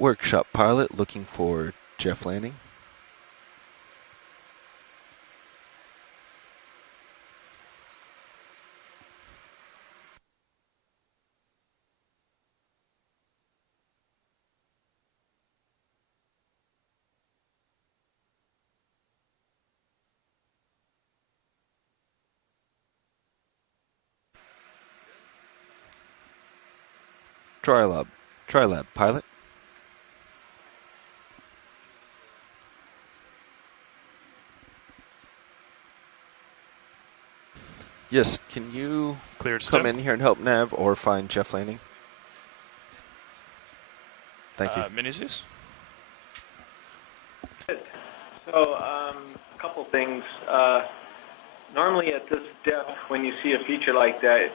Workshop pilot looking for Jeff Lanning. Trilab pilot. Yes, can you come in here and help Nav or find Jeff Lanning? Thank you. Menezes? So, a couple things. Normally at this depth, when you see a feature like that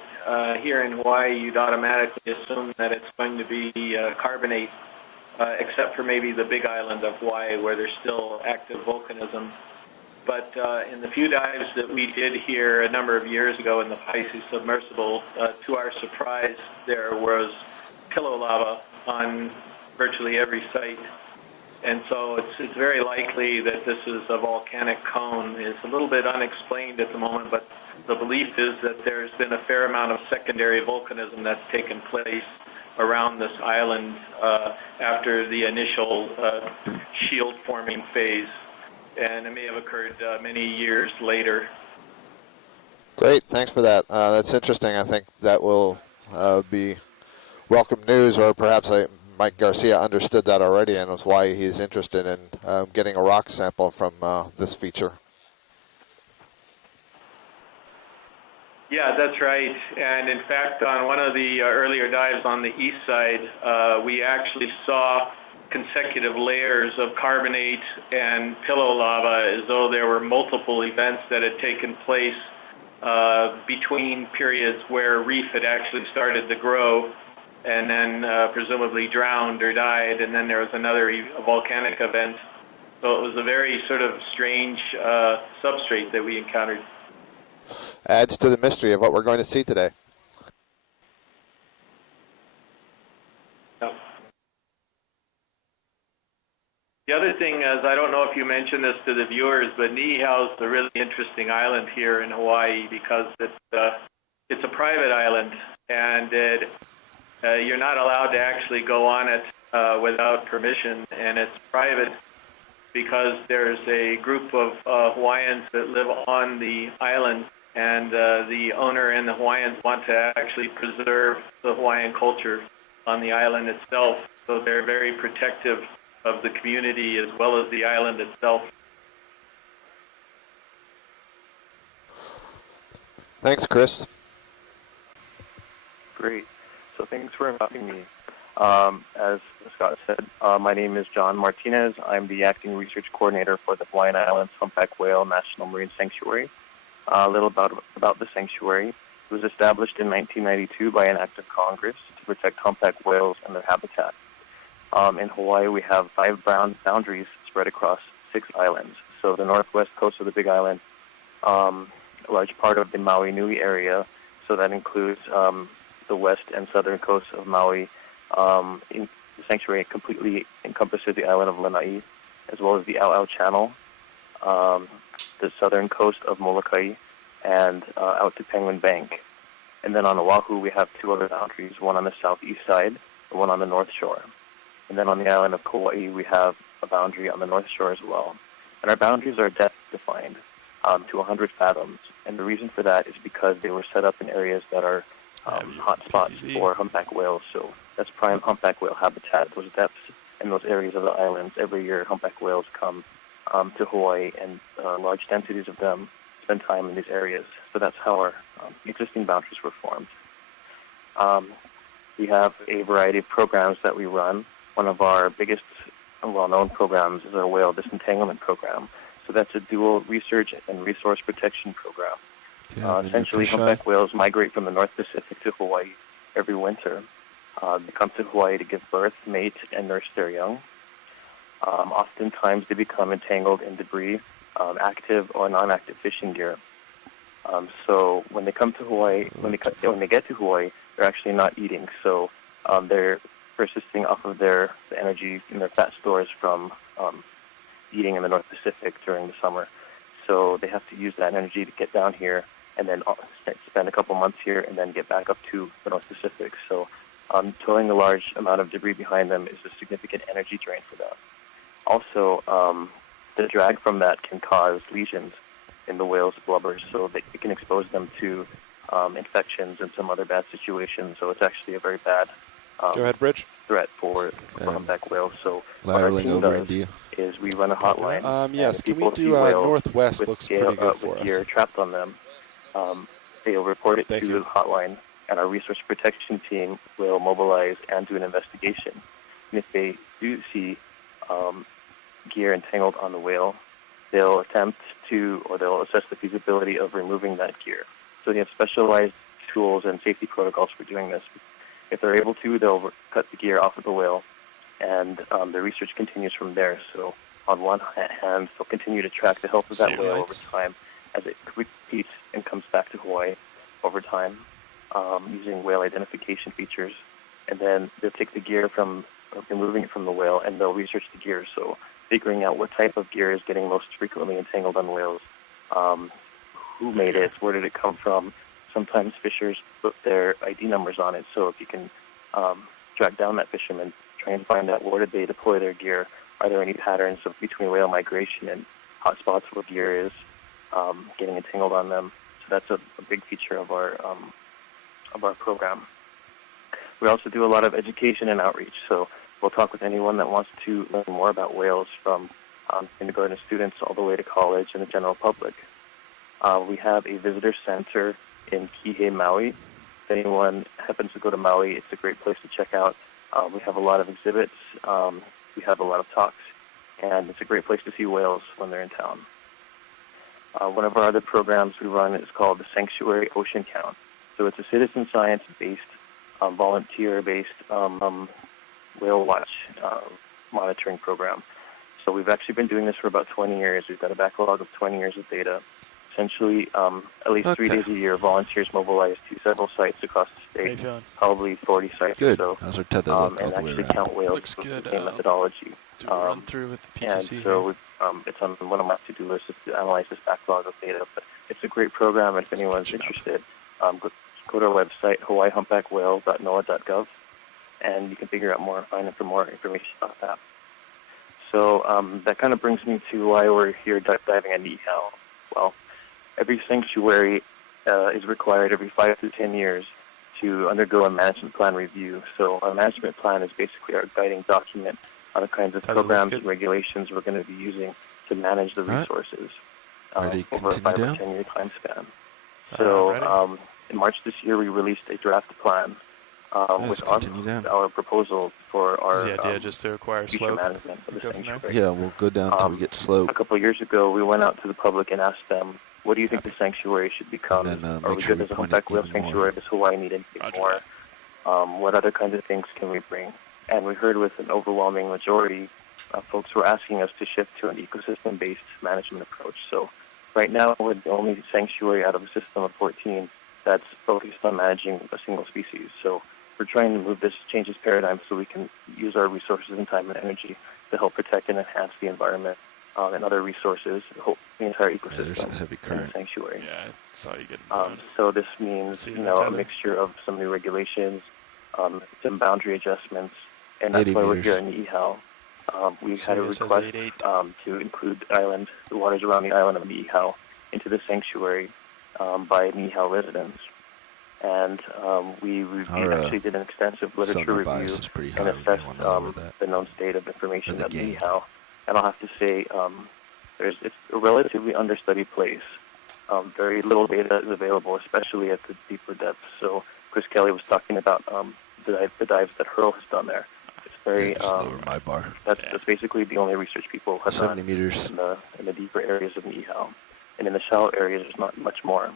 here in Hawaii, you'd automatically assume that it's going to be carbonate, except for maybe the big island of Hawaii where there's still active volcanism. But in the few dives that we did here a number of years ago in the Pisces submersible, to our surprise, there was pillow lava on virtually every site. And so it's very likely that this is a volcanic cone. It's a little bit unexplained at the moment, but the belief is that there's been a fair amount of secondary volcanism that's taken place around this island after the initial shield-forming phase. And it may have occurred many years later. Great, thanks for that. That's interesting. I think that will be welcome news, or perhaps Mike Garcia understood that already, and that's why he's interested in getting a rock sample from this feature. Yeah, that's right. And in fact, on one of the earlier dives on the east side, we actually saw consecutive layers of carbonate and pillow lava, as though there were multiple events that had taken place between periods where reef had actually started to grow and then presumably drowned or died, and then there was another volcanic event. So it was a very sort of strange substrate that we encountered. Adds to the mystery of what we're going to see today. The other thing is, I don't know if you mentioned this to the viewers, but Niihau is a really interesting island here in Hawaii because it's a private island, and you're not allowed to actually go on it without permission, and it's private because there's a group of Hawaiians that live on the island, and the owner and the Hawaiians want to actually preserve the Hawaiian culture on the island itself, so they're very protective of the community as well as the island itself. Thanks, Chris. Great. So thanks for inviting me. As Scott said, my name is John Martinez. I'm the acting research coordinator for the Hawaiian Islands Humpback Whale National Marine Sanctuary. A little about the sanctuary. It was established in 1992 by an act of Congress to protect humpback whales and their habitat. In Hawaii, we have 5 boundaries spread across 6 islands. So the northwest coast of the Big Island, a large part of the Maui Nui area, so that includes the west and southern coasts of Maui. The sanctuary completely encompasses the island of Lanai, as well as the Auau Channel, the southern coast of Molokai, and out to Penguin Bank. And then on Oahu, we have 2 other boundaries, one on the southeast side and one on the north shore. And then on the island of Kauai, we have a boundary on the north shore as well. And our boundaries are depth defined to 100 fathoms. And the reason for that is because they were set up in areas that are hot spots for humpback whales. So that's prime humpback whale habitat. Those depths in those areas of the islands, every year humpback whales come to Hawaii, and large densities of them spend time in these areas. So that's how our existing boundaries were formed. We have a variety of programs that we run. One of our biggest well-known programs is our whale disentanglement program. So that's a dual research and resource protection program. Essentially, humpback whales migrate from the North Pacific to Hawaii every winter. They come to Hawaii to give birth, mate, and nurse their young. Oftentimes, they become entangled in debris, active or non-active fishing gear. So when they come to Hawaii, when they get to Hawaii, they're actually not eating. So they're persisting off of the energy in their fat stores from eating in the North Pacific during the summer. So they have to use that energy to get down here and then spend a couple months here and then get back up to the North Pacific. So towing a large amount of debris behind them is a significant energy drain for them. Also, the drag from that can cause lesions in the whale's blubber, so that it can expose them to infections and some other bad situations. So it's actually a very bad Go ahead, Bridge. threat for humpback whales. So what our Laterally team over does into you. is we run a hotline. Yes, and can we people do see whales northwest? with Looks pretty good for with us. gear trapped on them. They'll report it Thank to you. the hotline, and our resource protection team will mobilize and do an investigation. And if they do see gear entangled on the whale, they'll attempt to, or they'll assess the feasibility of removing that gear. So they have specialized tools and safety protocols for doing this. If they're able to, they'll cut the gear off of the whale, and the research continues from there. So on one hand, they'll continue to track the health of that whale over time as it repeats and comes back to Hawaii over time using whale identification features. And then they'll take the gear from, removing it from the whale, and they'll research the gear. So figuring out what type of gear is getting most frequently entangled on whales, who made it, where did it come from. Sometimes fishers put their ID numbers on it, so if you can track down that fisherman, try and find out where did they deploy their gear. Are there any patterns between whale migration and hotspots where gear is getting entangled on them? So that's a big feature of our program. We also do a lot of education and outreach. So we'll talk with anyone that wants to learn more about whales, from kindergarten students all the way to college and the general public. We have a visitor center in Kihei, Maui. If anyone happens to go to Maui, it's a great place to check out. We have a lot of exhibits. We have a lot of talks, and it's a great place to see whales when they're in town. One of our other programs we run is called the Sanctuary Ocean Count. So it's a citizen science-based, volunteer-based whale watch monitoring program. So we've actually been doing this for about 20 years. We've got a backlog of 20 years of data. Essentially, at least 3 days a year, volunteers mobilize to several sites across the state, probably 40 sites Good. or so, How's our tether look all and the way actually around? count whales Looks with good. the same methodology. Do a run through with the PTC and so it's on one of my to-do lists is to analyze this backlog of data. But it's a great program, and if anyone's interested, go to our website, hawaiihumpbackwhale.noaa.gov, and you can find out more information about that. So that kind of brings me to why we're here diving on EHAL. Well, every sanctuary is required every 5 to 10 years to undergo a management plan review. So our management plan is basically our guiding document on the kinds of programs and regulations we're going to be using to manage the resources over a 5 or 10 year time span. So in March this year, we released a draft plan with our proposal for our the idea just to acquire slope. Management of the sanctuary. Yeah, we'll go down until we get slope. A couple of years ago, we went out to the public and asked them, what do you think the sanctuary should become? Are we good as a humpback whale sanctuary? Does Hawaii need anything more? What other kinds of things can we bring? And we heard with an overwhelming majority, folks were asking us to shift to an ecosystem-based management approach. So right now, we're the only sanctuary out of a system of 14 that's focused on managing a single species. So we're trying to change this paradigm so we can use our resources and time and energy to help protect and enhance the environment and other resources, the entire ecosystem in the sanctuary. Yeah, I saw you getting so this means a mixture of some new regulations, some boundary adjustments, and that's why we're here in the EHAL. We had a request to include the waters around the island of the EHAL into the sanctuary by EHAL residents. And we actually did an extensive literature review and assessed the known state of information at the EHAL. And I'll have to say, it's a relatively understudied place. Very little data is available, especially at the deeper depths. So Chris Kelly was talking about the dives that Hurl has done there. It's very my bar. That's basically the only research people have done 70 meters in the deeper areas of the EHAL. And in the shallow areas, there's not much more.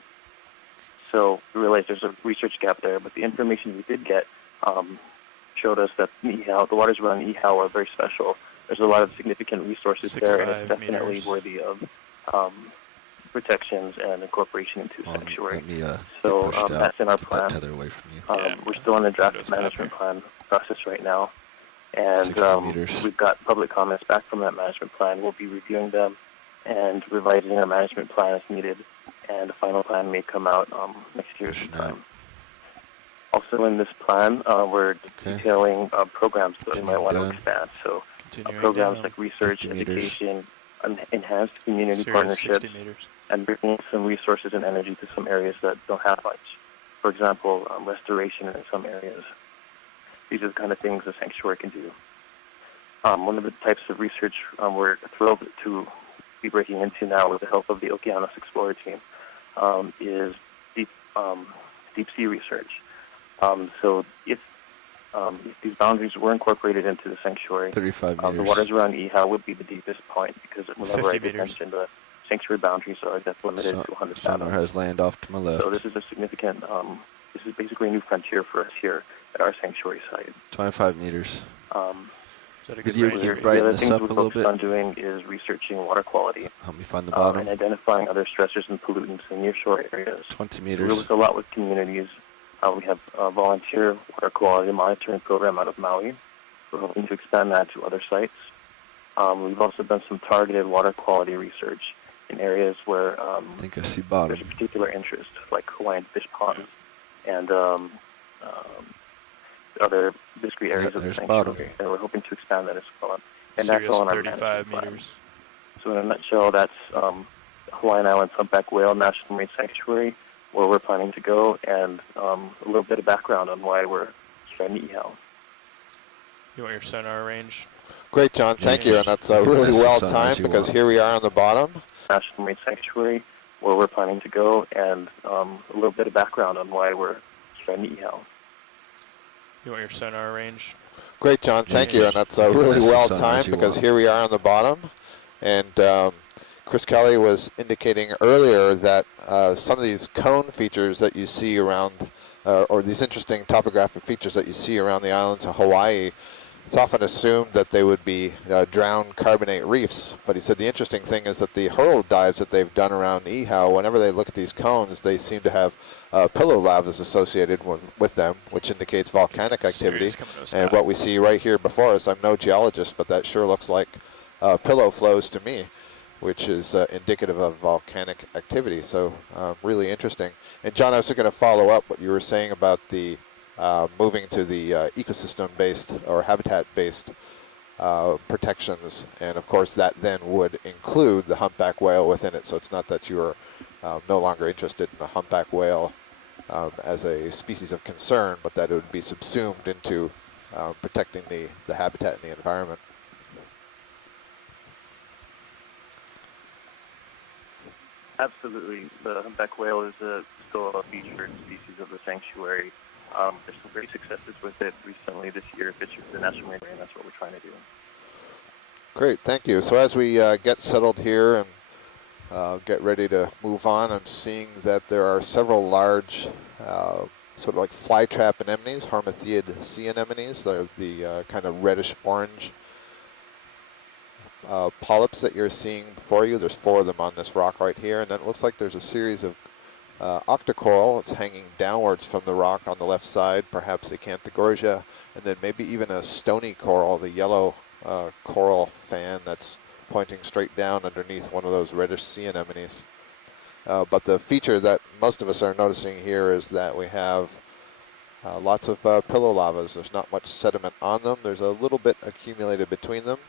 So we realized there's a research gap there, but the information we did get showed us that the waters around the EHAL are very special. There's a lot of significant resources there, and it's definitely worthy of protections and incorporation into the sanctuary. Let me So get pushed out. that's in our Get plan. that tether away from you. We're still in the draft Windows tab management here. plan process right now. And 60 meters. we've got public comments back from that management plan. We'll be reviewing them and revising our management plan as needed. And the final plan may come out next year Pushing sometime. Also in this plan, we're detailing programs that we might want to expand. So programs down. like research, 50 meters. education, enhanced community Series partnerships, 60 meters. and bringing some resources and energy to some areas that don't have much. For example, restoration in some areas. These are the kind of things the sanctuary can do. One of the types of research we're thrilled to be breaking into now with the help of the Okeanos Explorer team is deep sea research. So if these boundaries were incorporated into the sanctuary, 35 meters. the waters around EHA would be the deepest point because whenever 50 I did meters. mention the sanctuary boundaries are depth limited to 100 Sonar fathoms. has land off to my left. So this is a significant, this is basically a new frontier for us here at our sanctuary site. 25 meters. Is that a good you range? keep The brighten other this things up we're a little focused bit? on doing is researching water quality Help me find the bottom. and identifying other stressors and pollutants in nearshore areas. 20 We meters. work a lot with communities. We have a volunteer water quality monitoring program out of Maui. We're hoping to expand that to other sites. We've also done some targeted water quality research in areas where I think I see there's bottom. a particular interest, like Hawaiian fish ponds and other discrete areas of the there's sanctuary. bottom. And we're hoping to expand that as well. And that's Sirius all in our 35 management plan. meters. So in a nutshell, that's Hawaiian Islands Humpback Whale National Marine Sanctuary, where we're planning to go, and a little bit of background on why we're trying to EHAL. You want your sonar range? Great, John. Thank you. And that's You can really mess with well sonar as timed you because want. here we are on the bottom. National Marine Sanctuary, where we're planning to go, and a little bit of background on why we're trying to EHAL. You want your sonar range? Great, John. Thank you. And that's You can really mess with well sonar timed as you because want. here we are on the bottom. And Chris Kelly was indicating earlier that some of these cone features that you see around, or these interesting topographic features that you see around the islands of Hawaii, it's often assumed that they would be drowned carbonate reefs. But he said the interesting thing is that the hurl dives that they've done around Ihau, whenever they look at these cones, they seem to have pillow lavas associated with them, which indicates volcanic activity. Sirius coming to us And back. what we see right here before us, I'm no geologist, but that sure looks like pillow flows to me, which is indicative of volcanic activity. So really interesting. And John, I was going to follow up what you were saying about the moving to the ecosystem-based or habitat-based protections. And of course, that then would include the humpback whale within it. So it's not that you are no longer interested in the humpback whale as a species of concern, but that it would be subsumed into protecting the habitat and the environment. Absolutely. The humpback whale is still a featured species of the sanctuary. There's some great successes with it recently this year, featured the National Marine, and that's what we're trying to do. Great, thank you. So as we get settled here and get ready to move on, I'm seeing that there are several large sort of like flytrap anemones, Harmathiid sea anemones. They're the kind of reddish-orange polyps that you're seeing before you. There's 4 of them on this rock right here, and then it looks like there's a series of octocoral. It's hanging downwards from the rock on the left side, perhaps Acanthogorgia, and then maybe even a stony coral, the yellow coral fan that's pointing straight down underneath one of those reddish sea anemones. But the feature that most of us are noticing here is that we have lots of pillow lavas. There's not much sediment on them. There's a little bit accumulated between them.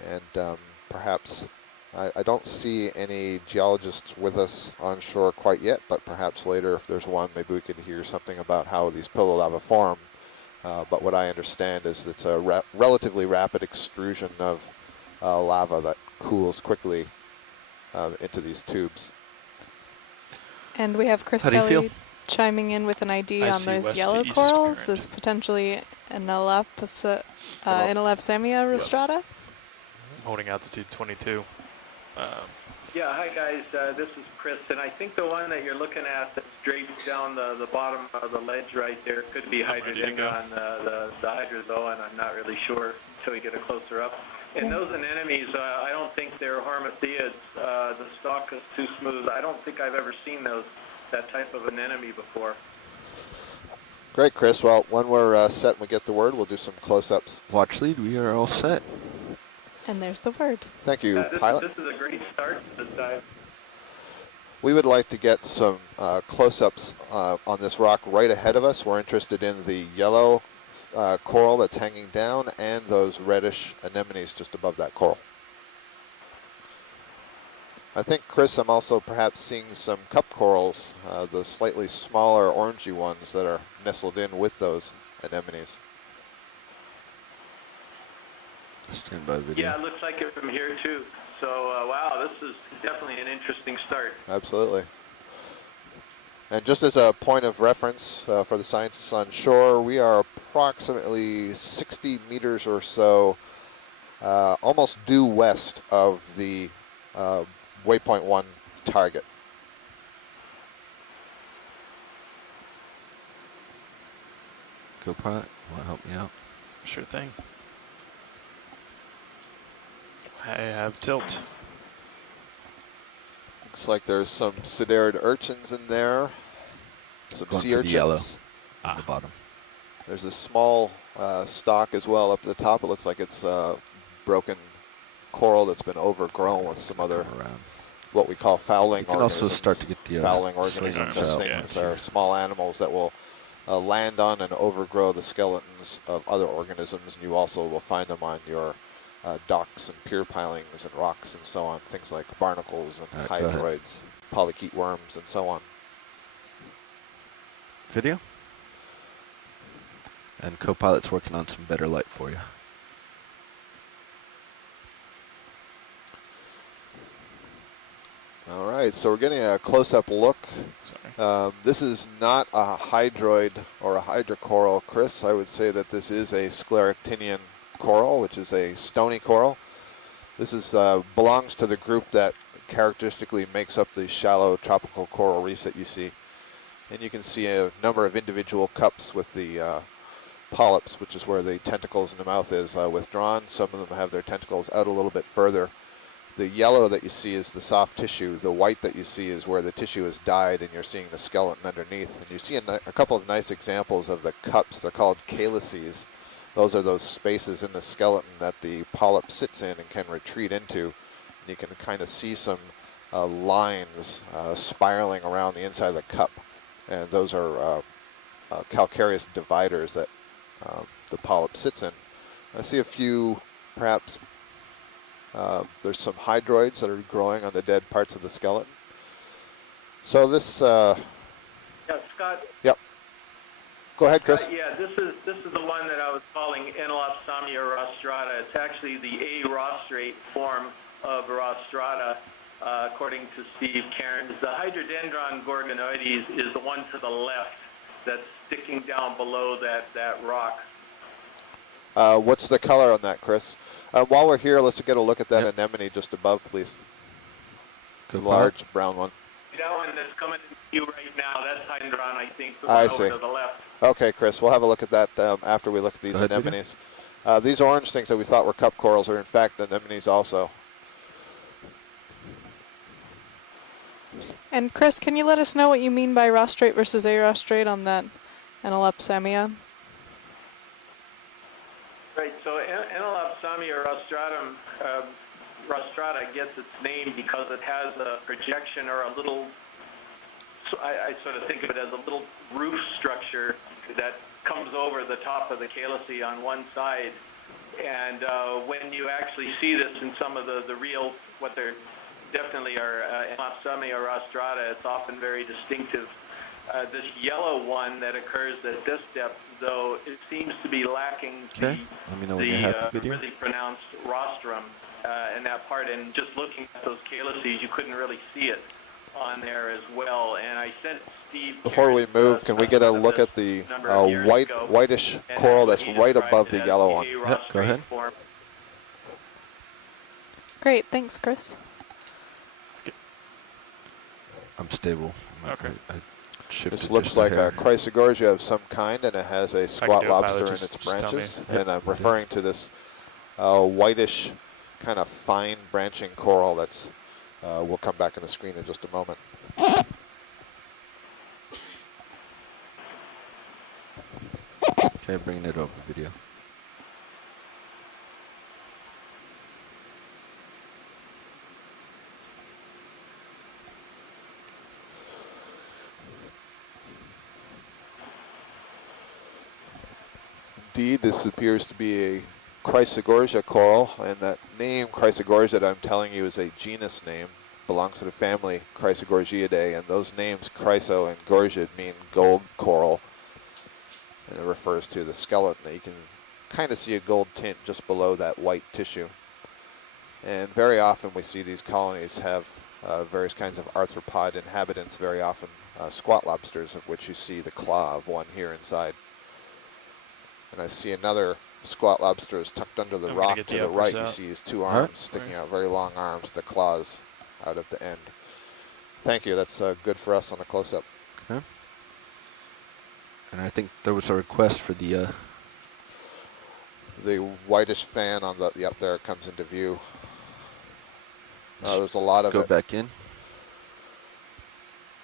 And perhaps, I don't see any geologists with us on shore quite yet, but perhaps later if there's one, maybe we could hear something about how these pillow lava form. But what I understand is it's a relatively rapid extrusion of lava that cools quickly into these tubes. And we have Chris How do you Kelly feel? chiming in with an ID I on see those west to yellow east corals current. as potentially an Inelapsamia rostrata. I'm holding altitude 22. Yeah, hi guys. This is Chris, and I think the one that you're looking at that's draped down the bottom of the ledge right there could be hydrodendron, the hydrozoan. I'm not really sure until we get a closer up. And those anemones, I don't think they're harmatheas. The stalk is too smooth. I don't think I've ever seen that type of an anemone before. Great, Chris. Well, when we're set and we get the word, we'll do some close-ups. Watch lead, we are all set. And there's the word. Thank you, This pilot. is a great start to this dive. We would like to get some close-ups on this rock right ahead of us. We're interested in the yellow coral that's hanging down and those reddish anemones just above that coral. I think, Chris, I'm also perhaps seeing some cup corals, the slightly smaller orangey ones that are nestled in with those anemones. Stand by video. Yeah, it looks like it from here too. So, wow, this is definitely an interesting start. Absolutely. And just as a point of reference for the scientists on shore, we are approximately 60 meters or so, almost due west of the waypoint 1 target. Co-pilot, will help me out? Sure thing. I have tilt. Looks like there's some sedarid urchins in there, some Going sea for the urchins. yellow on the bottom. There's a small stalk as well up at the top. It looks like it's broken coral that's been overgrown with some other Around. what we call fouling You can organisms. also start to get the fouling swingers organisms. out. Things are small animals that will land on and overgrow the skeletons of other organisms, and you also will find them on your docks and pier pilings and rocks and so on. Things like barnacles and All right, go ahead. hydroids, polychaete worms, and so on. Video? And co-pilot's working on some better light for you. All right, so we're getting a close-up look. Sorry. This is not a hydroid or a hydrocoral, Chris. I would say that this is a scleractinian coral, which is a stony coral. This is belongs to the group that characteristically makes up the shallow tropical coral reefs that you see. And you can see a number of individual cups with the polyps, which is where the tentacles in the mouth is withdrawn. Some of them have their tentacles out a little bit further. The yellow that you see is the soft tissue. The white that you see is where the tissue is dyed, and you're seeing the skeleton underneath. And you see a couple of nice examples of the cups. They're called calyces. Those are those spaces in the skeleton that the polyp sits in and can retreat into. And you can kind of see some lines spiraling around the inside of the cup. And those are calcareous dividers that the polyp sits in. I see a few, perhaps, there's some hydroids that are growing on the dead parts of the skeleton. So this, Yeah, Scott. yep. Go ahead, Chris. Yeah, this is the one that I was calling Enelopsamia rostrata. It's actually the A rostrate form of rostrata, according to Steve Cairns. The Hydrodendron gorgonoides is the one to the left that's sticking down below that rock. What's the color on that, Chris? While we're here, let's get a look at that anemone just above, please. Large brown one. That one that's coming to you right now, that's Hydrodendron, I think, the I one over see. to the left. Okay, Chris, we'll have a look at that after we look at these Go ahead, anemones. These orange things that we thought were cup corals are in fact anemones also. And Chris, can you let us know what you mean by rostrate versus arostrate on that Enelopsamia? Right, so Enelopsamia rostrata gets its name because it has a projection or a little, so I sort of think of it as a little roof structure that comes over the top of the calyce on one side. And when you actually see this in some of the real, what they're definitely are Enelopsamia rostrata, it's often very distinctive. This yellow one that occurs at this depth, though, it seems to be lacking Okay, let me know when you have the video. really pronounced rostrum in that part. And just looking at those calyces, you couldn't really see it on there as well. And I sent Steve. Before we move, can we get a look at the whitish coral that's right above the yellow one? Yep, go ahead. Great, thanks, Chris. I'm stable. Okay. I shifted This looks just a like hair. a chrysogorgia of some kind, and it has a squat do it, lobster Pilot. in Just its tell me. branches. Yep. And I'm referring to this whitish, kind of fine branching coral that's, will come back on the screen in just a moment. Okay, bringing it over video. Indeed, this appears to be a chrysogorgia coral, and that name chrysogorgia that I'm telling you is a genus name, belongs to the family Chrysogorgiidae, and those names chryso and gorgia mean gold coral, and it refers to the skeleton. You can kind of see a gold tint just below that white tissue. And very often we see these colonies have various kinds of arthropod inhabitants, very often squat lobsters, of which you see the claw of one here inside. And I see another squat lobster is tucked under the I'm rock gonna get to the the right. uppers You out. see his two arms sticking out, very long arms, the claws out of the end. Thank you. That's good for us on the close-up. Okay. And I think there was a request for the whitish fan on the, yep, there it comes into view. There's a lot of go it. back in.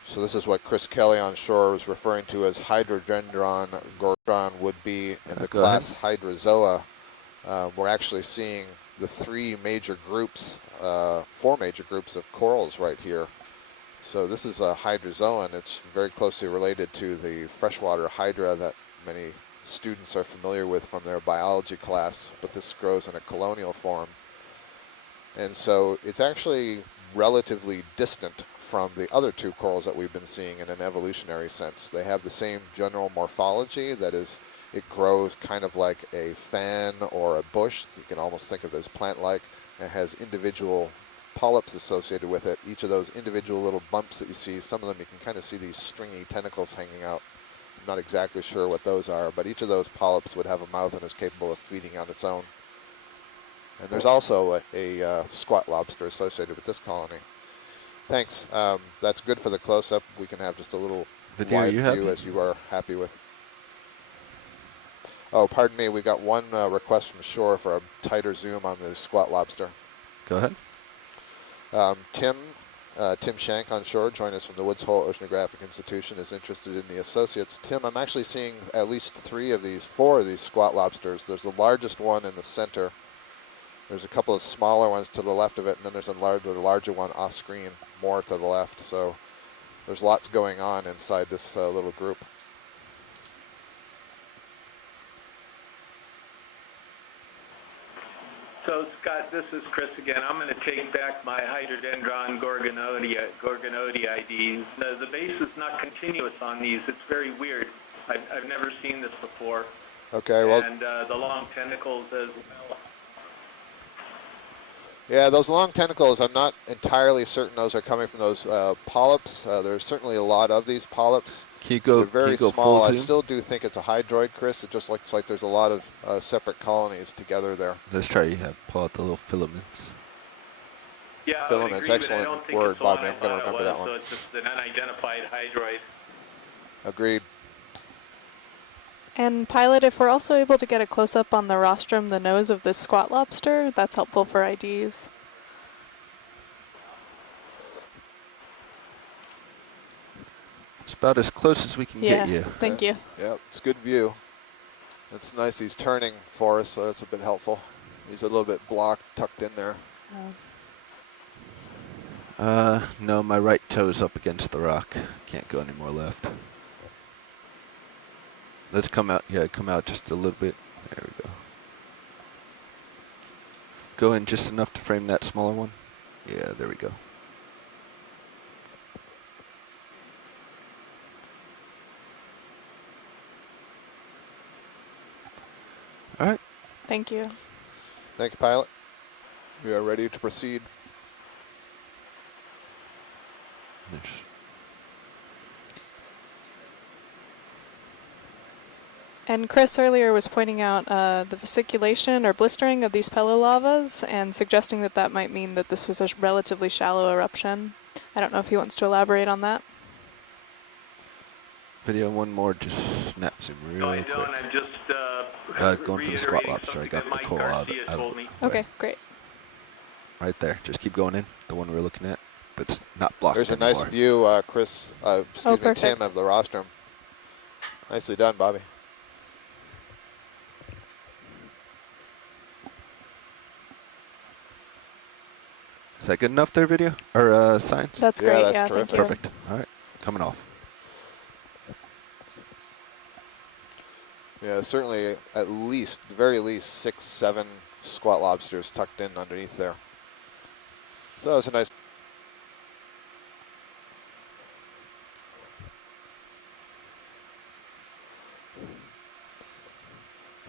So this is what Chris Kelly on shore was referring to as hydrodendron gordon would be in the Go class Hydrozoa. We're actually seeing the four major groups of corals right here. So this is a hydrozoan. It's very closely related to the freshwater hydra that many students are familiar with from their biology class, but this grows in a colonial form. And so it's actually relatively distant from the other two corals that we've been seeing in an evolutionary sense. They have the same general morphology, that is, it grows kind of like a fan or a bush. You can almost think of it as plant-like. It has individual polyps associated with it. Each of those individual little bumps that you see, some of them you can kind of see these stringy tentacles hanging out. I'm not exactly sure what those are, but each of those polyps would have a mouth and is capable of feeding on its own. And there's also a squat lobster associated with this colony. Thanks. That's good for the close-up. We can have just a little Video wide you view have? as you are happy with. Oh, pardon me. We got one request from shore for a tighter zoom on the squat lobster. Go ahead. Tim Shank on shore, joined us from the Woods Hole Oceanographic Institution, is interested in the associates. Tim, I'm actually seeing at least four of these squat lobsters. There's the largest one in the center. There's a couple of smaller ones to the left of it, and then there's a larger one off screen, more to the left. So there's lots going on inside this little group. So, Scott, this is Chris again. I'm going to take back my Hydrodendron gorgonodi IDs. The base is not continuous on these. It's very weird. I've never seen this before. Okay, well. And the long tentacles as well. Yeah, those long tentacles, I'm not entirely certain those are coming from those polyps. There's certainly a lot of these polyps. Can you go, They're very full small. I zoom? still do think it's a hydroid, Chris. It just looks like there's a lot of separate colonies together there. Let's try to pull out the little filaments. Yeah, Filaments, I would agree, excellent but I don't think word, it's the one Bobby. I I'm going to thought it remember that was, one. so it's just an unidentified hydroid. Agreed. And Pilot, if we're also able to get a close-up on the rostrum, the nose of this squat lobster, that's helpful for IDs. It's about as close as we can get you. Thank you. Yeah, it's a good view. It's nice he's turning for us, so that's a bit helpful. He's a little bit blocked, tucked in there. No, my right toe's up against the rock. Can't go any more left. Let's come out. Yeah, come out just a little bit. There we go. Go in just enough to frame that smaller one. Yeah, there we go. All right. Thank you. Thank you, pilot. We are ready to proceed. There's And Chris earlier was pointing out the vesiculation or blistering of these pelolavas and suggesting that that might mean that this was a relatively shallow eruption. I don't know if he wants to elaborate on that. Video one more, just snap zoom real No, I quick. don't. I'm just Going for the squat reiterating lobster. I something got that the Mike coal out Garcia of told the me. way. Okay, great. Right there. Just keep going in. The one we're looking at, but it's not blocked There's a anymore. nice view, Chris. Excuse me, perfect. Tim, of the rostrum. Nicely done, Bobby. Is that good enough there, video? Or science? That's Yeah, great. that's Yeah, terrific. thank you. Perfect. All right. Coming off. Yeah, certainly at least, the very least, 6, 7 squat lobsters tucked in underneath there. So that was a nice.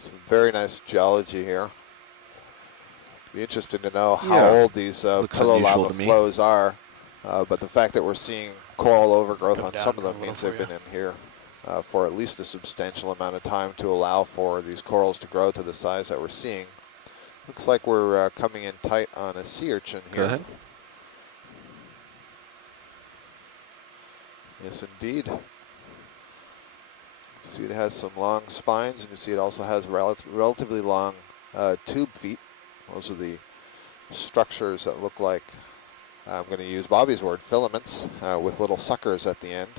Some very nice geology here. Be interesting to know how Yeah. old these Looks pillow unusual lava to me. flows are. But the fact that we're seeing coral overgrowth Come on down some of a them little means for they've you. been in here for at least a substantial amount of time to allow for these corals to grow to the size that we're seeing. Looks like we're coming in tight on a sea urchin here. Go ahead. Yes, indeed. See, it has some long spines, and you see it also has relatively long tube feet. Those are the structures that look like, I'm going to use Bobby's word, filaments with little suckers at the end.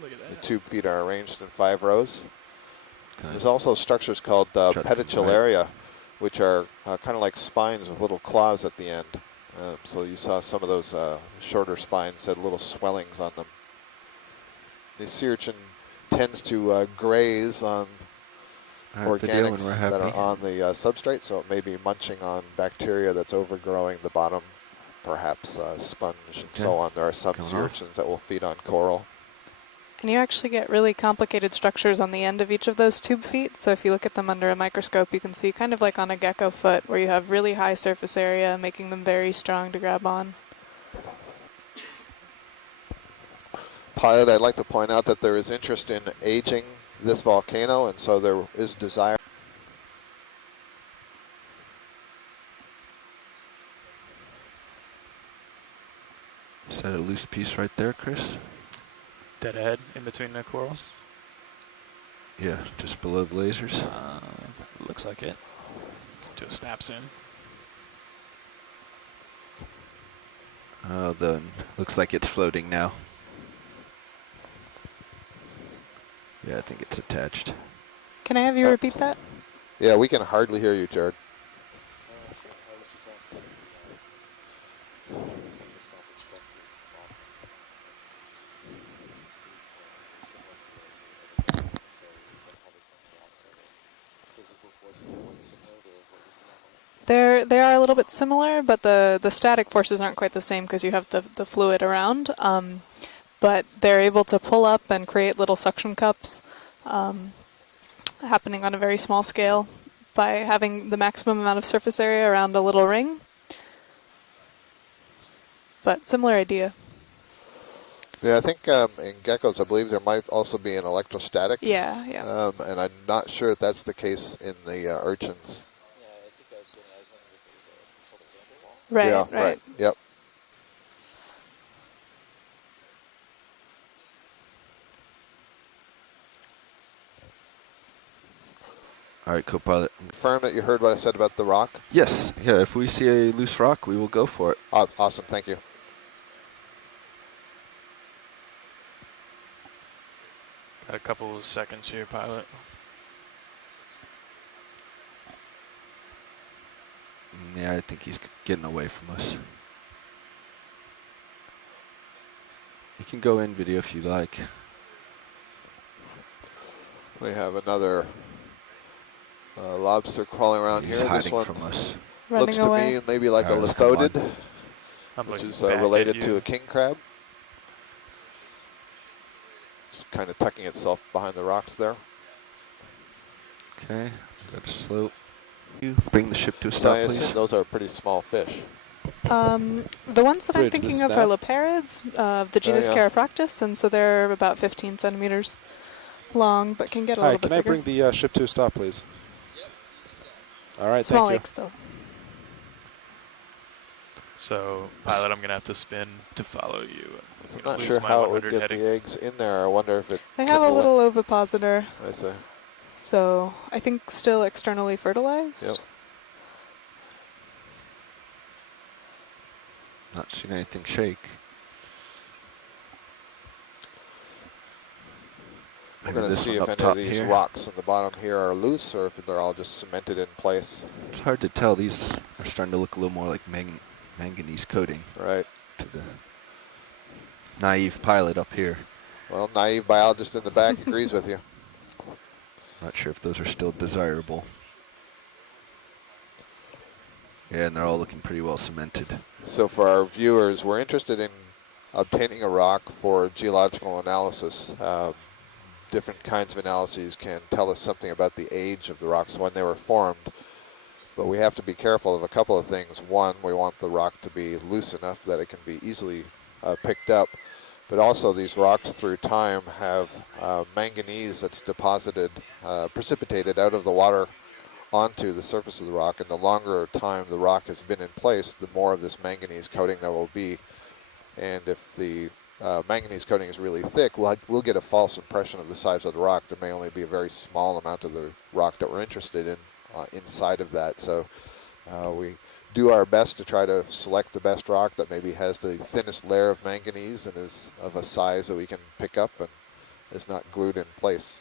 Look at The that. tube feet are arranged in 5 rows. Okay. There's also structures called Try to pedicellaria, which are kind of like spines with little claws at the end. So you saw some of those shorter spines had little swellings on them. The sea urchin tends to graze on All right, video when we're organics that are happy. on the substrate, so it may be munching on bacteria that's overgrowing the bottom, perhaps sponge and so Okay. on. There are some Coming sea off. urchins that will feed on coral. And you actually get really complicated structures on the end of each of those tube feet. So if you look at them under a microscope, you can see kind of like on a gecko foot where you have really high surface area, making them very strong to grab on. Pilot, I'd like to point out that there is interest in aging this volcano, and so there is desire. Is that a loose piece right there, Chris? Dead ahead in between the corals. Yeah, just below the lasers. Looks like it. Do a snap zoom. Oh, then looks like it's floating now. Yeah, I think it's attached. Can I have you repeat that? Yeah, we can hardly hear you, Jared. They are a little bit similar, but the static forces aren't quite the same because you have the fluid around. But they're able to pull up and create little suction cups, happening on a very small scale by having the maximum amount of surface area around a little ring. But similar idea. Yeah, I think in geckos, I believe there might also be an electrostatic. Yeah, yeah. And I'm not sure if that's the case in the urchins. Right, Yeah, right. Yep. All right, co-pilot. Confirm that you heard what I said about the rock. Yes, yeah, if we see a loose rock, we will go for it. Awesome, thank you. Got a couple of seconds here, pilot. Yeah, I think he's getting away from us. You can go in video if you like. We have another lobster crawling around He's here. This hiding one from us. Running looks away. to me maybe like All a right, let's come on. lithodid, I'm which looking is back at related you. to a king crab. Just kind of tucking itself behind the rocks there. Okay, got a slope. You bring the ship to a So stop, I please. assume those are pretty small fish. The ones that I'm Bridge the thinking of are leparids of the genus yeah. Chiropractus, and so they're about 15 centimeters long, but can get a Hi, little bit can I bigger. bring the ship to a stop, please? All right, Small thank you. lakes, though. So, pilot, I'm going to have to spin to follow you. I'm not sure how it would get heading. the eggs in there. I wonder if it... They have a little ovipositor. I see. So I think still externally fertilized. Yep. Not seeing anything shake. We're Maybe going to this see one if up any of top these here. rocks on the bottom here are loose or if they're all just cemented in place. It's hard to tell. These are starting to look a little more like manganese coating. Right. To the naive pilot up here. Well, naive biologist in the back agrees with you. Not sure if those are still desirable. Yeah, and they're all looking pretty well cemented. So for our viewers, we're interested in obtaining a rock for geological analysis. Different kinds of analyses can tell us something about the age of the rocks when they were formed. But we have to be careful of a couple of things. One, we want the rock to be loose enough that it can be easily picked up. But also these rocks through time have manganese that's deposited, precipitated out of the water onto the surface of the rock. And the longer time the rock has been in place, the more of this manganese coating there will be. And if the manganese coating is really thick, we'll get a false impression of the size of the rock. There may only be a very small amount of the rock that we're interested in inside of that. So we do our best to try to select the best rock that maybe has the thinnest layer of manganese and is of a size that we can pick up and is not glued in place.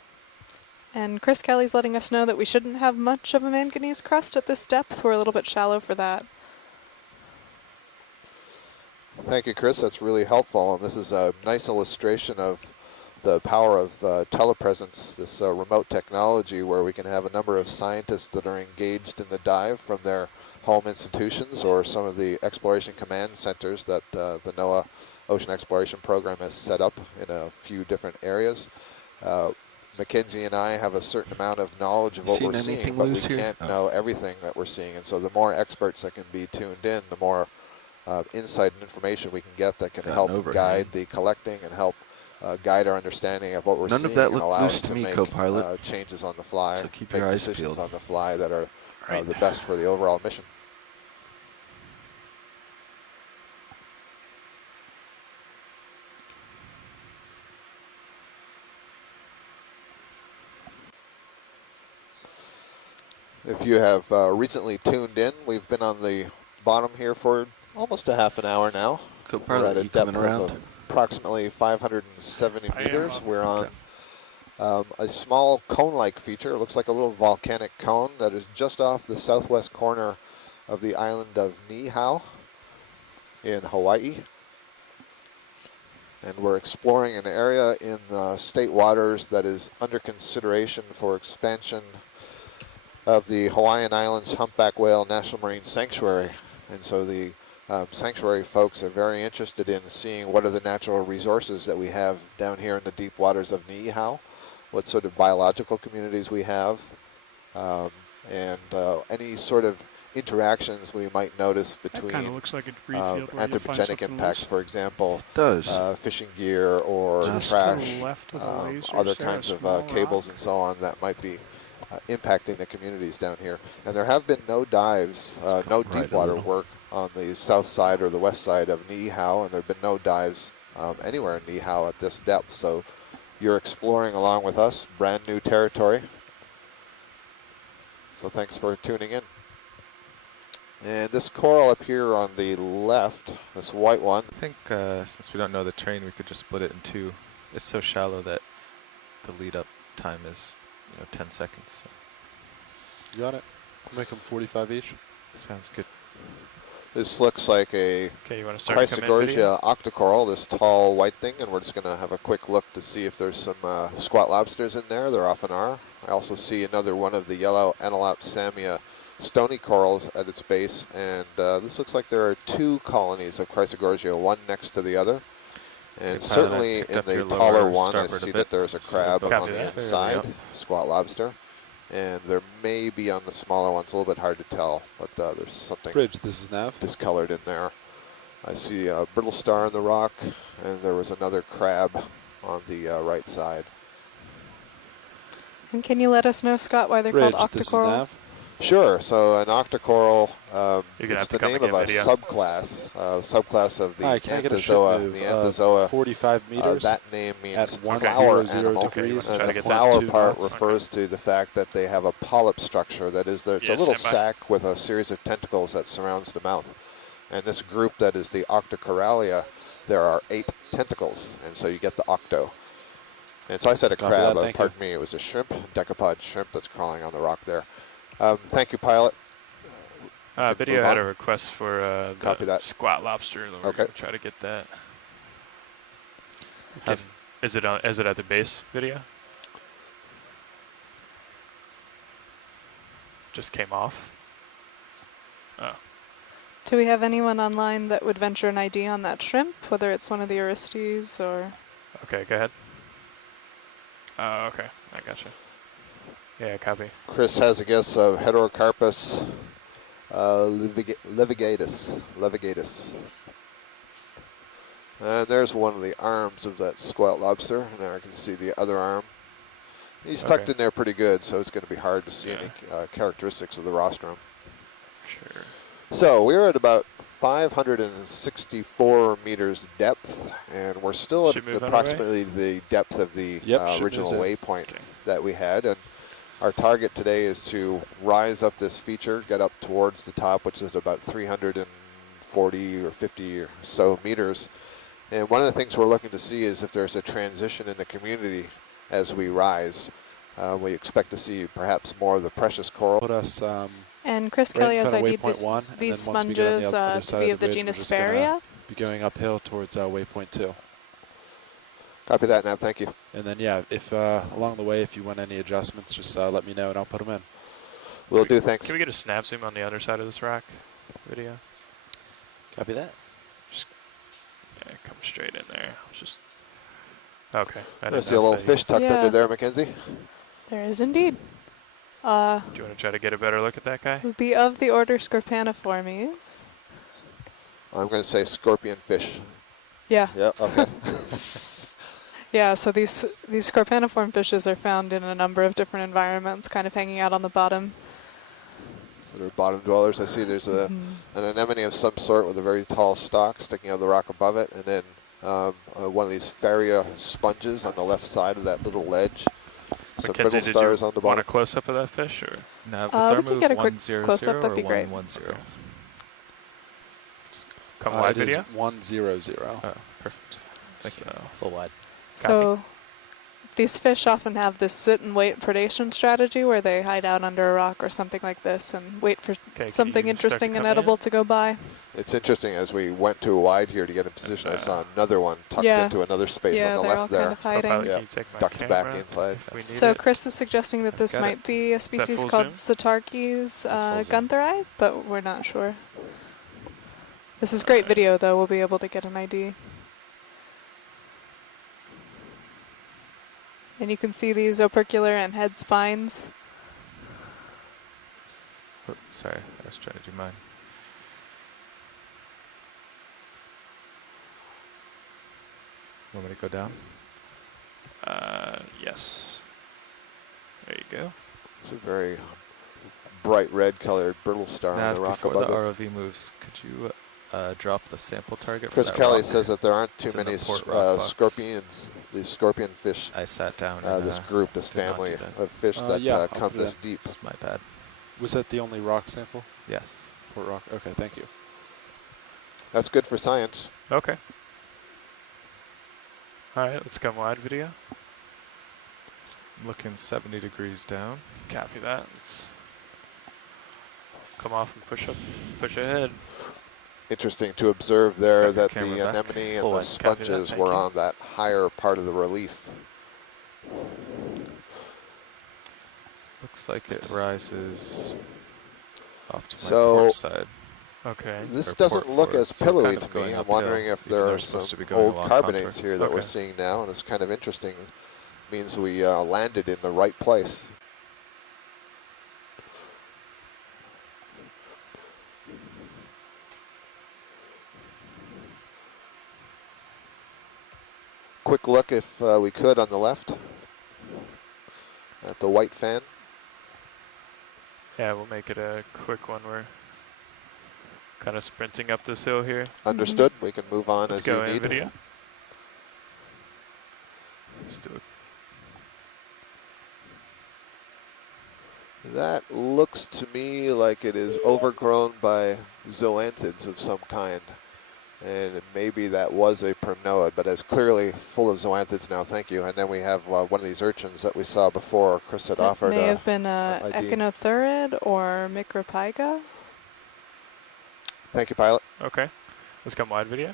And Chris Kelly's letting us know that we shouldn't have much of a manganese crust at this depth. We're a little bit shallow for that. Thank you, Chris. That's really helpful. And this is a nice illustration of the power of telepresence, this remote technology where we can have a number of scientists that are engaged in the dive from their home institutions or some of the exploration command centers that the NOAA Ocean Exploration Program has set up in a few different areas. Mackenzie and I have a certain amount of knowledge of what we're seeing, but we can't know everything that we're seeing. And so the more experts that can be tuned in, the more insight and information we can get that can help guide the collecting and help guide our understanding of what we're seeing. None of that and looked allow loose us to to me, make co-pilot. changes on the fly, So keep make your eyes decisions peeled. on the fly that are the best for the overall mission. If you have recently tuned in, we've been on the bottom here for almost a half an hour now. Co-pilot, we're at a you depth coming around? of approximately 570 meters. We're on a small cone-like feature. It looks like a little volcanic cone that is just off the southwest corner of the island of Niihau in Hawaii. And we're exploring an area in the state waters that is under consideration for expansion of the Hawaiian Islands Humpback Whale National Marine Sanctuary. And so the sanctuary folks are very interested in seeing what are the natural resources that we have down here in the deep waters of Niihau, what sort of biological communities we have, and any sort of interactions we might notice between looks like a debris field where you find anthropogenic something impacts, loose. for example, Does. fishing gear or Just trash, to the left of the lasers other there, kinds a of small cables rock. and so on that might be impacting the communities down here. And there have been no dives, no right deep a water little. work on the south side or the west side of Niihau, and there have been no dives anywhere in Niihau at this depth. So you're exploring along with us brand new territory. So thanks for tuning in. And this coral up here on the left, this white one. I think since we don't know the terrain, we could just split it in two. It's so shallow that the lead-up time is 10 seconds. So. You got it. Make them 45 each. Sounds good. This looks like a Okay, you want to start to come in video? Chrysogorgia octocoral, this tall white thing, and we're just going to have a quick look to see if there's some squat lobsters in there. There often are. I also see another one of the yellow Anelopsamia stony corals at its base, and this looks like there are two colonies of Chrysogorgia, one next to the other. And Okay, certainly picked in up the your taller lower one, I starboard a see bit. that there's a So crab both on Copy the that. inside, There we squat lobster. And there may be on the smaller ones, a little bit hard to tell, but there's something Bridge, this is Nav. discolored in there. I see a brittle star in the rock, and there was another crab on the right side. And can you let us know, Scott, why they're Bridge, called this is octocorals? Nav. Sure. So an octocoral, You're gonna it's have to the come name and of get a video. subclass of the Hi, can I get a ship Anthozoa. move? The Anthozoa, 45 meters that name means at flower 100 animal. degrees. Okay, you wanna try to And the get that? flower 2 part knots. refers to the fact that they have a polyp structure. That is, there's Yeah, a little stand by. sac with a series of tentacles that surrounds the mouth. And this group that is the Octocoralia, there are 8 tentacles, and so you get the octo. And so I said a Copy crab, that, thank pardon me, it was a shrimp, decapod shrimp that's crawling on the rock there. Thank you, pilot. Video move had on. a request for Copy the that. squat lobster. We're Okay. gonna try to get that. Is it at the base? Video just came off. Oh, Do we have anyone online that would venture an ID on that shrimp, whether it's one of the Orestes or? okay. Go ahead. Oh, okay. I gotcha. Yeah, copy. Chris has a guess of Heterocarpus levigatus. And there's one of the arms of that squat lobster, and there I can see the other arm. He's tucked in there pretty good, so it's going to be hard to see any characteristics of the rostrum. Sure. So we're at about 564 meters depth, and we're still at approximately the depth of the original waypoint that we had. And our target today is to rise up this feature, get up towards the top, which is about 340 or 50 or so meters. And one of the things we're looking to see is if there's a transition in the community as we rise. We expect to see perhaps more of the precious coral. Put us And Chris right Kelly in has front of ID'd waypoint 1, and these then once we get on sponges the other to side be of of the the bridge, we're genus just gonna Faria. be going uphill towards waypoint 2. Copy that, Nav. Thank you. And then, yeah, if along the way, if you want any adjustments, just let me know and I'll put them in. Will do, thanks. Can we get a snap zoom on the other side of this rock? Video. Copy that. Just come straight in there. Just okay. I see a little fish tucked under there, Mackenzie. There is indeed. Do you want to try to get a better look at that guy? Would be of the order Scorpaniformes. I'm going to say scorpion fish. Yeah. Yeah. Okay. Yeah, so these scorpaniform fishes are found in a number of different environments, kind of hanging out on the bottom. So they're bottom dwellers. I see there's an anemone of some sort with a very tall stalk sticking out of the rock above it, and then one of these Faria sponges on the left side of that little ledge. Some Mackenzie, middle stars on the bottom. Want a close-up of that fish, or? No, we can get a quick close-up. That'd be great. 110. Come wide it is video. 100. Oh, perfect. Thank you. Full wide. So these fish often have this sit and wait predation strategy where they hide out under a rock or something like this and wait for something interesting and edible to go by. It's interesting, as we went too wide here to get in position, I saw another one tucked into another space on the left there. Kind of hiding. Yeah, ducked back inside. So Chris is suggesting that this might be a species called Satarkes guntherite, but we're not sure. This is great video, though. We'll be able to get an ID. And you can see these opercular and head spines. Oh, sorry, I was trying to do mine. Want me to go down? Yes. There you go. It's a very bright red colored brittle star on the rock before above the it. ROV moves, could you drop the sample target? Chris for that Kelly rock? says that there aren't too It's in the many port rock box. scorpions, these scorpion fish. I sat down. This group, this did not family do that. of fish that come this deep. It's my bad. Was that the only rock sample? Yes. Port rock. Okay, thank you. That's good for science. Okay. All right, let's come wide video. I'm looking 70 degrees down. Copy that. Let's come off and push ahead. Interesting to observe there that the camera back. anemone and Full the wide. Copy that, sponges thank were you. on that higher part of the relief. Looks like it rises off to my So, port side. Okay. This Or doesn't port look forward, as so pillowy kind to of me. going I'm uphill, wondering if even there though are we're supposed to some be going old along carbonates contour. here that we're Okay. seeing now, and it's kind of interesting. Means we landed in the right place. Quick look, if we could, on the left at the white fan. Yeah, we'll make it a quick one. We're kind of sprinting up this hill here. Understood. We can move on Let's as you go in need. video. Let's do it. That looks to me like it is overgrown by zoanthids of some kind. And maybe that was a primnoid, but it's clearly full of zoanthids now. Thank you. And then we have one of these urchins that we saw before. Chris had offered. May have been ID. Echinothurid or Micropyga. Thank you, pilot. Okay. Let's come wide video.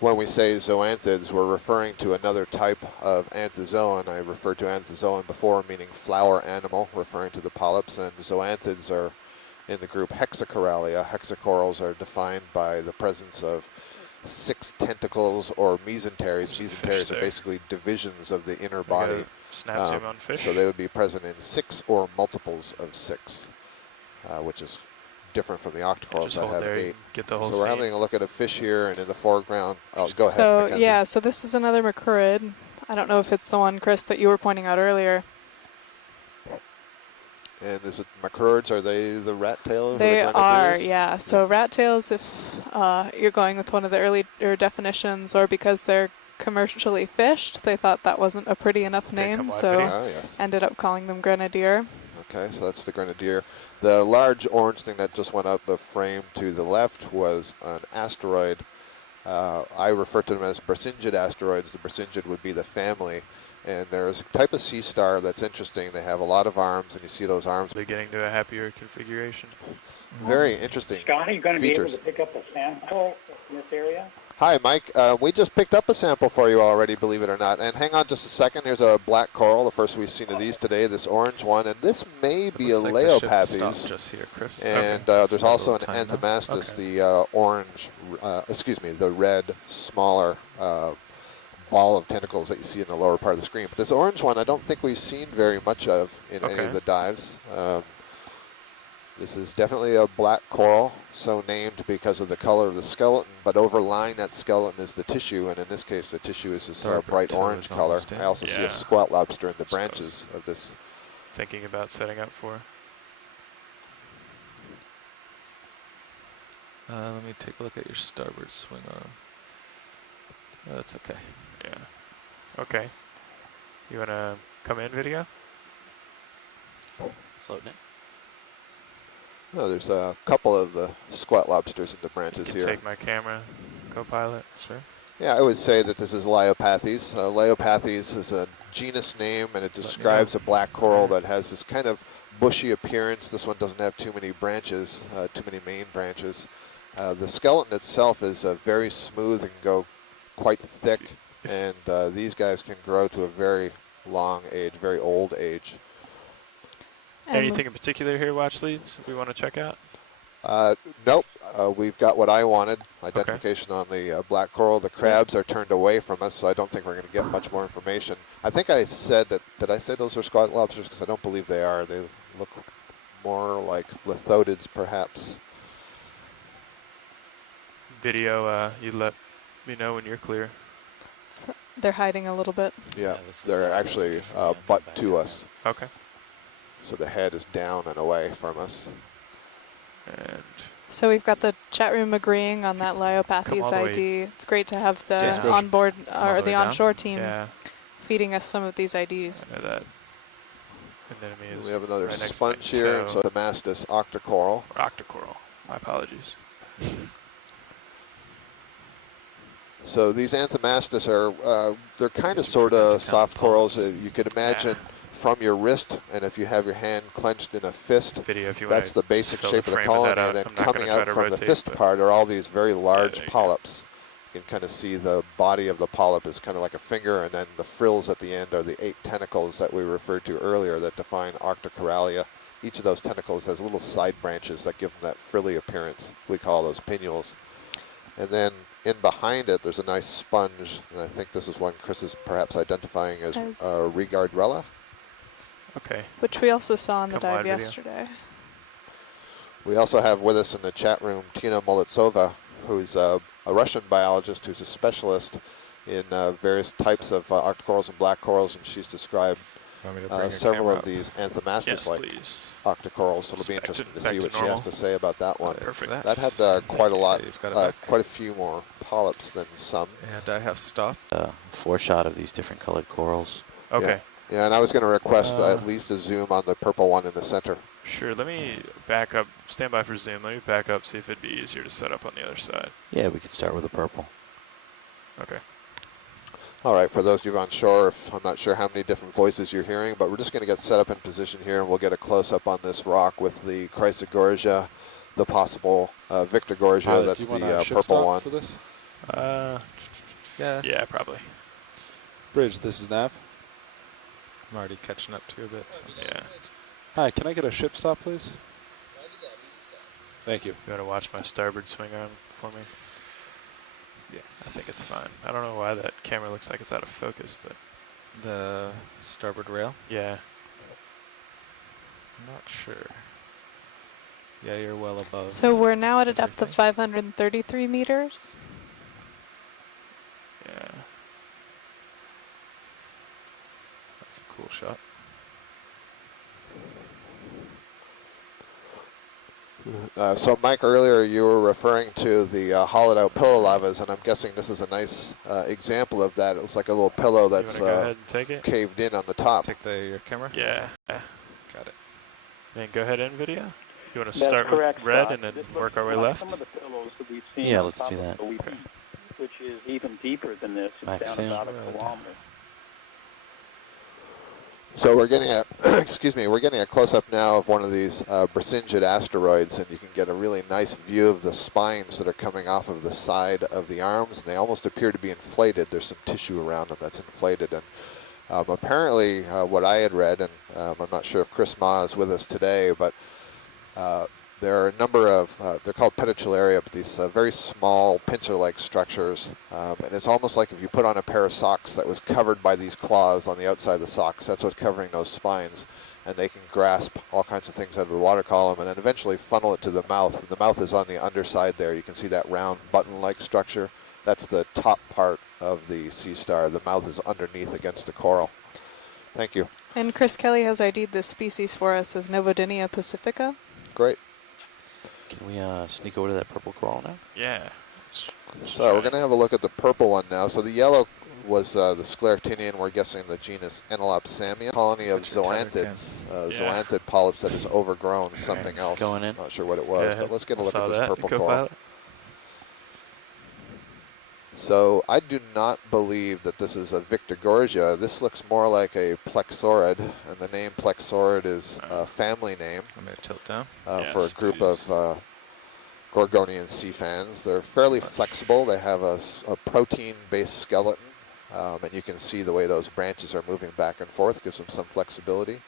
When we say zoanthids, we're referring to another type of anthozoan. I referred to anthozoan before, meaning flower animal, referring to the polyps, and zoanthids are in the group Hexacoralia. Hexacorals are defined by the presence of 6 tentacles or mesenteries. Mesenteries are basically divisions of the inner body. Snap zoom on fish. So they would be present in 6 or multiples of 6, which is different from the octocorals that have 8. Get the whole so we're scene. having a look at a fish here, and in the foreground, go ahead. So Mackenzie. yeah, so this is another macrurid. I don't know if it's the one, Chris, that you were pointing out earlier. And is it macrurids? Are they the rat tail? They the are, grenadiers? yeah. So rat tails, if you're going with one of the earlier definitions, or because they're commercially fished, they thought that wasn't a pretty enough name, so yes. ended up calling them grenadier. Okay, so that's the grenadier. The large orange thing that just went out the frame to the left was an asteroid. I refer to them as Bersingid asteroids. The Bersingid would be the family. And there's a type of sea star that's interesting. They have a lot of arms, and you see those arms. They're getting to a happier configuration. Very interesting. Scott, are you going to features. be able to pick up a sample in this area? Hi, Mike. We just picked up a sample for you already, believe it or not. And hang on just a second. Here's a black coral, the first we've seen of these today, this orange one. And this may be a Leopathes. Just here, Chris. And there's also an Anthomastus, the orange, the red, smaller ball of tentacles that you see in the lower part of the screen. But this orange one I don't think we've seen very much of in any of the dives. This is definitely a black coral, so named because of the color of the skeleton, but overlying that skeleton is the tissue, and in this case the tissue is this bright orange color. I also see a squat lobster in the branches of this. Thinking about setting up for. Let me take a look at your starboard swing arm. That's okay. Yeah. Okay. You want to come in video? Floating it. No, there's a couple of the squat lobsters in the branches here. Take my camera, co-pilot, sir. Yeah, I would say that this is Leopathes. Leopathes is a genus name, and it describes a black coral that has this kind of bushy appearance. This one doesn't have too many branches, too many main branches. The skeleton itself is very smooth and go quite thick, and these guys can grow to a very long age, very old age. Anything in particular here, watch leads, we want to check out? Nope. We've got what I wanted, identification on the black coral. The crabs are turned away from us, so I don't think we're going to get much more information. I think I said that, did I say those are squat lobsters? Because I don't believe they are. They look more like lithodids, perhaps. Video, you let me know when you're clear. They're hiding a little bit. Yeah, they're actually butt to us. Okay. So the head is down and away from us. And so we've got the chat room agreeing on that Leopathes ID. It's great to have the onboard or the onshore team feeding us some of these IDs. I know that. We have another sponge here, and so the Mastus octocoral. Octocoral. My apologies. So these Anthomastus are, they're kind of sort of soft corals. You could imagine from your wrist, and if you have your hand clenched in a fist, that's the basic shape of the colony. And then coming out from the fist part are all these very large polyps. You can kind of see the body of the polyp is kind of like a finger, and then the frills at the end are the 8 tentacles that we referred to earlier that define Octocoralia. Each of those tentacles has little side branches that give them that frilly appearance. We call those pinnules. And then in behind it, there's a nice sponge, and I think this is one Chris is perhaps identifying as Regardrella. Okay. Which we also saw on the dive yesterday. We also have with us in the chat room Tina Molitsova, who's a Russian biologist who's a specialist in various types of octocorals and black corals, and she's described Want me to bring your several camera of up? these anthomastus-like please. octocorals. So it'll be Back to- interesting to back see to what she normal. has to say about that one. Perfect. That had quite a lot, Okay, you've got it back. quite a few more polyps than some. And I have stopped. Foreshot of these different colored corals. Okay. Yeah, and I was going to request at least a zoom on the purple one in the center. Sure, let me back up. Stand by for zoom. Let me back up, see if it'd be easier to set up on the other side. Yeah, we could start with the purple. Okay. All right, for those of you on shore, I'm not sure how many different voices you're hearing, but we're just going to get set up in position here, and we'll get a close-up on this rock with the Chrysogorgia, the possible Victorgorgia, that's the purple one. For this? Yeah, probably. Bridge, this is Nav. I'm already catching up to you a bit. So. Yeah. Hi, can I get a ship stop, please? Thank you. You want to watch my starboard swing arm for me? Yes. I think it's fine. I don't know why that camera looks like it's out of focus, but... The starboard rail? Yeah. I'm not sure. Yeah, you're well above. So we're now at a depth of 533 meters. Yeah. That's a cool shot. So, Mike, earlier you were referring to the hollowed-out pillow lavas, and I'm guessing this is a nice example of that. It looks like a little pillow that's go ahead and take it? caved in on the top. Take your camera? Yeah. Got it. And go ahead in video. You want to That's start correct, with red Scott. and then This work looks our way like left? Some of the pillows that we've seen Yeah, on let's top do of that. the Weep, which is even deeper than this. It's Max down in. about a kilometer. So we're getting a, excuse me, we're getting a close-up now of one of these Brisingid asteroids, and you can get a really nice view of the spines that are coming off of the side of the arms, and they almost appear to be inflated. There's some tissue around them that's inflated, and apparently what I had read, and I'm not sure if Chris Ma is with us today, but there are a number of, they're called pedicularia, but these very small pincer-like structures. And it's almost like if you put on a pair of socks that was covered by these claws on the outside of the socks, that's what's covering those spines. And they can grasp all kinds of things out of the water column and then eventually funnel it to the mouth. And the mouth is on the underside there. You can see that round button-like structure. That's the top part of the sea star. The mouth is underneath against the coral. Thank you. And Chris Kelly has ID'd this species for us as Novodynia pacifica. Great. Can we sneak over to that purple coral now? Yeah. So we're going to have a look at the purple one now. So the yellow was the scleractinian. We're guessing the genus Enelopsamia. Colony of zoanthids, zoanthid polyps that has overgrown something else. Going in. Not sure what it was, but let's get a look at this purple coral. So I do not believe that this is a Victorgorgia. This looks more like a plexaurid, and the name plexaurid is a family name. I'm going to tilt down. For a group of Gorgonian sea fans. They're fairly flexible. They have a protein-based skeleton, and you can see the way those branches are moving back and forth gives them some flexibility.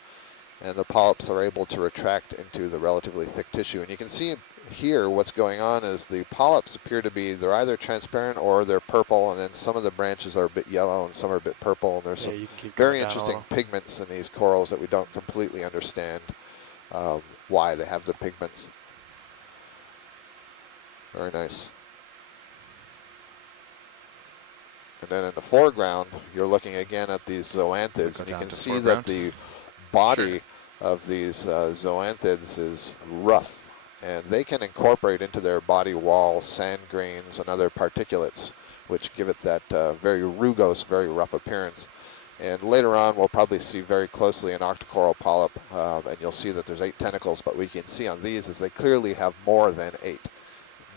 And the polyps are able to retract into the relatively thick tissue. And you can see here what's going on is the polyps appear to be, they're either transparent or they're purple, and then some of the branches are a bit yellow and some are a bit purple, and there's some very interesting pigments in these corals that we don't completely understand why they have the pigments. Very nice. And then in the foreground, you're looking again at these zoanthids, and you can see that the body of these zoanthids is rough. And they can incorporate into their body wall sand grains and other particulates, which give it that very rugose, very rough appearance. And later on, we'll probably see very closely an octocoral polyp, and you'll see that there's 8 tentacles, but we can see on these is they clearly have more than 8. And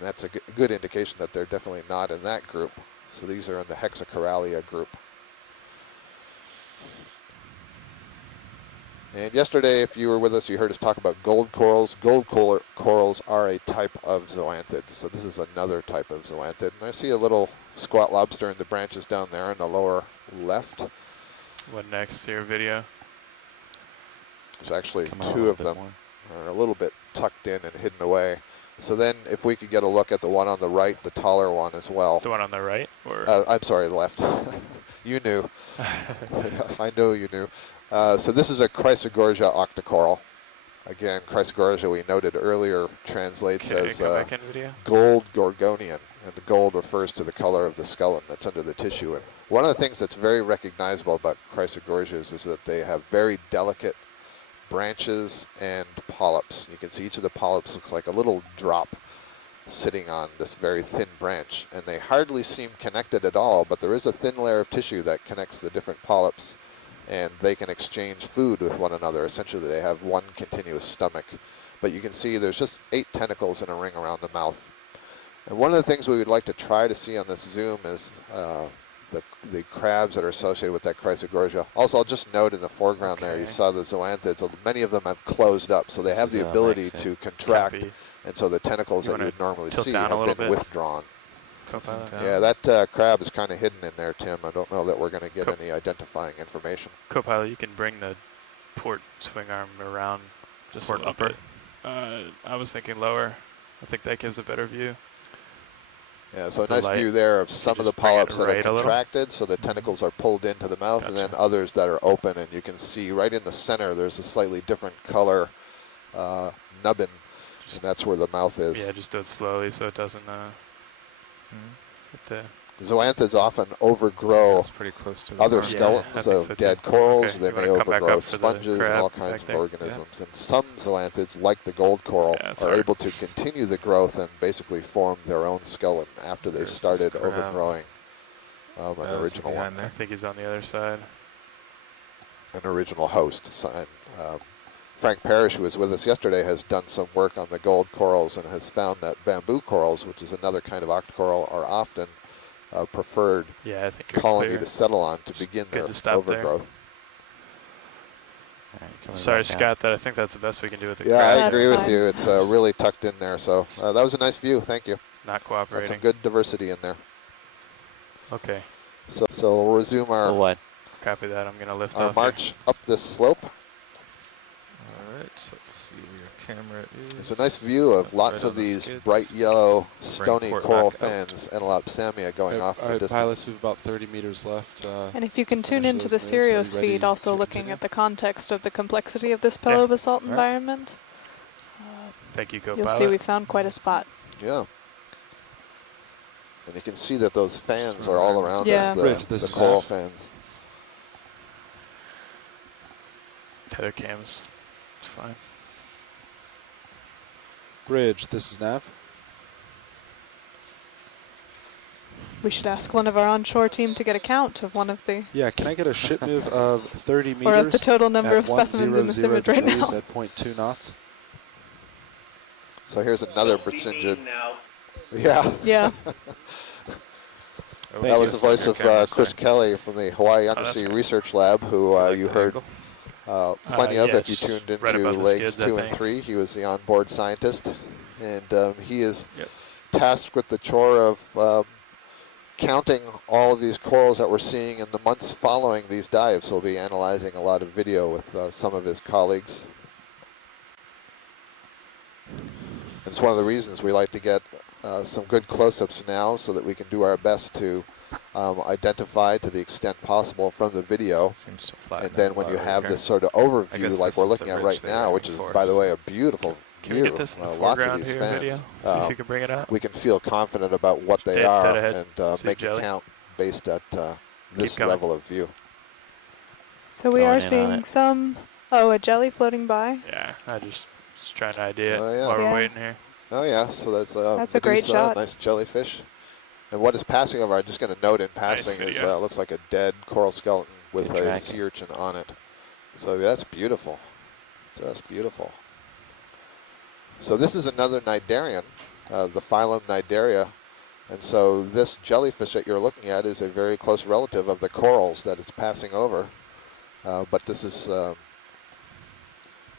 that's a good indication that they're definitely not in that group. So these are in the Hexacoralia group. And yesterday, if you were with us, you heard us talk about gold corals. Gold corals are a type of zoanthid. So this is another type of zoanthid. And I see a little squat lobster in the branches down there in the lower left. What next to your video? There's actually 2 of them. Are a little bit tucked in and hidden away. So then if we could get a look at the one on the right, the taller one as well. The one on the right? Or I'm sorry, the left. You knew. I know you knew. So this is a Chrysogorgia octocoral. Again, Chrysogorgia, we noted earlier, translates as back in video. gold gorgonian. And the gold refers to the color of the skeleton that's under the tissue. And one of the things that's very recognizable about chrysogorgias is that they have very delicate branches and polyps. You can see each of the polyps looks like a little drop sitting on this very thin branch, and they hardly seem connected at all, but there is a thin layer of tissue that connects the different polyps, and they can exchange food with one another. Essentially, they have one continuous stomach, but you can see there's just 8 tentacles in a ring around the mouth. And one of the things we would like to try to see on this zoom is the crabs that are associated with that chrysogorgia. Also, I'll just note in the foreground there, you saw the zoanthids. Many of them have closed up, so they have the ability to contract, and so the tentacles that you would normally see have been withdrawn. Yeah, that crab is kind of hidden in there, Tim. I don't know that we're going to get any identifying information. Co-pilot, you can bring the port swing arm around just port a little bit. I was thinking lower. I think that gives a better view. Yeah, so a nice view there of some of the polyps that are contracted, so the tentacles are pulled into the mouth, and then others that are open, and you can see right in the center there's a slightly different color nubbin, and that's where the mouth is. Yeah, just do it slowly so it doesn't... Zoanthids often overgrow pretty close to other skeletons of dead corals. They may overgrow sponges and all kinds of organisms. And some zoanthids, like the gold coral, are able to continue the growth and basically form their own skeleton after they've started overgrowing an original one. I think he's on the other side. An original host. Frank Parrish, who was with us yesterday, has done some work on the gold corals and has found that bamboo corals, which is another kind of octocoral, are often preferred colony to settle on to begin their overgrowth. Sorry, Scott, I think that's the best we can do with the crab. crab. I agree with you. It's really tucked in there. So that was a nice view. Thank you. Not cooperating. Got some good diversity in there. Okay. So we'll resume our Copy that. I'm going to lift our off march up this slope. All right, so let's see where your camera is. There's a nice view of lots of these bright yellow, stony coral fans and Elopsamia going off in the distance. Pilots have about 30 meters left. And if you can tune into the Sirius feed, also looking at the context of the complexity of this pelobasalt environment, thank you, you'll see we found quite a spot. Yeah. And you can see that those fans are all around us, the coral fans. Tether cams. It's fine. Bridge, this is Nav. We should ask one of our onshore team to get a count of one of the... Yeah, can I get a ship move of 30 meters? Or of the total number of specimens in this image right now. At 0.2 knots. So here's another Brisingid. Yeah. Yeah. That was the voice of Chris Kelly from the Hawaii Undersea Research Lab, who you heard plenty of if you tuned into legs 2 and 3. He was the onboard scientist, and he is tasked with the chore of counting all of these corals that we're seeing in the months following these dives. He'll be analyzing a lot of video with some of his colleagues. It's one of the reasons we like to get some good close-ups now so that we can do our best to identify to the extent possible from the video. And then when you have this sort of overview like we're looking at right now, which is, by the way, a beautiful view, lots of these fans, See if you can bring it out. we can feel confident about what they are and make it count based at this level of view. So we are seeing some... Oh, a jelly floating by? Yeah, I just trying to idea it while we're waiting here. Oh yeah, so that's a great shot. Nice jellyfish. And what is passing over, I'm just going to note in passing, is looks like a dead coral skeleton with a sea urchin on it. So that's beautiful. Just beautiful. So this is another cnidarian, the phylum Cnidaria. And so this jellyfish that you're looking at is a very close relative of the corals that it's passing over. But this is...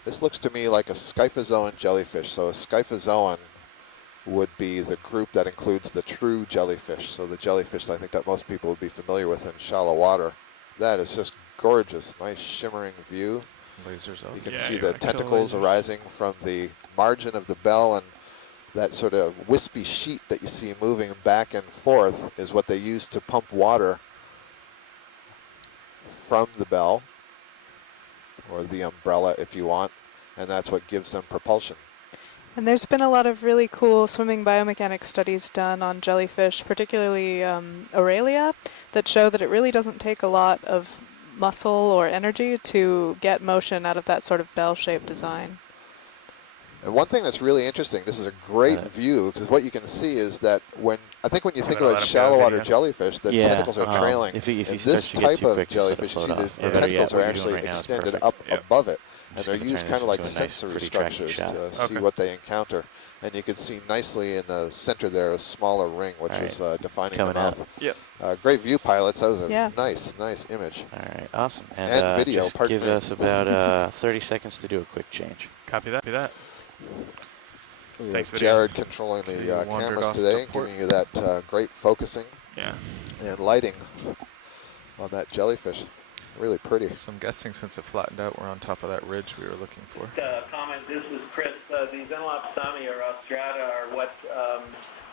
This looks to me like a scyphozoan jellyfish. So a scyphozoan would be the group that includes the true jellyfish. So the jellyfish I think that most people would be familiar with in shallow water. That is just gorgeous, nice shimmering view. Lasers up. You can see the tentacles arising from the margin of the bell, and that sort of wispy sheet that you see moving back and forth is what they use to pump water from the bell, or the umbrella if you want, and that's what gives them propulsion. And there's been a lot of really cool swimming biomechanics studies done on jellyfish, particularly Aurelia, that show that it really doesn't take a lot of muscle or energy to get motion out of that sort of bell-shaped design. And one thing that's really interesting, this is a great view, because what you can see is that when you think about shallow water jellyfish, the tentacles are trailing. If you in start this to get type too of quick, you jellyfish, you see the tentacles are actually extended up above it. And they're used kind of like sensory structures to see what they encounter. And you can see nicely in the center there a smaller ring, which is defining the mouth. Great view, pilots. That was a nice image. All right, awesome. And video, just give us about 30 seconds to do a quick change. Copy that. Thanks, Jared controlling the cameras today, giving you that great focusing and lighting on that jellyfish. Really pretty. So I'm guessing since it flattened out, we're on top of that ridge we were looking for. Comment, this is Chris. These Enlopsami or Ostrata are what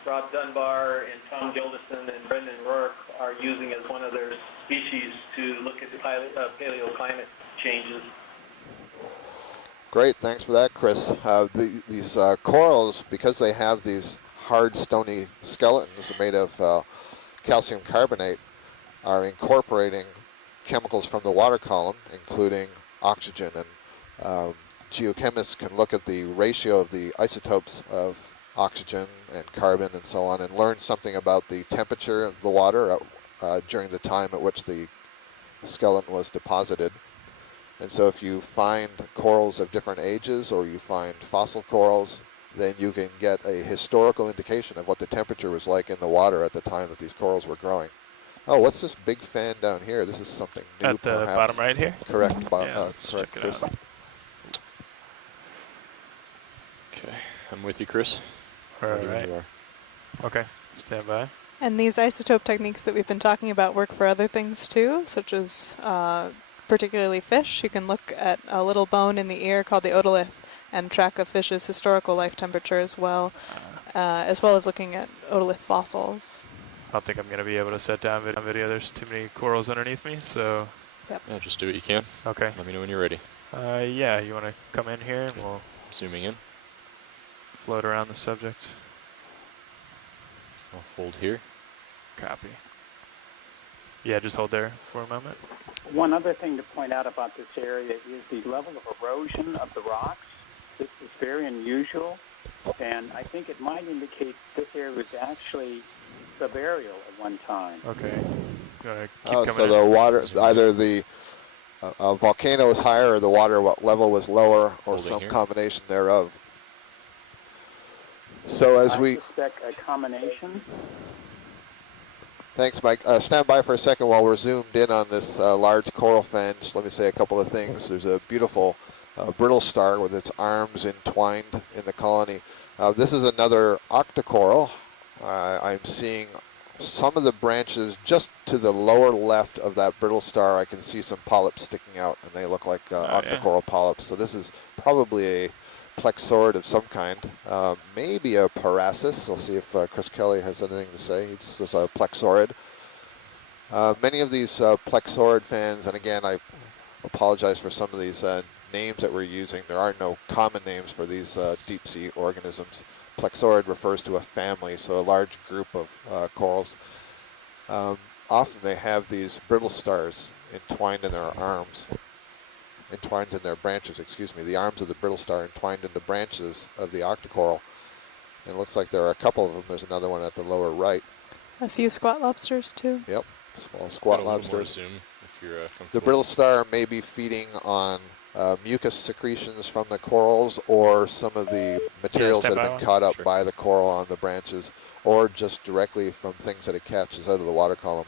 Rob Dunbar and Tom Gilderson and Brendan Rourke are using as one of their species to look at the paleoclimate changes. Great, thanks for that, Chris. These corals, because they have these hard, stony skeletons made of calcium carbonate, are incorporating chemicals from the water column, including oxygen. And geochemists can look at the ratio of the isotopes of oxygen and carbon and so on and learn something about the temperature of the water during the time at which the skeleton was deposited. And so if you find corals of different ages or you find fossil corals, then you can get a historical indication of what the temperature was like in the water at the time that these corals were growing. Oh, what's this big fan down here? This is something new, at the perhaps. bottom right here? Correct. Correct, Chris. Okay, I'm with you, Chris. All right. Okay, stand by. And these isotope techniques that we've been talking about work for other things too, such as particularly fish. You can look at a little bone in the ear called the otolith and track a fish's historical life temperature as well as looking at otolith fossils. I don't think I'm going to be able to set down video. There's too many corals underneath me, so... Yep. Yeah, just do what you can. Okay. Let me know when you're ready. Yeah, you want to come in here and we'll... Zooming in. Float around the subject. I'll hold here. Copy. Yeah, just hold there for a moment. One other thing to point out about this area is the level of erosion of the rocks. This is very unusual, and I think it might indicate this area was actually subaerial at one time. Okay. So the water, either the volcano was higher or the water level was lower, or some combination thereof. So as I suspect a combination. Thanks, Mike. Stand by for a second while we're zoomed in on this large coral fan. Just let me say a couple of things. There's a beautiful brittle star with its arms entwined in the colony. This is another octocoral. I'm seeing some of the branches just to the lower left of that brittle star. I can see some polyps sticking out, and they look like octocoral polyps. So this is probably a plexaurid of some kind, maybe a parasis. I'll see if Chris Kelly has anything to say. He just is a plexaurid. Many of these plexaurid fans, and again, I apologize for some of these names that we're using. There are no common names for these deep sea organisms. Plexaurid refers to a family, so a large group of corals. Often they have these brittle stars entwined in their arms. Entwined in their branches, excuse me. The arms of the brittle star entwined in the branches of the octocoral. And it looks like there are a couple of them. There's another one at the lower right. A few squat lobsters too. Yep, small squat lobsters. Zoom if you're the brittle star may be feeding on mucus secretions from the corals, or some of the materials that have been caught up by the coral on the branches, or just directly from things that it catches out of the water column.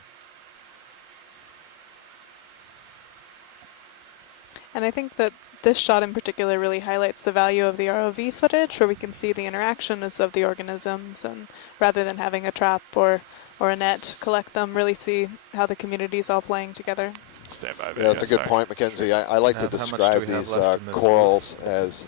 And I think that this shot in particular really highlights the value of the ROV footage, where we can see the interactions of the organisms, and rather than having a trap or a net collect them, really see how the community's all playing together. Stand by. Yeah, that's a good point, Mackenzie. I like to describe these corals as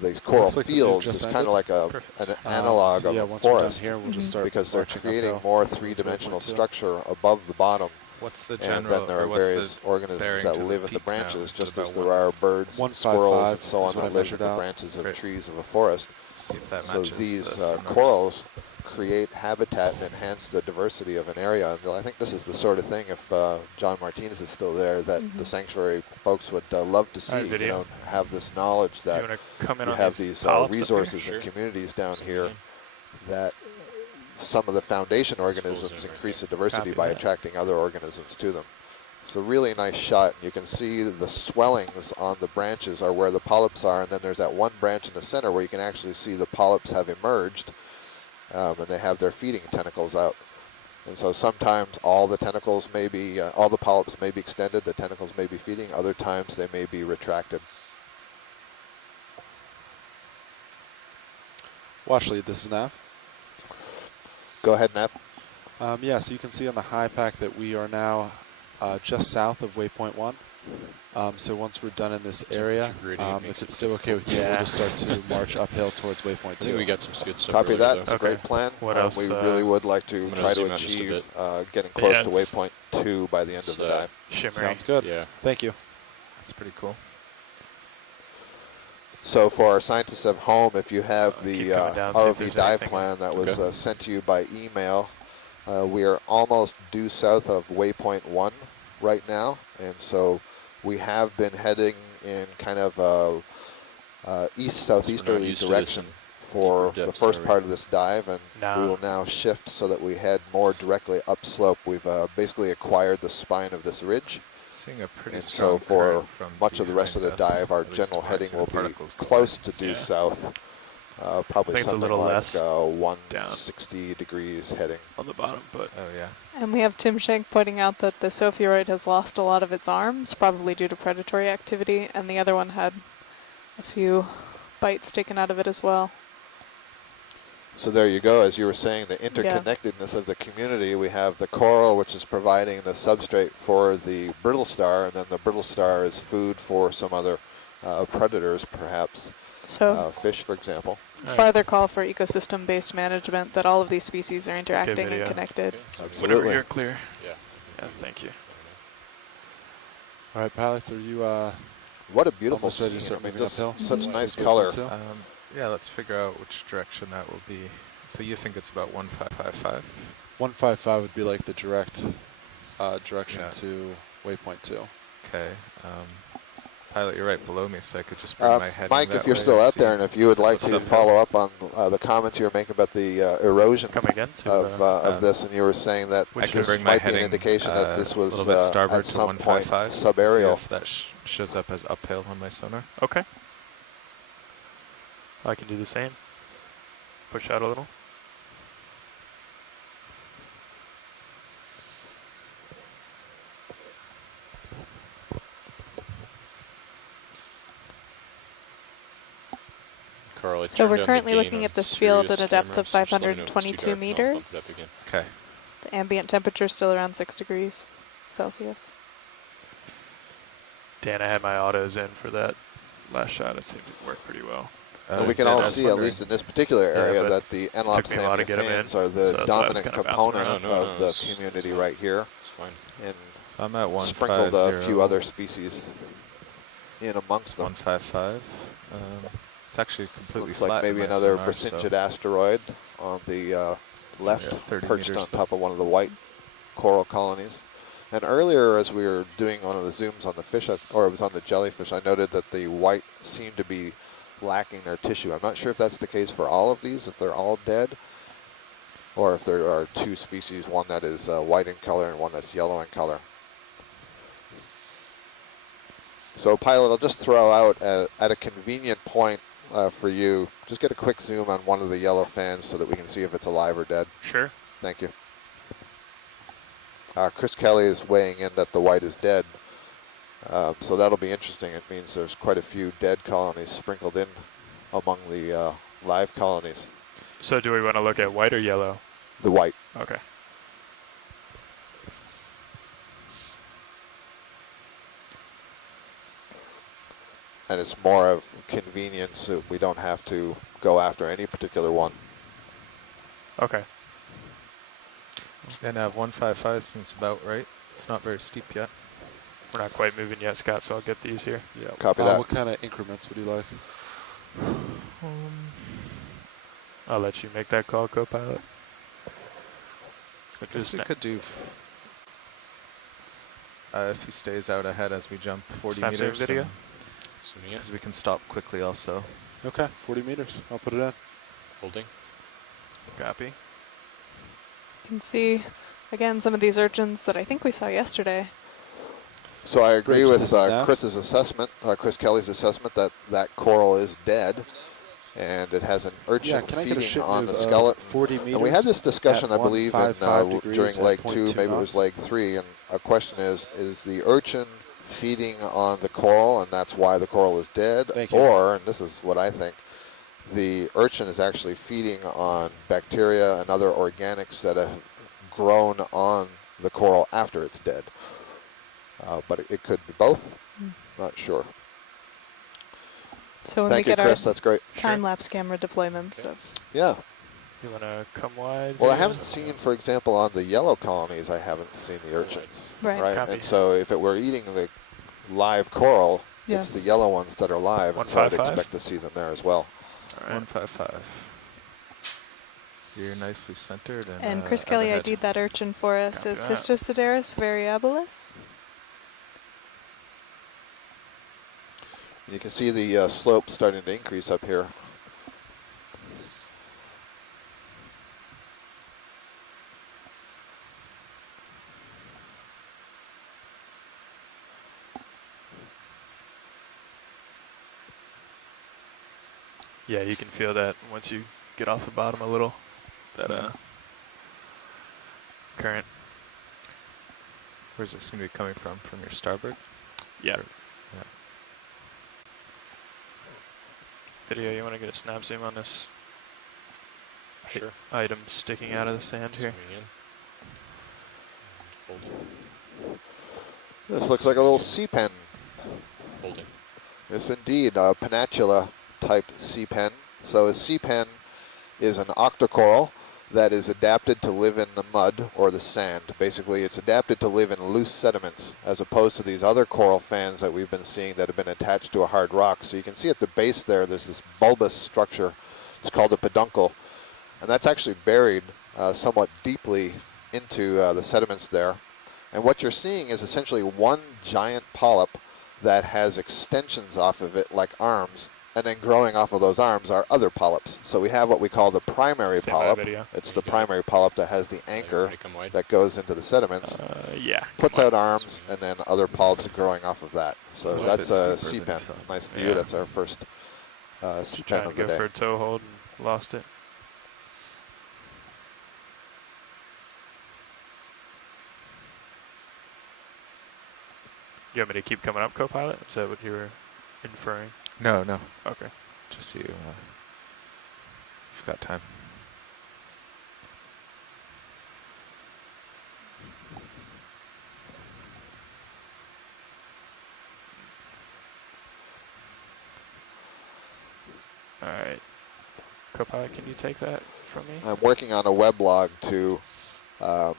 these coral fields as kind of like an analog of a forest, here, we'll just start because they're creating more three-dimensional structure above the bottom. What's the And general, then there are or what's various the organisms bearing that to the live in the peak now? branches, Is it just about as there one- are birds, and 155 squirrels, and so is on what I that live in measured the out. branches of Great. trees of a forest. See if that So matches these the submerged. corals create habitat and enhance the diversity of an area. And I think this is the sort of thing, if John Martinez is still there, that the sanctuary folks would love to see. You know, have this knowledge that you want to come in you on have these these polyps up here? resources and communities down here that some of the foundation organisms right increase there. the diversity Copy by that. attracting other organisms to them. It's a really nice shot. You can see the swellings on the branches are where the polyps are, and then there's that one branch in the center where you can actually see the polyps have emerged, and they have their feeding tentacles out. And so sometimes all the tentacles may be, all the polyps may be extended, the tentacles may be feeding, other times they may be retracted. Watch lead, this is Nav. Go ahead, Nav. Yeah, so you can see on the high pack that we are now just south of waypoint 1. So once we're done in this area, if it's still okay with you, we'll just start to march uphill towards waypoint 2. I think we got some good stuff. Copy that. It's Though. a great plan. What else? We really would like to try to zoom out just a achieve bit. getting close Yeah, to it's- waypoint 2 by the end of the dive. Shimmering. Sounds good. Yeah. Thank you. That's pretty cool. So for our scientists at home, if you have the keep coming down, see if ROV there's dive anything. plan that was sent to you by email, we are almost due south of waypoint 1 right now, and so we have been heading in kind of a east-southeasterly east of this direction and for deeper the depths, first are we? part of this dive, and we will now shift so that we head more directly upslope. We've basically acquired the spine of this ridge. Seeing a pretty And strong so for current from much of the rest of the behind us, dive, our at least general to our heading side, will be particles close to collide. due south. Probably I think it's a something little like less 160 degrees heading. on the bottom, but Oh yeah. And we have Tim Schenk pointing out that the Sophieroid has lost a lot of its arms, probably due to predatory activity, and the other one had a few bites taken out of it as well. So there you go. As you were saying, the interconnectedness of the community. We have the coral, which is providing the substrate for the brittle star, and then the brittle star is food for some other predators, perhaps So fish, for example. farther call for ecosystem-based management, that all of these species are interacting and video. connected. Absolutely. whenever you're clear. Yeah. Yeah, thank you. All right, pilots, are you What a beautiful almost ready scene. to start I mean, moving just uphill? such nice Waypoint color. 2? Yeah, let's figure out which direction that will be. So you think it's about 1555? 155 would be like the direct direction Yeah. to waypoint 2. Okay. Pilot, you're right below me, so I could just bring my heading Mike, that if you're way still and out see there, and if you would like what's to up follow up on the comments you were making about the erosion Come again to of this, and you were saying that I could this bring my might be an heading indication that this a was little bit starboard at to some point 155. See subaerial. if that shows up as uphill on my sonar. Okay. I can do the same. Push out a little. Carl, I So turned we're down the currently gain looking on at this field at Sirius a depth camera, of so just let me know if it's too 522 dark and I'll meters. bump it up again. Okay. The ambient temperature is still around 6 degrees Celsius. Dan, I had my autos in for that last shot. It seemed to work pretty well. And we can yeah, all I was see, at wondering. least in this particular Yeah, area, but that the Enlop took me a while to Samia get 'em in, fans are so the that's why I was dominant kinda bouncing component around. No, of the it's community fine. right here, It's fine. and So I'm at 150. sprinkled a few other species in amongst It's them. 155. It's actually completely Looks flat. like maybe in my another sonar, so Bracingid asteroid on the left, Yeah, 30 perched meters on top of one of the white coral colonies. And earlier, as we were doing one of the zooms on the fish, or it was on the jellyfish, I noted that the white seemed to be lacking their tissue. I'm not sure if that's the case for all of these, if they're all dead, or if there are two species, one that is white in color and one that's yellow in color. So, pilot, I'll just throw out at a convenient point for you, just get a quick zoom on one of the yellow fans so that we can see if it's alive or dead. Sure. Thank you. Chris Kelly is weighing in that the white is dead. So that'll be interesting. It means there's quite a few dead colonies sprinkled in among the live colonies. So do we want to look at white or yellow? The white. Okay. And it's more of convenience. We don't have to go after any particular one. Okay. And 155 seems about right. It's not very steep yet. We're not quite moving yet, Scott, so I'll get these here. Yeah. Copy that. What kind of increments would you like? I'll let you make that call, co-pilot. I guess we could do, if he stays out ahead as we jump 40 Snap zoom meters. video? Because we can stop quickly also. Okay, 40 meters. I'll put it in. Holding. Copy. You can see, again, some of these urchins that I think we saw yesterday. So I agree Bridge with the snap. Chris's assessment, Chris Kelly's assessment that that coral is dead, and it has an urchin can I get a feeding ship on move the of skeleton. 40 meters And we had this discussion, at I believe, in 155 degrees during at leg 2, 0.2 maybe it was knots? leg 3, and a question is the urchin feeding on the coral, and that's why the coral is dead? Thank you. Or, and this is what I think, the urchin is actually feeding on bacteria and other organics that have grown on the coral after it's dead. But it could be both. Not sure. So when Thank we you, get Chris. our That's great. time-lapse camera deployments of Yeah. You want to come wide? Well, I here? haven't seen, for example, on the yellow colonies, I haven't seen the urchins. Right. Copy. And so if it were eating the live coral, Yeah. it's the yellow ones that are live. And so I'd 155? expect to see them there as well. All right. 155. You're nicely centered. And Chris out Kelly ahead. ID'd that urchin for us Copy as that. Histosideros variabilis. You can see the slope starting to increase up here. Yeah, you can feel that once you get off the bottom a little. That current. Where's this going to be coming from? From your starboard? Yeah. Yeah. Video, you want to get a snap zoom on this Sure. item sticking out of the sand here? Zooming in. Holding. This looks like a little sea pen. Holding. Yes, indeed, a Peninsula type sea pen. So a sea pen is an octocoral that is adapted to live in the mud or the sand. Basically, it's adapted to live in loose sediments as opposed to these other coral fans that we've been seeing that have been attached to a hard rock. So you can see at the base there, there's this bulbous structure. It's called a peduncle. And that's actually buried somewhat deeply into the sediments there. And what you're seeing is essentially one giant polyp that has extensions off of it like arms, and then growing off of those arms are other polyps. So we have what we call the primary Stand by polyp. video. It's the primary polyp that has the anchor Ready to come wide? that goes into the sediments, Yeah. puts out arms, and then other polyps growing off of that. So A little that's bit a steeper sea than pen. I thought. Nice view. Yeah. That's our first sea pen Trying to of the go day. for a toe hold and lost it. You want me to keep coming up, co-pilot? Is that what you were inferring? No, no. Okay. Just so you've got time. All right. Co-pilot, can you take that from me? I'm working on a weblog to And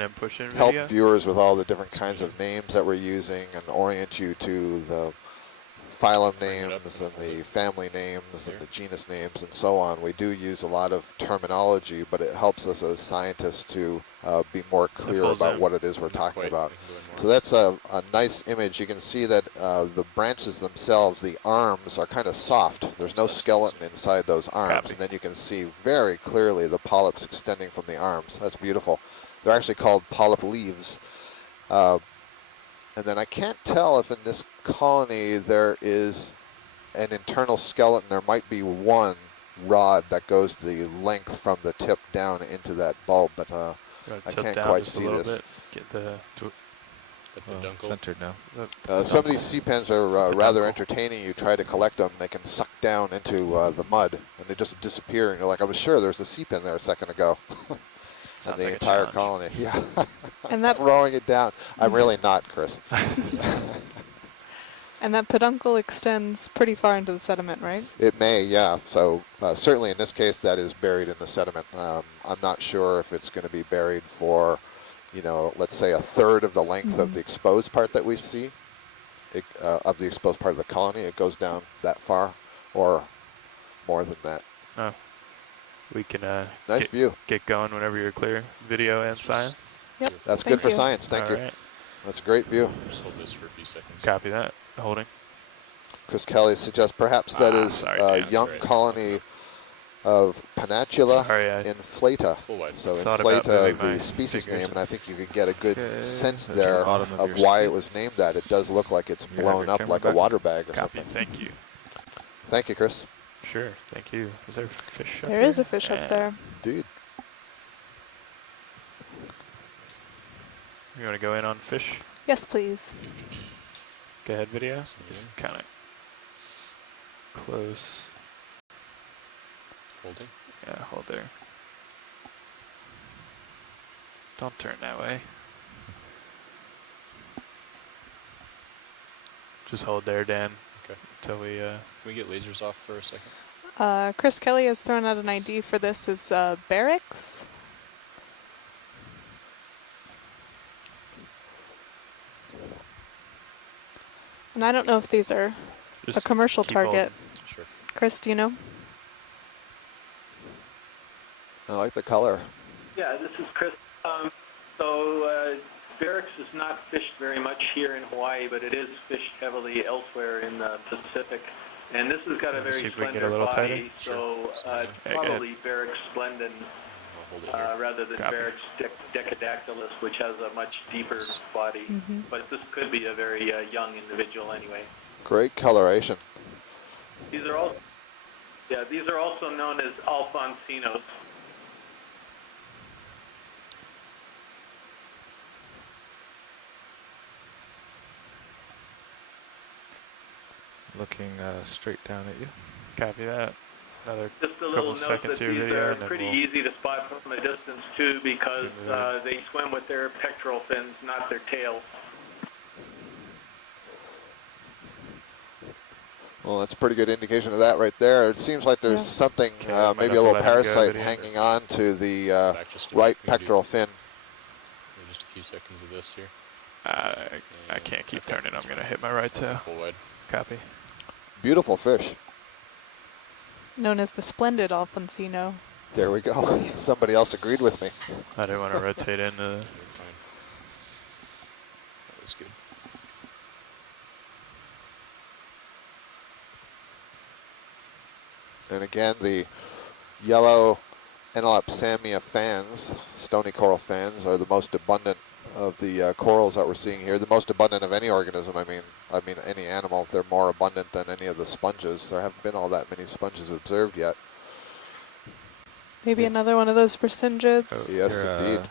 then push in help video? viewers with all the different kinds of names that we're using and orient you to the phylum names and the family names and the genus names and so on. We do use a lot of terminology, but it helps us as scientists to be more clear full about zoom. what it is we're talking Quite. about. We can go in more. So that's a nice image. You can see that the branches themselves, the arms, are kind of soft. There's no skeleton inside those arms. Copy. And then you can see very clearly the polyps extending from the arms. That's beautiful. They're actually called polyp leaves. And then I can't tell if in this colony there is an internal skeleton. There might be one rod that goes the length from the tip down into that bulb, but Gotta I tilt can't down quite just a see little this. bit. Get the The Well, peduncle. centered now. Some of these sea pens are rather entertaining. You try to collect them, they can suck down into the mud, and they just disappear. And you're like, I was sure there was a sea pen there a second ago. And Sounds the like a entire challenge. colony. Yeah. And that Throwing it down. I'm really not, Chris. and that peduncle extends pretty far into the sediment, right? It may, yeah. So certainly in this case, that is buried in the sediment. I'm not sure if it's going to be buried for you know, let's say a third of the length of the exposed part that we see, of the exposed part of the colony, it goes down that far, or more than that. Oh, we can nice view. Get going whenever you're clear. Video and science. Yep. That's good for science. Thank you. Right. That's a great view. Just hold this for a few seconds. Copy that. Holding. Chris Kelly suggests perhaps that is a young colony of Panatula inflata. So inflata, the species name, and I think you could get a good sense there of why it was named that. It does look like it's blown up like a water bag or something. Thank you. Thank you, Chris. Sure. Thank you. Is there a fish up there? There is a fish up there. Indeed. You want to go in on fish? Yes, please. Go ahead, video. Just kind of close. Holding? Yeah, hold there. Don't turn that way. Just hold there, Dan. Okay. Until we Can we get lasers off for a second? Chris Kelly has thrown out an ID for this as barracks. And I don't know if these are just a commercial target. Sure. Chris, do you know? I like the color. Yeah, this is Chris. Barracks is not fished very much here in Hawaii, but it is fished heavily elsewhere in the Pacific. And this has got a very slender body, so it's probably Barracks splendens rather than Barracks decadactylus, which has a much deeper body. But this could be a very young individual anyway. Great coloration. These are also known as Alfonsinos. Looking straight down at you. Copy that. Another Just a little couple note seconds that here these video. are pretty easy to spot from a distance too, because they swim with their pectoral fins, not their tails. Well, that's a pretty good indication of that right there. It seems like there's something, maybe a little parasite hanging on to the right pectoral fin. Just a few seconds of this here. I can't keep turning. I'm going to hit my right toe. Full wide. Copy. Beautiful fish. Known as the splendid Alfonsino. There we go. Somebody else agreed with me. I didn't want to rotate into. You're fine. That was good. And again, the yellow Enelopsamia fans, stony coral fans, are the most abundant of the corals that we're seeing here. The most abundant of any organism. I mean any animal. They're more abundant than any of the sponges. There haven't been all that many sponges observed yet. Maybe another one of those persingids. Oh, yes, indeed.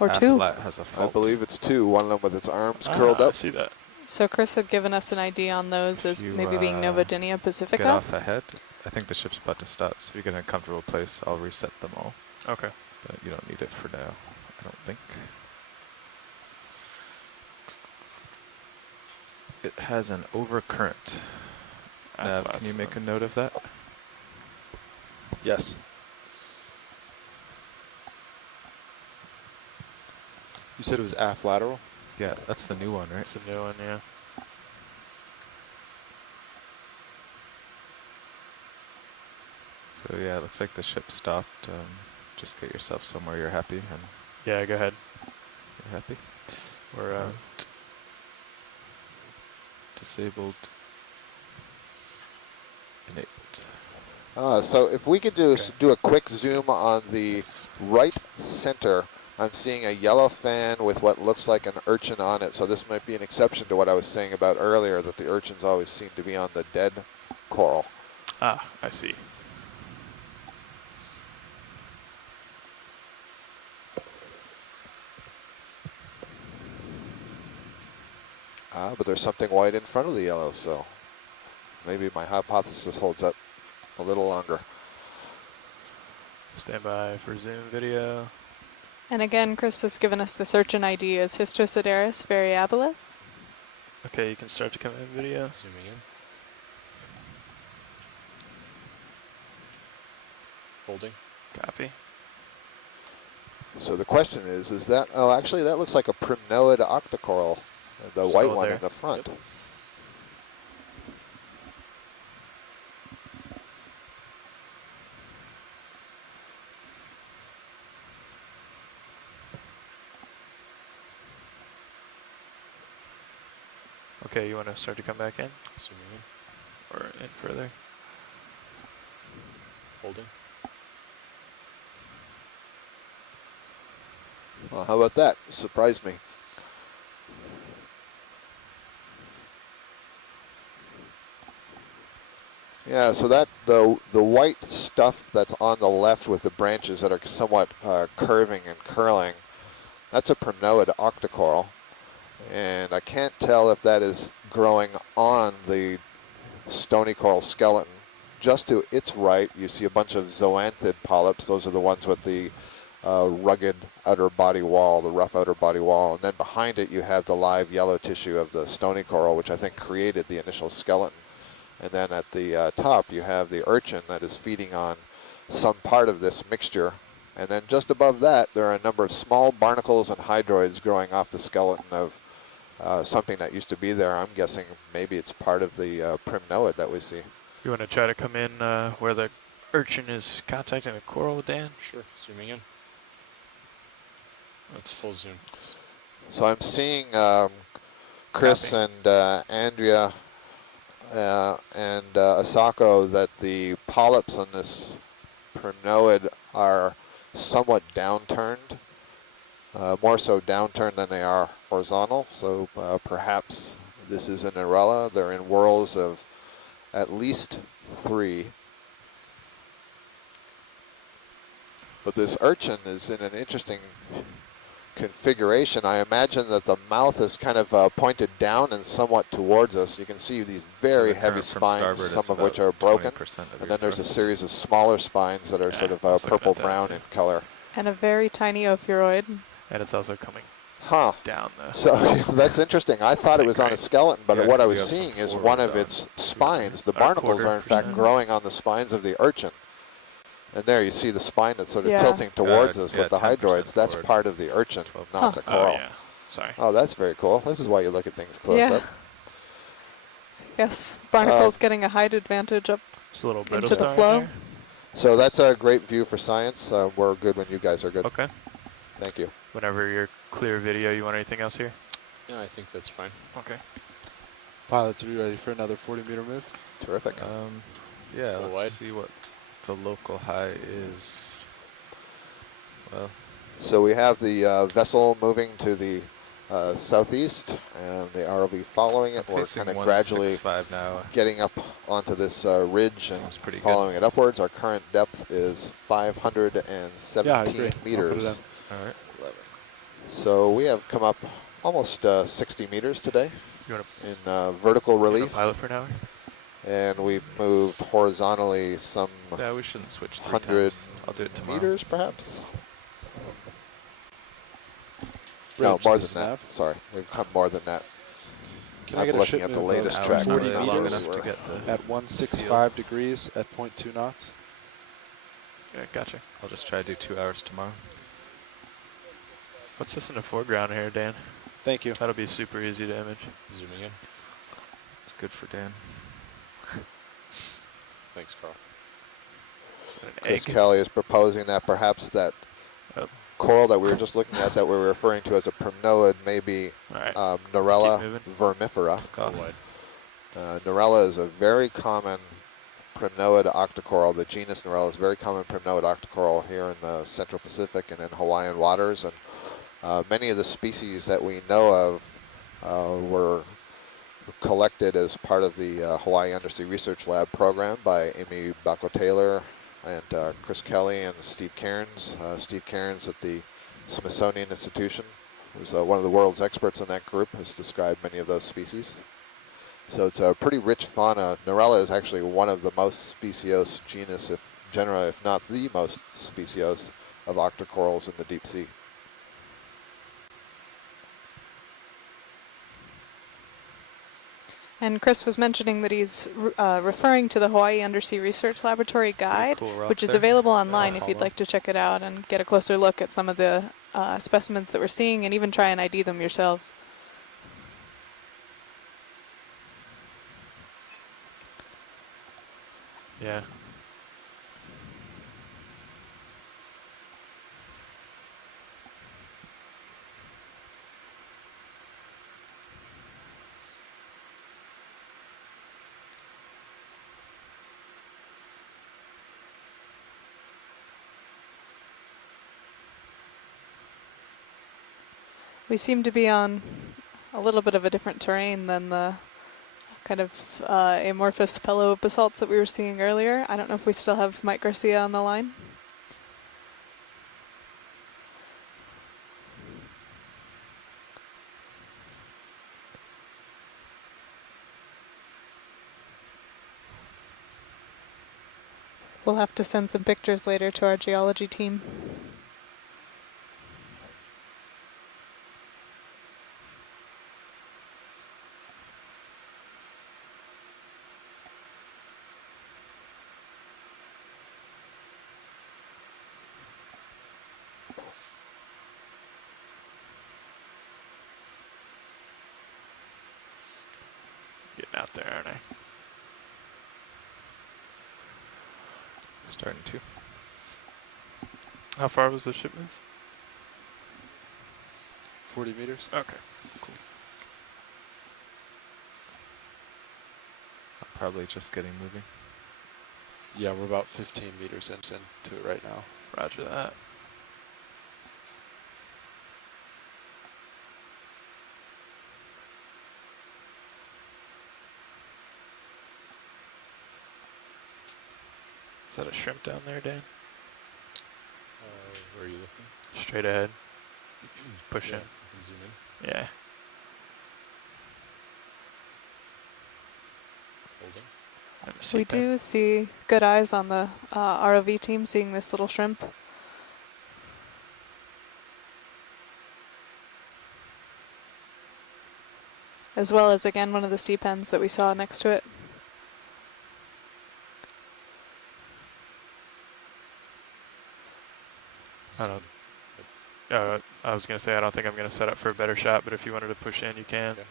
Or two. Has a fault. I believe it's two. One of them with its arms curled up. I see that. So Chris had given us an ID on those as maybe being Novodynia pacifica. Get off ahead. I think the ship's about to stop, so if you get in a comfortable place, I'll reset them all. Okay. But you don't need it for now, I don't think. It has an overcurrent. Nav, can you make a note of that? Yes. You said it was aft lateral? Yeah, that's the new one, right? It's the new one, yeah. So yeah, it looks like the ship stopped. Just get yourself somewhere you're happy. And yeah, go ahead. You're happy? We're disabled. Enabled. So if we could do a quick zoom on the right center, I'm seeing a yellow fan with what looks like an urchin on it. So this might be an exception to what I was saying about earlier, that the urchins always seem to be on the dead coral. Ah, I see. But there's something white in front of the yellow, so maybe my hypothesis holds up a little longer. Stand by for Zoom video. And again, Chris has given us the urchin ID as Histosideris variabilis. Okay, you can start to come in video. Zooming in. Holding. Copy. So the question is that, oh, actually that looks like a primnoid octocoral, the white one in the front. Yep. Okay, you want to start to come back in? Zooming in. Or in further? Holding. Well, how about that? Surprised me. Yeah, so that the white stuff that's on the left with the branches that are somewhat curving and curling, that's a primnoid octocoral. And I can't tell if that is growing on the stony coral skeleton. Just to its right, you see a bunch of zoanthid polyps. Those are the ones with the rugged outer body wall, the rough outer body wall. And then behind it, you have the live yellow tissue of the stony coral, which I think created the initial skeleton. And then at the top, you have the urchin that is feeding on some part of this mixture. And then just above that, there are a number of small barnacles and hydroids growing off the skeleton of something that used to be there. I'm guessing maybe it's part of the primnoid that we see. You want to try to come in where the urchin is contacting the coral, Dan? Sure, zooming in. That's full zoom. So I'm seeing Chris and Andrea and Asako that the polyps on this primnoid are somewhat downturned, more so downturned than they are horizontal. So perhaps this is an Arella. They're in whorls of at least 3. But this urchin is in an interesting configuration. I imagine that the mouth is kind of pointed down and somewhat towards us. You can see these very heavy spines, some of which are broken. And then there's a series of smaller spines that are sort of purple-brown in color. And a very tiny ophiuroid. And it's also coming down the... So that's interesting. I thought it was on a skeleton, but what I was seeing is one of its spines. The barnacles are in fact growing on the spines of the urchin. And there you see the spine that's sort of tilting towards us with the hydroids. That's part of the urchin, not the coral. Oh, yeah. Sorry. Oh, that's very cool. This is why you look at things close up. Yes, barnacles getting a height advantage up a little bit into the flow. So that's a great view for science. We're good when you guys are good. Okay. Thank you. Whenever you're clear video, you want anything else here? Yeah, I think that's fine. Okay. Pilots, are you ready for another 40-meter move? Terrific. Yeah, let's see what the local high is. Well, so we have the vessel moving to the southeast, and the ROV following it. We're kind of gradually getting up onto this ridge and following it upwards. Our current depth is 517 meters. All right. So we have come up almost 60 meters today in vertical relief. Pilot for an hour? And we've moved horizontally some we shouldn't switch 100 I'll do it tomorrow. meters, perhaps. No, more than that. Sorry, we've come more than that. Can I'm I get looking a at the shipment latest of track. 40 long meters enough to get at 165 degrees at 0.2 knots? Yeah, gotcha. I'll just try to do 2 hours tomorrow. What's this in the foreground here, Dan? Thank you. That'll be super easy to image. Zooming in. It's good for Dan. Thanks, Carl. Chris Kelly is proposing that perhaps that coral that we were just looking at that we were referring to as a primnoid may be Narella vermifera. Narella is a very common primnoid octocoral. The genus Narella is a very common primnoid octocoral here in the Central Pacific and in Hawaiian waters. And many of the species that we know of were collected as part of the Hawaii Undersea Research Lab program by Amy Bacco-Taylor and Chris Kelly and Steve Cairns. Steve Cairns at the Smithsonian Institution, who's one of the world's experts in that group, has described many of those species. So it's a pretty rich fauna. Narella is actually one of the most speciose genus, if not the most speciose, of octocorals in the deep sea. And Chris was mentioning that he's referring to the Hawaii Undersea Research Laboratory guide, cool rock which is there. available online if you'd Hollow. like to check it out and get a closer look at some of the specimens that we're seeing and even try and ID them yourselves. Yeah. We seem to be on a little bit of a different terrain than the kind of amorphous pillow basalts that we were seeing earlier. I don't know if we still have Mike Garcia on the line. We'll have to send some pictures later to our geology team. Getting out there, aren't I? Starting to. How far was the ship move? 40 meters. Okay, cool. I'm probably just getting moving. Yeah, we're about 15 meters into it right now. Roger that. Is that a shrimp down there, Dan? Where are you looking? Straight ahead. Push Yeah, in. you can zoom in. Yeah. Holding. We do see good eyes on the ROV team seeing this little shrimp. As well as, again, one of the sea pens that we saw next to it. I don't. I was gonna say I don't think I'm gonna set up for a better shot, but if you wanted to push in, you can. Okay.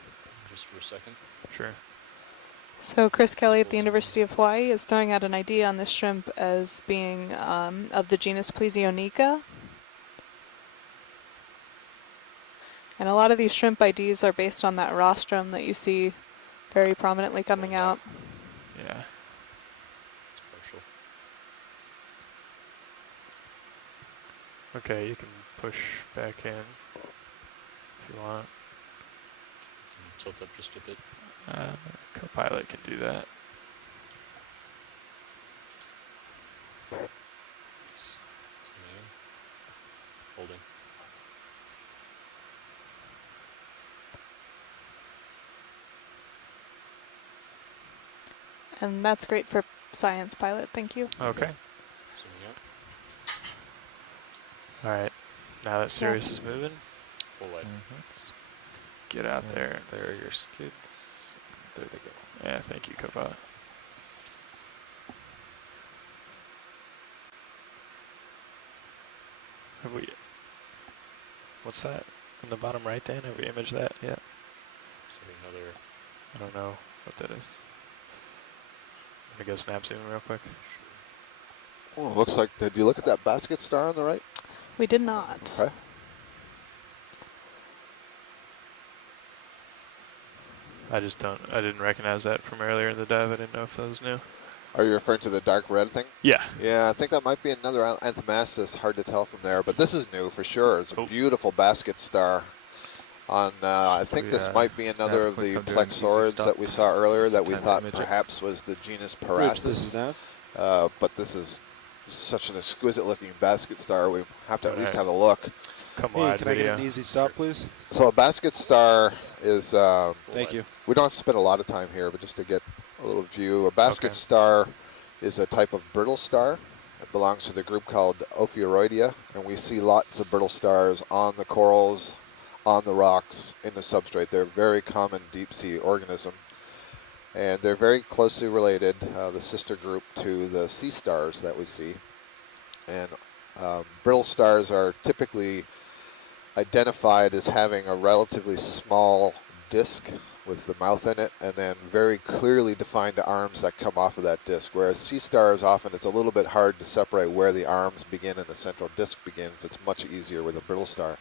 Just for a second. Sure. So Chris Kelly at the University of Hawaii is throwing out an idea on this shrimp as being of the genus Plesionica. And a lot of these shrimp IDs are based on that rostrum that you see very prominently coming out. Yeah. It's partial. Okay, you can push back in if you want. Can you tilt up just a bit? Copilot can do that. Zooming in. Holding. And that's great for Science Pilot, thank you. Okay. Zooming out. All right. Now that Sirius is moving, Full wide. get out there. There are your skids. There they go. Yeah, thank you, Copilot. Have we? What's that in the bottom right, Dan? Have we imaged that yet? Is there another? I don't know what that is. I'm gonna go snap zoom real quick. Oh, it looks like, did you look at that basket star on the right? We did not. Okay. I didn't recognize that from earlier in the dive. I didn't know if that was new. Are you referring to the dark red thing? Yeah. Yeah, I think that might be another Anthemastys. Hard to tell from there, but this is new for sure. It's a beautiful basket star. On, I think this might be another of the plexaurids that we saw earlier that we thought perhaps was the genus Parastus. But this is such an exquisite-looking basket star. We have to at least have a look. Hey, can I get an easy stop, please? So a basket star is... Thank you. We don't have to spend a lot of time here, but just to get a little view. A basket star is a type of brittle star. It belongs to the group called Ophiuroidea, and we see lots of brittle stars on the corals, on the rocks, in the substrate. They're a very common deep-sea organism. And they're very closely related, the sister group, to the sea stars that we see. And brittle stars are typically identified as having a relatively small disc with the mouth in it, and then very clearly defined arms that come off of that disc. Whereas sea stars, often it's a little bit hard to separate where the arms begin and the central disc begins. It's much easier with a brittle star.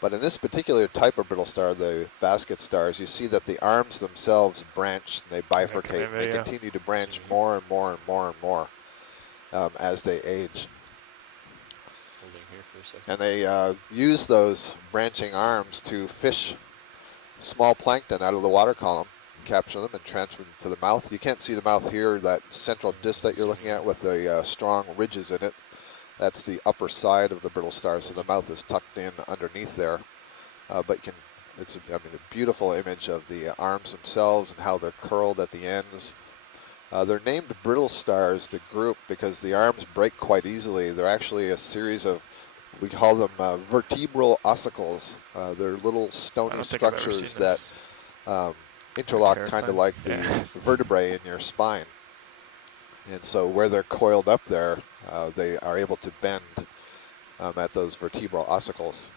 But in this particular type of brittle star, the basket stars, you see that the arms themselves branch and they bifurcate. And they continue to branch more and more and more and more as they age. Holding here for a second. And they use those branching arms to fish small plankton out of the water column, capture them and transfer them to the mouth. You can't see the mouth here, that central disc that you're looking at with the strong ridges in it. That's the upper side of the brittle star, so the mouth is tucked in underneath there. But it's a beautiful image of the arms themselves and how they're curled at the ends. They're named brittle stars, the group, because the arms break quite easily. They're actually a series of, we call them vertebral ossicles. They're little stony structures that interlock kind of like the vertebrae in your spine. And so where they're coiled up there, they are able to bend at those vertebral ossicles.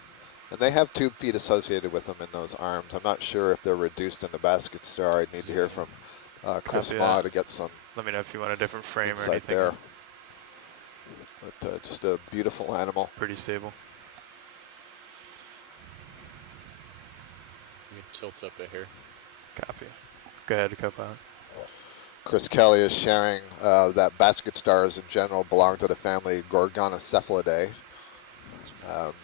And they have tube feet associated with them in those arms. I'm not sure if they're reduced in the basket star. I'd need to hear from Chris Ma to get some. Let me know if you want a different frame or insight anything. there. But just a beautiful animal. Pretty stable. Can you tilt up a hair? Copy. Go ahead, co-pilot. Chris Kelly is sharing that basket stars in general belong to the family Gorgonocephalidae,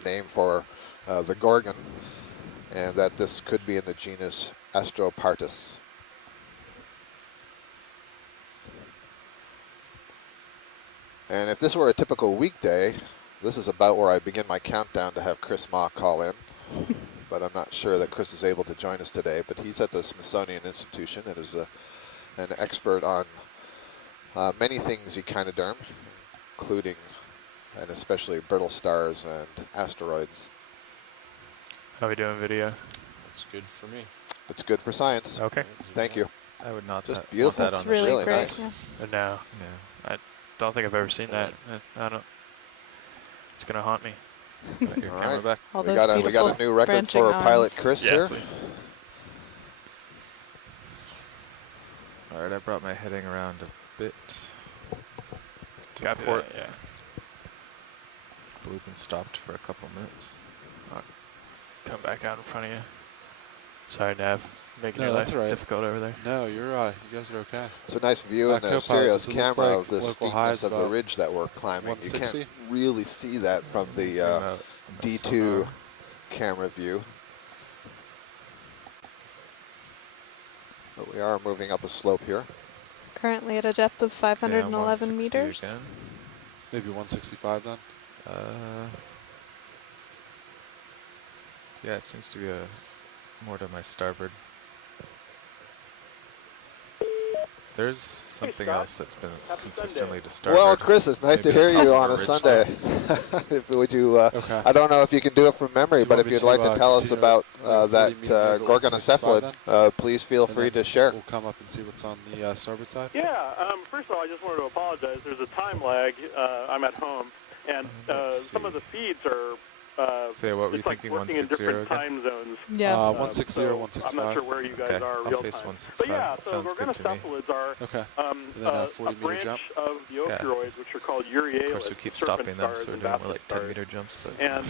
named for the gorgon, and that this could be in the genus Astropartus. And if this were a typical weekday, this is about where I begin my countdown to have Chris Ma call in. But I'm not sure that Chris is able to join us today. But he's at the Smithsonian Institution and is an expert on many things echinoderm, including and especially brittle stars and asteroids. How are we doing video? That's good for me. It's good for science. Okay. Thank you. I would not just beautiful. That on really, really great, nice. yeah. No. I don't think I've ever seen that. I don't. It's gonna haunt me. Your camera back. All We those got a new record branching for arms. pilot Chris here. Please. All right, I brought my heading around a bit. Copy port. that, yeah. Loop and stopped for a couple minutes. I'll come back out in front of you. Sorry, Nav. Making No, your that's life all right. difficult over there. No, you guys are okay. It's a nice view in the Co-pilot, Sirius does it look camera like of the local steepness highs of the about ridge that we're climbing. You 160? can't really see that from the D2 camera view. But we are moving up a slope here. Currently at a depth of 511 meters. Again. Maybe 165 then? Yeah, it seems to be more to my starboard. There's something else that's been consistently to starboard. Well, Chris, it's nice to hear you on a Sunday. Would you? Okay. I don't know if you can do it from memory, but if you'd like to tell us about that Gorgonocephalid, please feel free to share. We'll come up and see what's on the starboard side. Yeah. First of all, I just wanted to apologize. There's a time lag. I'm at home, and some of the feeds are. So yeah, what were you like thinking? working in 160 different again? time zones. Yeah. 160, so 165. I'm not sure where you guys are I'll real face time. 165. But yeah, That so sounds good to me. Gorgonocephalids are Okay. a 40 meter branch jump. of the Ophiuroids, which are called Uriales. Of course, we keep serpent stopping them, stars so we're and doing more basket like 10 stars. meter jumps. But And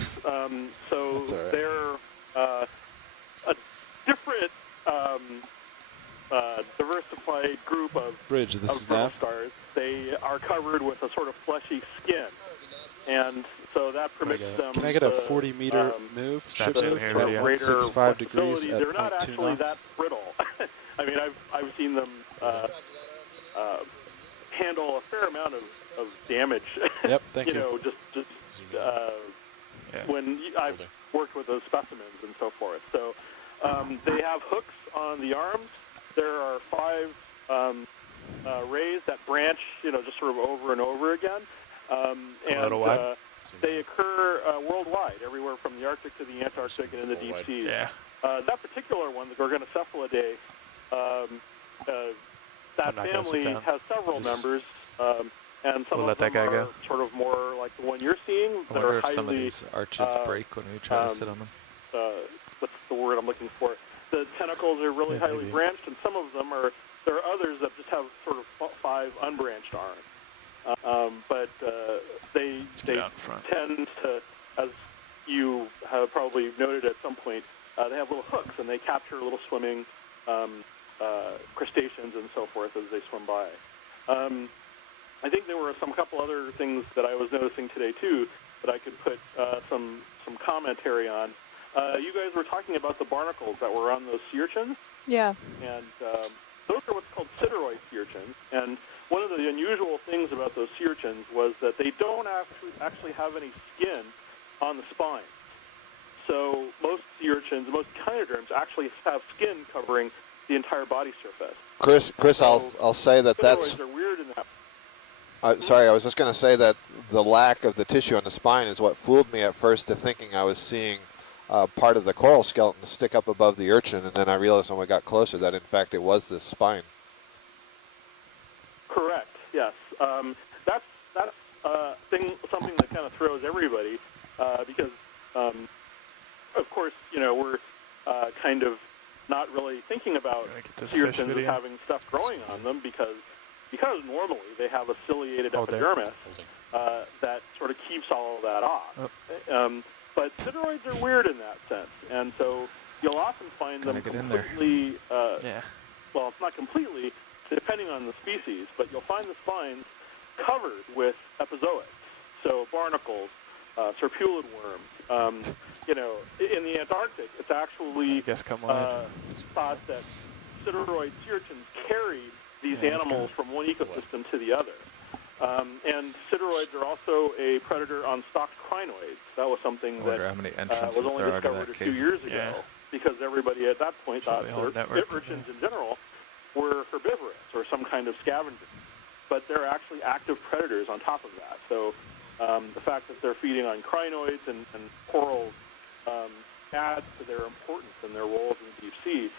so That's all right. they're a different diversified group of Bridge, this is brittle Nav. stars. They are covered with a sort of fleshy skin, and so that permits them. Can I get a to, 40 meter move? Snap Ship it move here, at video. 165 degrees flexibility. at They're not 0.2 actually knots. that brittle. I mean, I've seen them handle a fair amount of damage. Yep, thank you. You know, just when I've worked with those specimens and so forth. So they have hooks on the arms. There are 5 rays that branch, you know, just sort of over and over again. And they occur worldwide, everywhere from the Arctic to the Antarctic and in the deep seas. Yeah. That particular one, the Gorgonocephalidae, that family has several members, and some We'll of let that them guy are go. sort of more like the one you're seeing. I that wonder are if some of highly, these arches break when we try to sit on them. what's the word I'm looking for? The tentacles are really highly branched, and some of them are. There are others that just have sort of 5 unbranched arms. But they tend to, as you have probably noted at some point, they have little hooks, and they capture little swimming crustaceans and so forth as they swim by. I think there were some couple other things that I was noticing today too that I could put some commentary on. You guys were talking about the barnacles that were on those sea urchins. Yeah. And those are what's called sideroid sea urchins. And one of the unusual things about those sea urchins was that they don't actually have any skin on the spine. So most sea urchins, most echinoderms actually have skin covering the entire body surface. Chris, I'll say that that's. Sideroids are weird in that. Sorry, I was just going to say that the lack of the tissue on the spine is what fooled me at first to thinking I was seeing part of the coral skeleton stick up above the urchin, and then I realized when we got closer that in fact it was this spine. Correct. Yes. That's something that kind of throws everybody because, of course, we're kind of not really thinking about sea urchins as having stuff growing on them because normally they have a ciliated epidermis that sort of keeps all of that off. But sideroids are weird in that sense, and so you'll often find them completely, well, it's not completely, depending on the species, but you'll find the spines covered with epizoics, so barnacles, serpulid worms. In the Antarctic, it's actually thought that sideroid sea urchins carried these animals from one ecosystem to the other. And sideroids are also a predator on stocked crinoids. That was something that was only discovered a few years ago because everybody at that point thought that urchins in general were herbivorous or some kind of scavenger. But they're actually active predators on top of that. So the fact that they're feeding on crinoids and corals adds to their importance and their roles in the deep sea.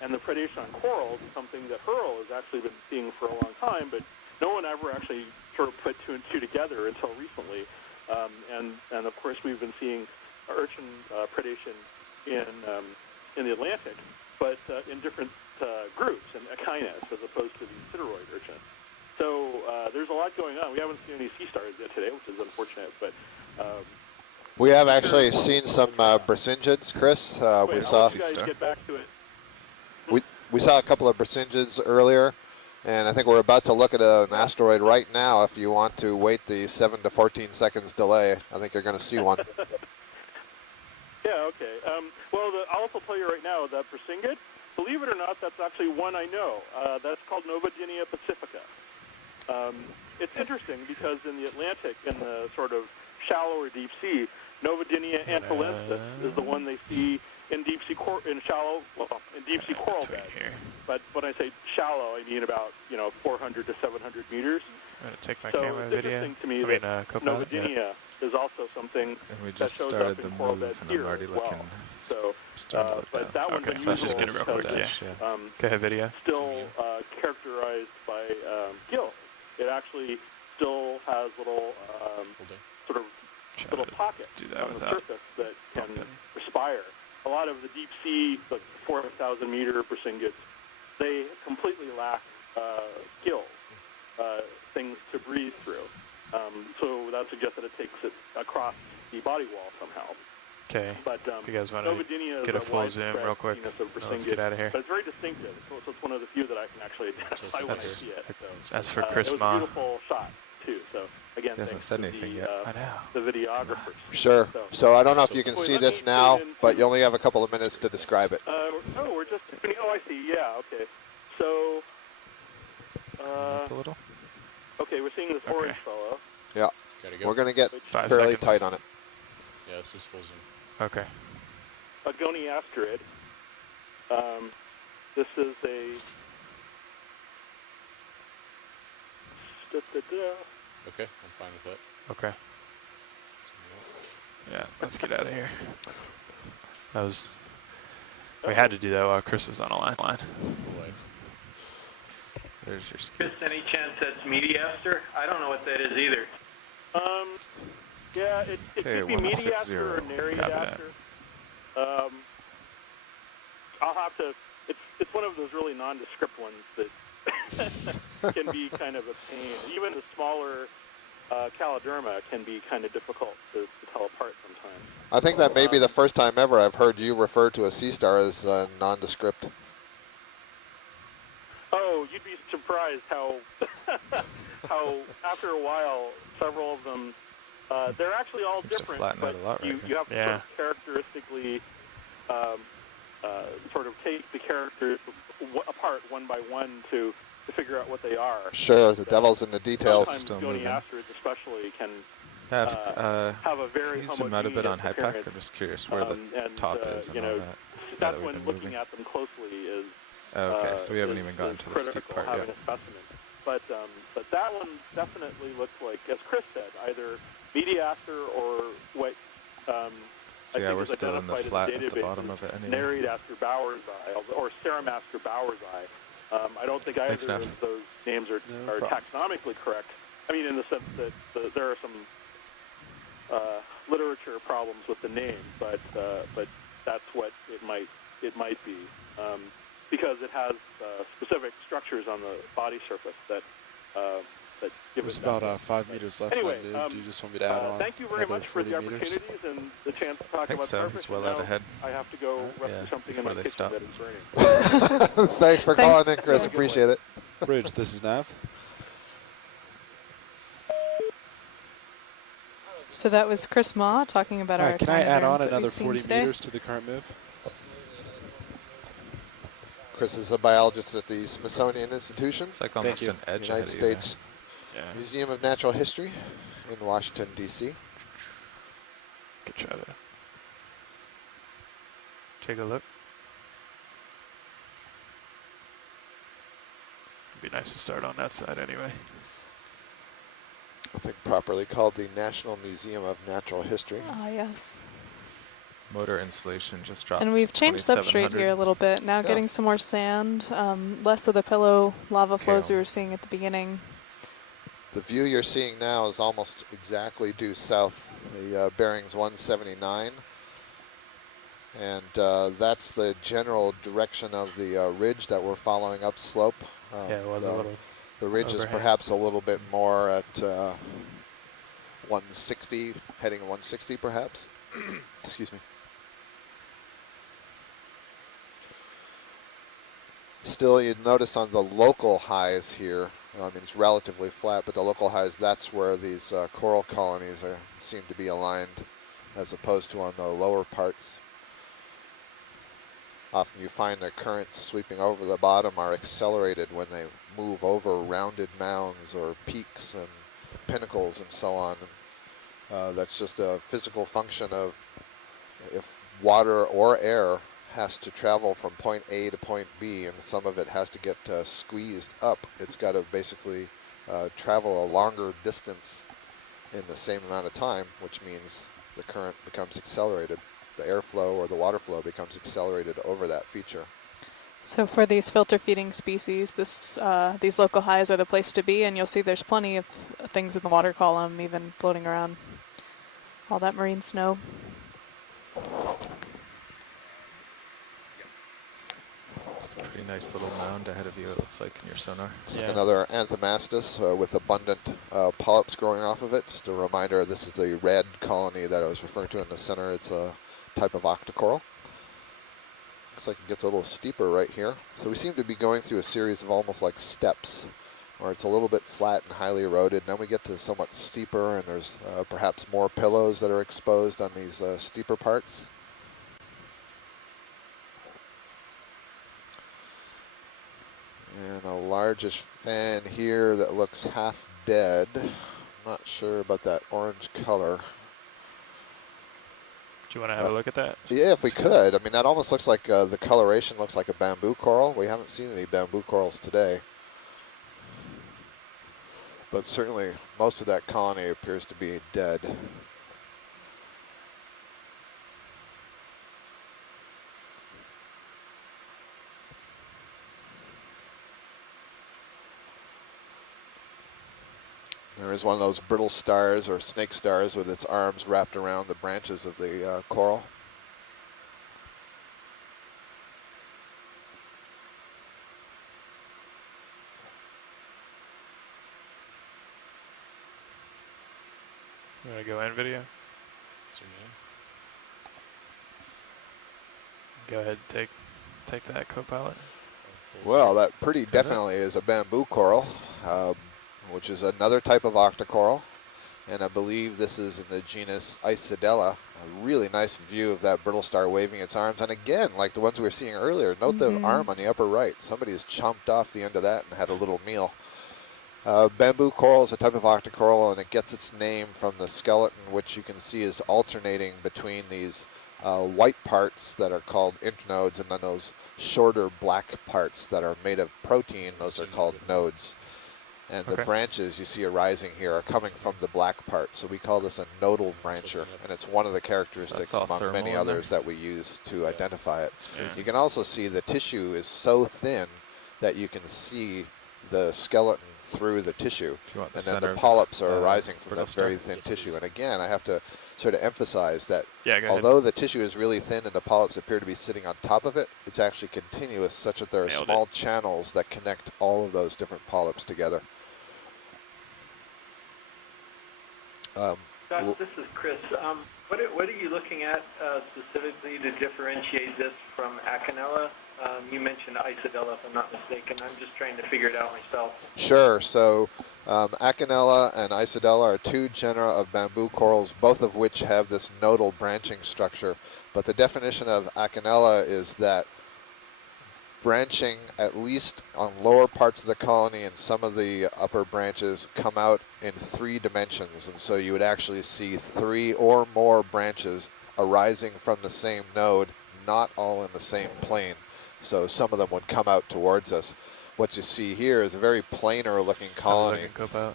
And the predation on corals is something that Hurl has actually been seeing for a long time, but no one ever actually sort of put 2 and 2 together until recently. And of course, we've been seeing urchin predation in the Atlantic, but in different groups, in Okeanos, as opposed to the sideroid urchin. So there's a lot going on. We haven't seen any sea stars yet today, which is unfortunate, but we have actually seen some Brisingines, Chris. We saw. You guys get back to it. We saw a couple of Brisingines earlier, and I think we're about to look at an asteroid right now. If you want to wait the 7 to 14 seconds delay, I think you're going to see one. Yeah, okay. Well, I'll also tell you right now that Brisingid, believe it or not, that's actually one I know. That's called Novaginia pacifica. It's interesting because in the Atlantic, in the sort of shallow or deep sea, Novaginia antholensis is the one they see in deep sea coral beds. But when I say shallow, I mean about 400 to 700 meters. I'm gonna take my so camera it's video. interesting to me that Novaginia is also something and we that just shows started up in the coral move, beds and here I'm already as well. looking. So, but that one's so let's just get it real quick. Go ahead, video. Still characterized by gills. It actually still has little sort of little pockets on the surface that can respire. A lot of the deep sea, like 4,000 meter Brisingids, they completely lack gills, things to breathe through. So that suggests that it takes it across the body wall somehow. Okay. But if you guys want to get a full zoom real quick, let's get out of here. But it's very distinctive. So it's one of the few that I can actually identify when I see it. So, as for Chris it was a beautiful shot too. So again, he hasn't said anything yet. I know. The videographers. Sure. So I don't know if you can see this now, but you only have a couple of minutes to describe it. We're just. Oh, I see. Yeah. Okay. So. A little. Okay, we're seeing this orange fellow. Yeah. Go. We're going to get 5 fairly seconds. tight on it. Yeah, this is full zoom. Okay. A goniasterid. This is a. Okay, I'm fine with that. Okay. Yeah, let's get out of here. That was. We had to do that while Chris was on a line. There's your Chris, skids. any chance that's Mediaster? I don't know what that is either. Yeah, it could be Mediaster or Neriaster. I'll have to. It's one of those really nondescript ones that can be kind of a pain. Even the smaller Caloderma can be kind of difficult to tell apart sometimes. I think that may be the first time ever I've heard you refer to a sea star as nondescript. Oh, you'd be surprised how how after a while several of them they're actually all different, but you have to sort of characteristically sort of take the characters apart one by one to figure out what they are. Sure, the devil's in the details. Sometimes goniastrids especially can have a very can you zoom out a bit on HIPAC? I'm just curious where the top is and all that. That's when looking at them closely is okay, so we haven't even gotten to the steep part yet. A specimen. But that one definitely looks like, as Chris said, either Mediaster or what I think we're is still in the identified flat in at the bottom of it anyway. Neriaster Bowers eye or Ceramaster Bowers eye. I don't think either of those names are taxonomically correct. I mean, in the sense that there are some literature problems with the name, but that's what it might be. Because it has specific structures on the body surface that give There's it about 5 meters left. Anyway, do you just want me to add on? Thank you very much for the opportunities and the chance to talk about surface. He's well out ahead. I have to go rescue something in my kitchen that is burning. Thanks for calling in, Chris. Appreciate it. Bridge, this is Nav. So that was Chris Ma talking about our Can I add on echinoderms another that 40 today. meters to the current move? Chris is a biologist at the Smithsonian Institution. It's like almost an edge United States Museum of Natural History in Washington, D.C. Could try to take a look. It'd be nice to start on that side anyway. I think properly called the National Museum of Natural History. Ah, yes. Motor insulation just dropped. And we've changed substrate here a little bit. Now getting some more sand, less of the pillow lava flows we were seeing at the beginning. The view you're seeing now is almost exactly due south, the bearings 179. And that's the general direction of the ridge that we're following up slope. It was a little. The ridge is perhaps a little bit more at 160, heading 160 perhaps. Excuse me. Still, you'd notice on the local highs here, I mean, it's relatively flat, but the local highs, that's where these coral colonies seem to be aligned as opposed to on the lower parts. Often you find the currents sweeping over the bottom are accelerated when they move over rounded mounds or peaks and pinnacles and so on. And, that's just a physical function of if water or air has to travel from point A to point B and some of it has to get squeezed up, it's got to basically travel a longer distance in the same amount of time, which means the current becomes accelerated. The airflow or the water flow becomes accelerated over that feature. So for these filter feeding species, these local highs are the place to be, and you'll see there's plenty of things in the water column even floating around. All that marine snow. Pretty nice little mound ahead of you, it looks like, in your sonar. Another Anthomastus with abundant polyps growing off of it. Just a reminder, this is the red colony that I was referring to in the center. It's a type of octocoral. Looks like it gets a little steeper right here. So we seem to be going through a series of almost like steps, where it's a little bit flat and highly eroded. Then we get to somewhat steeper, and there's perhaps more pillows that are exposed on these steeper parts. And a largish fan here that looks half dead. I'm not sure about that orange color. Do you want to have a look at that? Yeah, if we could. I mean, that almost looks like the coloration looks like a bamboo coral. We haven't seen any bamboo corals today. But certainly most of that colony appears to be dead. There is one of those brittle stars or snake stars with its arms wrapped around the branches of the coral. You want to go in video? Go ahead, take that, co-pilot. Well, that pretty definitely is a bamboo coral, which is another type of octocoral. And I believe this is in the genus Isidella. A really nice view of that brittle star waving its arms. And again, like the ones we were seeing earlier, note the arm on the upper right. Somebody has chomped off the end of that and had a little meal. Bamboo coral is a type of octocoral, and it gets its name from the skeleton, which you can see is alternating between these white parts that are called internodes, and then those shorter black parts that are made of protein. Those are called nodes. And the branches you see arising here are coming from the black part. So we call this a nodal brancher, and it's one of the characteristics among many others that we use to identify it. You can also see the tissue is so thin that you can see the skeleton through the tissue, and then the polyps are arising from that very thin tissue. And again, I have to sort of emphasize that although the tissue is really thin and the polyps appear to be sitting on top of it, it's actually continuous, such that there are small channels that connect all of those different polyps together. Josh, this is Chris. What are you looking at specifically to differentiate this from Acanella? You mentioned Isidella, if I'm not mistaken. I'm just trying to figure it out myself. Sure. So Acanella and Isidella are two genera of bamboo corals, both of which have this nodal branching structure. But the definition of Acanella is that branching, at least on lower parts of the colony and some of the upper branches, come out in 3 dimensions. And so you would actually see 3 or more branches arising from the same node, not all in the same plane. So some of them would come out towards us. What you see here is a very planar looking colony,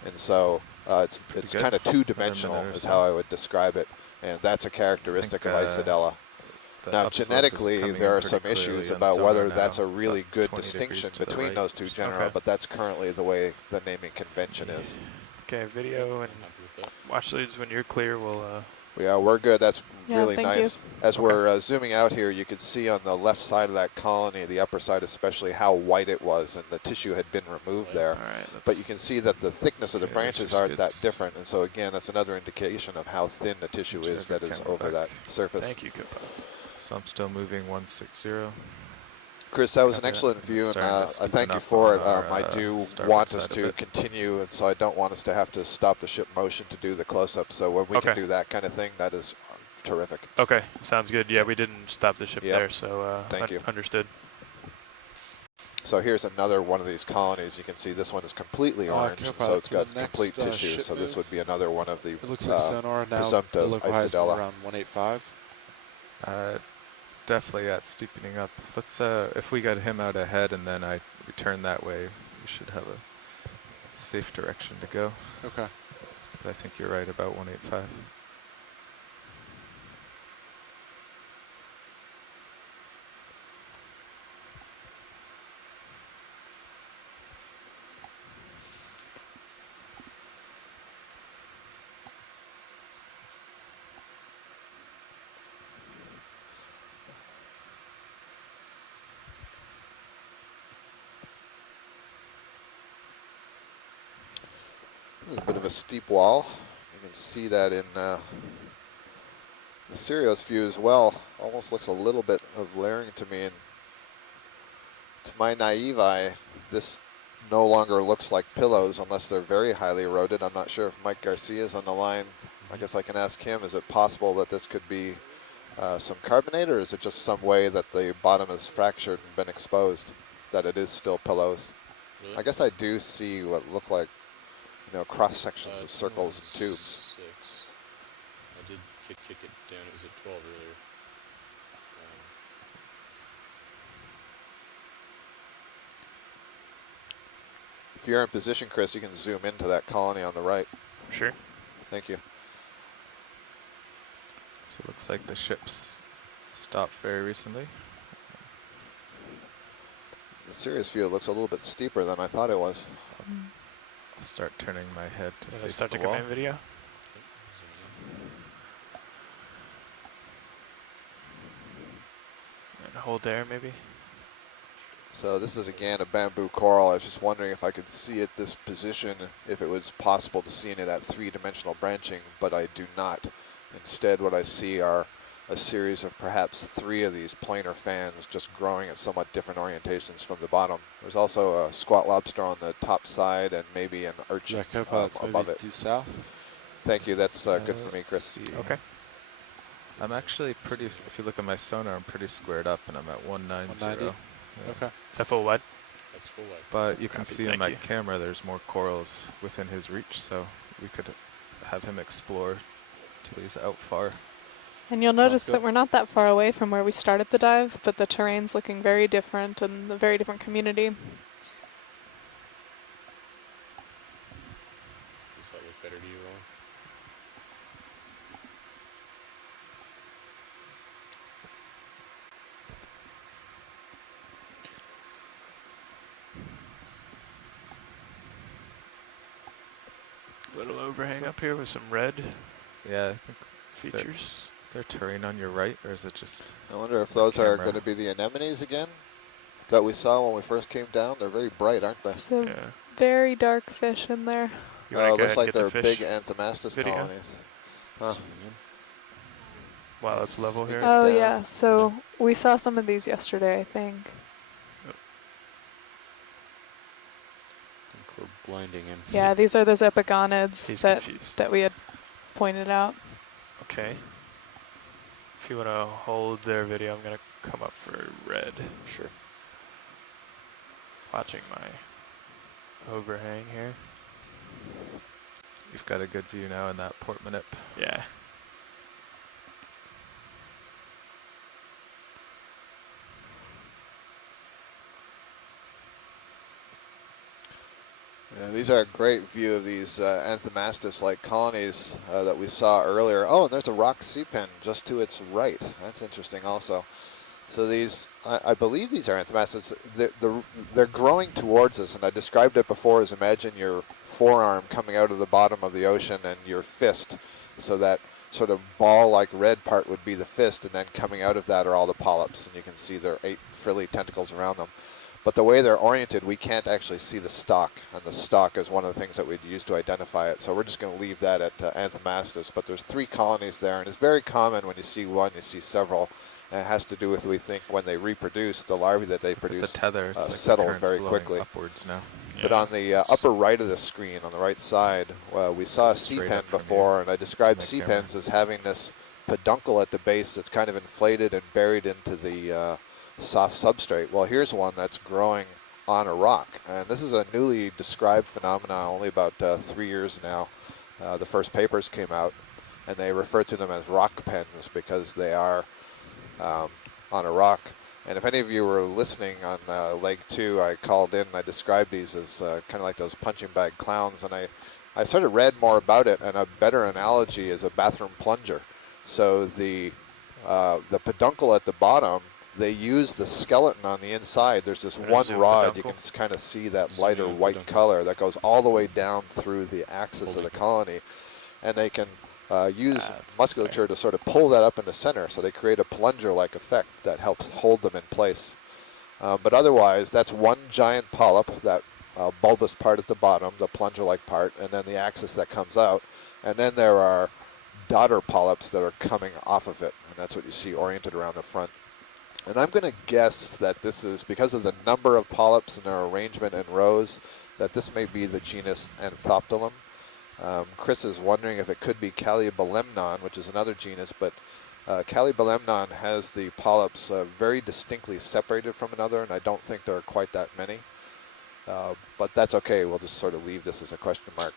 and so it's kind of 2-dimensional is how I would describe it, and that's a characteristic of Isidella. Now, genetically, there are some issues about whether that's a really good distinction between those two genera, but that's currently the way the naming convention is. Okay, video and watch leads when you're clear. We'll. Yeah, we're good. That's really nice. As we're zooming out here, you can see on the left side of that colony, the upper side especially, how white it was, and the tissue had been removed there. But you can see that the thickness of the branches aren't that different, and so again, that's another indication of how thin the tissue is that is over that surface. Thank you, Cooper. So I'm still moving 160. Chris, that was an excellent view, and I thank you for it. I do want us to continue, and so I don't want us to have to stop the ship motion to do the close-up. So when we can do that kind of thing, that is terrific. Okay, sounds good. Yeah, we didn't stop the ship there, so thank you. Understood. So here's another one of these colonies. You can see this one is completely orange, so it's got complete tissue. So this would be another one of the it looks like sonar now. presumptive Isidella. Around 185. Definitely at steepening up. Let's if we got him out ahead and then I return that way, we should have a safe direction to go. Okay. But I think you're right about 185. There's a bit of a steep wall. You can see that in the Sirius view as well. Almost looks a little bit of layering to me. And to my naive eye, this no longer looks like pillows unless they're very highly eroded. I'm not sure if Mike Garcia is on the line. I guess I can ask him, is it possible that this could be some carbonate, or is it just some way that the bottom is fractured and been exposed, that it is still pillows? Really? I guess I do see what look like, you know, cross sections of circles and tubes. 6. I did kick it down. It was at 12 earlier. If you're in position, Chris, you can zoom into that colony on the right. Sure. Thank you. So it looks like the ship's stopped very recently. The Sirius view looks a little bit steeper than I thought it was. I'll start turning my head to face start the the wall. command video. And hold there, maybe. So this is again a bamboo coral. I was just wondering if I could see at this position, if it was possible to see it at three-dimensional branching, but I do not. Instead, what I see are a series of perhaps 3 of these planar fans just growing at somewhat different orientations from the bottom. There's also a squat lobster on the top side and maybe an urchin above it. Due south. Thank you. That's good for me, Chris. Okay. I'm actually pretty, if you look at my sonar, I'm pretty squared up, and I'm at 190. 190? Yeah. Okay. Is that full wide? That's full wide. But you can Copy, see in thank my you. camera there's more corals within his reach, so we could have him explore till he's out far. And you'll notice that we're not that far away from where we started the dive, but the terrain's looking very different and a very different community. Does that look better to you, Ron? Little overhang up here with some red Yeah, I think features. Is there terrain on your right, or is it just... I wonder if those are going to be the anemones again that we saw when we first came down. They're very bright, aren't they? There's a very dark fish in there. Looks like they're big Anthomastus colonies. Huh. Wow, it's level here. Oh yeah, so we saw some of these yesterday, I think. I think we're blinding him. Yeah, these are those epigonids He's that confused. that we had pointed out. Okay. If you want to hold their video, I'm going to come up for red. Sure. Watching my overhang here. You've got a good view now in that port manip. Yeah. Yeah, these are a great view of these Anthomastus-like colonies that we saw earlier. Oh, and there's a rock sea pen just to its right. That's interesting also. So these, I believe these are Anthomastus. They're growing towards us, and I described it before as imagine your forearm coming out of the bottom of the ocean and your fist. So that sort of ball-like red part would be the fist, and then coming out of that are all the polyps, and you can see their 8 frilly tentacles around them. But the way they're oriented, we can't actually see the stalk, and the stalk is one of the things that we'd use to identify it. So we're just going to leave that at Anthomastus. But there's 3 colonies there, and it's very common when you see one, you see several. And it has to do with, we think, when they reproduce, the larvae that they produce the tether, it's settle like the very current's quickly. Upwards now. But on the upper right of the screen, on the right side, we saw a sea pen before, and I described sea pens as having this peduncle at the base that's kind of inflated and buried into the soft substrate. Well, here's one that's growing on a rock, and this is a newly described phenomenon, only about 3 years now. The first papers came out, and they refer to them as rock pens because they are on a rock. And if any of you were listening on leg 2, I called in and I described these as kind of like those punching bag clowns, and I sort of read more about it, and a better analogy is a bathroom plunger. So the peduncle at the bottom, they use the skeleton on the inside. There's this one rod, you can kind of see that lighter white color that goes all the way down through the axis of the colony, and they can use musculature to sort of pull that up in the center, so they create a plunger-like effect that helps hold them in place. But otherwise, that's one giant polyp, that bulbous part at the bottom, the plunger-like part, and then the axis that comes out. And then there are daughter polyps that are coming off of it, and that's what you see oriented around the front. And I'm going to guess that this is, because of the number of polyps and their arrangement in rows, that this may be the genus Anthoptylum. Chris is wondering if it could be Calibolemnon, which is another genus, but Calibolemnon has the polyps very distinctly separated from another, and I don't think there are quite that many. But that's okay. We'll just sort of leave this as a question mark.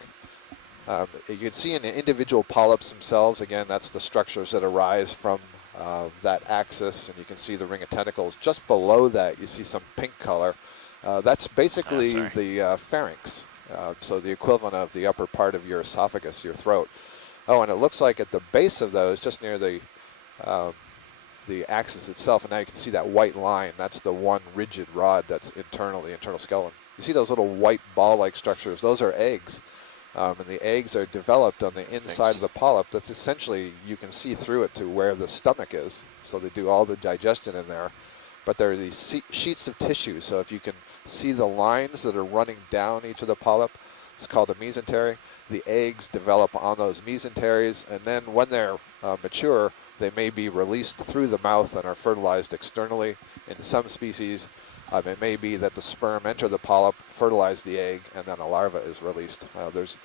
You can see in the individual polyps themselves, again, that's the structures that arise from that axis, and you can see the ring of tentacles. Just below that, you see some pink color. That's basically the pharynx. So the equivalent of the upper part of your esophagus, your throat. Oh, and it looks like at the base of those, just near the axis itself, and now you can see that white line. That's the one rigid rod that's internal, the internal skeleton. You see those little white ball-like structures? Those are eggs. And the eggs are developed on the inside of the polyp. That's essentially, you can see through it to where the stomach is. So they do all the digestion in there. But there are these sheets of tissue. So if you can see the lines that are running down each of the polyp, it's called a mesentery. The eggs develop on those mesenteries, and then when they're mature, they may be released through the mouth and are fertilized externally. In some species, it may be that the sperm enter the polyp, fertilize the egg, and then a larva is released. There's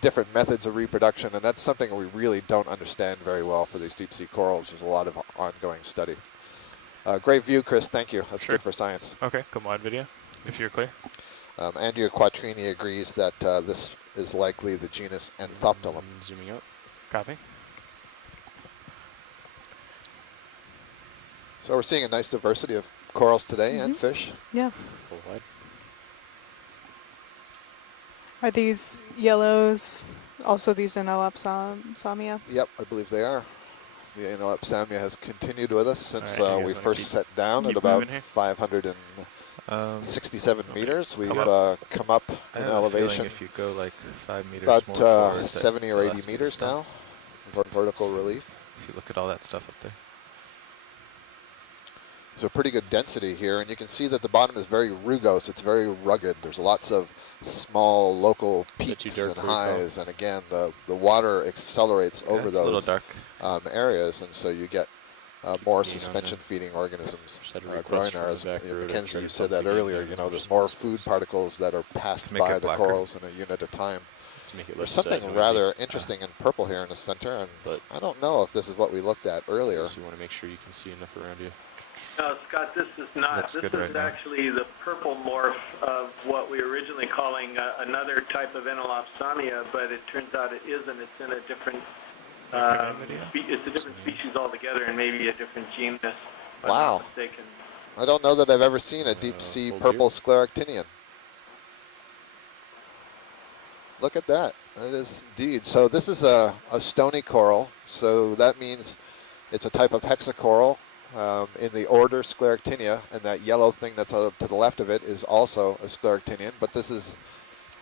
different methods of reproduction, and that's something we really don't understand very well for these deep-sea corals. There's a lot of ongoing study. Great view, Chris. Thank you. That's good for science. Okay, come on video, if you're clear. Andrea Quattrini agrees that this is likely the genus Anthoptylum. Zooming out. Copy. So we're seeing a nice diversity of corals today and fish. Yeah. Full wide. Are these yellows also these Enelopsamia? Yep, I believe they are. The Enelopsamia has continued with us since we first set down at about 567 meters. We've come up in elevation. If you go like 5 meters about more forward, 70 or 80 meters now for vertical relief. If you look at all that stuff up there. There's a pretty good density here, and you can see that the bottom is very rugose. It's very rugged. There's lots of small local peaks and highs, and again, the water accelerates over those a little dark. Areas, and so you get more suspension-feeding organisms growing there. As Mackenzie, you said that earlier, you know, there's more food particles that are passed by the corals in a unit at a time. There's something rather interesting in purple here in the center, and I don't know if this is what we looked at earlier. So you want to make sure you can see enough around you. No, Scott, this is not. That's this good is right actually the purple morph of what we were originally calling another type of Enelopsamia, but it turns out it isn't. It's in a different. It's a different species altogether, and maybe a different genus. If I'm not mistaken. I don't know that I've ever seen a deep-sea purple scleractinian. Look at that. That is indeed. So this is a stony coral. So that means it's a type of hexacoral in the order Scleractinia, and that yellow thing that's to the left of it is also a Scleractinian, but this is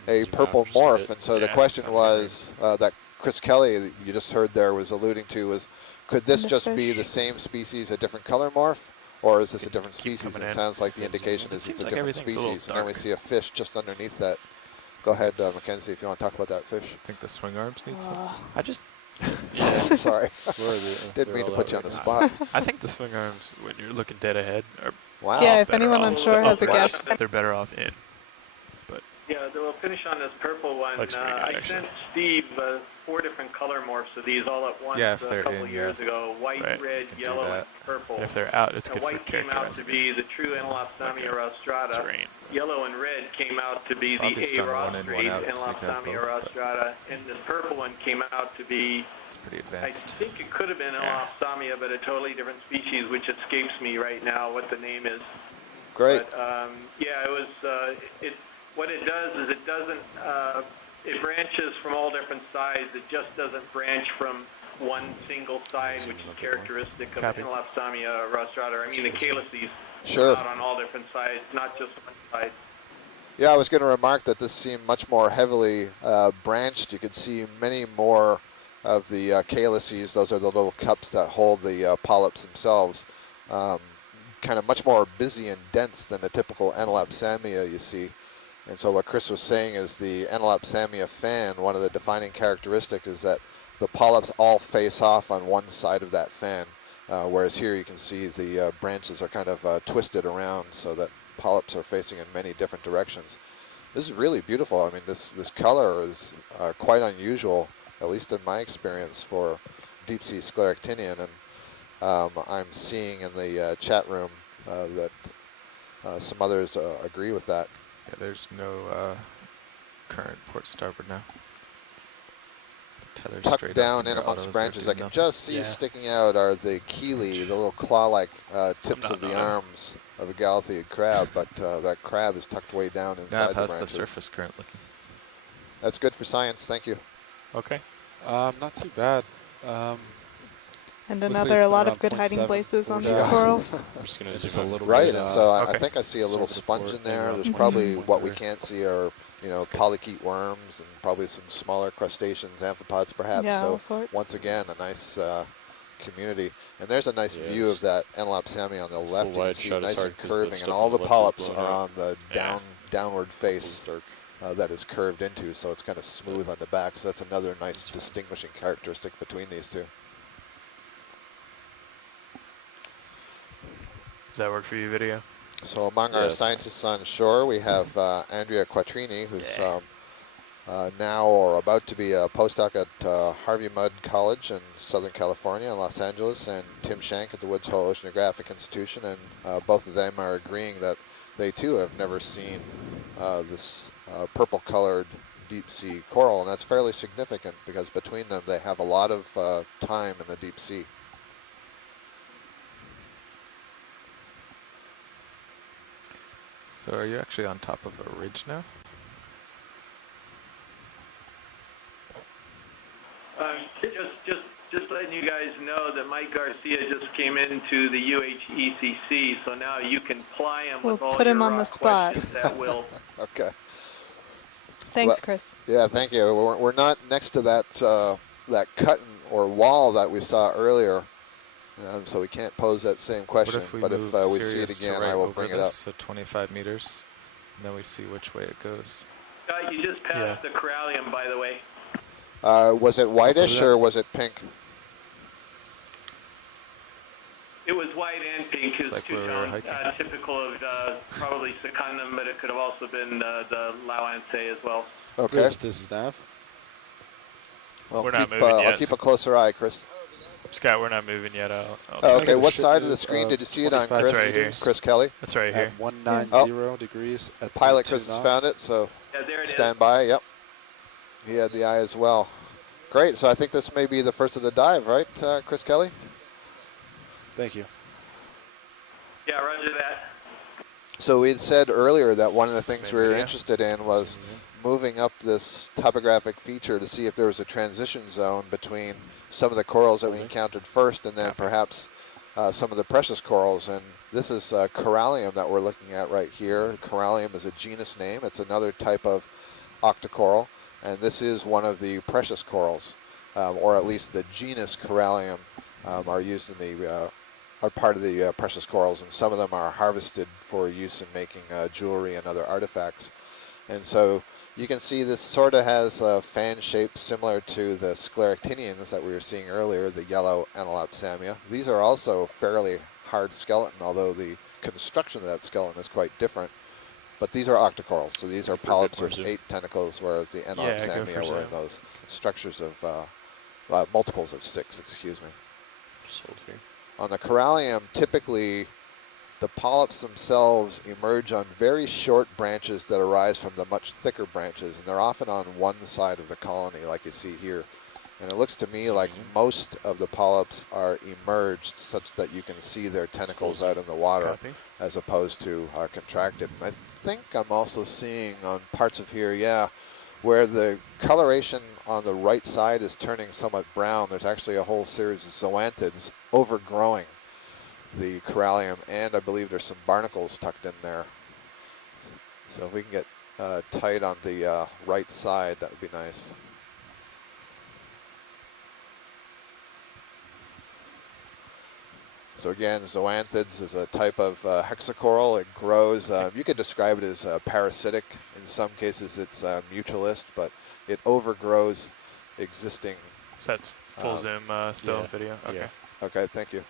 a purple morph. And so the question was that Chris Kelly, you just heard there, was alluding to was, could this just be the same species, a different color morph, or is this a different species? It sounds like the indication is it's a different species. And then we see a fish just underneath that. Go ahead, Mackenzie, if you want to talk about that fish. I think the swing arms need some. I just... Sorry. Didn't mean to put you on the spot. I think the swing arms, when you're looking dead ahead, are yeah, if anyone I'm sure has a guess. They're better off in. Yeah, we'll finish on this purple one. Looks pretty good, I actually. sent Steve 4 different color morphs of these all at once Yeah, a if they're couple in, years ago. White, red, yellow, and purple. And if they're out, it's And good for white came out to characterizing. be the true Enelopsamia rostrata. Yellow and red came out to be the August done one in, one A-rostrate out, so you can have Enelopsamia both, rostrata. And this purple one came out to be, it's pretty I advanced. think it could have been Enelopsamia, but a totally different species, which escapes me right now what the name is. Great. But, yeah, it was, what it does is it doesn't, it branches from all different sides. It just doesn't branch from one single side, which is characteristic of Enelopsamia rostrata. I mean, the calyces Sure. out on all different sides, not just one side. Yeah, I was going to remark that this seemed much more heavily branched. You could see many more of the calyces. Those are the little cups that hold the polyps themselves. Kind of much more busy and dense than the typical Enelopsamia you see. And so what Chris was saying is the Enelopsamia fan, one of the defining characteristics is that the polyps all face off on one side of that fan, whereas here you can see the branches are kind of twisted around so that polyps are facing in many different directions. This is really beautiful. I mean, this color is quite unusual, at least in my experience, for deep-sea Scleractinian. And I'm seeing in the chat room that some others agree with that. Yeah, there's no current port starboard now. Tether's Tucked down in amongst branches, I can just see sticking out are the chelae, the little claw-like tips of the arms of a Galatheid crab, but that crab is tucked way down inside the branches. How's the surface current looking? That's good for science. Thank you. Okay. Not too bad. And Looks like another, it's a been lot around of good hiding 0.7 places on or these down. corals. I'm just going to Just zoom a in. little Right, bit, and so I okay. think I see a little surface sponge port in there. and There's around probably what we 0.3. can't see are, you know, polychaete worms and probably some smaller crustaceans, amphipods perhaps. Yeah, all So sorts. once again, a nice community. And there's a nice Yeah, view of that Enelopsami on the left. You can wide see shot is nice hard and 'cause the curving, and stuff all on the the left is polyps blown are out. on the downward face Dark. that is curved into, so it's kind of smooth on the back. So that's another nice distinguishing characteristic between these two. Does that work for you, video? So among our scientists on shore, we have Andrea Quattrini, who's now or about to be a postdoc at Harvey Mudd College in Southern California in Los Angeles, and Tim Shank at the Woods Hole Oceanographic Institution, and both of them are agreeing that they too have never seen this purple-colored deep-sea coral, and that's fairly significant because between them they have a lot of time in the deep sea. So are you actually on top of a ridge now? Just letting you guys know that Mike Garcia just came into the UHECC, so now you can ply him We'll with all put your him on the rock spot. questions at will. Okay. Thanks, Well, Chris. Yeah, thank you. We're not next to that that cut or wall that we saw earlier, so we can't pose that same question. What if we but move if we see it Sirius again, to right I will over bring it this, up. so 25 meters, and then we see which way it goes. You just passed the corallium, by the way. Was it whitish or was it pink? It was white and pink. It's like two where we were tones, hiking. typical of probably secundum, but it could have also been the Lauanse as well. Okay. This is Nav. Well, We're not moving yet. I'll keep a closer eye, Chris. Scott, we're not moving yet. I'll Okay, what side of the screen did you see it on, Chris? That's right here. Chris Kelly? That's right here. At 190 degrees. At Pilot 0.2 Chris has knots. found it, so there it stand by. Yep. He had the eye as well. Great, so I think this may be the first of the dive, right, Chris Kelly? Thank you. Yeah, roger that. So we had said earlier that one of the things we were interested in was moving up this topographic feature to see if there was a transition zone between some of the corals that we encountered first and then perhaps some of the precious corals. And this is corallium that we're looking at right here. Corallium is a genus name. It's another type of octocoral, and this is one of the precious corals, or at least the genus corallium are used in the are part of the precious corals, and some of them are harvested for use in making jewelry and other artifacts. And so you can see this sort of has a fan shape similar to the scleractinians that we were seeing earlier, the yellow Enelopsamia. These are also fairly hard skeleton, although the construction of that skeleton is quite different. But these are octocorals, so these are polyps with 8 tentacles, whereas the Enelopsamia were in those structures of multiples of 6, excuse me. Sold here. On the corallium, typically the polyps themselves emerge on very short branches that arise from the much thicker branches, and they're often on one side of the colony, like you see here. And it looks to me like most of the polyps are emerged such that you can see their tentacles out in the water as opposed to contracted. And I think I'm also seeing on parts of here, where the coloration on the right side is turning somewhat brown. There's actually a whole series of zoanthids overgrowing the corallium, and I believe there's some barnacles tucked in there. So if we can get tight on the right side, that would be nice. So again, zoanthids is a type of hexacoral. It grows, you could describe it as parasitic. In some cases it's mutualist, but it overgrows existing. So that's full zoom still video? Okay. Okay, thank you.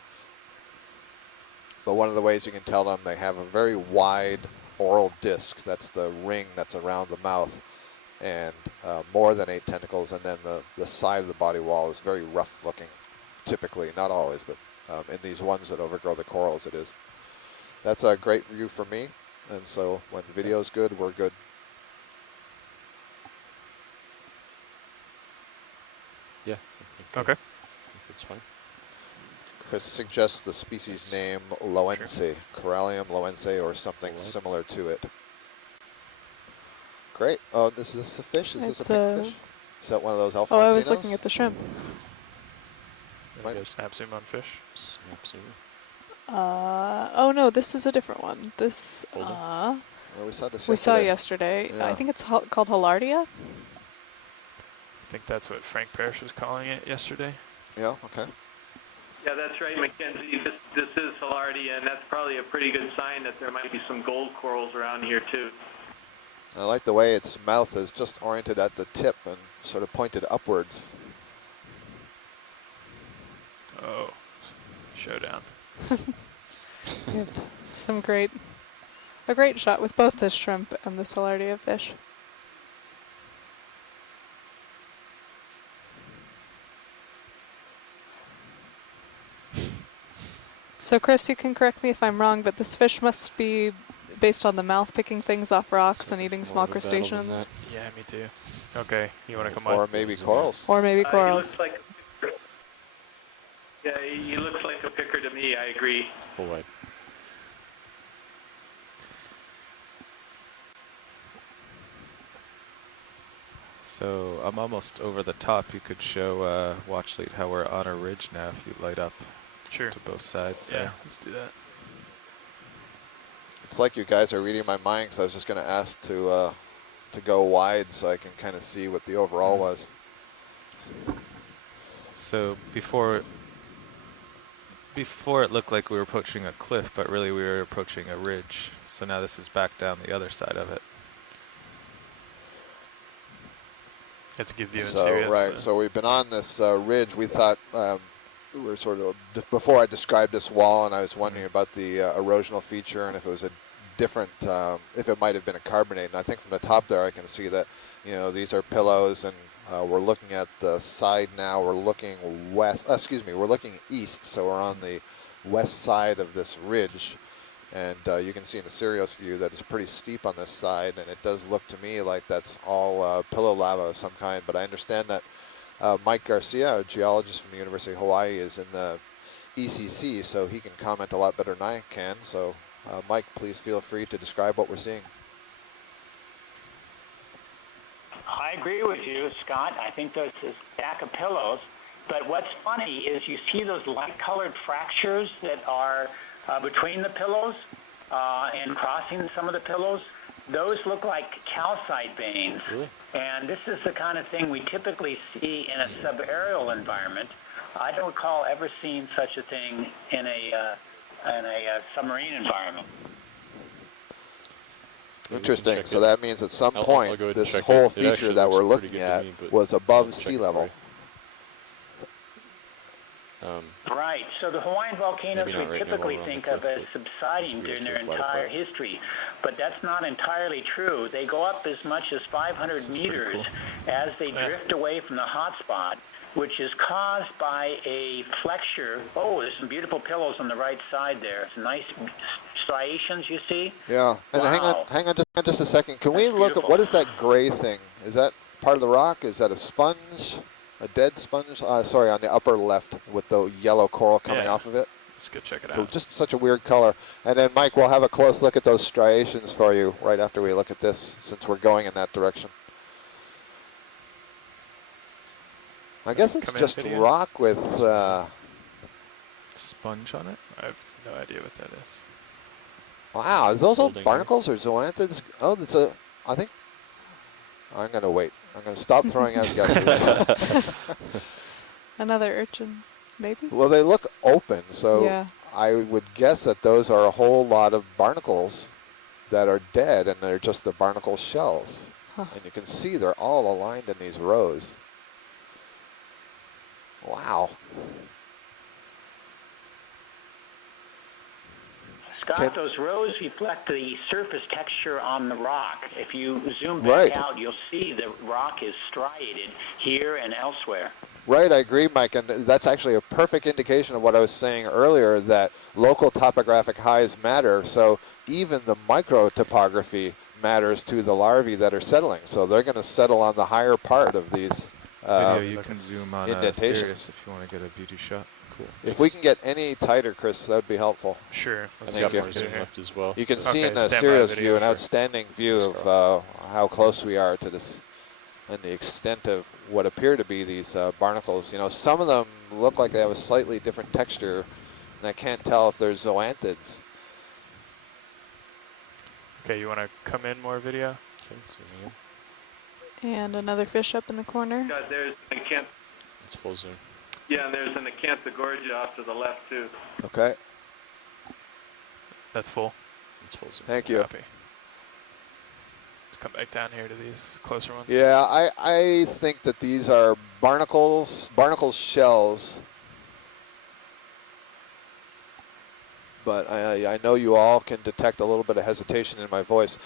But one of the ways you can tell them, they have a very wide oral disc. That's the ring that's around the mouth, and more than 8 tentacles. And then the side of the body wall is very rough looking, typically, not always, but in these ones that overgrow the corals, it is. That's a great view for me, and so when the video's good, we're good. Yeah. Okay. That's fine. Chris suggests the species name Loense, Corallium Loense, or something similar to it. Great. Oh, is this a fish? Is this a pink fish? Is that one of those alphonsinos? Oh, I was looking at the shrimp. Can we go snap zoom on fish? Snap zoom. Oh no, this is a different one. This, well, we saw this we saw yesterday. yesterday. Yeah. I think it's called Hilardia. I think that's what Frank Parrish was calling it yesterday. Yeah, okay. Yeah, that's right, Mackenzie. This is Hilardia, and that's probably a pretty good sign that there might be some gold corals around here, too. I like the way its mouth is just oriented at the tip and sort of pointed upwards. Oh, showdown. Yep. A great shot with both this shrimp and this Hilardia fish. So Chris, you can correct me if I'm wrong, but this fish must be based on the mouth picking things off rocks and eating small crustaceans. Yeah, me too. Okay, you want to come Or on? maybe corals. Or maybe He corals. looks like a picker. Yeah, he looks like a picker to me, I agree. Full white. So I'm almost over the top. You could show watch lead how we're on a ridge now if you light up Sure. to both sides Yeah, there. let's do that. It's like you guys are reading my mind because I was just going to ask to go wide so I can kind of see what the overall was. So before it looked like we were approaching a cliff, but really we were approaching a ridge. So now this is back down the other side of it. That's a good view in So, Sirius. right, so we've been on this ridge. We thought we were sort of, before I described this wall, and I was wondering about the erosional feature and if it was a different, if it might have been a carbonate. And I think from the top there I can see that, you know, these are pillows, and we're looking at the side now. We're looking west, we're looking east, so we're on the west side of this ridge. And you can see in the Sirius view that it's pretty steep on this side, and it does look to me like that's all pillow lava of some kind. But I understand that Mike Garcia, a geologist from the University of Hawaii, is in the ECC, so he can comment a lot better than I can. So, Mike, please feel free to describe what we're seeing. I agree with you, Scott. I think there's this stack of pillows. But what's funny is you see those light-colored fractures that are between the pillows and crossing some of the pillows. Those look like calcite veins. Really? And this is the kind of thing we typically see in a subaerial environment. I don't recall ever seeing such a thing in a submarine environment. Interesting. So that means at some I'll point, go ahead and this check whole it. It feature actually that looks we're pretty looking good to at me, but was I'll above check sea it for level. you. Right. So the Hawaiian volcanoes Maybe we not right now typically while we're on think the of cliff, as but subsiding once we during get their to a flat entire part. history, but that's not entirely true. They go up as much as 500 meters cool. as they drift away from the hot spot, which is caused by a flexure. Oh, there's some beautiful pillows on the right side there. Some nice striations you see. Yeah, and Wow. hang on just a second. Can we That's look at, beautiful. what is that gray thing? Is that part of the rock? Is that a sponge? A dead sponge? Sorry, on the upper left with the yellow coral coming off of it. Let's go check it So out. just such a weird color. And then, Mike, we'll have a close look at those striations for you right after we look at this, since we're going in that direction. I guess it's Come in, just video? rock with... Sponge on it? I have no idea what that is. wow, is those all Holding barnacles or zoanthids? Oh, that's a... I think... I'm going to wait. I'm going to stop throwing out guesses. Another urchin, maybe? Well, they look open, so Yeah. I would guess that those are a whole lot of barnacles that are dead, and they're just the barnacle shells. Huh. And you can see they're all aligned in these rows. Wow. Scott, those rows reflect the surface texture on the rock. If you zoom back Right. out, you'll see the rock is striated here and elsewhere. Right, I agree, Mike, and that's actually a perfect indication of what I was saying earlier, that local topographic highs matter, so even the micro topography matters to the larvae that are settling. So they're going to settle on the higher part of these Video, you can zoom on indentations. Sirius if you want to get a beauty shot. Cool. If we can get any tighter, Chris, that would be helpful. Sure. Let's Thank get you. more Zoom zoom left as well. You can see Okay, in the stand by Sirius video, view an sure. outstanding view of how close we are to this. and the extent of what appear to be these barnacles. You know, some of them look like they have a slightly different texture, and I can't tell if they're zoanthids. Okay, you want to come in more video? Okay, zooming in. And another fish up in the corner. God, there's an It's full zoom. yeah, and there's an Acanthogorgia off to the left too. Okay. That's full. It's full zoom. Thank you. Copy. Let's come back down here to these closer ones. Yeah, I think that these are barnacle shells. But I know you all can detect a little bit of hesitation in my voice.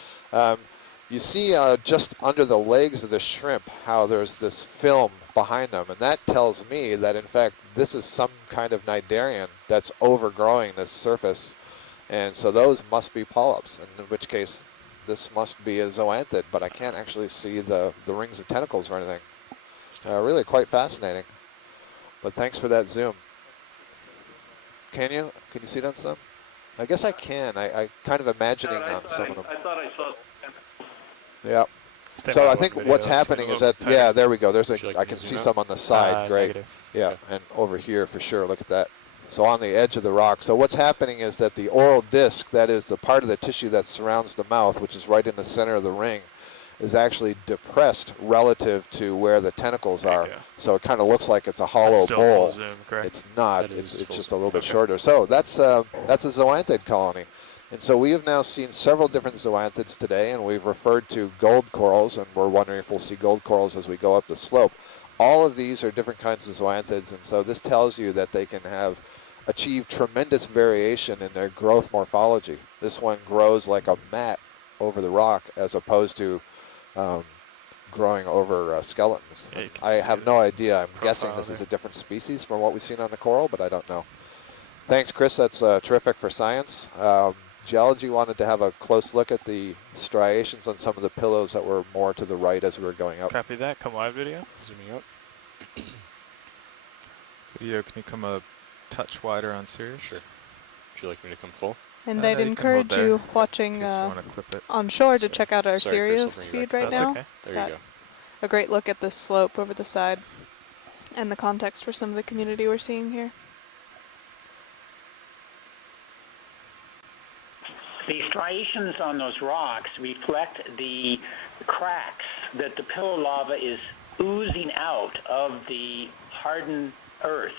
You see just under the legs of the shrimp how there's this film behind them, and that tells me that in fact this is some kind of cnidarian that's overgrowing this surface, and so those must be polyps, in which case this must be a zoanthid, but I can't actually see the rings of tentacles or anything. Really quite fascinating. But thanks for that zoom. Can you see it on some? I guess I can. I kind of imagining on some of them. I thought I saw. Yeah. So I think what's happening is that, yeah, there we go. There's I can see some on the side. Great. Negative. Yeah, and over here for sure. Look at that. So on the edge of the rock. So what's happening is that the oral disc, that is the part of the tissue that surrounds the mouth, which is right in the center of the ring, is actually depressed relative to where the tentacles are. So it kind of looks like it's a hollow bowl. Full zoom, correct? It's not. It's just a little bit shorter. So that's a zoanthid colony. And so we have now seen several different zoanthids today, and we've referred to gold corals, and we're wondering if we'll see gold corals as we go up the slope. All of these are different kinds of zoanthids, and so this tells you that they can have achieved tremendous variation in their growth morphology. This one grows like a mat over the rock as opposed to growing over skeletons. Yeah, I have no idea. I'm guessing this is a different species from what we've seen on the coral, but I don't know. Thanks, Chris. That's terrific for science. Geology wanted to have a close look at the striations on some of the pillows that were more to the right as we were going up. Copy that. Come live video. Zooming up. Video, can you come a touch wider on Sirius? Sure. Would you like me to come full? And I'd encourage you watching on shore to check out our Sirius feed right now. Okay. It's got a great look at this slope over the side and the context for some of the community we're seeing here. The striations on those rocks reflect the cracks that the pillow lava is oozing out of the hardened earth.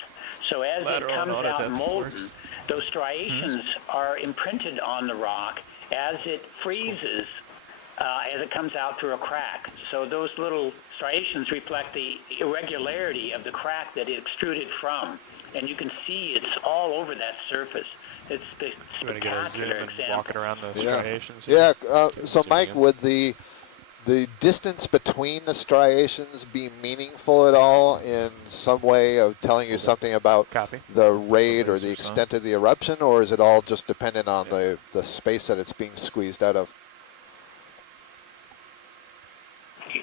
So as it comes out molten, those striations are imprinted on the rock as it freezes, as it comes out through a crack. So those little striations reflect the irregularity of the crack that it extruded from. And you can see it's all over that surface. It's a spectacular example. Walking around the striations. Yeah. So Mike, would the distance between the striations be meaningful at all in some way of telling you something about the rate or the extent of the eruption, or is it all just dependent on the space that it's being squeezed out of?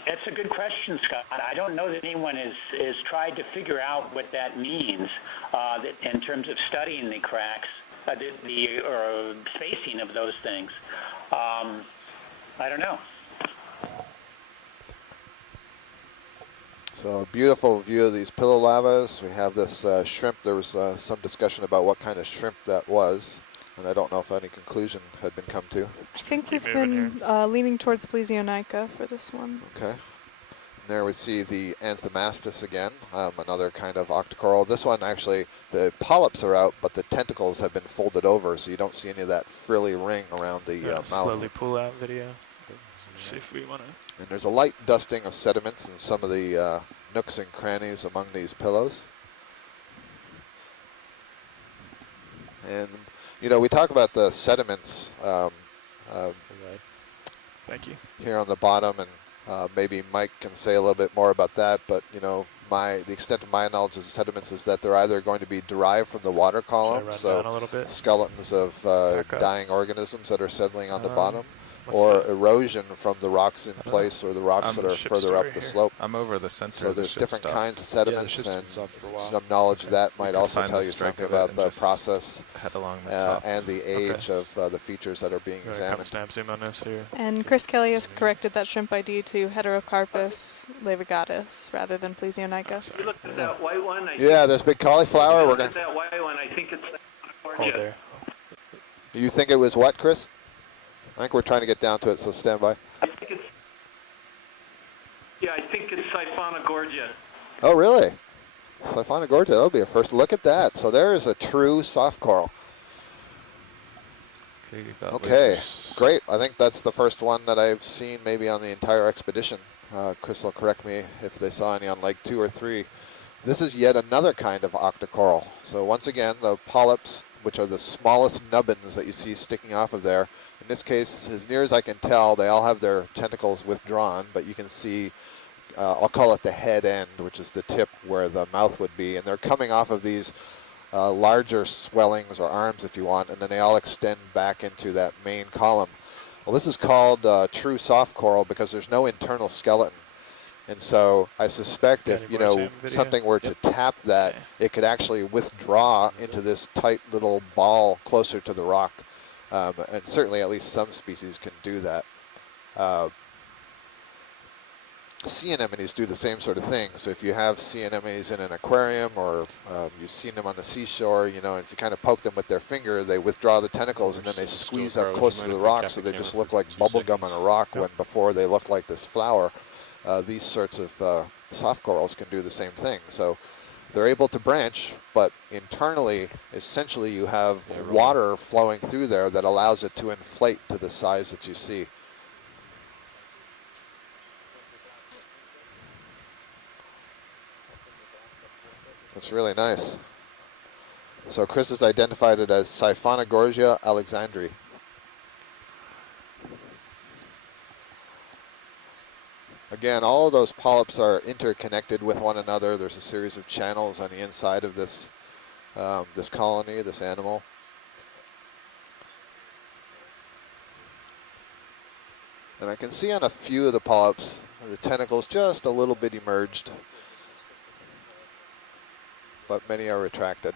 That's a good question, Scott. I don't know that anyone has tried to figure out what that means in terms of studying the cracks, the spacing of those things. I don't know. So a beautiful view of these pillow lavas. We have this shrimp. There was some discussion about what kind of shrimp that was, and I don't know if any conclusion had been come to. I think we've been leaning towards Plesionica for this one. Okay. And there we see the Anthomastus again, another kind of octocoral. This one actually, the polyps are out, but the tentacles have been folded over, so you don't see any of that frilly ring around the mouth. Slowly pull out video. See if we want to. And there's a light dusting of sediments in some of the nooks and crannies among these pillows. And, you know, we talk about the sediments Thank you. here on the bottom, and maybe Mike can say a little bit more about that, but, you know, the extent of my knowledge of the sediments is that they're either going to be derived from the water column, so skeletons of dying organisms that are settling on the bottom, or erosion from the rocks in place or the rocks that are further up the slope. I'm over the center. So of the there's ship different stop. kinds of sediments, and some knowledge of that might also tell you something about the process head along the top. and the age of the features that are being examined. Snap zoom on this here. And Chris Kelly has corrected that shrimp ID to Heterocarpus levigatus rather than Plesionicus. You looked at that white one. Yeah, there's big cauliflower. We're Look at that white one. I think it's Hold there. You think it was what, Chris? I think we're trying to get down to it, so stand by. I think it's Siphonogorgia. Oh, really? Siphonogorgia, that'll be a first. Look at that. So there is a true soft coral. Okay, great. I think that's the first one that I've seen maybe on the entire expedition. Chris will correct me if they saw any on Lake 2 or 3. This is yet another kind of octocoral. So once again, the polyps, which are the smallest nubbins that you see sticking off of there. In this case, as near as I can tell, they all have their tentacles withdrawn, but you can see, I'll call it the head end, which is the tip where the mouth would be, and they're coming off of these larger swellings or arms, if you want, and then they all extend back into that main column. Well, this is called true soft coral because there's no internal skeleton. And so I suspect if, you know, something were to tap that, it could actually withdraw into this tight little ball closer to the rock. And certainly at least some species can do that. Sea anemones do the same sort of thing. So if you have sea anemones in an aquarium or you've seen them on the seashore, you know, if you kind of poke them with their finger, they withdraw the tentacles and then they squeeze up close to the rock, so they just look like bubble gum on a rock when before they look like this flower. These sorts of soft corals can do the same thing. So they're able to branch, but internally, essentially you have water flowing through there that allows it to inflate to the size that you see. That's really nice. So Chris has identified it as Siphonogorgia alexandri. Again, all of those polyps are interconnected with one another. There's a series of channels on the inside of this this colony, this animal. And I can see on a few of the polyps, the tentacles just a little bit emerged, but many are retracted.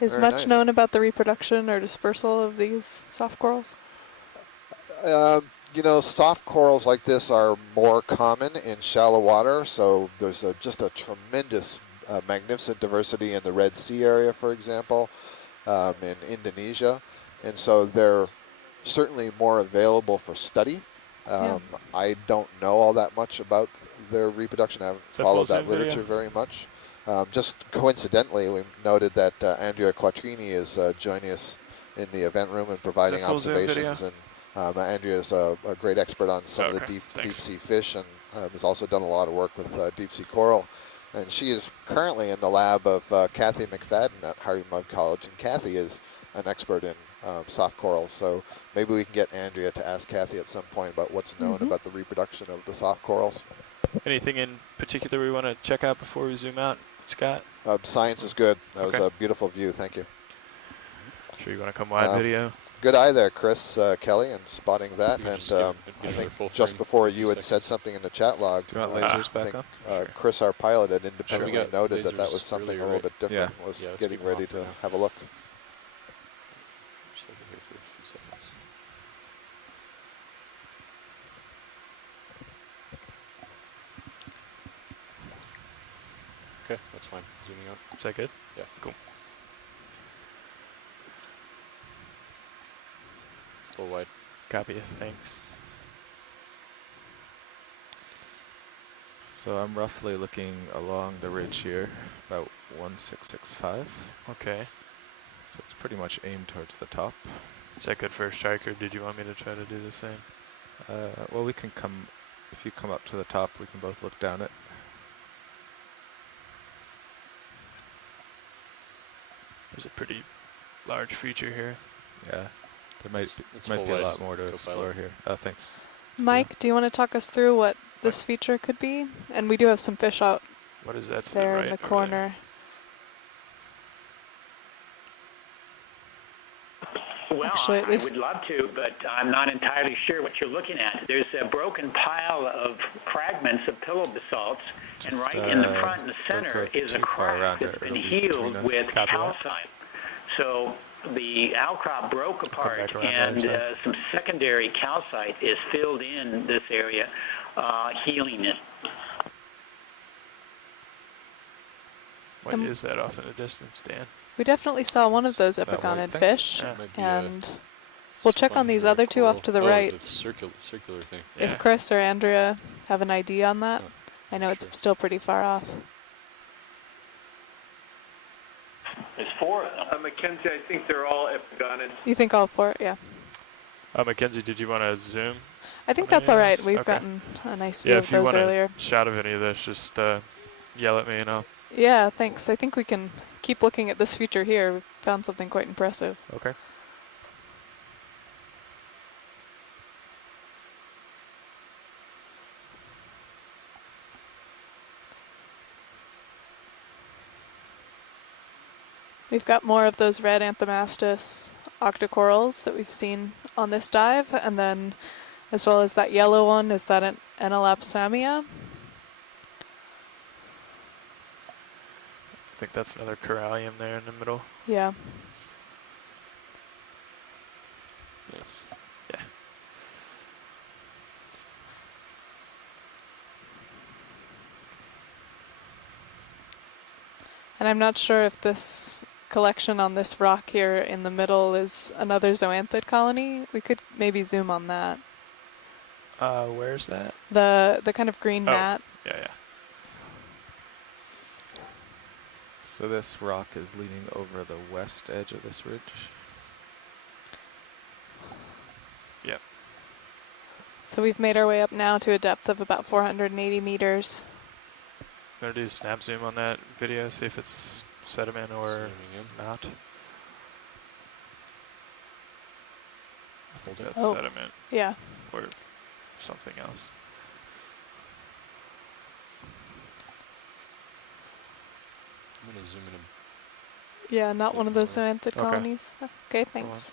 Is Very much nice. known about the reproduction or dispersal of these soft corals? You know, soft corals like this are more common in shallow water, so there's just a tremendous, magnificent diversity in the Red Sea area, for example, in Indonesia, and so they're certainly more available for study. I don't know all that much about their reproduction. I haven't followed that literature very much. Just coincidentally, we noted that Andrea Quattrini is joining us in the event room and providing observations. And Andrea is a great expert on some of the deep sea fish and has also done a lot of work with deep sea coral. And she is currently in the lab of Kathy McFadden at Hardy Mudd College. And Kathy is an expert in soft corals. So maybe we can get Andrea to ask Kathy at some point about what's known about the reproduction of the soft corals. Anything in particular we want to check out before we zoom out, Scott? Science is good. That was a beautiful view. Thank you. Sure you want to come wide video? Good eye there, Chris Kelly, and spotting that. And I think just before you had said something in the chat log, Chris, our pilot, had independently noted that was something a little bit different, was getting ready to have a look. Okay, that's fine. Zooming out. Is that good? Yeah. Cool. A little wide. Copy. Thanks. So I'm roughly looking along the ridge here, about 1665. Okay. So it's pretty much aimed towards the top. Is that good for a strike, or did you want me to try to do the same? Well, we can come, if you come up to the top, we can both look down it. There's a pretty large feature here. Yeah, there might be a lot more to explore here. Thanks. Mike, do you want to talk us through what this feature could be? And we do have some fish out What is that to there the right in the over corner. Well, Actually, at I least would love to, but I'm not entirely sure what you're looking at. There's a broken pile of fragments of pillow basalts, and right in the front and the center is a crack that's been healed with calcite. So the outcrop broke apart, and some secondary calcite is filled in this area, healing it. What is that off in the distance, Dan? we definitely saw one of those epigonid fish, and we'll check on these other two off to the right. The circular thing. If Chris or Andrea have an idea on that, I know it's still pretty far off. There's 4 of them. Mackenzie, I think they're all epigonids. You think all 4? Yeah. Mackenzie, did you want to zoom? I think that's all right. We've gotten a nice view of those earlier. If you want a shot of any of this, just yell at me and I'll... Yeah, thanks. I think we can keep looking at this feature here. We've found something quite impressive. Okay. We've got more of those red Anthomastus octocorals that we've seen on this dive, and then as well as that yellow one, is that an Enelapsamia? I think that's another corallium there in the middle. Yeah. Yes. Yeah. And I'm not sure if this collection on this rock here in the middle is another zoanthid colony. We could maybe zoom on that. Where's that? The kind of green mat. Yeah. So this rock is leaning over the west edge of this ridge. Yep. So we've made our way up now to a depth of about 480 meters. I'm going to do a snap zoom on that video, see if it's sediment or not. I think that's sediment. Yeah. Or something else. I'm going to zoom in. Yeah, not one of those zoanthid colonies. Okay, thanks.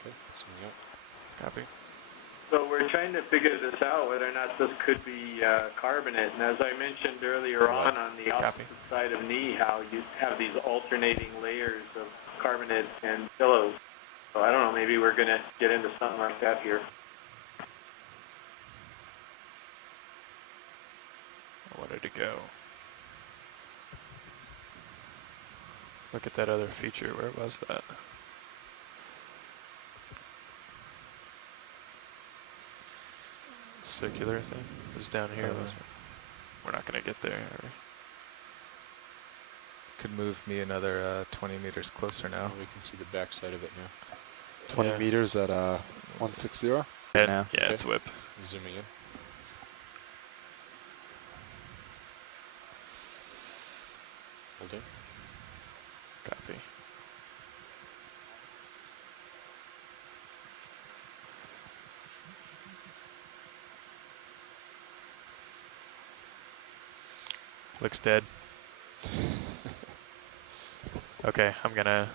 Okay, zooming out. Copy. So we're trying to figure this out, whether or not this could be carbonate. And as I mentioned earlier on the opposite side of knee, how you have these alternating layers of carbonate and pillows. So I don't know, maybe we're going to get into something like that here. I wanted to go. Look at that other feature. Where was that? Circular thing is down here. We're not going to get there, are we? Could move me another 20 meters closer now. We can see the back side of it now. 20 meters at 160? Yeah, it's whip. Zooming in. Holding. Copy. Looks dead. Okay,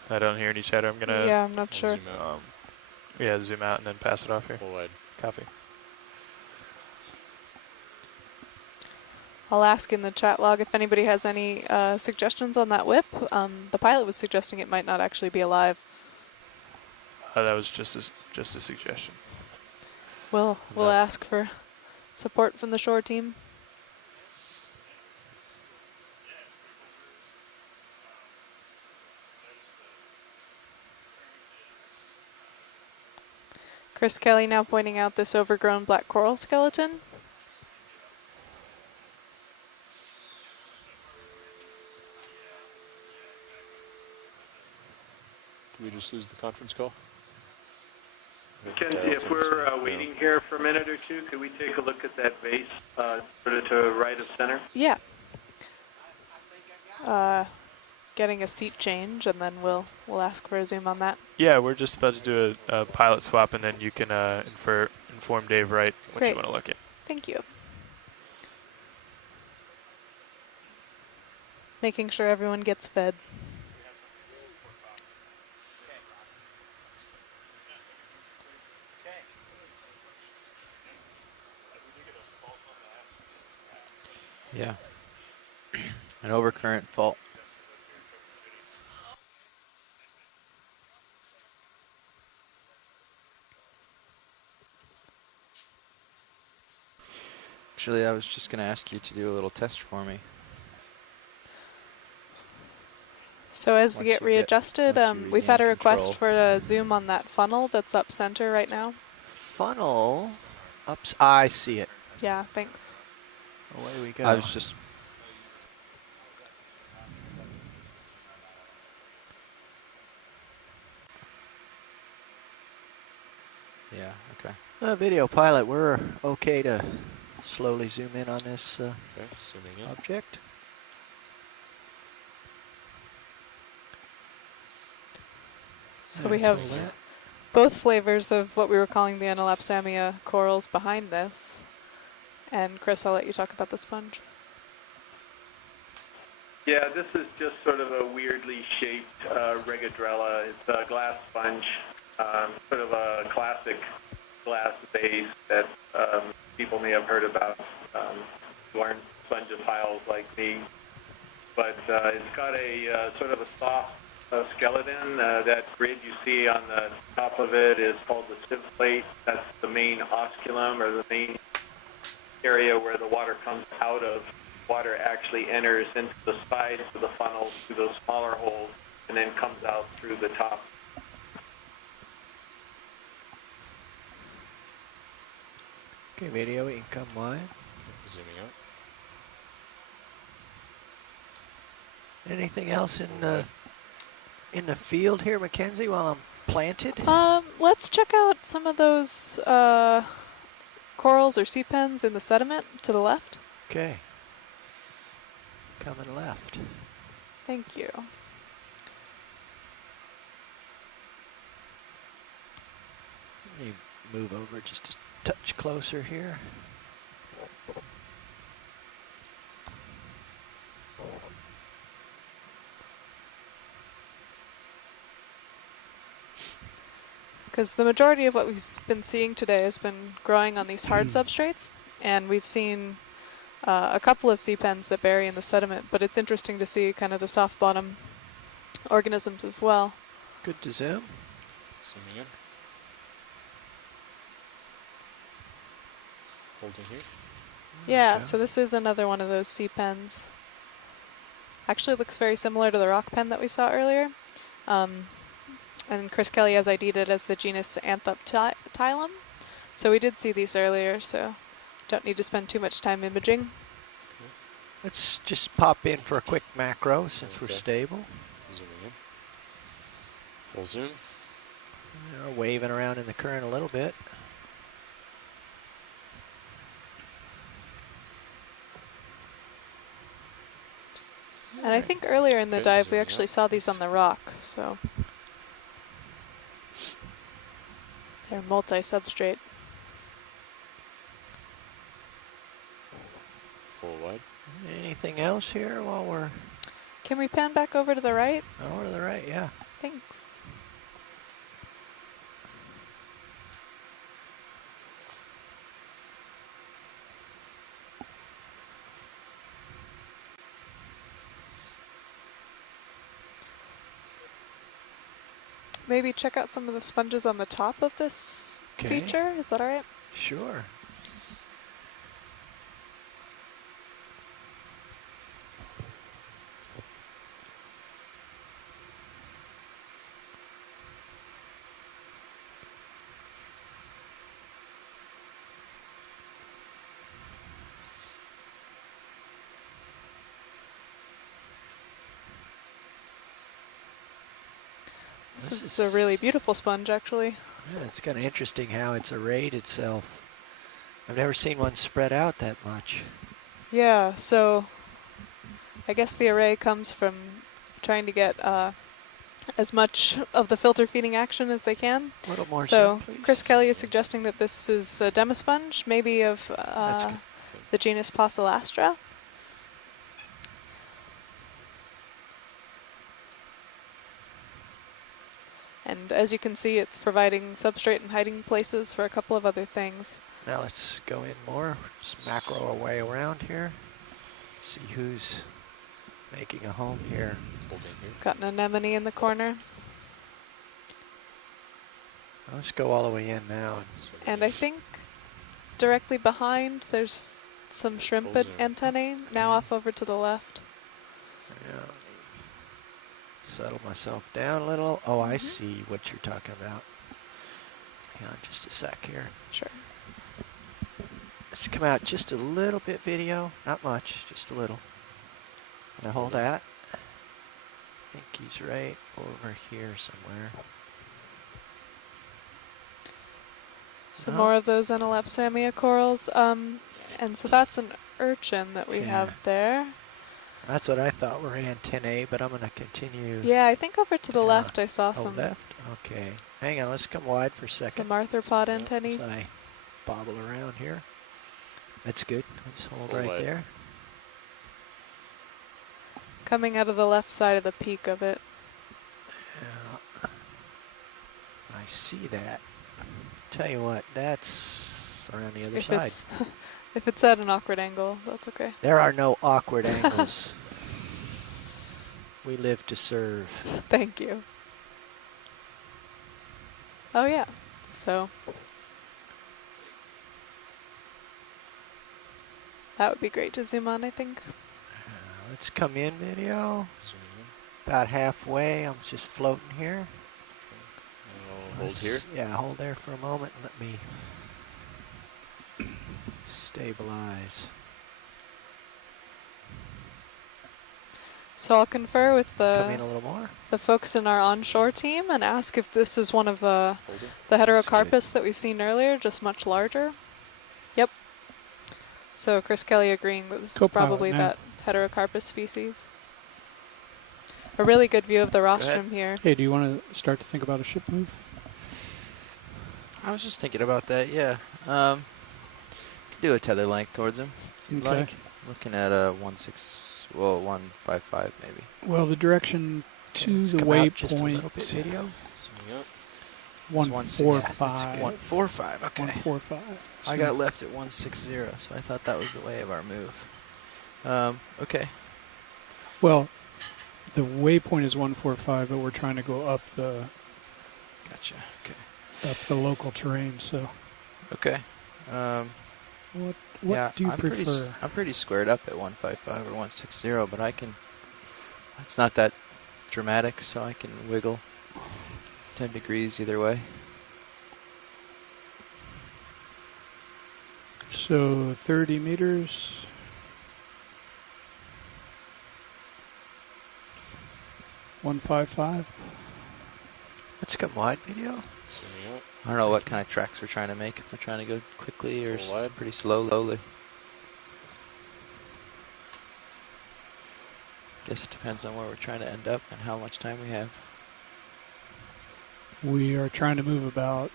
I don't hear any chatter. I'm gonna. Yeah, I'm not sure. Zoom out and then pass it off here. Full wide. Copy. I'll ask in the chat log if anybody has any suggestions on that whip. The pilot was suggesting it might not actually be alive. That was just a suggestion. We'll ask for support from the shore team. Chris Kelly now pointing out this overgrown black coral skeleton. Did we just lose the conference call? Mackenzie, if we're waiting here for a minute or two, could we take a look at that vase sort of to right of center? Yeah. Getting a seat change, and then we'll ask for a zoom on that. Yeah, we're just about to do a pilot swap, and then you can inform Dave Wright what you want to look at. Thank you. Making sure everyone gets fed. Yeah. An overcurrent fault. Actually, I was just going to ask you to do a little test for me. So as we get readjusted, we've had a request for a zoom on that funnel that's up center right now. Funnel? I see it. Yeah, thanks. Away we go. I was just... Yeah, okay. Video pilot, we're okay to slowly zoom in on this Okay, zooming in. object. So we have both flavors of what we were calling the Analapsamia corals behind this. And Chris, I'll let you talk about the sponge. Yeah, this is just sort of a weirdly shaped regadrella. It's a glass sponge, sort of a classic glass base that people may have heard about, who aren't spongiophiles like me. But it's got a sort of a soft skeleton. That grid you see on the top of it is called the sieve plate. That's the main osculum, or the main area where the water comes out of. Water actually enters into the sides of the funnel through those smaller holes and then comes out through the top. Okay, video, we can come live. Zooming out. Anything else in the field here, Mackenzie, while I'm planted? Let's check out some of those corals or sea pens in the sediment to the left. Okay. Coming left. Thank you. Let me move over just a touch closer here. Because the majority of what we've been seeing today has been growing on these hard substrates, and we've seen a couple of sea pens that bury in the sediment, but it's interesting to see kind of the soft bottom organisms as well. Good to zoom. Zooming in. Holding here. Yeah, so this is another one of those sea pens. Actually looks very similar to the rock pen that we saw earlier. And Chris Kelly has ID'd it as the genus Anthoptilum. So we did see these earlier, so don't need to spend too much time imaging. Okay. Let's just pop in for a quick macro since we're stable. Zooming in. Full zoom. We're waving around in the current a little bit. And I think earlier in the dive we actually saw these on the rock, so they're multi-substrate. Full wide. Anything else here while we're... Can we pan back over to the right? Over to the right, yeah. Thanks. Maybe check out some of the sponges on the top of this feature. Is that all right? Sure. This is a really beautiful sponge, actually. Yeah, it's kind of interesting how it's arrayed itself. I've never seen one spread out that much. Yeah, so I guess the array comes from trying to get as much of the filter feeding action as they can. A little more so please. Chris Kelly is suggesting that this is a demisponge, maybe of the genus Posselastra. And as you can see, it's providing substrate and hiding places for a couple of other things. Now let's go in more, just macro our way around here. See who's making a home here. Got an anemone in the corner. Let's go all the way in now. And I think directly behind there's some shrimp antennae, now off over to the left. Yeah. Settle myself down a little. Oh, I see what you're talking about. Hang on just a sec here. Sure. Let's come out just a little bit video. Not much, just a little. Now hold that. I think he's right over here somewhere. Some more of those Analepsamia corals. And so that's an urchin that we have there. That's what I thought were antennae, but I'm going to continue. Yeah, I think over to the left I saw some. Left? Okay. Hang on, let's come wide for a second. Some arthropod antennae. As I bobble around here. That's good. Just hold right there. Coming out of the left side of the peak of it. Yeah. I see that. Tell you what, that's around the other side. If it's at an awkward angle, that's okay. There are no awkward angles. We live to serve. Thank you. Oh yeah, so that would be great to zoom on, I think. Let's come in video. About halfway, I'm just floating here. Hold here? Yeah, hold there for a moment and let me stabilize. So I'll confer with Come in a little more. the folks in our onshore team and ask if this is one of the heterocarpus that we've seen earlier, just much larger. Yep. So Chris Kelly agreeing that this is probably that heterocarpus species. A really good view of the rostrum here. Hey, do you want to start to think about a ship move? I was just thinking about that, yeah. Do a tether length towards him, if you'd like. Looking at a 155 maybe. Well, the direction to the waypoint. 145. 145, okay. 145. I got left at 160, so I thought that was the way of our move. Okay. Well, the waypoint is 145, but we're trying to go up the. Gotcha. Okay. Up the local terrain, so. Okay. What yeah, do you prefer? I'm pretty squared up at 155 or 160, but I can. It's not that dramatic, so I can wiggle 10 degrees either way. So 30 meters. .155. Let's come wide video. I don't know what kind of tracks we're trying to make, if we're trying to go quickly or pretty slowly. Guess it depends on where we're trying to end up and how much time we have. We are trying to move about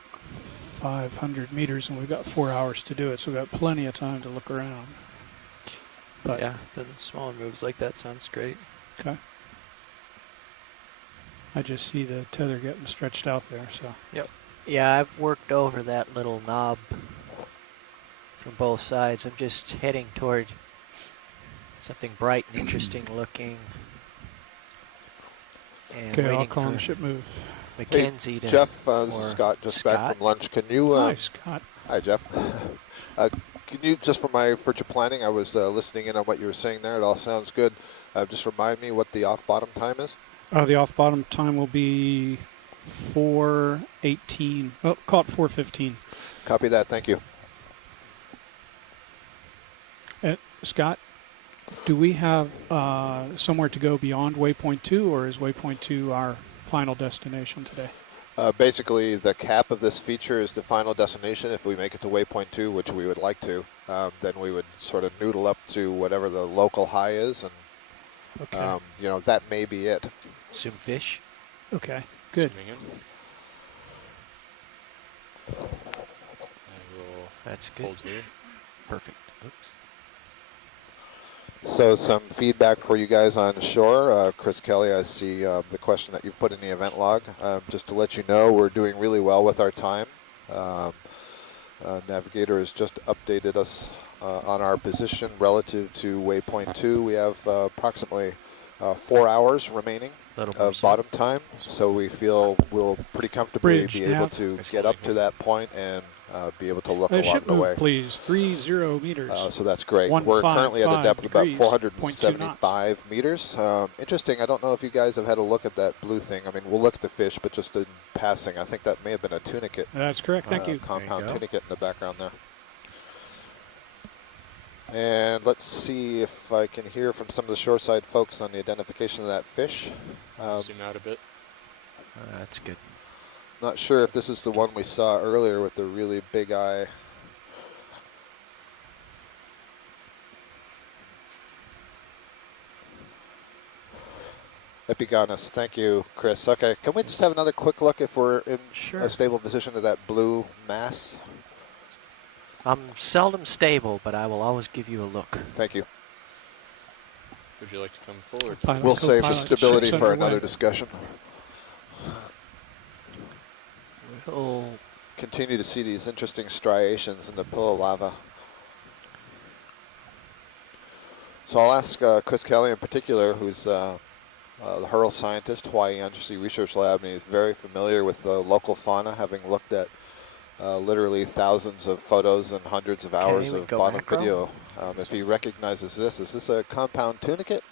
500 meters, and we've got 4 hours to do it, so we've got plenty of time to look around. But yeah, the smaller moves like that sounds great. Okay. I just see the tether getting stretched out there, so. Yep. Yeah, I've worked over that little knob from both sides. I'm just heading toward something bright and interesting looking. And okay, waiting I'll call for him a ship move. Hey, Mackenzie to. Jeff, this is Scott, just back from lunch. Can you? Hi, Scott. Hi, Jeff. Can you, just for my future planning, I was listening in on what you were saying there. It all sounds good. Just remind me what the off-bottom time is. The off-bottom time will be 4:18. Oh, call it 4:15. Copy that. Thank you. Scott, do we have somewhere to go beyond waypoint 2, or is waypoint 2 our final destination today? Basically, the cap of this feature is the final destination. If we make it to waypoint 2, which we would like to, then we would sort of noodle up to whatever the local high is, and you know, that may be it. Some fish. Okay, good. That's good. Hold here. Perfect. Oops. So some feedback for you guys on shore. Chris Kelly, I see the question that you've put in the event log. Just to let you know, we're doing really well with our time. Navigator has just updated us on our position relative to waypoint 2. We have approximately 4 hours remaining of bottom time, so we feel we'll pretty comfortably be able to get up to that point and be able to look along the way. Please, 30 meters. So that's great. We're currently at a depth of about 475 meters. Interesting, I don't know if you guys have had a look at that blue thing. I mean, we'll look at the fish, but just in passing, I think that may have been a tunicate. That's correct, thank you. Compound tunicate in the background there. And let's see if I can hear from some of the shoreside folks on the identification of that fish. Zoom out a bit. That's good. Not sure if this is the one we saw earlier with the really big eye. Okeanos, thank you, Chris. Okay, can we just have another quick look if we're in a stable position to that blue mass? I'm seldom stable, but I will always give you a look. Thank you. Would you like to come forward? We'll save the stability for another discussion. We'll continue to see these interesting striations in the pillow lava. So I'll ask Chris Kelly in particular, who's the Hurl scientist, Hawaii Undersea Research Lab, and he's very familiar with the local fauna, having looked at literally thousands of photos and hundreds of hours of bottom video. If he recognizes this, is this a compound tunicate?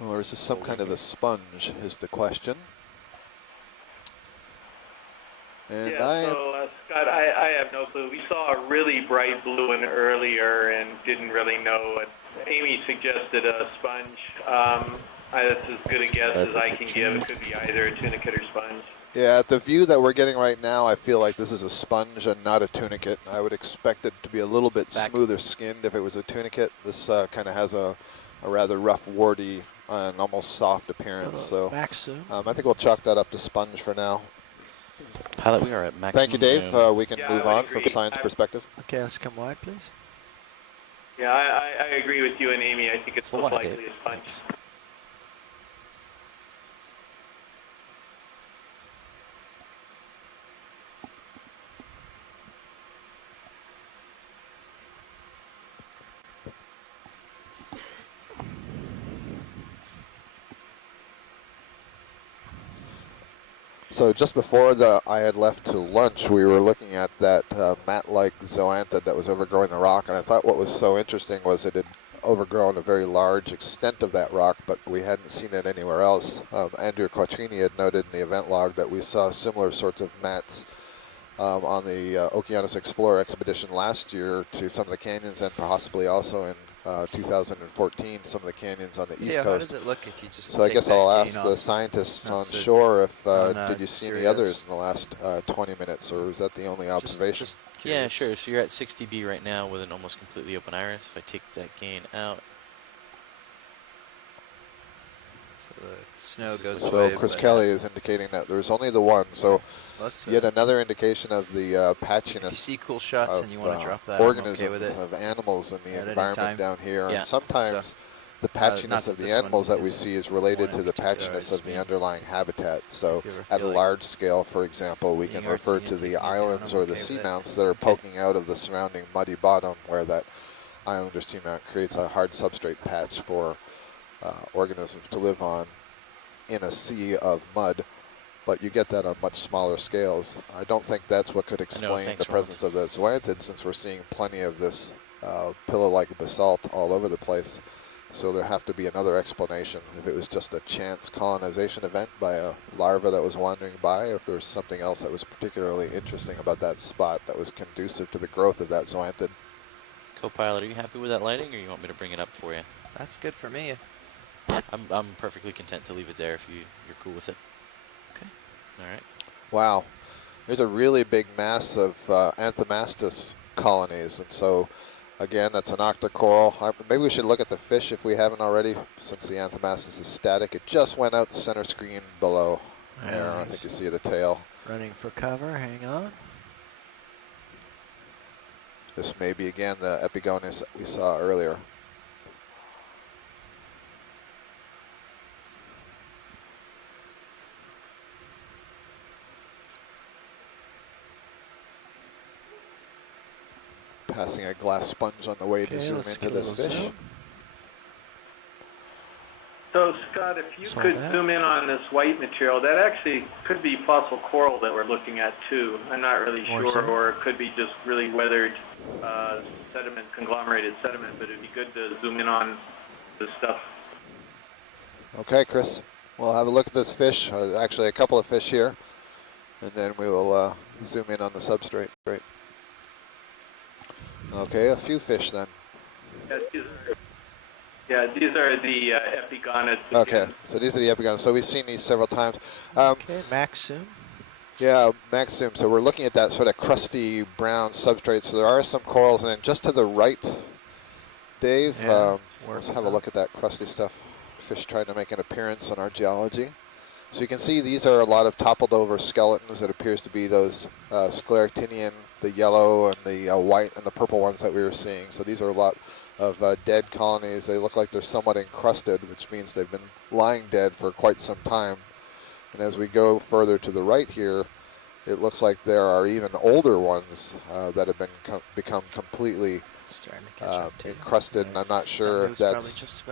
Or is this some kind of a sponge, is the question. And so Scott, I have no clue. We saw a really bright blue one earlier and didn't really know what. Amy suggested a sponge. That's as good a guess as I can give. It could be either a tunicate or sponge. Yeah, at the view that we're getting right now, I feel like this is a sponge and not a tunicate. I would expect it to be a little bit smoother skinned if it was a tunicate. This kind of has a rather rough, warty, and almost soft appearance. So I think we'll chalk that up to sponge for now. Pilot, we are at maximum. Thank you, Dave. We can move on from science perspective. Okay, let's come wide, please. Yeah, I agree with you and Amy. I think it's most likely a sponge. So just before I had left to lunch, we were looking at that mat-like zoanthid that was overgrowing the rock, and I thought what was so interesting was it had overgrown a very large extent of that rock, but we hadn't seen it anywhere else. Andrew Quattrini had noted in the event log that we saw similar sorts of mats on the Okeanos Explorer expedition last year to some of the canyons, and possibly also in 2014, some of the canyons on the east coast. How does it look if you just So I guess I'll ask the off? scientists on That's shore if on, did you see any others in the last 20 minutes, or was that the only observation? Yeah, sure. So you're at 60B right now with an almost completely open iris. If I take that gain out, so the snow goes away. So Chris Kelly is indicating that there's only the one. So yet another indication of the patchiness. If you see cool shots of, and you want to drop that, organisms, I'm okay with it. of animals in the At environment down here, yeah. and sometimes the patchiness of the animals that we see is related to the patchiness of the underlying habitat. So at a large scale, for example, we can refer to the islands or the seamounts that are poking out of the surrounding muddy bottom, where that island or seamount creates a hard substrate patch for organisms to live on in a sea of mud. But you get that on much smaller scales. I don't think that's what could explain the presence of the zoanthid, since we're seeing plenty of this pillow-like basalt all over the place. So there have to be another explanation. If it was just a chance colonization event by a larva that was wandering by, or if there was something else that was particularly interesting about that spot that was conducive to the growth of that zoanthid. Co-pilot, are you happy with that lighting, or you want me to bring it up for you? That's good for me. I'm perfectly content to leave it there if you're cool with it. Okay. All right. Wow. There's a really big mass of Anthomastus colonies, and so again, that's an octocoral. Maybe we should look at the fish if we haven't already, since the Anthomastus is static. It just went out the center screen below there. I think you see the tail. Running for cover, hang on. This may be, again, the Epigonus that we saw earlier. passing a glass sponge on the way to zoom into this fish. Zoom. So, Scott, if you could zoom in on this white material, that actually could be fossil coral that we're looking at, too. I'm not really sure, or it could be just really weathered sediment, conglomerated sediment, but it'd be good to zoom in on this stuff. Okay, Chris. We'll have a look at this fish, actually a couple of fish here, and then we will zoom in on the substrate. Great. Okay, a few fish then. These are the epigonids. Okay, so these are the epigonids. So we've seen these several times. Okay, max zoom. Yeah, max zoom. So we're looking at that sort of crusty brown substrate. So there are some corals, and then just to the right, Dave, let's have a look at that crusty stuff. Fish trying to make an appearance on our geology. So you can see these are a lot of toppled over skeletons. That appears to be those scleractinian, the yellow and the white and the purple ones that we were seeing. So these are a lot of dead colonies. They look like they're somewhat encrusted, which means they've been lying dead for quite some time. And as we go further to the right here, it looks like there are even older ones that have been become completely encrusted, and I'm not sure if that's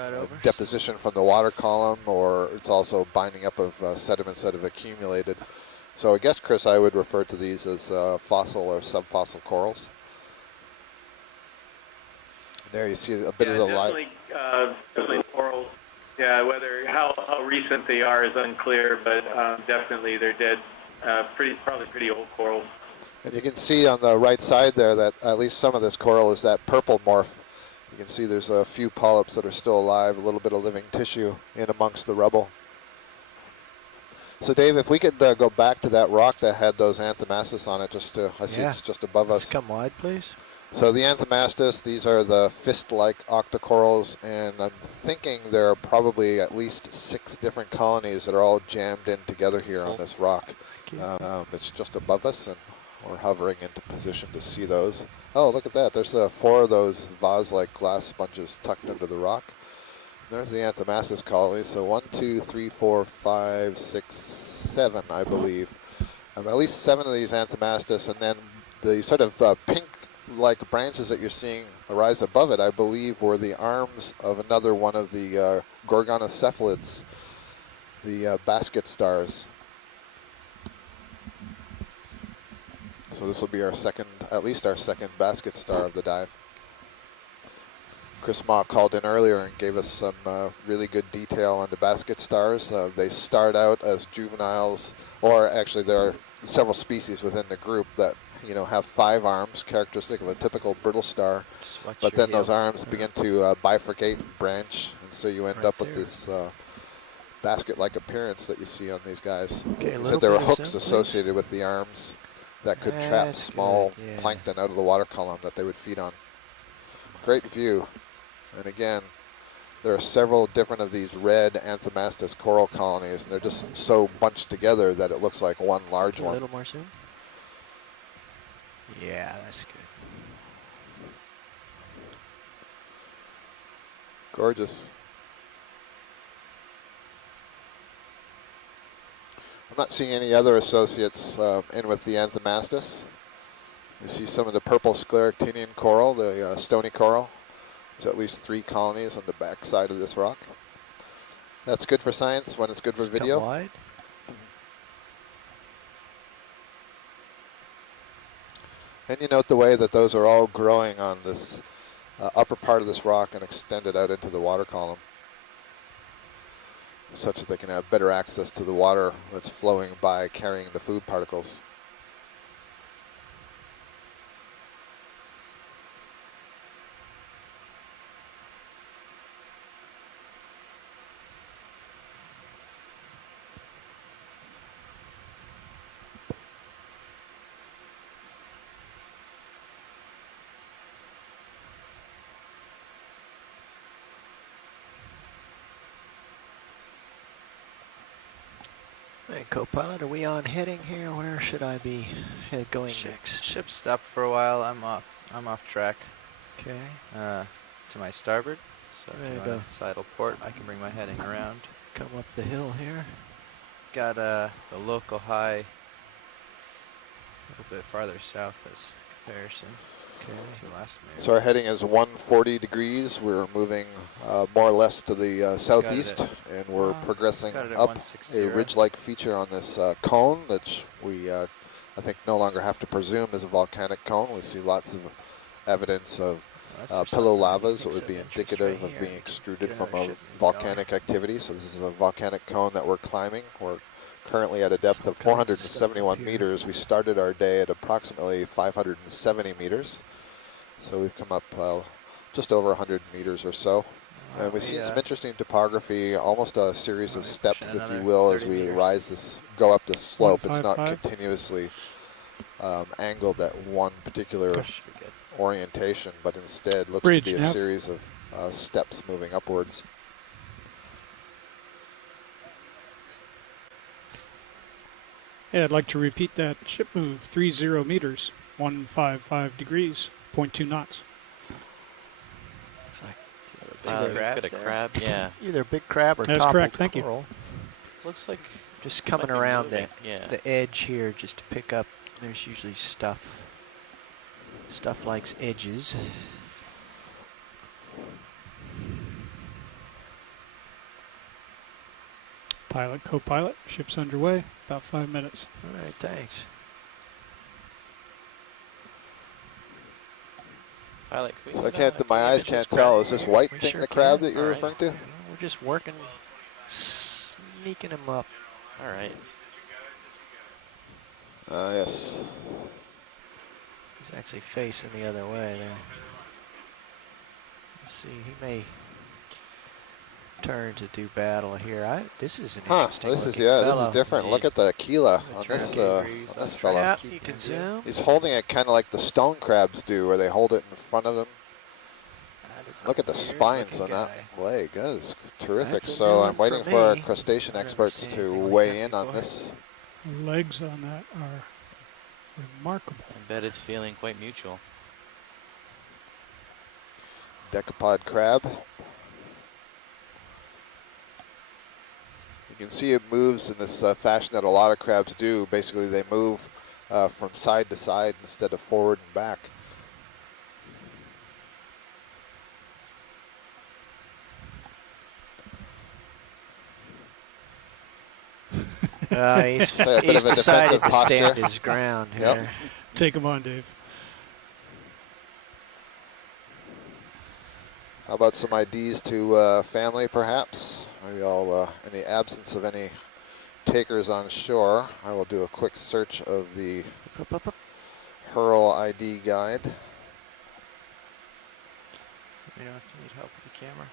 deposition from the water column or it's also binding up of sediments that have accumulated. So I guess, Chris, I would refer to these as fossil or subfossil corals. There you see a bit of the light. Definitely corals. Yeah, how recent they are is unclear, but definitely they're dead. Probably pretty old corals. And you can see on the right side there that at least some of this coral is that purple morph. You can see there's a few polyps that are still alive, a little bit of living tissue in amongst the rubble. So Dave, if we could go back to that rock that had those anthomastus on it, I see it's just above us. Come wide, please. So the anthomastus, these are the fist-like octocorals, and I'm thinking there are probably at least 6 different colonies that are all jammed in together here on this rock. It's just above us, and we're hovering into position to see those. Oh, look at that. There's 4 of those vase-like glass sponges tucked into the rock. There's the anthomastus colony. So 1, 2, 3, 4, 5, 6, 7, I believe. At least 7 of these anthomastus, and then the sort of pink-like branches that you're seeing arise above it, I believe, were the arms of another one of the gorgonocephalids, the basket stars. So this will be our at least our second basket star of the dive. Chris Mott called in earlier and gave us some really good detail on the basket stars. They start out as juveniles, or actually there are several species within the group that have 5 arms, characteristic of a typical brittle star. But then those arms begin to bifurcate and branch, and so you end up with this basket-like appearance that you see on these guys. He said there were hooks associated with the arms that could trap small plankton out of the water column that they would feed on. Great view. And again, there are several different of these red anthomastus coral colonies, and they're just so bunched together that it looks like one large one. A little more zoom. Yeah, that's good. Gorgeous. I'm not seeing any other associates in with the anthomastus. You see some of the purple scleractinian coral, the stony coral. There's at least 3 colonies on the back side of this rock. That's good for science when it's good for video. Come wide. And you note the way that those are all growing on this upper part of this rock and extended out into the water column, such that they can have better access to the water that's flowing by, carrying the food particles. Hey, co-pilot, are we on heading here? Where should I be going next? Ship stopped for a while. I'm off track. Okay. To my starboard. So if you want to sidle port, I can bring my heading around. Come up the hill here. Got the local high a little bit farther south as comparison. So our heading is 140 degrees. We're moving more or less to the southeast, and we're progressing up a ridge-like feature on this cone, which we, I think, no longer have to presume is a volcanic cone. We see lots of evidence of pillow lavas that would be indicative of being extruded from a volcanic activity. So this is a volcanic cone that we're climbing. We're currently at a depth of 471 meters. We started our day at approximately 570 meters. So we've come up just over 100 meters or so. And we've seen some interesting topography, almost a series of steps, if you will, as we go up this slope. It's not continuously angled at one particular orientation, but instead looks to be a series of steps moving upwards. Yeah, I'd like to repeat that ship move, 30 meters, 155 degrees, 0.2 knots. Looks like a crab. Yeah. Either a big crab or That's toppled correct. Thank coral. you. Looks like just coming around yeah. the edge here just to pick up. There's usually stuff likes edges. Pilot, co-pilot, ship's underway, about 5 minutes. All right, thanks. Pilot, so I can't, my eyes can't tell. Is this white thing the crab that you're referring to? We're just working, sneaking him up. All right. Yes. He's actually facing the other way there. Let's see, he may turn to do battle here. This is an interesting this is fellow. This is different. Look at the Aquila on this fellow. Yeah, you can zoom. He's holding it kind of like the stone crabs do, where they hold it in front of them. Look at the spines on that leg. That is terrific. So I'm waiting for our crustacean experts to weigh in on this. The legs on that are remarkable. I bet it's feeling quite mutual. Decapod crab. You can see it moves in this fashion that a lot of crabs do. Basically, they move from side to side instead of forward and back. He's decided to stand his ground here. Yep. Take him on, Dave. How about some IDs to family, perhaps? Maybe I'll, in the absence of any takers on shore, I will do a quick search of the Hurl ID guide. Let me know if you need help with the camera.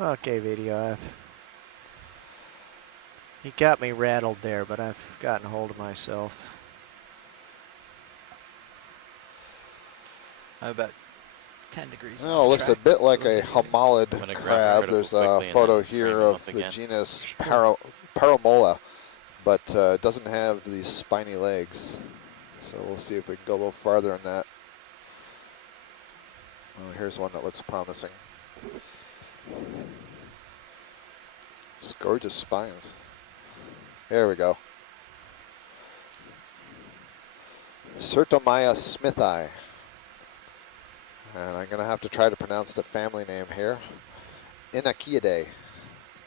Okay, video. He got me rattled there, but I've gotten hold of myself. About 10 degrees. Oh, it looks a bit like a homalid crab. There's a photo here of the genus Paramola, but it doesn't have these spiny legs. So we'll see if we can go a little farther on that. Oh, here's one that looks promising. It's gorgeous spines. There we go. Certomaya smithi. And I'm going to have to try to pronounce the family name here. Inacidae.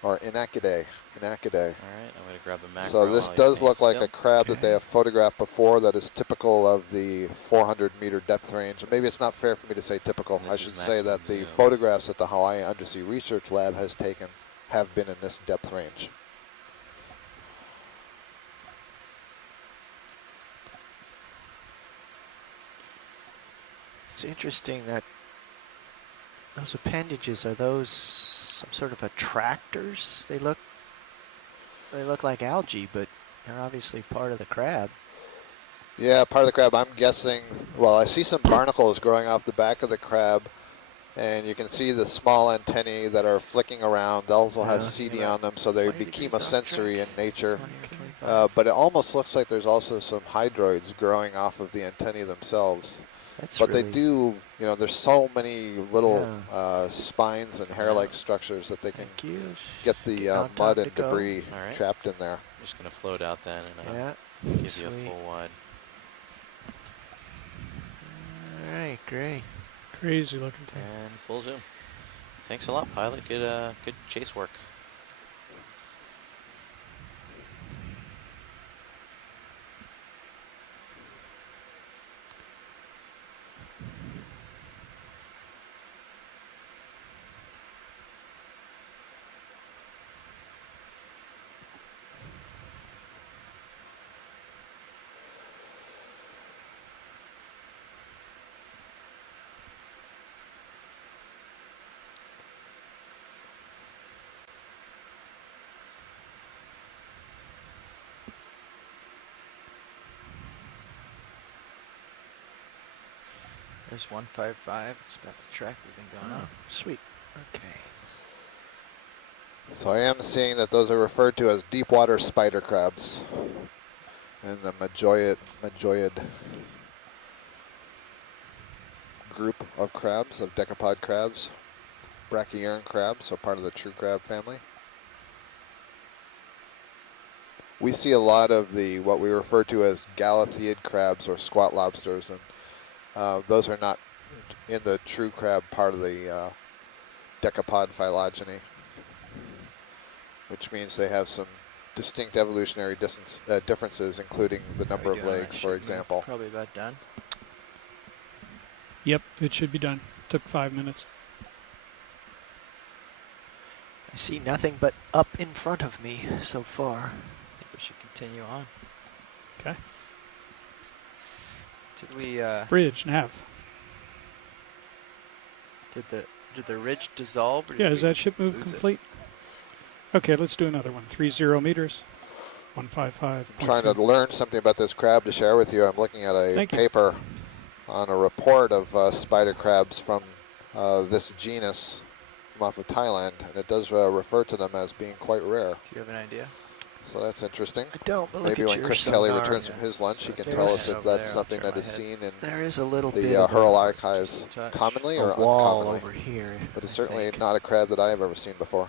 Or Inacidae. Inacidae. All right, I'm going to grab the macro. So this does look like a crab that they have photographed before that is typical of the 400-meter depth range. Maybe it's not fair for me to say typical. I should say that the photographs that the Hawaii Undersea Research Lab has taken have been in this depth range. It's interesting that those appendages, are those some sort of attractors? They look like algae, but they're obviously part of the crab. Yeah, part of the crab. I'm guessing, well, I see some barnacles growing off the back of the crab, and you can see the small antennae that are flicking around. They also have CD on them, so they would be chemosensory in nature. But it almost looks like there's also some hydroids growing off of the antennae themselves. But they do, you know, there's so many little spines and hair-like structures that they can get the mud and debris trapped in there. I'm just going to float out then. And Give you a full wide. All right, great. Crazy looking thing. And full zoom. Thanks a lot, pilot. Good chase work. There's 155. It's about the track we've been going on. Sweet. Okay. So I am seeing that those are referred to as deep water spider crabs in the Majoid group of crabs, of decapod crabs, brachyuran crabs, so part of the true crab family. We see a lot of the what we refer to as galatheid crabs or squat lobsters, and those are not in the true crab part of the decapod phylogeny, which means they have some distinct evolutionary differences, including the number of legs, for example. Probably about done. Yep, it should be done. Took 5 minutes. I see nothing but up in front of me so far. I think we should continue on. Okay. Did we Bridge, nav. Did the ridge dissolve? Or Yeah, did is that ship move complete? Okay, let's do another one. 30 meters. 155. I'm trying to learn something about this crab to share with you. I'm looking at a paper on a report of spider crabs from this genus from off of Thailand, and it does refer to them as being quite rare. Do you have an idea? So that's interesting. I don't, but maybe look at when your Chris Kelly sonar. returns from his lunch, he can tell us if that's something that is seen in there is a little the bit of Hurl archives commonly or wall uncommonly. over here, but it's certainly not a crab that I have ever seen before.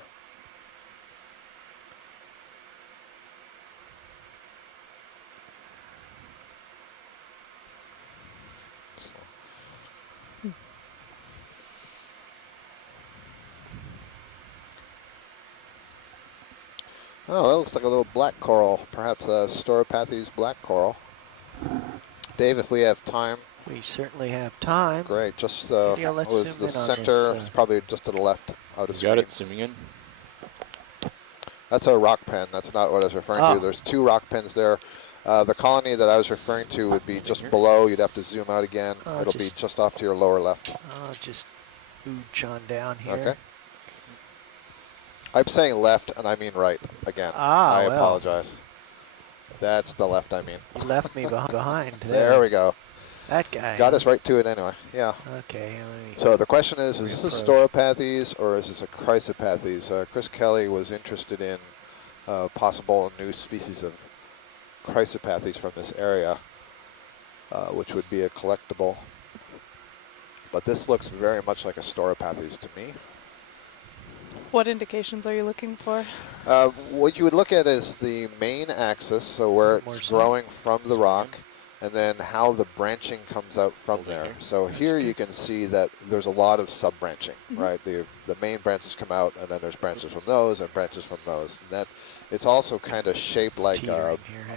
Oh, that looks like a little black coral, perhaps a Storopathes black coral. Dave, if we have time. We certainly have time. Great, just Video, let's was zoom the in on center, this, it's probably just to the left out of screen. Got it, zooming in. That's a rock pen, that's not what I was referring to. There's 2 rock pens there. The colony that I was referring to would be just below. You'd have to zoom out again. It'll be just off to your lower left. I'll just ooch on down here. Okay. I'm saying left, and I mean right again. I apologize. That's the left I mean. You left me behind. There we go. That guy. Got us right to it anyway. Yeah. Okay. So the question is this a Storopathes or is this a Chrysopathes? Chris Kelly was interested in possible new species of Chrysopathes from this area, which would be a collectible. But this looks very much like a Storopathes to me. What indications are you looking for? What you would look at is the main axis, so where it's growing from the rock, and then how the branching comes out from there. So here you can see that there's a lot of sub-branching, right? The main branches come out, and then there's branches from those and branches from those. And that it's also kind of shaped like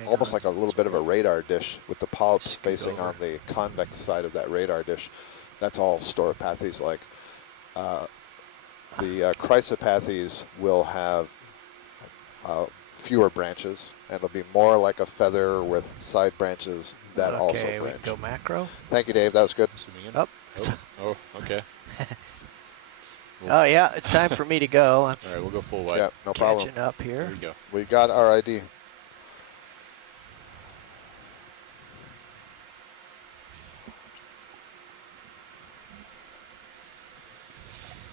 almost like a little bit of a radar dish with the polyps facing on the convex side of that radar dish. That's all Storopathes-like. The Chrysopathes will have fewer branches, and it'll be more like a feather with side branches that also branch. Okay, we can go macro. Thank you, Dave. That was good. Oh, okay. Oh, yeah, it's time for me to go. All right, we'll go full wide. Yeah, no problem. Catching up here. Here we go. We got our ID.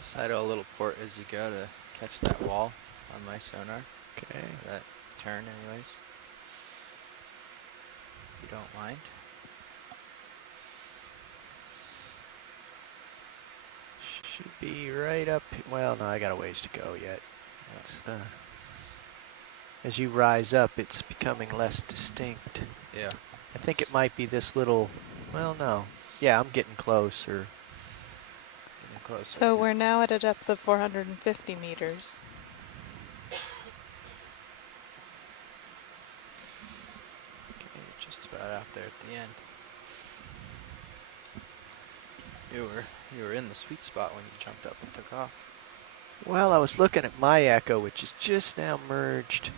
Side a little port as you go to catch that wall on my sonar. Okay. That turn anyways. If you don't mind. Should be right up. Well, no, I got a ways to go yet. Let's as you rise up, it's becoming less distinct. Yeah. I think it might be this little, well, no. Yeah, I'm getting closer. Getting closer. So we're now at a depth of 450 meters. Okay, just about out there at the end. You were in the sweet spot when you jumped up and took off. Well, I was looking at my echo, which is just now merged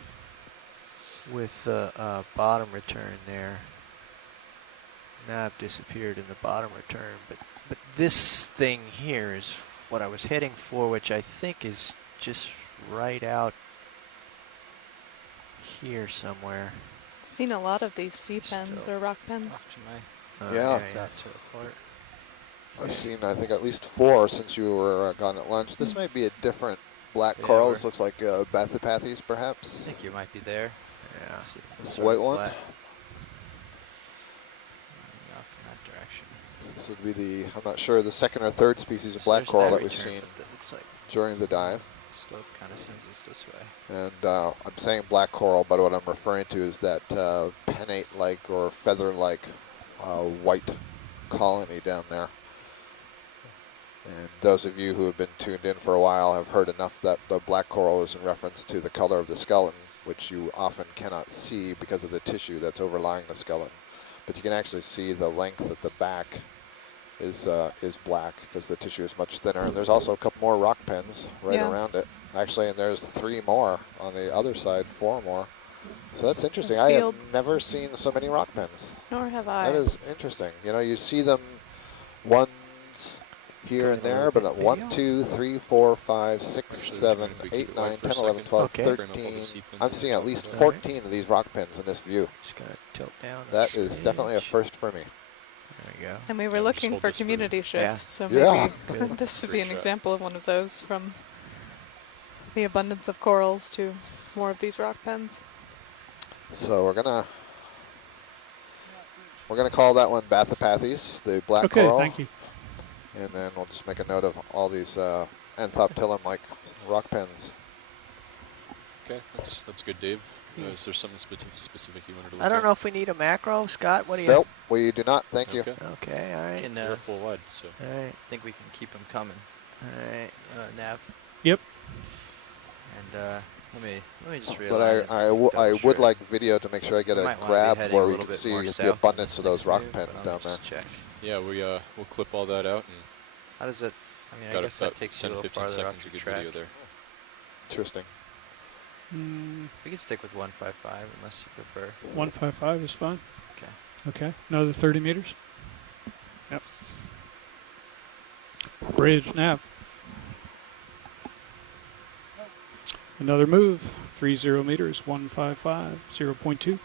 with the bottom return there. Now I've disappeared in the bottom return, but this thing here is what I was heading for, which I think is just right out here somewhere. Seen a lot of these sea pens or rock pens. Off to my Yeah. it's out to a port. I've seen, I think, at least 4 since you were gone at lunch. This might be a different black Yeah, coral. This looks like Bathypathes, I perhaps. think you might be there. Yeah. This white one? Off in that direction. This would be the, I'm not sure, the second or third species of So black there's coral that that we've return, seen but that looks like during the dive. the slope kind of sends us this way. And I'm saying black coral, but what I'm referring to is that pennate-like or feather-like white colony down there. And those of you who have been tuned in for a while have heard enough that the black coral is in reference to the color of the skeleton, which you often cannot see because of the tissue that's overlying the skeleton. But you can actually see the length at the back is black because the tissue is much thinner. And there's also a couple more rock pens right around it. Actually, and there's 3 more on the other side, 4 more. So that's interesting. I have never seen so many rock pens. Nor have I. That is interesting. You know, you see them ones here and there, but at 1, 2, 3, 4, 5, 6, 7, 8, 9, 10, 11, 12, 13. I'm seeing at least 14 of these rock pens in this view. Just gonna tilt down. That is definitely a first for me. There we go. And we were looking for community shifts, so Yeah. maybe this would be an example of one of those, from the abundance of corals to more of these rock pens. So we're gonna call that one Bathypathes, the black Okay, coral. thank you. And then we'll just make a note of all these Anthoptilum-like rock pens. Okay, that's good, Dave. Is there something specific you wanted to look at? I don't know if we need a macro, Scott. What do you? Nope, we do not. Thank you. Okay, all right. Can, They're full wide, so. All right. I think we can keep them coming. All right. Nav. Yep. And let me just But realize. I would like video to make sure I get We a might wanna be grab heading where a we little can bit see more the south abundance in of this those rock next view, pens but I'll down there. just check. Yeah, we'll clip all that out. And How does it? I mean, I got guess about that takes you 10, a little 15 farther off seconds the of good track. video there. Interesting. We can stick with 155 unless you prefer. 155 is fine. Okay. Okay. Another 30 meters. Yep. Bridge nav. Another move. 30 meters. 155. 0.2.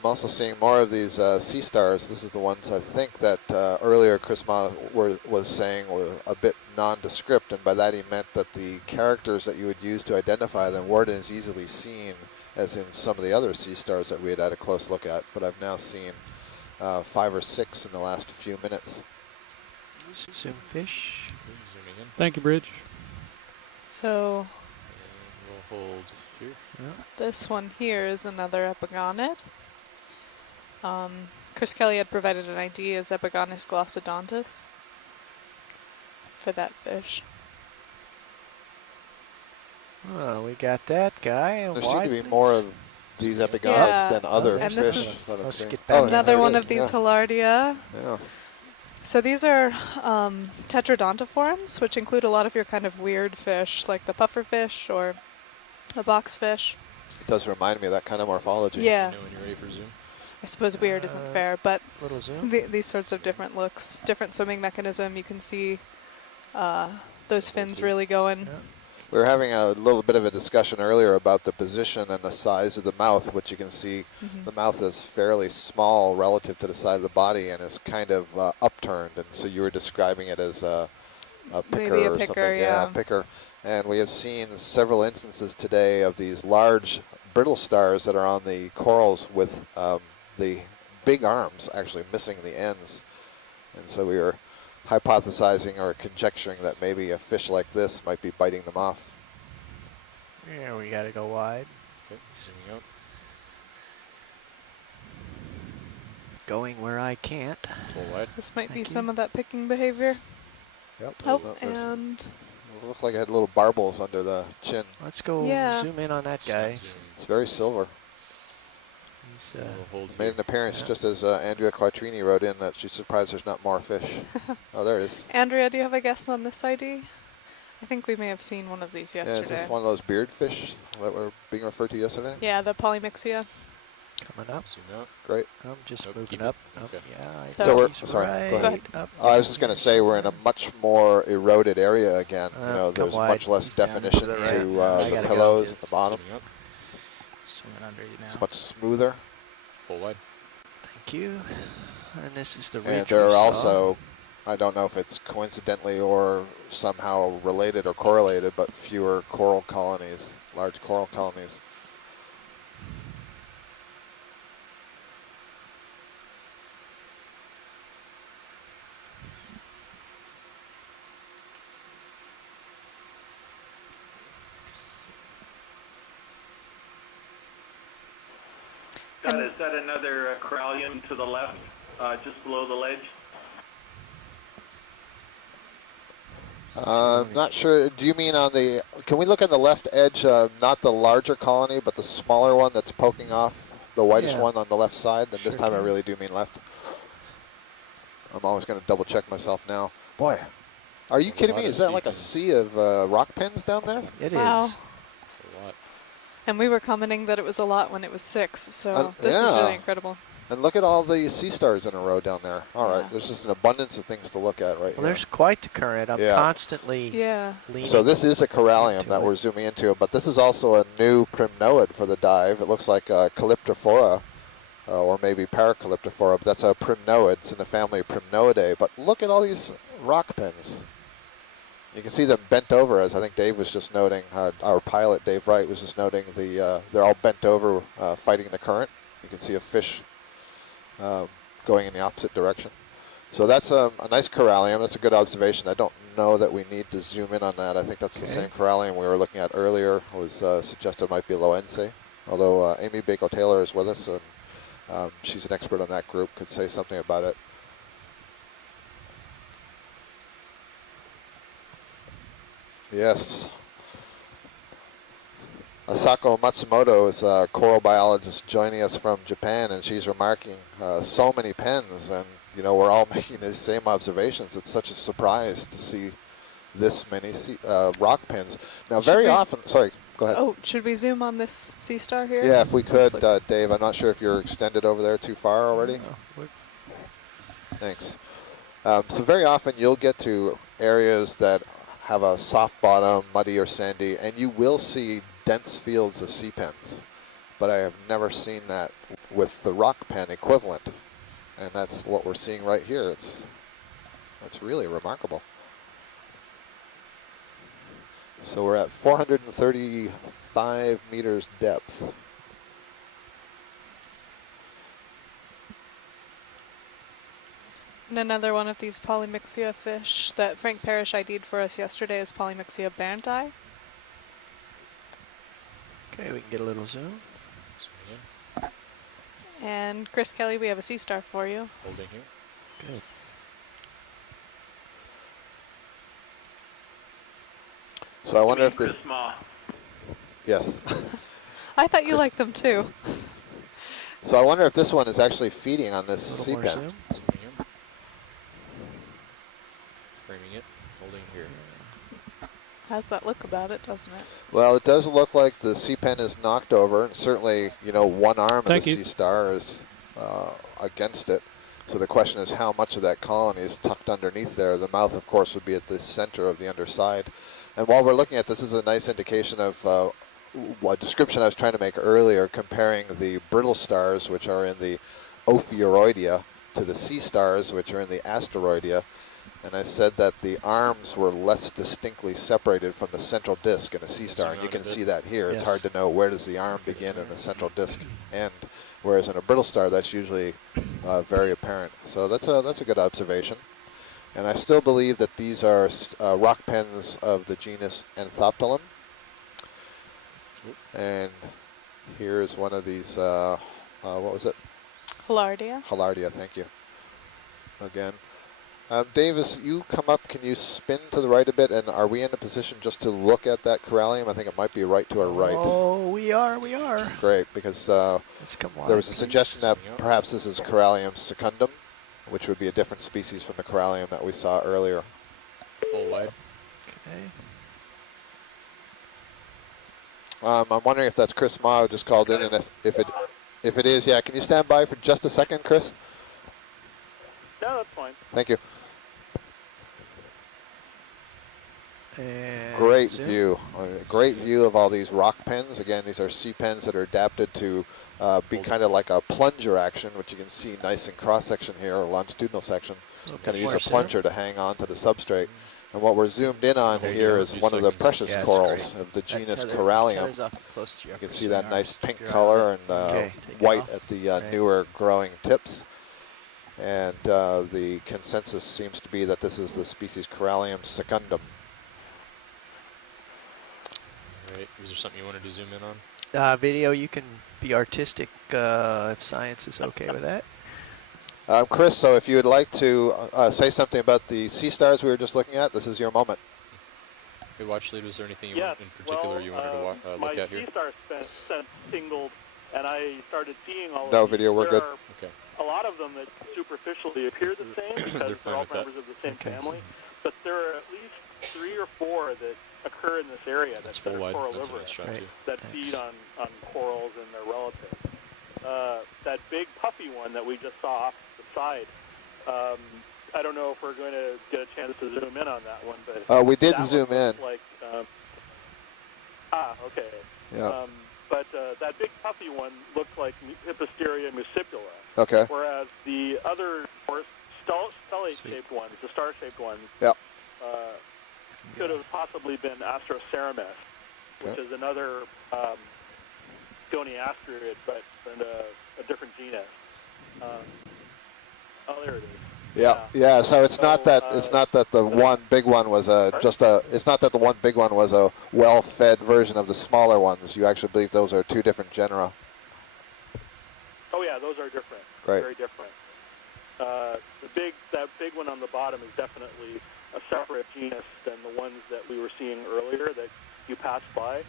I'm also seeing more of these sea stars. This is the ones I think that earlier Chris Ma was saying were a bit nondescript, and by that he meant that the characters that you would use to identify them weren't as easily seen as in some of the other sea stars that we had a close look at, but I've now seen 5 or 6 in the last few minutes. Zoom fish. Zooming in. Thank you, Bridge. So And we'll hold here. this one here is another epigonet. Chris Kelly had provided an ID as Epigonus glossodontus for that fish. Oh, we got that guy. There seem to be more of these epigonets than other and fish. this that I'm is seeing. another there it one is, of these yeah. Hilardia. Yeah. So these are tetradontiforms, which include a lot of your kind of weird fish, like the pufferfish or a boxfish. It does remind me of that kind of morphology. Yeah. You know when you're ready for zoom. I suppose weird isn't fair, but little zoom. These sorts of different looks, different swimming mechanism. You can see those fins really going. We were having a little bit of a discussion earlier about the position and the size of the mouth, which you can see the mouth is fairly small relative to the side of the body and is kind of upturned. And so you were describing it as a picker Maybe a or picker, something. yeah. A picker. And we have seen several instances today of these large brittle stars that are on the corals with the big arms actually missing the ends. And so we were hypothesizing or conjecturing that maybe a fish like this might be biting them off. Yeah, we got to go wide. Okay, zooming out. Going where I can't. Full wide. This might be Thank some you. of that picking behavior. Yep. Oh, and It looked like it had little barbels under the chin. Let's go zoom in on that guy. It's very silver. He's made an appearance just as Andrea Quattrini wrote in that she's surprised there's not more fish. Oh, there it is. Andrea, do you have a guess on this ID? I think we may have seen one of these Yeah, yesterday. is this one of those beard fish that were being referred to yesterday? Yeah, the polymixia. Coming up. Zoom out. Great. I'm just Nope, moving keep up. it. Okay. Yeah, So we're, he's sorry, right go ahead. up I was just going to say we're in a much more eroded area again. You know, come there's wide. much less He's down definition to the to right. the pillows at the bottom. Swimming under you now. It's much smoother. Full wide. Thank you. And this is the And ridge there we are saw. also, I don't know if it's coincidentally or somehow related or correlated, but fewer coral colonies, large coral colonies. Is that another corallium to the left, just below the ledge? Not sure. Do you mean on the? Can we look on the left edge? Not the larger colony, but the smaller one that's poking off the whitish one on the left side. And this time I really do mean left. I'm always going to double check myself now. Boy, are you kidding me? Is that like a sea of rock pens down there? It Wow. is. It's a lot. And we were commenting that it was a lot when it was 6, so this is really incredible. And look at all the sea stars in a row down there. All right, there's just an abundance of things to look at right Well, here. there's quite the current. I'm constantly leaning. So this is a corallium that we're zooming into, but this is also a new primnoid for the dive. It looks like a Calyptophora, or maybe Paracalyptophora, but that's a primnoid. It's in the family of Primnoidae. But look at all these rock pens. You can see them bent over, as I think Dave was just noting. Our pilot, Dave Wright, was just noting they're all bent over, fighting the current. You can see a fish going in the opposite direction. So that's a nice corallium. That's a good observation. I don't know that we need to zoom in on that. I think that's the same corallium we were looking at earlier. It was suggested might be Loense, although Amy Bako-Taylor is with us, and she's an expert on that group, could say something about it. Yes. Asako Matsumoto is a coral biologist joining us from Japan, and she's remarking so many pens, and you know we're all making the same observations. It's such a surprise to see this many rock pens. Now, very often, sorry, go ahead. Oh, should we zoom on this sea star here? Yeah, if we could, Dave. I'm not sure if you're extended over there too far already. No, Thanks. So very often you'll get to areas that have a soft bottom, muddy or sandy, and you will see dense fields of sea pens. But I have never seen that with the rock pen equivalent. And that's what we're seeing right here. That's really remarkable. So we're at 435 meters depth. And another one of these polymixia fish that Frank Parrish ID'd for us yesterday is polymixia bernti. Okay, we can get a little zoom. And Chris Kelly, we have a sea star for you. Holding here. Good. So I wonder if this... Chris Ma. Yes. I thought you liked them too. So I wonder if this one is actually feeding on this sea more pen. Zooming in. Framing it. Holding here. Has that look about it, doesn't it? Well, it does look like the sea pen is knocked over, and certainly, you know, one arm of the Thank you. sea star is against it. So the question is how much of that colony is tucked underneath there. The mouth, of course, would be at the center of the underside. And while we're looking at this, is a nice indication of a description I was trying to make earlier, comparing the brittle stars, which are in the Ophiuroidea, to the sea stars, which are in the Asteroidea. And I said that the arms were less distinctly separated from the central disk in a sea star. And you can see that here. It's hard to know where does the arm begin and the central disk end. Whereas in a brittle star, that's usually very apparent. So that's a good observation. And I still believe that these are rock pens of the genus Anthoptylum. And here's one of these, what was it? Hilardia. Hilardia, thank you. Again. Davis, you come up, can you spin to the right a bit, and are we in a position just to look at that corallium? I think it might be right to our right. Oh, we are. Great, because Let's come there was a please. suggestion that perhaps this is Corallium secundum, which would be a different species from the corallium that we saw earlier. Full wide. Okay. I'm wondering if that's Chris Ma who just called in, and if it is, yeah, can you stand by for just a second, Chris? Yeah, that's fine. Thank you. And great zoom. view. Great view of all these rock pens. Again, these are sea pens that are adapted to be kind of like a plunger action, which you can see nice in cross-section here, or longitudinal section. So kind of use a plunger to hang on to the substrate. And what we're zoomed in on here is one of the precious corals of the genus Corallium. You can see that nice pink color and white at the newer growing tips. And the consensus seems to be that this is the species Corallium secundum. Right. Was there something you wanted to zoom in on? Video, you can be artistic if science is okay with that. Chris, so if you would like to say something about the sea stars we were just looking at, this is your moment. Hey, watch lead, was there anything you want in particular you wanted to look at here? My sea star sent singled, and I started seeing all of No these. video, we're good. Okay. A lot of them that superficially appear the same because they're all members of the same family, but there are at least 3 or 4 that occur in this area that are corallivorous, that feed on corals and their relatives. That big puffy one that we just saw off the side, I don't know if we're going to get a chance to zoom in on that one, but we did zoom in. Like, okay. Yeah. But that big puffy one looks like Hipposteria muscipula. Okay. Whereas the other more stellate-shaped ones, the star-shaped ones, could have possibly been Astroceramus, which is another goniasterid, but in a different genus. There it is. Yeah. So it's not that the one big one was it's not that the one big one was a well-fed version of the smaller ones. You actually believe those are 2 different genera. Oh yeah, those are different. Great. Very different. That big one on the bottom is definitely a separate genus than the ones that we were seeing earlier that you passed by.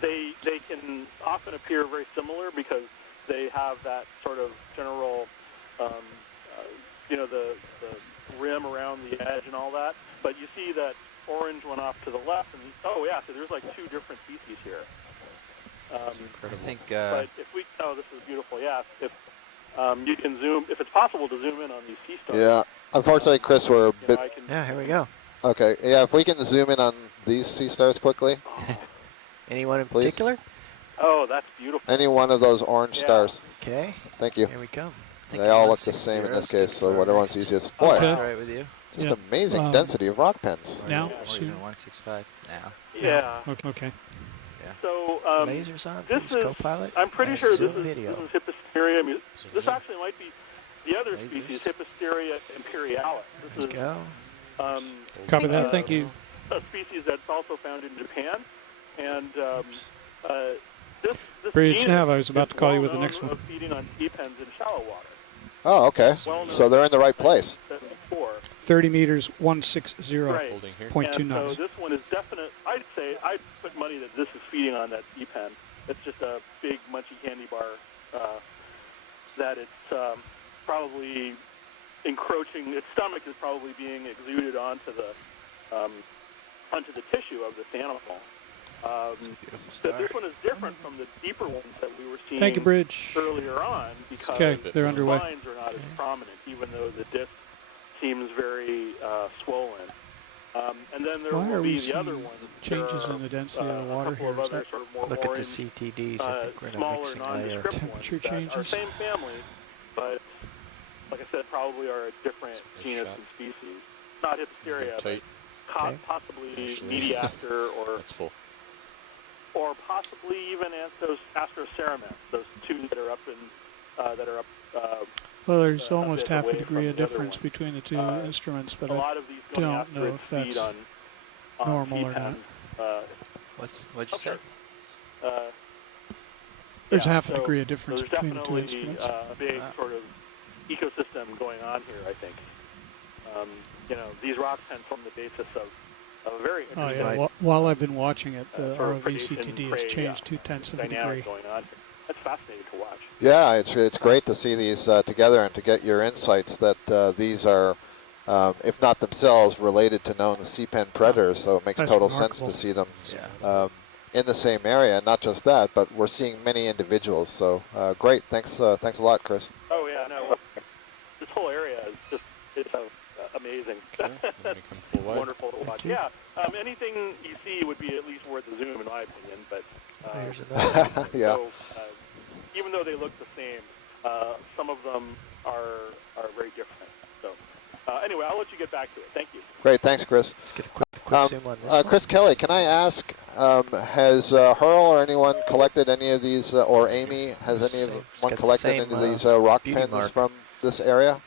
They can often appear very similar because they have that sort of general, the rim around the edge and all that. But you see that orange one off to the left, and so there's like 2 different species here. That's incredible. I think. But if we, this is beautiful. Yeah, if you can zoom, if it's possible to zoom in on these sea stars. Yeah, unfortunately, Chris, we're a bit. Yeah, here we go. Okay, yeah, if we can zoom in on these sea stars quickly. Anyone in please? particular? Oh, that's beautiful. Any one of those orange stars. Okay. Thank you. Here we come. They all look the same in this case, so whatever one's easiest. Boy, that's all right with you. Just amazing density of rock pens. Now, or even 165 now. Yeah. Okay. Yeah. So lasers on. This is. Copilot. I'm pretty sure this is Hipposteria. This actually might be the other species, Hipposteria imperialis. This is, go. Copy that. Thank you. A species that's also found in Japan, and this Bridge genus Nav, I was about to call you with the well next known one. of feeding on sea pens in shallow water. Oh, okay. So they're in the right place. 30 meters, 160.2 And knots. so this one is definite. I'd put money that this is feeding on that sea pen. It's just a big munchy candy bar that it's probably encroaching. Its stomach is probably being exuded onto the tissue of this animal. So this one is different from the deeper ones that we were seeing Thank you, Bridge. earlier on because they're underway. the lines are not as prominent, even though the disc seems very swollen. And then there Why will are be we the other seeing ones. changes in the density of the water here? Is that Sort of more Look at the orange, CTDs. I think we're in a smaller, mixing layer. nondescript Temperature ones that are changes. same family, but like I said, probably are a different genus and species. Not Hipposteria, but possibly Mediaster or that's full. Or possibly even Astroceramus. Those 2 that are up Well, there's almost bit half a away degree from of the other difference one. between the 2 instruments, but a I lot of these don't know goniasterids if that's feed on normal sea or not. pens. What'd you say? There's yeah, half a so- degree of difference so between the two there's definitely instruments. a big sort of ecosystem going on here, I think. These rock pens form the basis of a very Oh interesting yeah. While I've been watching it, the sort of ROV predation CTD has prey, changed 0.2 of a dynamic degree. going on here. That's fascinating to watch. Yeah, it's great to see these together and to get your insights that these are, if not themselves, related to known sea pen predators. So it makes That's total remarkable. sense to see them in the same area. And not just that, but we're seeing many individuals. So great. Thanks a lot, Chris. Oh yeah, no. This whole area is just amazing. Okay, let me come full wide. Wonderful to watch. Yeah. Anything you see would be at least worth a zoom, in my opinion. But Here's another. Yeah. so, even though they look the same, some of them are very different. So anyway, I'll let you get back to it. Thank you. Great. Thanks, Chris. Let's get a quick zoom on this one. Chris Kelly, can I ask, has Hurl or anyone collected any of these, or Amy, has anyone got the collected same, any of these rock beauty pens mark. from this area?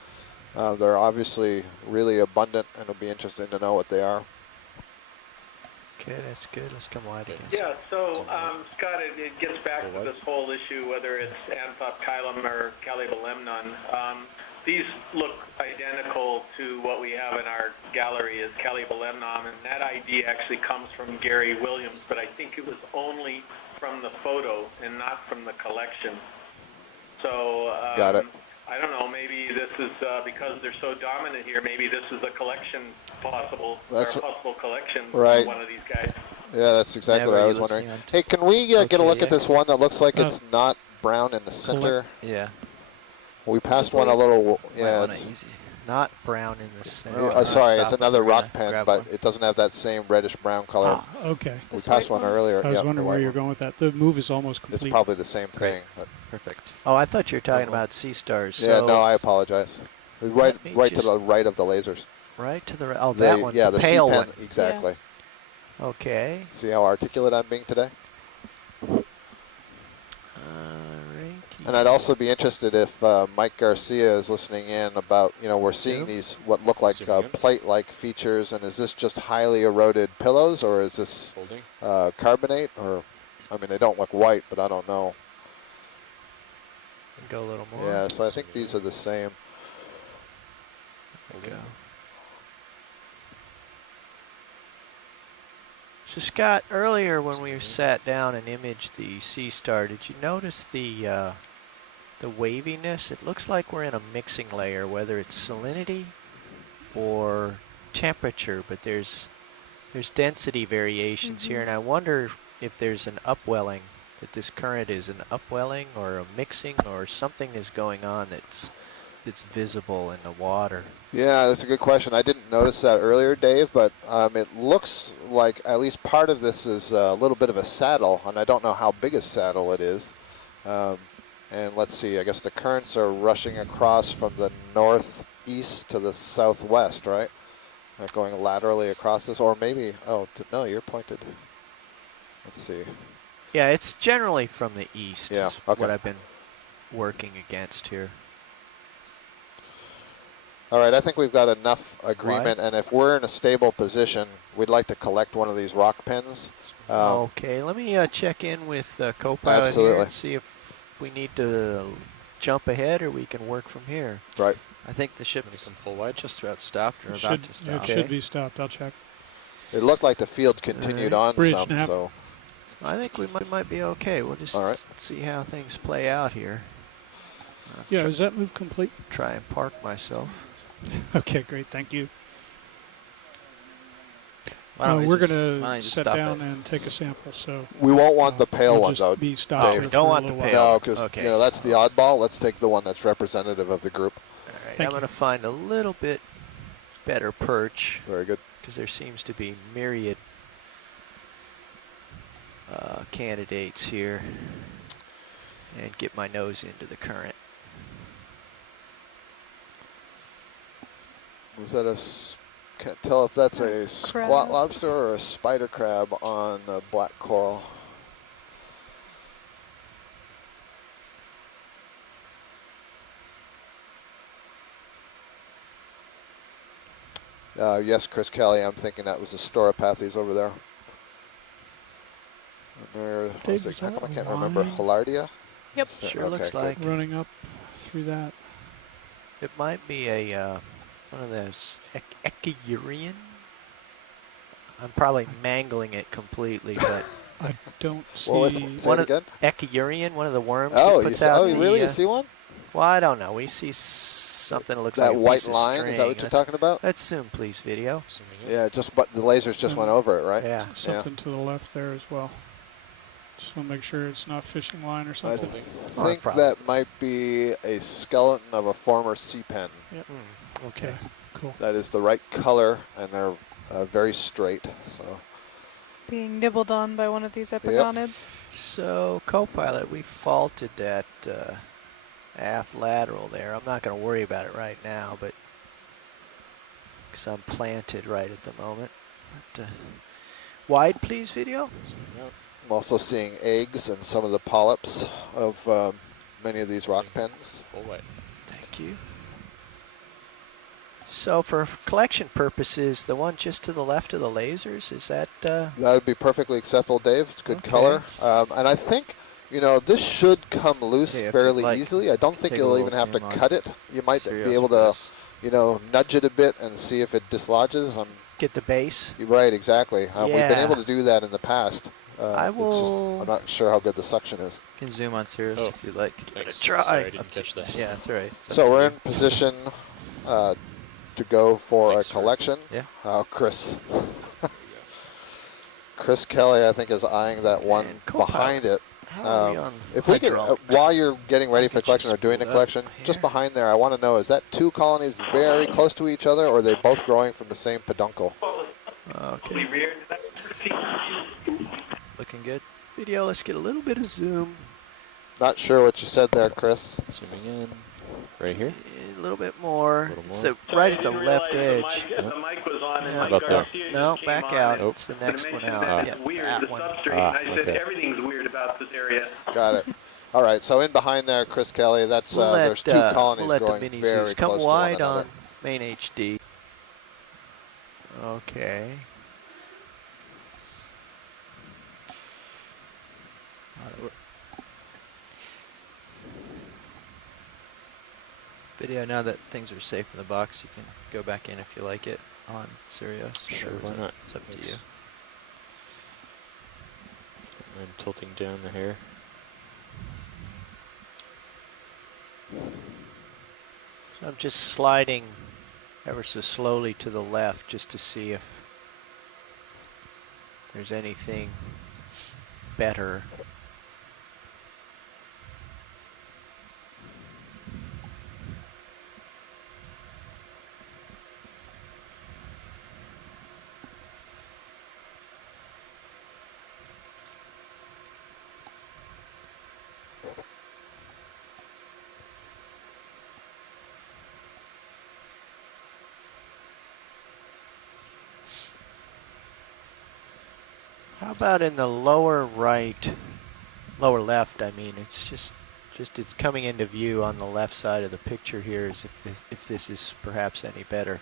They're obviously really abundant, and it'll be interesting to know what they are. Okay, that's good. Let's come wide again. Yeah, so Scott, it gets back to this whole issue, whether it's Anthopkylum or Calibolemnon. These look identical to what we have in our gallery as Calibolemnon, and that ID actually comes from Gary Williams, but I think it was only from the photo and not from the collection. So Got it. I don't know, maybe this is because they're so dominant here, maybe this is a collection possible collection right. from one of these guys. Yeah, that's exactly what I was wondering. Hey, can we get a look at this one that looks like it's not brown in the center? Yeah. We passed one a little, yeah. It's not brown in the center. Sorry, it's another rock pen, but it doesn't have that same reddish-brown color. Okay. We passed one earlier. I was wondering where you're going with that. The move is almost complete. It's probably the same thing. But perfect. Oh, I thought you were talking about sea stars. Yeah, so no, I apologize. Right to the right of the lasers. Right to the right. Oh, that one. Yeah, the the pale C-pen, one. exactly. Yeah. Okay. See how articulate I'm being today? And I'd also be interested if Mike Garcia is listening in about, we're seeing these what look like plate-like features, and is this just highly eroded pillows, or is this carbonate? Or, I mean, they don't look white, but I don't know. Go a little more. Yeah, so I think these are the same. There we go. So Scott, earlier when we sat down and imaged the sea star, did you notice the waviness? It looks like we're in a mixing layer, whether it's salinity or temperature, but there's density variations here, and I wonder if there's an upwelling, that this current is an upwelling or a mixing or something is going on that's visible in the water. Yeah, that's a good question. I didn't notice that earlier, Dave, but it looks like at least part of this is a little bit of a saddle, and I don't know how big a saddle it is. And let's see, I guess the currents are rushing across from the northeast to the southwest, right? They're going laterally across this, or maybe, no, you're pointed. Let's see. Yeah, it's generally from the east. Yeah, is okay. what I've been working against here. All right, I think we've got enough agreement, and if we're in a stable position, we'd like to collect one of these rock pens. Okay, let me check in with Copilot here and see if we need to jump ahead or we can work from here. Right. I think the ship is full wide, just about stopped or It about to stop. It should be stopped. I'll check. It looked like the field continued on Bridge some, nav. so. I think we might be okay. We'll just see how things play out here. Yeah, is that move complete? Try and park myself. Okay, great. Thank you. Why We're going don't to you just sit stop down it? and take a sample. So We won't want the pale we'll one, just though, be stopped Dave. here don't for a want the little pale. while. No, because Okay. that's the oddball. Let's take the one that's representative of the group. All right, Thank I'm going to find a little bit better perch Very good. because there seems to be myriad candidates here, and get my nose into the current. Was that can't tell if that's a squat lobster or a spider crab on the black coral. Yes, Chris Kelly, I'm thinking that was a Storopathes over there. Or Dave, was it, is how that come I a can't remember? line? Hilardia? Yep. Sure Okay, looks good. like. Running up through that. It might be a one of those Echiurian. I'm probably mangling it completely, but I don't see. What was it? Say it again? Echiurian, one of the worms Oh, that puts out the, really? You see one? Well, I don't know. We see something that looks that like a white piece of line. string. Is that what you're talking about? Let's zoom, please, video. Yeah, but the lasers just went over it, right? Yeah. Something to the left there as well. Just want to make sure it's not fishing line or something. I think that might be a skeleton of a former sea pen. Yep. Okay. Cool. That is the right color, and they're very straight. So. Being nibbled on by one of these epigonids. So, co-pilot, we faulted that aft lateral there. I'm not going to worry about it right now, but because I'm planted right at the moment. But, wide, please, video. I'm also seeing eggs and some of the polyps of many of these rock pens. Thank you. So for collection purposes, the one just to the left of the lasers, is that... That would be perfectly acceptable, Dave. It's good color. And I think, this should come loose fairly easily. I don't think you'll even have to cut it. You might be able to, nudge it a bit and see if it dislodges. Get the base? Right, exactly. We've been able to do that in the past. I will... I'm not sure how good the suction is. You can zoom on Sirius if you'd like. Try. Sorry, I didn't catch that. Yeah, that's all right. So we're in position to go for a collection. Yeah. Chris Kelly, I think, is eyeing that one behind it. If we could, while you're getting ready for collection or doing the collection, just behind there, I want to know, is that two colonies very close to each other, or are they both growing from the same peduncle? Okay. Looking good. Video, let's get a little bit of zoom. Not sure what you said there, Chris. Zooming in. Right here? A little bit more. It's right at the left edge. The mic was on and How about that? No, back out. It's the next one out. It's weird, the substrate. I said everything's weird about this area. Got it. All right, so in behind there, Chris Kelly, that's there's two colonies growing very close come to one wide another. on main HD. Okay. Video, now that things are safe in the box, you can go back in if you like it on Sirius. Sure, why not? It's up to you. I'm tilting down the hair. I'm just sliding ever so slowly to the left just to see if there's anything better. How about in the lower right, lower left, I mean, it's just it's coming into view on the left side of the picture here as if this is perhaps any better.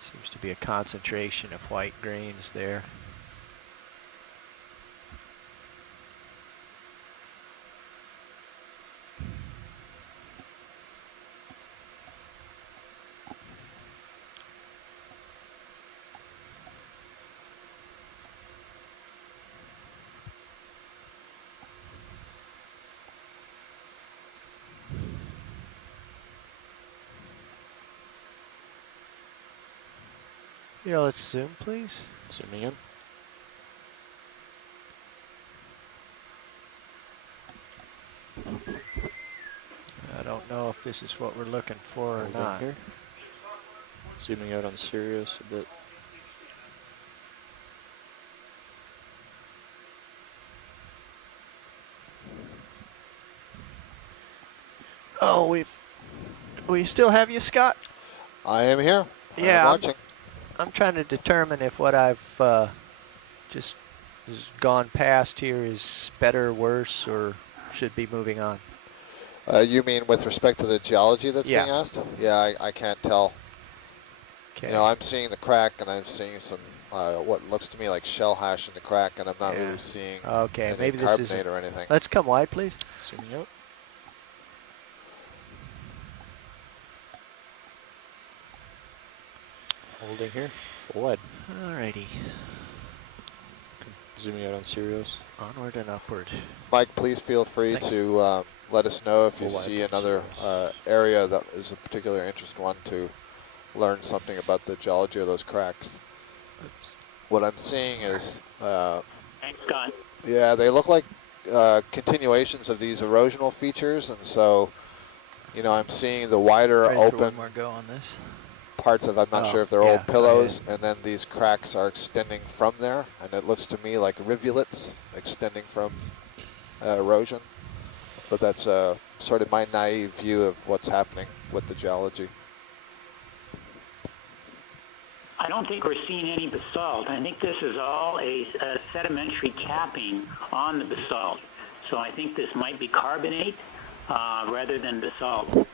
Seems to be a concentration of white grains there. Here, let's zoom, please. Zooming in. I don't know if this is what we're looking for or Hold not. here. Zooming out on Sirius a bit. Oh, we still have you, Scott? I am here. Yeah, I'm watching. I'm trying to determine if what I've just gone past here is better, worse, or should be moving on. You mean with respect to the geology that's being asked? Yeah, I can't tell. Okay. You know, I'm seeing the crack and I'm seeing some what looks to me like shell hash in the crack, and I'm not really seeing any maybe this is carbonate or anything. Let's come wide, please. Zooming out. Holding here. Full wide. Alrighty. Zooming out on serials. Onward and upward. Mike, please feel free to let us know if you Full wide see another area that is a particular interest one to learn something about the geology of those cracks. Oops. What I'm seeing is, Thanks, Scott. yeah, they look like continuations of these erosional features, and so, I'm seeing the wider Ready for open one more go on this. parts of, I'm not sure if they're old pillows, and then these cracks are extending from there, and it looks to me like rivulets extending from erosion. But that's sort of my naive view of what's happening with the geology. I don't think we're seeing any basalt. I think this is all a sedimentary capping on the basalt. So I think this might be carbonate rather than basalt.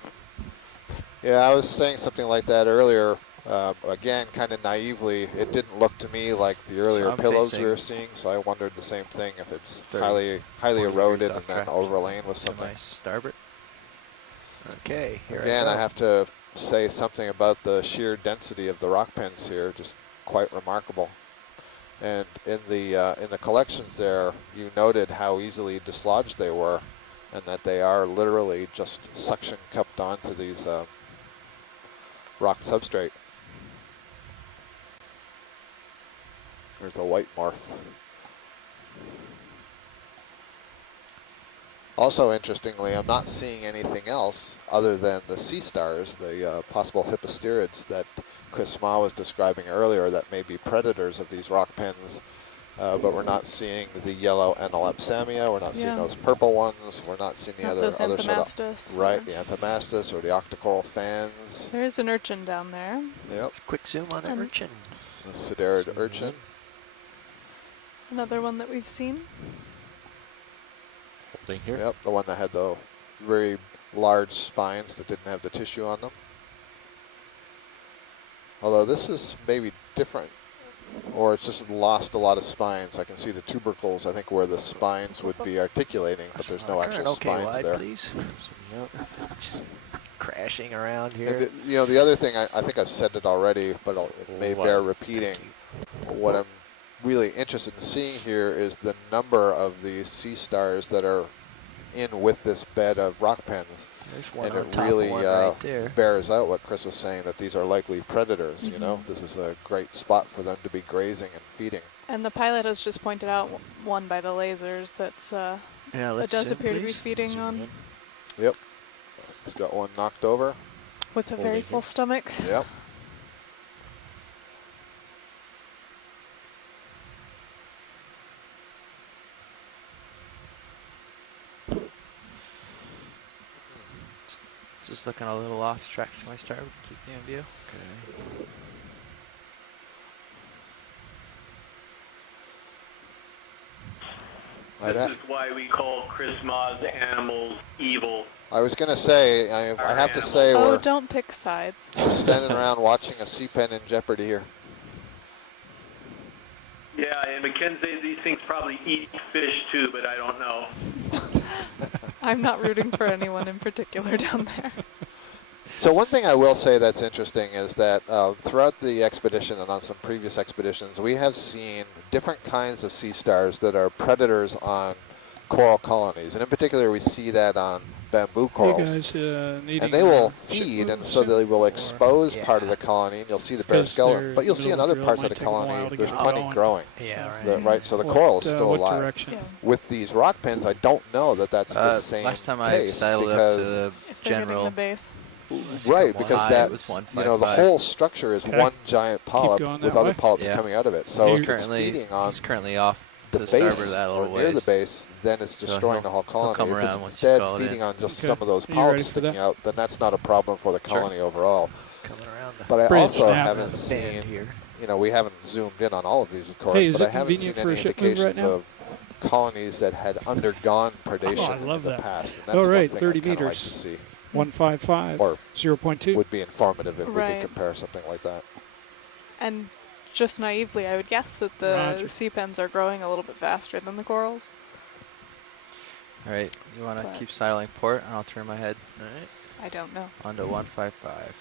Yeah, I was saying something like that earlier. Again, kind of naively, it didn't look to me like the earlier pillows we were seeing, so I wondered the same thing, if it's highly eroded and then overlain with something. Nice starboard. Okay, here Again, I go. I have to say something about the sheer density of the rock pens here, just quite remarkable. And in the collections there, you noted how easily dislodged they were, and that they are literally just suction cupped onto these rock substrate. There's a white morph. Also, interestingly, I'm not seeing anything else other than the sea stars, the possible hipposterids that Chris Ma was describing earlier that may be predators of these rock pens, but we're not seeing the yellow Analepsamia, we're not seeing those purple ones, we're not seeing the other sort of, right, the Anthomastus or the octocoral fans. There is an urchin down there. Yep. Quick zoom on an urchin. The sedarid urchin. Another one that we've seen. Holding here. Yep, the one that had the very large spines that didn't have the tissue on them. Although this is maybe different, or it's just lost a lot of spines. I can see the tubercles, I think, where the spines would be articulating, but there's no actual spines wide, there. Please. Just crashing around here. And the other thing, I think I've said it already, but it may bear repeating. What I'm really interested in seeing here is the number of these sea stars that are in with this bed of rock pens. There's one and on it top really of one right there. bears out what Chris was saying, that these are likely predators. This is a great spot for them to be grazing and feeding. And the pilot has just pointed out one by the lasers that's that does appear to be feeding on. Yep. He's got one knocked over. With a very full stomach. Yep. Just looking a little off track to my start. Keep you in view. Okay. This is why we call Chris Ma's animals evil. I was going to say, I have to say, we're don't pick sides. standing around watching a sea pen in jeopardy here. Yeah, and Mackenzie, these things probably eat fish too, but I don't know. I'm not rooting for anyone in particular down there. So one thing I will say that's interesting is that throughout the expedition and on some previous expeditions, we have seen different kinds of sea stars that are predators on coral colonies. And in particular, we see that on bamboo corals. And they will feed, and so they will expose part of the colony, and you'll see the bare skeleton. But you'll see in other parts of the colony, there's plenty growing. Right, so the coral is still alive. With these rock pens, I don't know that that's the same last time case, I dialed up to the general. The base. Right, because that, was the whole structure is one giant polyp with other polyps coming out of it. So if it's feeding on he's currently off the to base starboard that or little near ways. the base, then it's So destroying the whole colony. come If it's around once you instead call it feeding in. on just some of those polyps sticking out, then that's not a problem for the colony overall. Coming around the But I bridge also now. haven't seen, we haven't zoomed in on all of these, of course, Hey, is but I it haven't seen convenient for any a ship move right indications now? of colonies that had undergone predation I love in the that. past. And that's All right, one thing 30 I'd kinda like meters. to see. 155, Or 0.2. would be informative if we Right. could compare something like that. And just naively, I would guess that the Roger. sea pens are growing a little bit faster than the corals. All right, you want to But- keep sidling port, and I'll turn my head. All right. I don't know. Onto 155.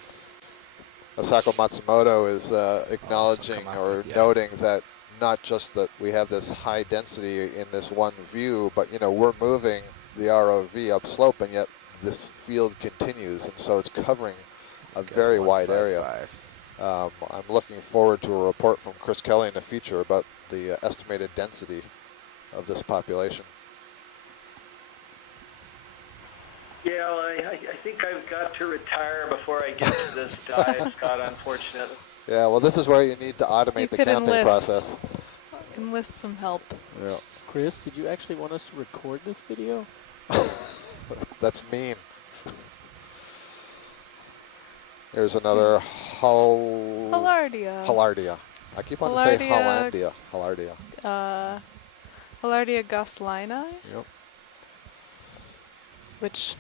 Asako Matsumoto is acknowledging or noting that not just that we have this high density in this one view, but we're moving the ROV upslope, and yet this field continues, and so it's covering a very wide area. I'm looking forward to a report from Chris Kelly in the future about the estimated density of this population. Yeah, well, I think I've got to retire before I get to this dive, Scott, unfortunately. Yeah, well, this is where you need to automate the counting process. Enlist some help. Yeah. Chris, did you actually want us to record this video? That's mean. There's another Hillardia. Hillardia. I keep wanting to say Hollandia. Hillardia. Hillardia goslini. Yep. Which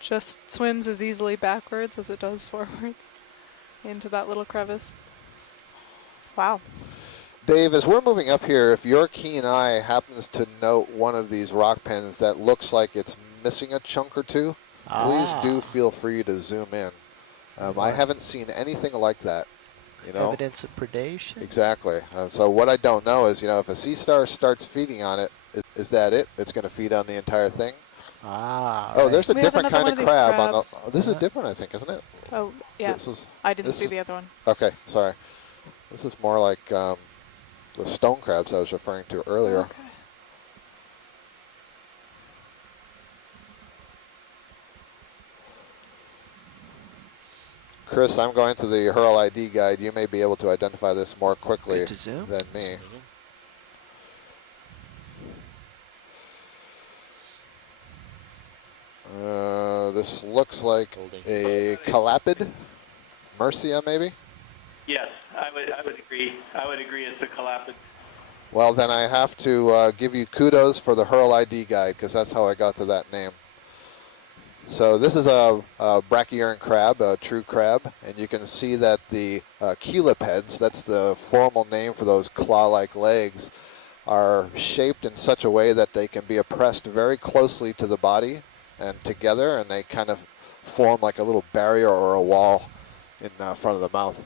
just swims as easily backwards as it does forwards into that little crevice. Wow. Dave, as we're moving up here, if your keen eye happens to note one of these rock pens that looks like it's missing a chunk or two, please do feel free to zoom in. I haven't seen anything like that. Evidence of predation. Exactly. So what I don't know is, if a sea star starts feeding on it, is that it? It's going to feed on the entire thing? Oh, there's a different kind of crab on the. Oh, this is different, I think, isn't it? Oh, yeah. I didn't see the other one. Okay, sorry. This is more like the stone crabs I was referring to earlier. Okay. Chris, I'm going to the Hurl ID guide. You may be able to identify this more quickly than me. This looks like a calapid, Mercia, maybe. Yes, I would agree. I would agree it's a calapid. Well, then I have to give you kudos for the Hurl ID guide, because that's how I got to that name. So this is a brachyuran crab, a true crab, and you can see that the chelipeds, that's the formal name for those claw-like legs, are shaped in such a way that they can be pressed very closely to the body and together, and they kind of form like a little barrier or a wall in front of the mouth.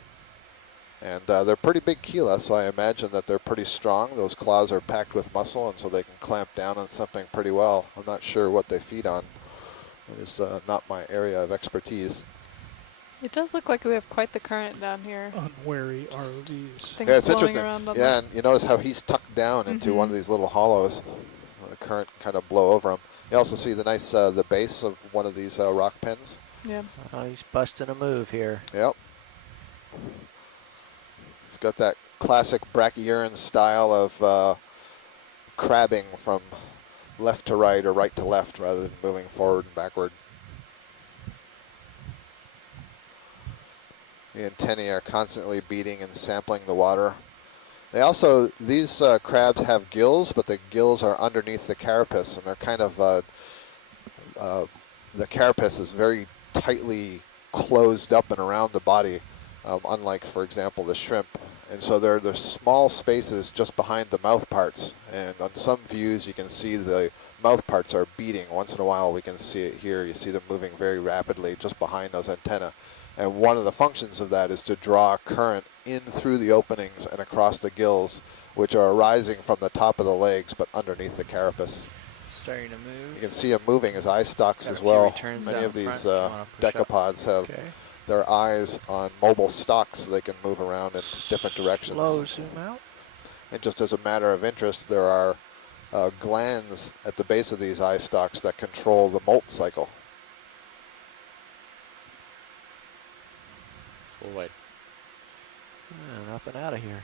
And they're pretty big chela, so I imagine that they're pretty strong. Those claws are packed with muscle, and so they can clamp down on something pretty well. I'm not sure what they feed on. It is not my area of expertise. It does look like we have quite the current down here. Unwary ROVs. Yeah, it's interesting. Yeah, and you notice how he's tucked down into one of these little hollows. The current kind of blow over him. You also see the nice the base of one of these rock pens. Yeah. Oh, he's busting a move here. Yep. It's got that classic brachyuran style of crabbing from left to right or right to left rather than moving forward and backward. The antennae are constantly beating and sampling the water. They also, these crabs have gills, but the gills are underneath the carapace, and they're kind of, the carapace is very tightly closed up and around the body, unlike, for example, the shrimp. And so there's small spaces just behind the mouth parts, and on some views you can see the mouth parts are beating. Once in a while we can see it here. You see them moving very rapidly just behind those antennae. And one of the functions of that is to draw current in through the openings and across the gills, which are arising from the top of the legs but underneath the carapace. Starting to move. You can see them moving as eye stalks as well. Many of these decapods have their eyes on mobile stalks so they can move around in different directions. Slow zoom out. And just as a matter of interest, there are glands at the base of these eye stalks that control the molt cycle. Full white. And up and out of here.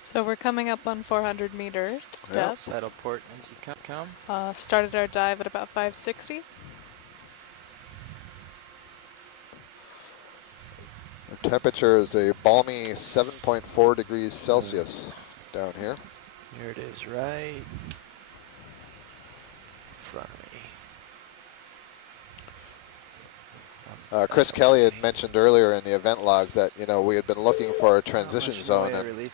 So we're coming up on 400 meters depth. Saddle port as you come. Started our dive at about 560. The temperature is a balmy 7.4 degrees Celsius down here. Here it is, right in front of me. Chris Kelly had mentioned earlier in the event log that we had been looking for a transition zone, and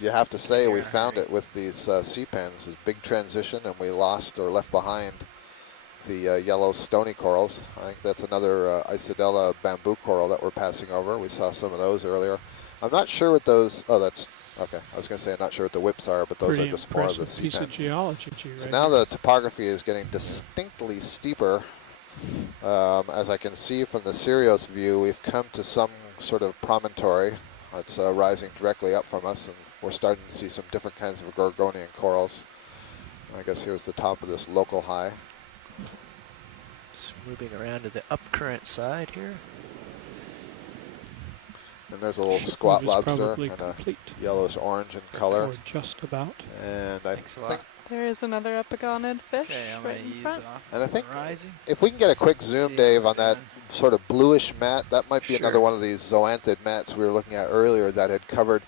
you have to say we found it with these C-pens. This big transition, and we lost or left behind the yellow stony corals. I think that's another Isidella bamboo coral that we're passing over. We saw some of those earlier. I'm not sure what those. Oh, that's okay. I was going to say I'm not sure what the whips are, but those Pretty are just more of the impressive piece of C-pens. geology So right now here. the topography is getting distinctly steeper. As I can see from the Sirius view, we've come to some sort of promontory that's rising directly up from us, and we're starting to see some different kinds of Gorgonian corals. I guess here's the top of this local high. Just moving around to the upcurrent side here. And there's a little squat Is lobster, probably kind of complete. yellowish orange in color. Or just about. And I think, There is another epigonid fish Okay, I'm right gonna in ease front. off. and I think Rising. if we can get a quick zoom, See Dave, what on we're that sort of bluish mat, that might be Sure. another one of these zoanthid mats we were looking at earlier that had covered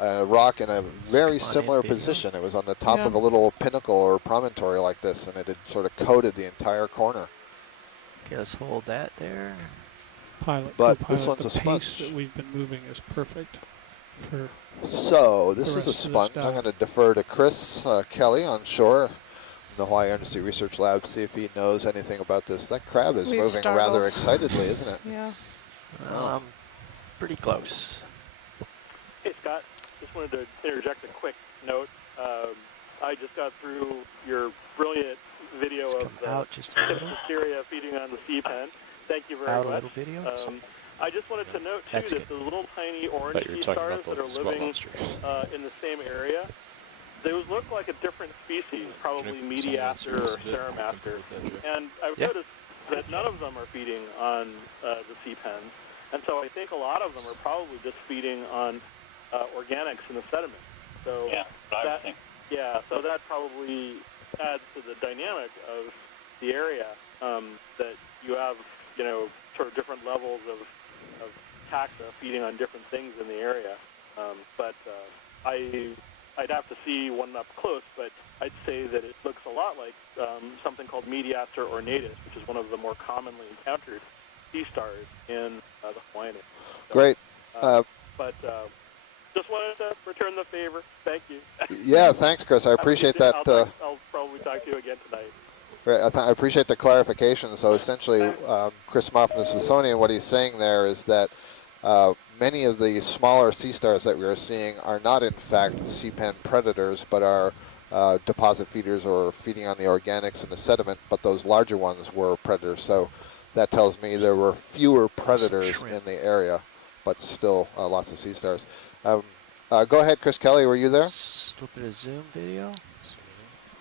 a rock in a very similar position. It was on the top of a little pinnacle or promontory like this, and it had sort of coated the entire corner. Okay, let's hold that there. Pilot, But co-pilot, this one's the a pace sponge. that we've been moving is perfect for So this the is a rest of sponge. this I'm dive. going to defer to Chris Kelly on shore in the Hawaii Undersea Research Lab, see if he knows anything about this. That crab is We've moving rather startled. excitedly, isn't it? Yeah. Well, pretty close. Hey, Scott, just wanted to interject a quick note. I just got through your brilliant video of the out just a little. Syria feeding on the sea pen. Thank you very Out a much. little video. I just wanted to note, too, That's that the little tiny orange Thought you were sea talking stars about that are the squat living lobsters. in the same area, those look like a different species, probably Can I- Mediaster or someone else use it? Ceramaster. Compare that, And I've Yeah. noticed that none of them are feeding on the sea pens. And so I think a lot of them are probably just feeding on organics in the sediment. So so that probably adds to the dynamic of the area, that you have, sort of different levels of taxa feeding on different things in the area. But I'd have to see one up close, but I'd say that it looks a lot like something called Mediaster ornatus, which is one of the more commonly encountered sea stars in the Hawaiian area. So, Great. But just wanted to return the favor. Thank you. Yeah, thanks, Chris. I appreciate that. I'll probably talk to you again tonight. Right, I appreciate the clarification. So essentially, Chris Ma from the Smithsonian, what he's saying there is that many of the smaller sea stars that we are seeing are not, in fact, sea pen predators, but are deposit feeders or feeding on the organics and the sediment, but those larger ones were predators. So that tells me there were fewer predators in the area, but still lots of sea stars. Go ahead, Chris Kelly, were you there? A little bit of zoom video.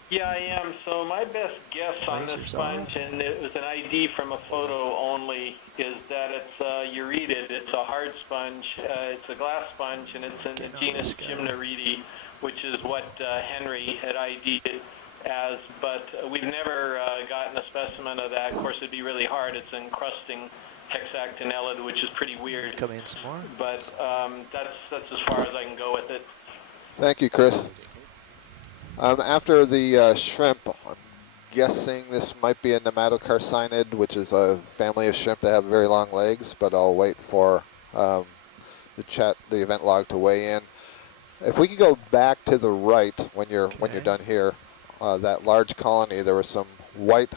Yeah, I am. So my best guess on this sponge, and it was an ID from a photo only, is that it's uretid. It's a hard sponge. It's a glass sponge, and it's in the genus Gymnoridae, which is what Henry had ID'd it as. But we've never gotten a specimen of that. Of course, it'd be really hard. It's encrusting hexactinellid, which is pretty weird. Come in some more. But that's as far as I can go with it. Thank you, Chris. After the shrimp, I'm guessing this might be a nematocarcinid, which is a family of shrimp that have very long legs, but I'll wait for the event log to weigh in. If we could go back to the right when you're done here, that large colony, there were some white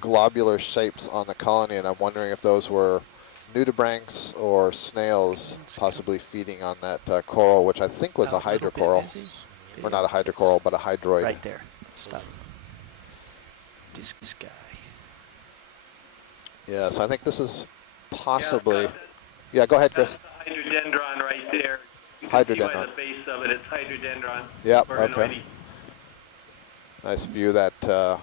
globular shapes on the colony, and I'm wondering if those were nudibranchs or snails possibly feeding on that coral, which I think was a hydrocoral. Or not a hydrocoral, but a hydroid. Right there. Stop. This guy. Yeah, so I think this is possibly... Yeah, go ahead, Chris. That's the hydrodendron right there. You can see Hydrodendron. by the base of it, it's hydrodendron. Yep, or okay. anoide. Nice view of that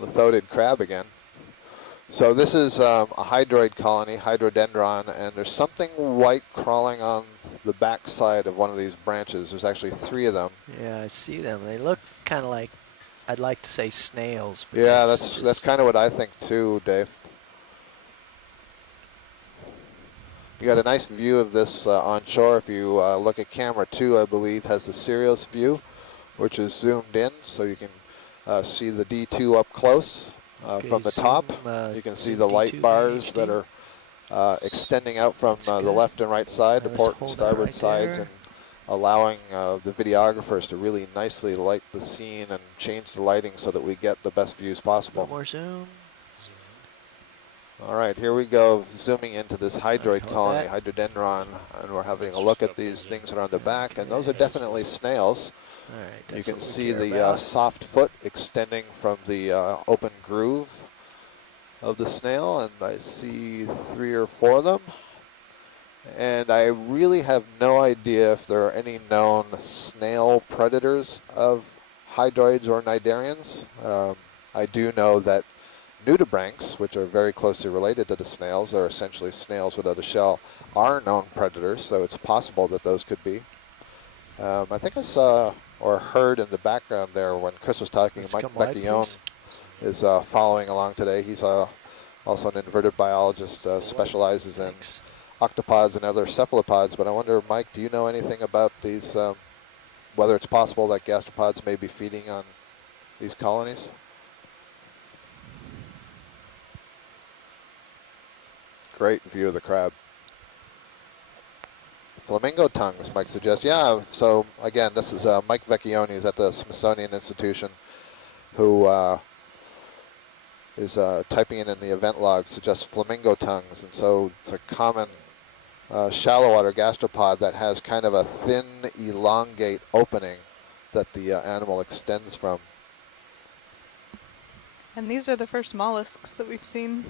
lithodid crab again. So this is a hydroid colony, hydrodendron, and there's something white crawling on the back side of one of these branches. There's actually 3 of them. Yeah, I see them. They look kind of like, I'd like to say snails. But Yeah, that's kind of what I think too, Dave. You got a nice view of this on shore. If you look at camera 2, I believe, has the Sirius view, which is zoomed in, so you can see the D2 up close. from the top. You can see the light bars that are extending out from the left and right side, the port and starboard sides, and allowing the videographers to really nicely light the scene and change the lighting so that we get the best views possible. More zoom. All right, here we go, zooming into this hydroid colony, hydrodendron, and we're having a look at these things that are on the back, and those are definitely snails. All right, you can see the soft foot extending from the open groove of the snail, and I see 3 or 4 of them. And I really have no idea if there are any known snail predators of hydroids or cnidarians. I do know that nudibranchs, which are very closely related to the snails, they're essentially snails without a shell, are known predators, so it's possible that those could be. I think I saw or heard in the background there when Chris was talking, Mike Vecchione is following along today. He's also an inverted biologist, specializes in octopods and other cephalopods, but I wonder, Mike, do you know anything about these, whether it's possible that gastropods may be feeding on these colonies? Great view of the crab. Flamingo tongues, Mike suggests. Yeah, so again, this is Mike Vecchione. He's at the Smithsonian Institution, who is typing in the event log, suggests flamingo tongues. And so it's a common shallow water gastropod that has kind of a thin, elongate opening that the animal extends from. And these are the first mollusks that we've seen.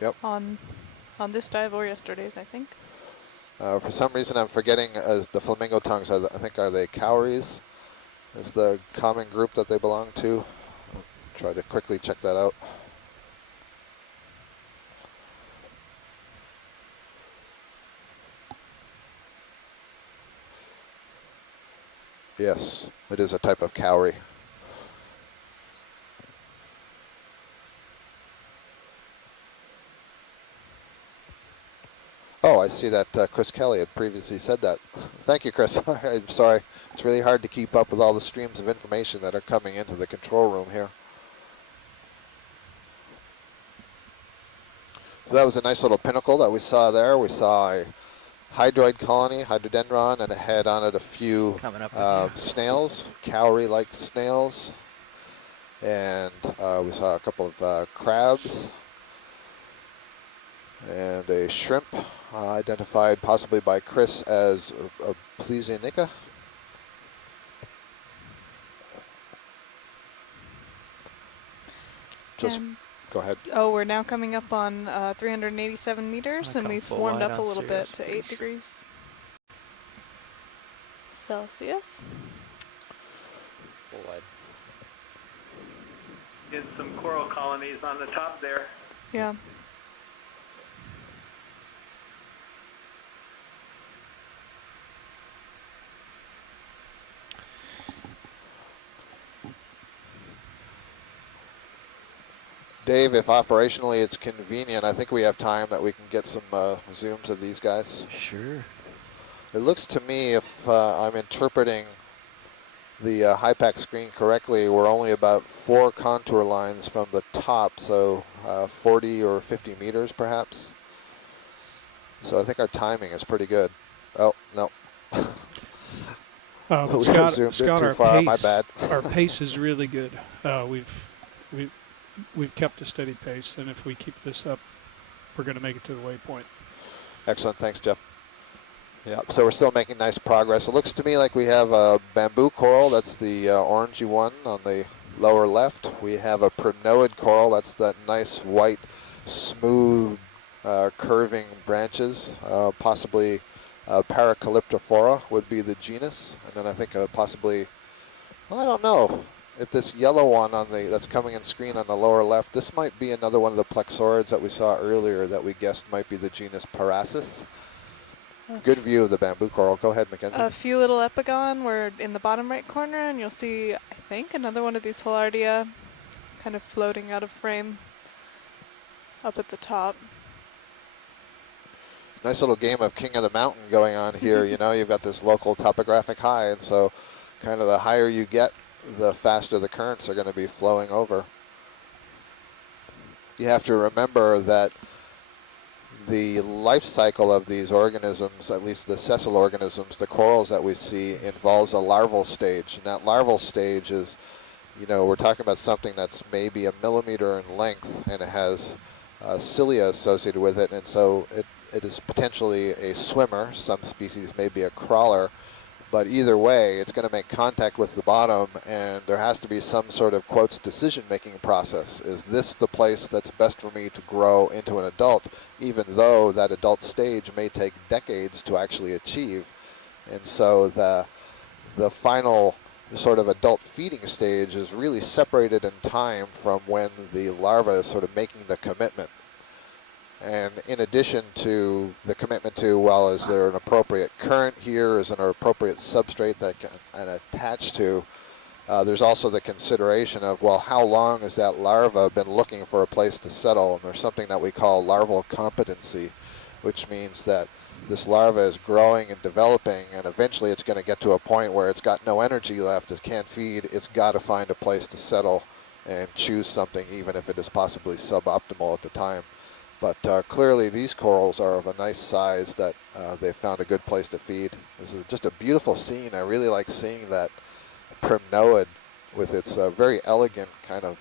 Yep. On this dive or yesterday's, I think. For some reason, I'm forgetting the flamingo tongues. I think are they cowries? Is the common group that they belong to? I'll try to quickly check that out. Yes, it is a type of cowrie. Oh, I see that Chris Kelly had previously said that. Thank you, Chris. I'm sorry. It's really hard to keep up with all the streams of information that are coming into the control room here. So that was a nice little pinnacle that we saw there. We saw a hydroid colony, hydrodendron, and it had on it a few snails, cowrie-like snails. And we saw a couple of crabs and a shrimp, identified possibly by Chris as a Plesionica. Just go ahead. Oh, we're now coming up on 387 meters, and we've warmed up a little bit to 8 degrees Celsius. Full wide. Did some coral colonies on the top there. Yeah. Dave, if operationally it's convenient, I think we have time that we can get some zooms of these guys. Sure. It looks to me, if I'm interpreting the HiPAC screen correctly, we're only about 4 contour lines from the top, so 40 or 50 meters perhaps. So I think our timing is pretty good. Oh, no. Scott, our far. pace, My bad. Our pace is really good. We've kept a steady pace, and if we keep this up, we're going to make it to the waypoint. Excellent. Thanks, Jeff. Yeah, so we're still making nice progress. It looks to me like we have a bamboo coral. That's the orangey one on the lower left. We have a prinoid coral. That's that nice white, smooth, curving branches. Possibly Paracalyptophora would be the genus. And then I think possibly, well, I don't know. If this yellow one on that's coming in screen on the lower left, this might be another one of the plexaurids that we saw earlier that we guessed might be the genus Parasis. Good view of the bamboo coral. Go ahead, Mackenzie. A few little epigon were in the bottom right corner, and you'll see, I think, another one of these Hilardia kind of floating out of frame up at the top. Nice little game of King of the Mountain going on here. You know, you've got this local topographic high, and so kind of the higher you get, the faster the currents are going to be flowing over. you have to remember that the life cycle of these organisms, at least the sessile organisms, the corals that we see, involves a larval stage. And that larval stage is, we're talking about something that's maybe a millimeter in length, and it has cilia associated with it, and so it is potentially a swimmer. Some species may be a crawler, but either way, it's going to make contact with the bottom, and there has to be some sort of, quotes, decision-making process. Is this the place that's best for me to grow into an adult, even though that adult stage may take decades to actually achieve? And so the final sort of adult feeding stage is really separated in time from when the larva is sort of making the commitment. And in addition to the commitment to, well, is there an appropriate current here? Is there an appropriate substrate that can attach to? There's also the consideration of, well, how long has that larva been looking for a place to settle? And there's something that we call larval competency, which means that this larva is growing and developing, and eventually it's going to get to a point where it's got no energy left, it can't feed, it's got to find a place to settle and choose something, even if it is possibly suboptimal at the time. But clearly these corals are of a nice size that they've found a good place to feed. This is just a beautiful scene. I really like seeing that primnoid with its very elegant kind of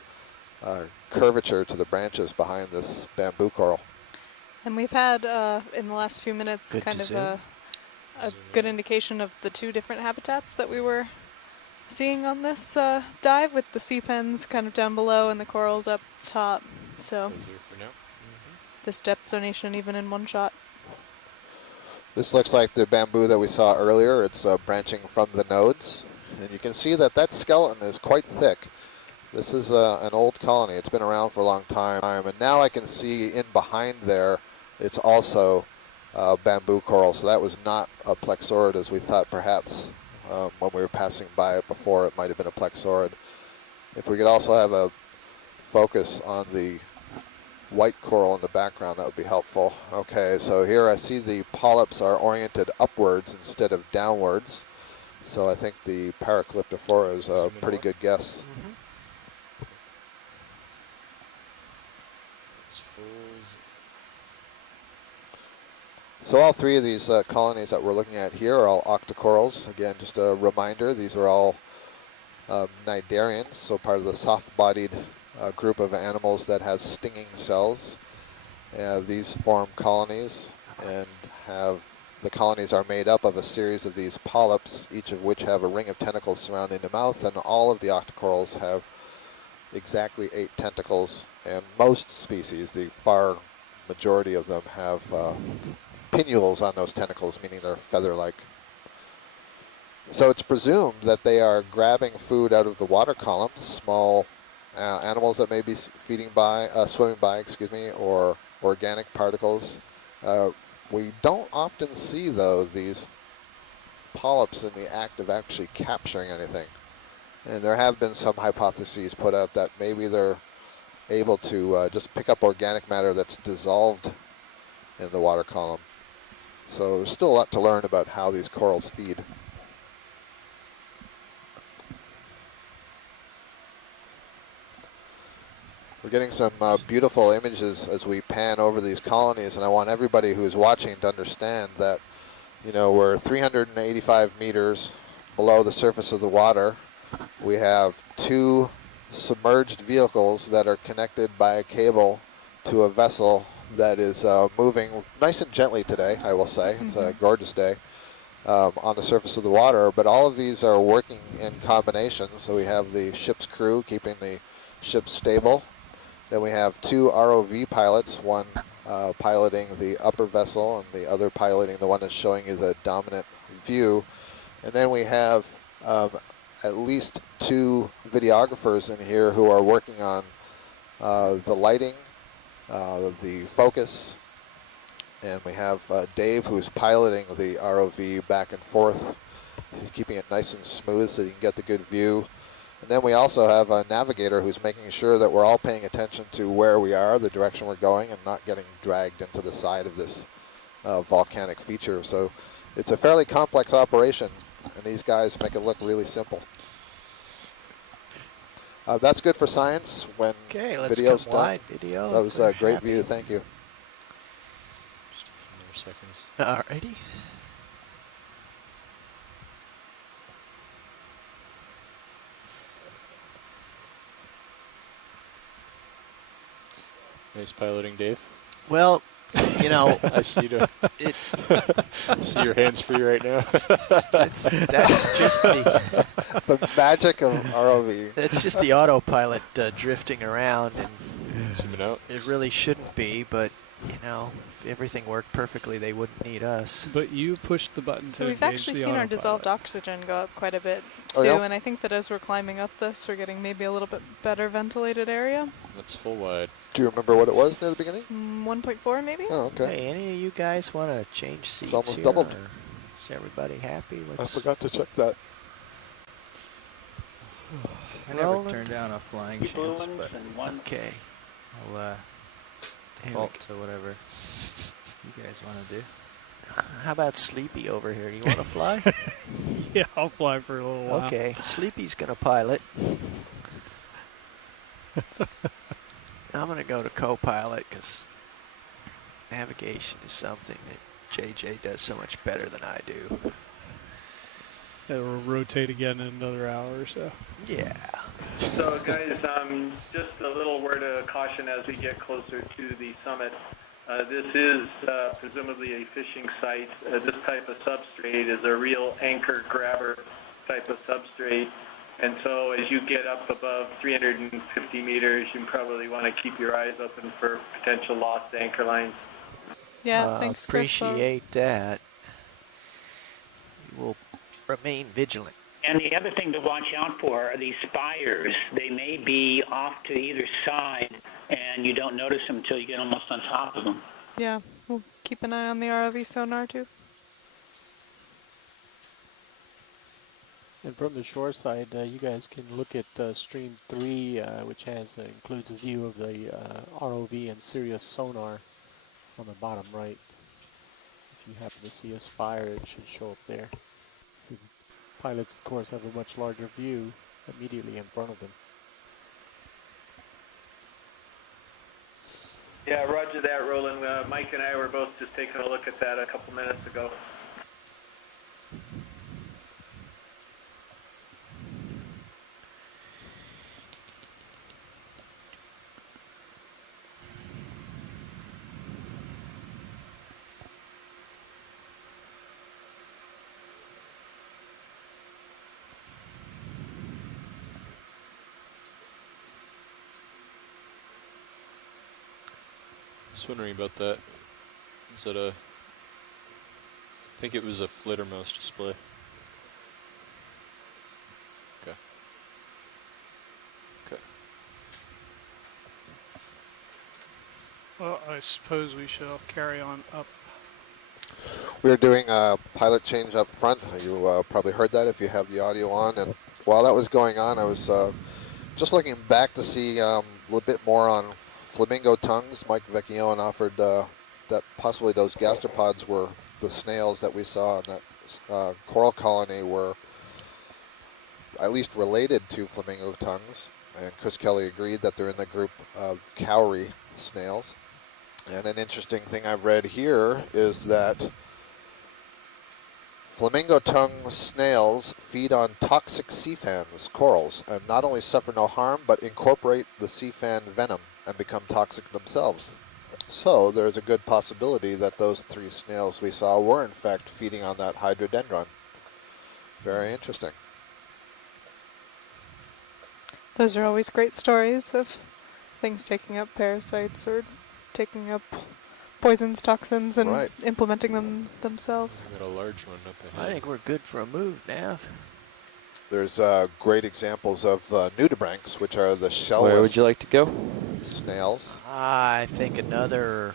curvature to the branches behind this bamboo coral. And we've had, in the last few minutes, kind of a good indication of the two different habitats that we were seeing on this dive, with the sea pens kind of down below and the corals up top. So this depth zonation even in one shot. This looks like the bamboo that we saw earlier. It's branching from the nodes. And you can see that that skeleton is quite thick. This is an old colony. It's been around for a long time. And now I can see in behind there, it's also bamboo coral. So that was not a plexaurid as we thought perhaps when we were passing by it before. It might have been a plexaurid. If we could also have a focus on the white coral in the background, that would be helpful. Okay, so here I see the polyps are oriented upwards instead of downwards. So I think the Paraclyptophora is a pretty good guess. So all three of these colonies that we're looking at here are all octocorals. Again, just a reminder, these are all cnidarians, so part of the soft-bodied group of animals that have stinging cells. These form colonies, and the colonies are made up of a series of these polyps, each of which have a ring of tentacles surrounding the mouth, and all of the octocorals have exactly 8 tentacles, and most species, the far majority of them, have pinnules on those tentacles, meaning they're feather-like. So it's presumed that they are grabbing food out of the water column, small animals that may be swimming by, or organic particles. We don't often see, though, these polyps in the act of actually capturing anything. And there have been some hypotheses put out that maybe they're able to just pick up organic matter that's dissolved in the water column. So there's still a lot to learn about how these corals feed. We're getting some beautiful images as we pan over these colonies, and I want everybody who's watching to understand that, we're 385 meters below the surface of the water. We have 2 submerged vehicles that are connected by a cable to a vessel that is moving nice and gently today, I will say. It's a gorgeous day on the surface of the water, but all of these are working in combination. So we have the ship's crew keeping the ship stable. Then we have 2 ROV pilots, one piloting the upper vessel and the other piloting the one that's showing you the dominant view. And then we have at least 2 videographers in here who are working on the lighting, the focus, and we have Dave who's piloting the ROV back and forth, keeping it nice and smooth so you can get the good view. And then we also have a navigator who's making sure that we're all paying attention to where we are, the direction we're going, and not getting dragged into the side of this volcanic feature. So it's a fairly complex operation, and these guys make it look really simple. That's good for science when Okay, let's video's come done. wide. Video. That was a great view. Thank you. Just a few more seconds. Alrighty. Nice piloting, Dave. Well, you know, I see you. See your hands free right now. that's just the magic of ROV. It's just the autopilot drifting around, and zooming out. It really shouldn't be, but you know, if everything worked perfectly, they wouldn't need us. But you pushed the button So to we've engage actually the seen our autopilot. dissolved oxygen go up quite a bit too, Oh, yeah? and I think that as we're climbing up this, we're getting maybe a little bit better ventilated area. That's full wide. Do you remember what it was near the beginning? 1.4 maybe? Oh, okay. Hey, any of you guys want to change seats It's almost here, doubled. or is everybody happy? I forgot to check that. I never Roland? turned down a flying Two blue chance, ones but and one. Okay. I'll default to whatever you guys want to do. How about Sleepy over here? Do you want to fly? Yeah, I'll fly for a little while. Okay, Sleepy's going to pilot. I'm going to go to co-pilot because navigation is something that JJ does so much better than I do. It'll rotate again in another hour or so. Yeah. So guys, just a little word of caution as we get closer to the summit. This is presumably a fishing site. This type of substrate is a real anchor grabber type of substrate. And so as you get up above 350 meters, you probably want to keep your eyes open for potential lost anchor lines. Yeah, thanks, Chris. Appreciate that. We will remain vigilant. And the other thing to watch out for are these spires. They may be off to either side, and you don't notice them until you get almost on top of them. Yeah, we'll keep an eye on the ROV sonar too. And from the shore side, you guys can look at stream 3, which includes a view of the ROV and Sirius sonar on the bottom right. If you happen to see a spire, it should show up there. So pilots, of course, have a much larger view immediately in front of them. Yeah, roger that, Roland. Mike and I were both just taking a look at that a couple minutes ago. I was wondering about that. Is that I think it was a flittermost display. Okay. Okay. Well, I suppose we shall carry on up. We are doing a pilot change up front. You probably heard that if you have the audio on. And while that was going on, I was just looking back to see a little bit more on flamingo tongues. Mike Vecchione offered that possibly those gastropods were the snails that we saw in that coral colony were at least related to flamingo tongues. And Chris Kelly agreed that they're in the group of cowrie snails. And an interesting thing I've read here is that flamingo tongue snails feed on toxic sea fans, corals, and not only suffer no harm, but incorporate the sea fan venom and become toxic themselves. So there's a good possibility that those 3 snails we saw were in fact feeding on that hydrodendron. Very interesting. Those are always great stories of things taking up parasites or taking up poisons, toxins, and implementing them themselves. We got a large one up ahead. I think we're good for a move, Nav. There's great examples of nudibranchs, which are the shellless Where would you like to go? snails. I think another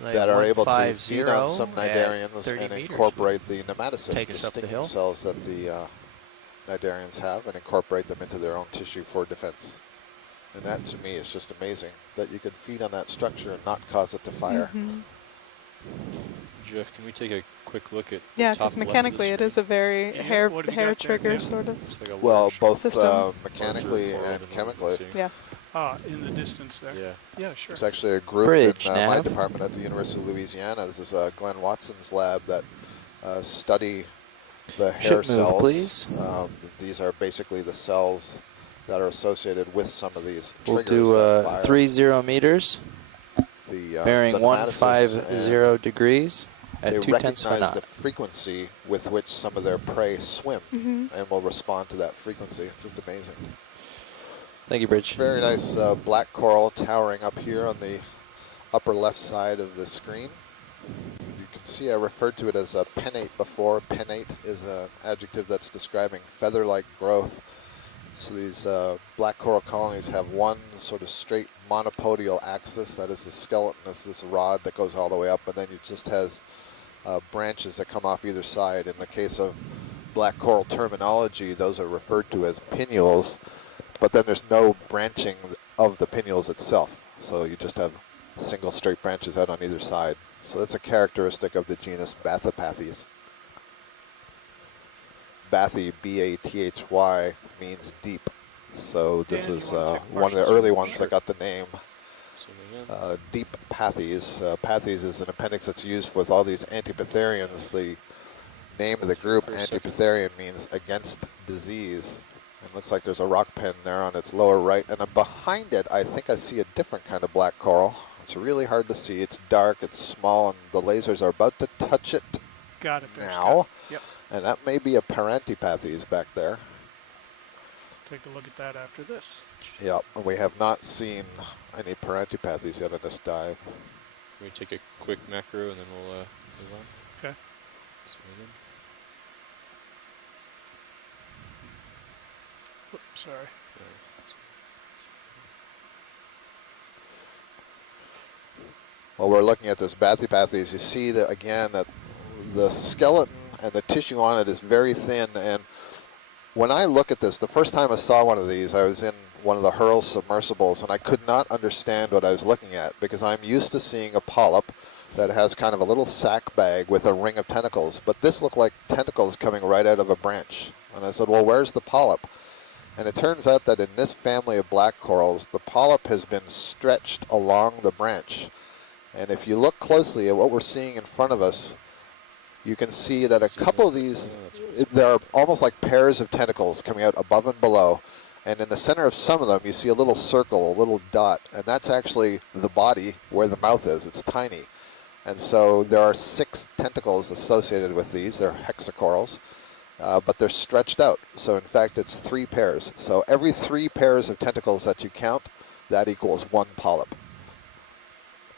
that are able to feed on some at cnidarians 30 and meters incorporate the nematocysts, take the us up the stinging hill. cells that the cnidarians have, and incorporate them into their own tissue for defense. And that, to me, is just amazing, that you could feed on that structure and not cause it to fire. Jeff, can we take a quick look at Yeah, the top because left mechanically of it the is a very Yeah, hair what have you got there, trigger Nev? sort of It's like a Well, large, both system. mechanically larger coral and than what we chemically. can see. Yeah. In the distance there. Yeah. Yeah, sure. There's actually a group Bridge, in my Nav. department at the University of Louisiana. This is Glenn Watson's lab that study the hair Ship move, cells. please. These are basically the cells that are associated with some of these We'll triggers do that fire. 30 meters, bearing the nematocysts, 150 degrees they at 2/10 per recognize knot. the frequency with which some of their prey swim and will respond to that frequency. It's just amazing. Thank you, Bridge. Very nice black coral towering up here on the upper left side of the screen. You can see I referred to it as a pennate before. Pennate is an adjective that's describing feather-like growth. So these black coral colonies have one sort of straight monopodial axis, that is the skeleton, this is a rod that goes all the way up, and then it just has branches that come off either side. In the case of black coral terminology, those are referred to as pinnules, but then there's no branching of the pinnules itself. So you just have single straight branches out on either side. So that's a characteristic of the genus Bathypathes. Bathy, B-A-T-H-Y, means deep. So this is one of the early ones that got the name. Deep pathes. Pathes is an appendix that's used with all these antipitherians. The name of the group, antipitherian, means against disease. It looks like there's a rock pen there on its lower right. And behind it, I think I see a different kind of black coral. It's really hard to see. It's dark, it's small, and the lasers are about to touch it Got it there, now. Scott. Yep. And that may be a Parantipathes back there. Take a look at that after this. Yep, and we have not seen any Parantipathes yet on this dive. Can we take a quick macro and then we'll move on? Okay. Oops, sorry. While we're looking at this Bathypathes, you see that again that the skeleton and the tissue on it is very thin. And when I look at this, the first time I saw one of these, I was in one of the Hurl submersibles, and I could not understand what I was looking at because I'm used to seeing a polyp that has kind of a little sac bag with a ring of tentacles. But this looked like tentacles coming right out of a branch. And I said, well, where's the polyp? And it turns out that in this family of black corals, the polyp has been stretched along the branch. And if you look closely at what we're seeing in front of us, you can see that a couple of these, there are almost like pairs of tentacles coming out above and below. And in the center of some of them, you see a little circle, a little dot, and that's actually the body where the mouth is. It's tiny. And so there are 6 tentacles associated with these. They're hexacorals, but they're stretched out. So in fact, it's 3 pairs. So every 3 pairs of tentacles that you count, that equals 1 polyp.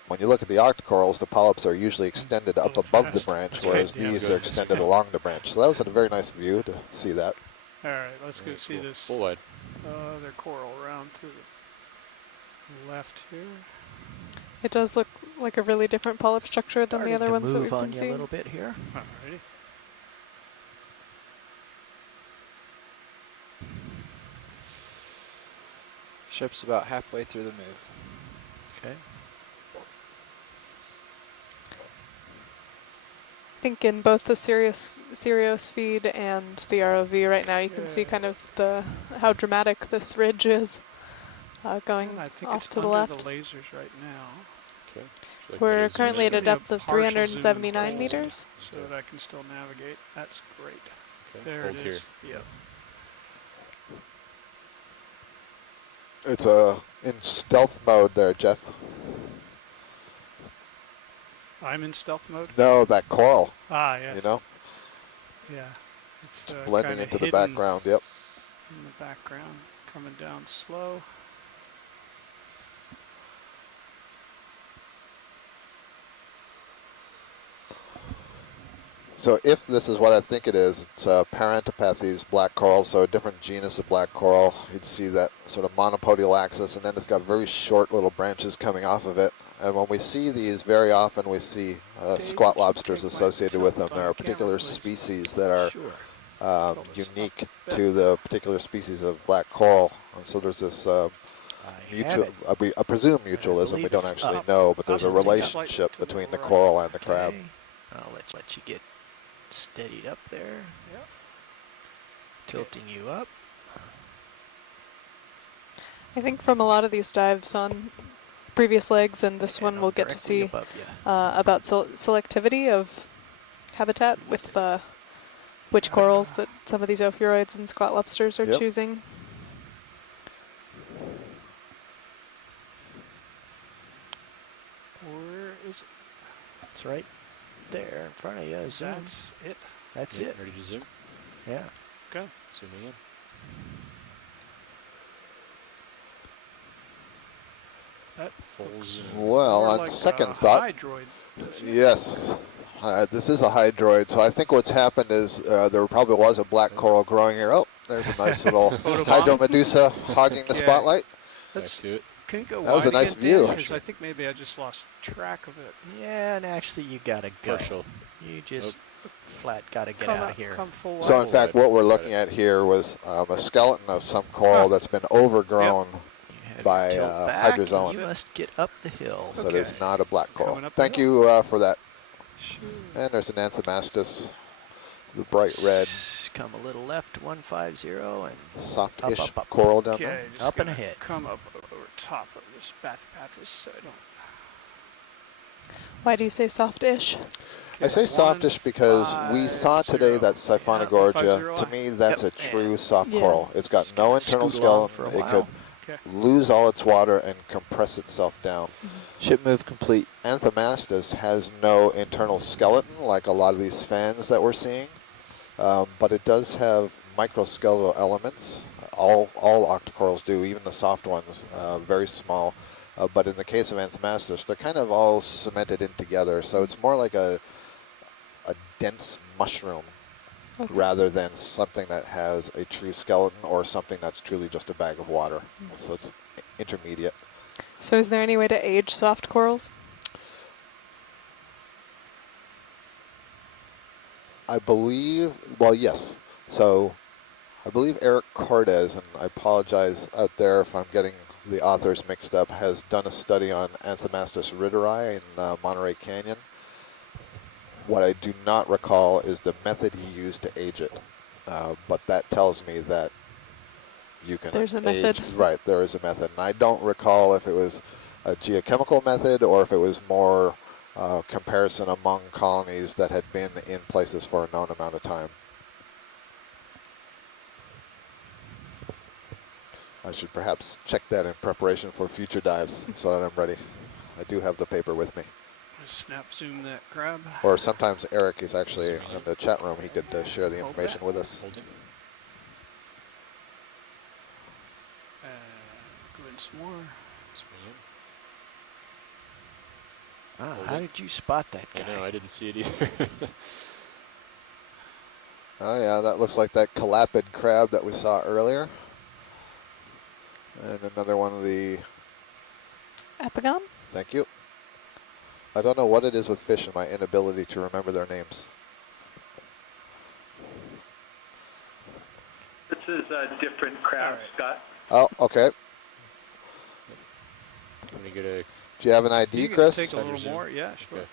When you look at the octocorals, the polyps are usually extended up above the branch, whereas these are extended along the branch. So that was a very nice view to see that. All right, let's go see this full-wide other coral around to the left here. It does look like a really different polyp structure than the Starting other to ones that move we've on been you seeing. a little bit here. Alrighty. Ship's about halfway through the move. Okay. I think in both the Sirius feed and the ROV right now, you can see kind of how dramatic this ridge is going I think off it's to the under left. the lasers right now. Okay. We're currently at a depth of Partial zoom 379 across meters. so that I can still navigate. That's great. Okay. There Hold it here. is. Yep. It's in stealth mode there, Jeff. I'm in stealth mode? No, that coral. Ah, yes. You know? Yeah. It's blending kinda into the hidden background, yep. in the background, coming down slow. So if this is what I think it is, it's Parantipathes black coral, so a different genus of black coral. You'd see that sort of monopodial axis, and then it's got very short little branches coming off of it. And when we see these, very often we see squat lobsters associated with them. There are particular species that are unique to the particular species of black coral. And so there's this mutual, I presume mutualism, we don't actually know, but there's a relationship between the coral and the crab. I'll let you get steadied up there. Yep. Tilting you up. I think from a lot of these dives on previous legs and this one, we'll get to see about selectivity of habitat with which corals that some of these ophiuroids and squat lobsters are choosing. Where is it? It's right there in front of you. Zoom. That's it. That's Yeah, it. ready to zoom? Yeah. Okay. Zooming in. That Full zoom. Well, more on like second a thought, hydroid, doesn't it? yes, this is a hydroid. So I think what's happened is there probably was a black coral growing here. Oh, there's a nice little hydromedusa hogging the spotlight. Back to it. Can you go That was a wide nice again, Dan? view. Because I think maybe I just lost track of it. Yeah, and actually you gotta go. Partial. You just flat gotta get out of here. Come full So wide. in fact, what we're looking at here was a skeleton of some coral that's been overgrown by hydrozoan. You must get up the hill. So it is not a black coral. Coming up Thank the you for that. Sure. And there's an anthomastus, the bright red. Come a little left, 150, and Soft-ish up. coral down Okay, there. just Up and gonna ahead. Come up over top of this Bathypathis so I don't. Why do you say soft-ish? I say softish because we saw today that Siphonogorgia. To me, that's a true soft coral. It's got no internal skeleton. It could lose all its water and compress itself down. Ship move complete. Anthomastus has no internal skeleton like a lot of these fans that we're seeing, but it does have microskeletal elements. All octocorals do, even the soft ones, very small. But in the case of Anthomastus, they're kind of all cemented in together, so it's more like a dense mushroom rather than something that has a true skeleton or something that's truly just a bag of water. So it's intermediate. So is there any way to age soft corals? I believe, well, yes. So I believe Eric Cordes, and I apologize out there if I'm getting the authors mixed up, has done a study on Anthomastus ritteri in Monterey Canyon. What I do not recall is the method he used to age it, but that tells me that you can There's a age. method. Right, there is a method. And I don't recall if it was a geochemical method or if it was more comparison among colonies that had been in places for a known amount of time. I should perhaps check that in preparation for future dives so that I'm ready. I do have the paper with me. Snap zoom that crab. Or sometimes Eric is actually in the chat room. He could share the information with us. Go in some more. How did you spot that guy? I know, I didn't see it either. Oh yeah, that looks like that calapid crab that we saw earlier. And another one of the... Epigon? Thank you. I don't know what it is with fish and my inability to remember their names. This is a different crab, Scott. Oh, okay. Let me get a... Do you have an ID, You can Chris? take a little more, yeah, sure. Okay.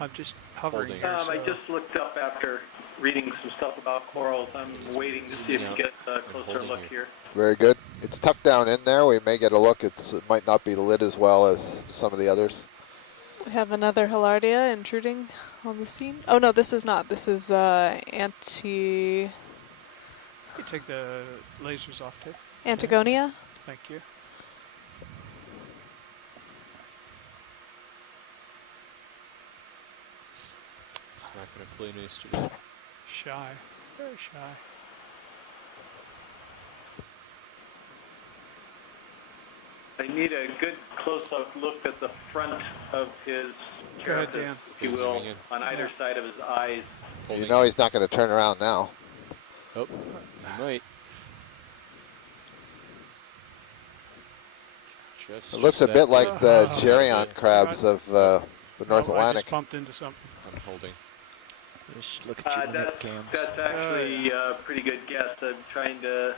I'm just hovering Holding. here. I just looked up after reading some stuff about corals. I'm waiting to see if you get a closer look here. Very good. It's tucked down in there. We may get a look. It might not be lit as well as some of the others. We have another Hilardia intruding on the scene. Oh no, this is not. This is You can take the lasers off, Dave. Antigonia. Thank you. It's not going to play nice today. Shy. Very shy. I need a good close-up look at the front of his Go ahead, carapace, Dan. if you will, on either side of his eyes. You know he's not going to turn around now. Oh, he might. It looks a bit like the Geryon crabs of the North I Atlantic. just bumped into something. I'm holding. Just look at your net cams. That's actually a pretty good guess. I'm trying to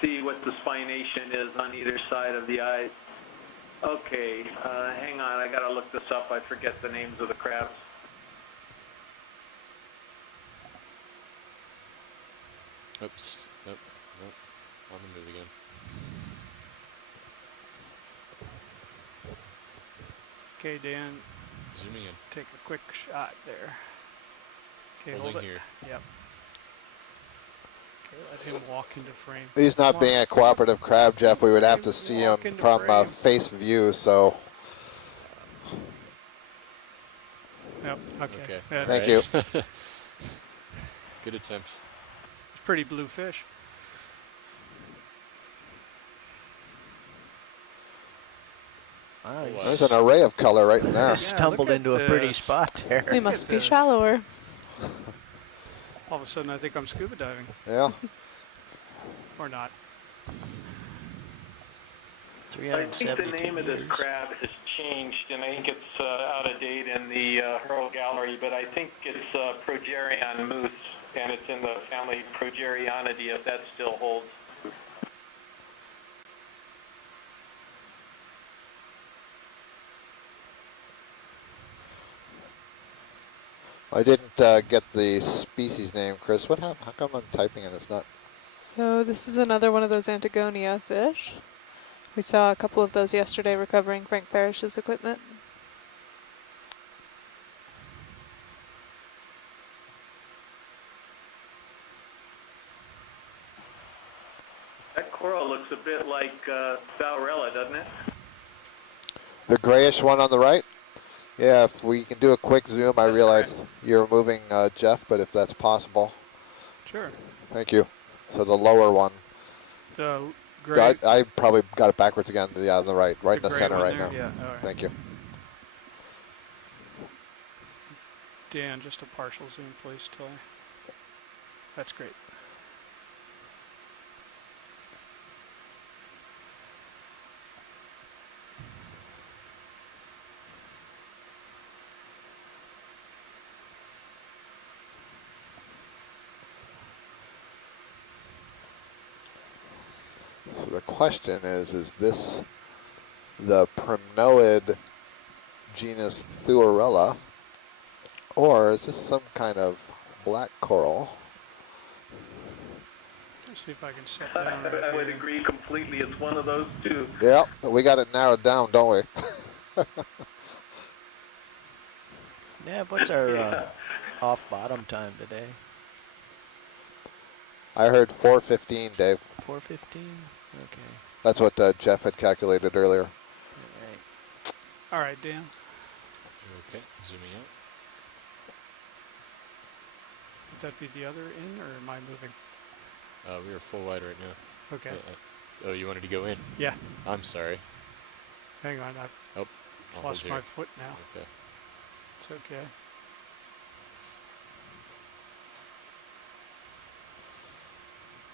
see what the spination is on either side of the eyes. Okay, hang on. I got to look this up. I forget the names of the crabs. Oops. Nope. Nope. On the move again. Okay, Dan. Zooming just in. Take a quick shot there. Okay, Holding hold it. here. Yep. Okay, let him walk into frame. He's not Come being on. a cooperative crab, Jeff. We would have to see him Walk into from frame. face view, so. Yep, okay. Thank you. Good attempt. It's pretty blue fish. Wow, There's an array of color right in there. Stumbled into a pretty spot there. We must be shallower. All of a sudden, I think I'm scuba diving. Yeah. Or not. I think the name of this crab has changed, and I think it's out of date in the Hurl Gallery, but I think it's Progerion moose, and it's in the family Progerionidae, if that still holds. I didn't get the species name, Chris. What happened? How come I'm typing and it's not? So this is another one of those Antigonia fish. We saw a couple of those yesterday recovering Frank Parrish's equipment. That coral looks a bit like Valrella, doesn't it? The grayish one on the right? Yeah, if we can do a quick zoom, I realize you're moving Jeff, but if that's possible. Sure. Thank you. So the lower one. The gray. I probably got it backwards again. Yeah, on the right, right in the gray center one right there? now. Yeah, all right. Thank you. Dan, just a partial zoom, please, Tilly. That's great. So the question is this the primnoid genus Thuorella, or is this some kind of black coral? Let's see if I can set down right I would here. agree completely. It's one of those two. Yeah, we got it narrowed down, don't we? Yeah, what's our off bottom time today? I heard 4:15, Dave. 4:15? Okay. That's what Jeff had calculated earlier. All right, Dan. Okay, zooming out. Would that be the other in, or am I moving? We are full wide right now. Okay. Oh, you wanted to go in? Yeah. I'm sorry. Hang on, I've I'll lost hold my here. foot now. Okay. It's okay.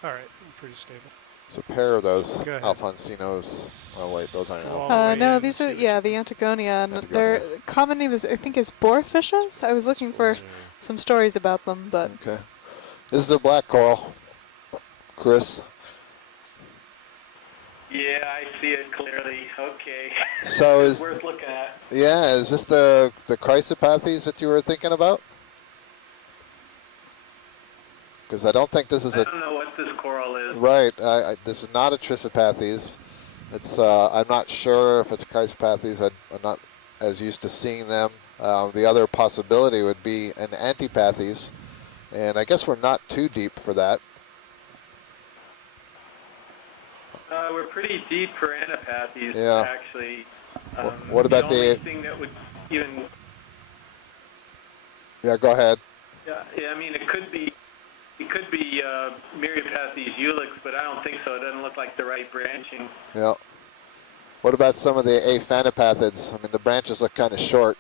All right, I'm pretty stable. It's a pair of those Go ahead. Alfonsinos. Oh wait, those aren't No, these are, yeah, the Antigonia. And their common name is, I think, is boarfishes. I was looking for some stories about them, but. Okay. This is a black coral, Chris. Yeah, I see it clearly. Okay. So It's is worth looking at. yeah, is this the chrysopathes that you were thinking about? Because I don't think this is I don't know what this coral is. right. This is not a Chrysopathes. It's I'm not sure if it's Chrysopathes. I'm not as used to seeing them. The other possibility would be an Antipathes, and I guess we're not too deep for that. We're pretty deep for Antipathes, Yeah. actually. What about the only the? thing that would even? Yeah, go ahead. Yeah, I mean, it could be Myriopathes ulix, but I don't think so. It doesn't look like the right branching. Yeah. What about some of the Aphanopathids? I mean, the branches look kind of short.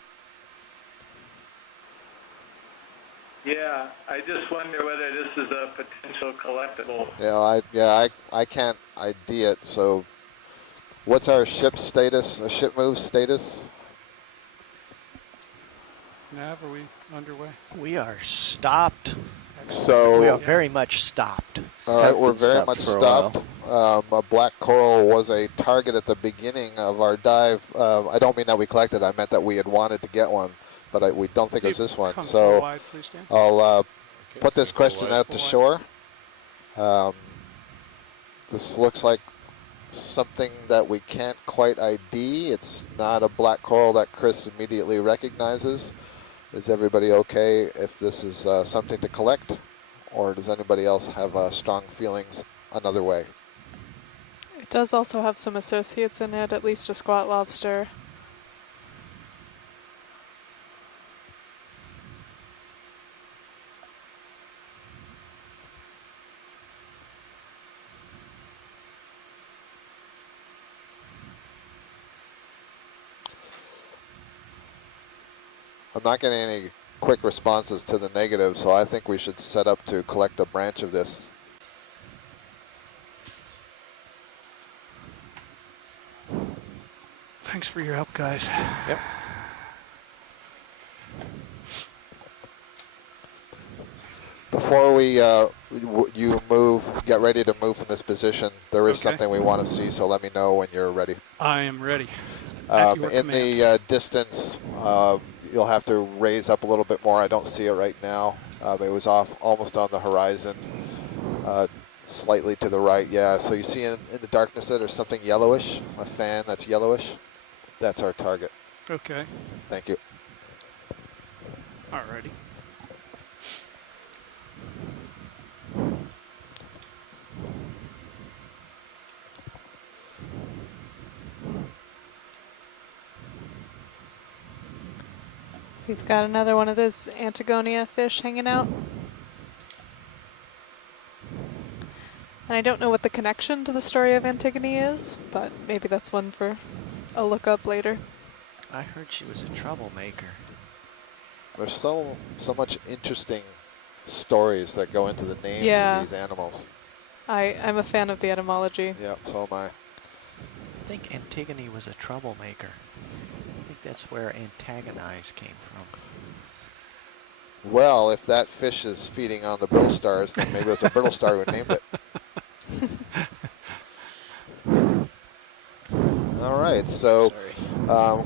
Yeah, I just wonder whether this is a potential collectible. I can't ID it. So, what's our ship status? A ship move status? Nav, are we underway? We are stopped. So we are very much stopped. All right, Have we're been very stopped much for a while. stopped. A black coral was a target at the beginning of our dive. I don't mean that we collected. I meant that we had wanted to get one, but we don't think it was this one. Come So full wide, please, Dan. I'll Okay, put this full question wide. out to shore. This looks like something that we can't quite ID. It's not a black coral that Chris immediately recognizes. Is everybody okay if this is something to collect, or does anybody else have strong feelings another way? It does also have some associates in it, at least a squat lobster. I'm not getting any quick responses to the negative, so I think we should set up to collect a branch of this. Thanks for your help, guys. Yep. Before we you get ready to move from this position, there is something we want to see, so let me know when you're ready. I am ready. In the distance, you'll have to raise up a little bit more. I don't see it right now. It was off almost on the horizon, slightly to the right. Yeah, so you see in the darkness there's something yellowish, a fan that's yellowish. That's our target. Okay. Thank you. Alrighty. We've got another one of those Antigonia fish hanging out. And I don't know what the connection to the story of Antigone is, but maybe that's one for a look up later. I heard she was a troublemaker. There's so much interesting stories that go into the names of these animals. I'm a fan of the etymology. Yeah, so am I. I think Antigone was a troublemaker. I think that's where antagonize came from. Well, if that fish is feeding on the brittle stars, then maybe it was a brittle star who named it. All right, so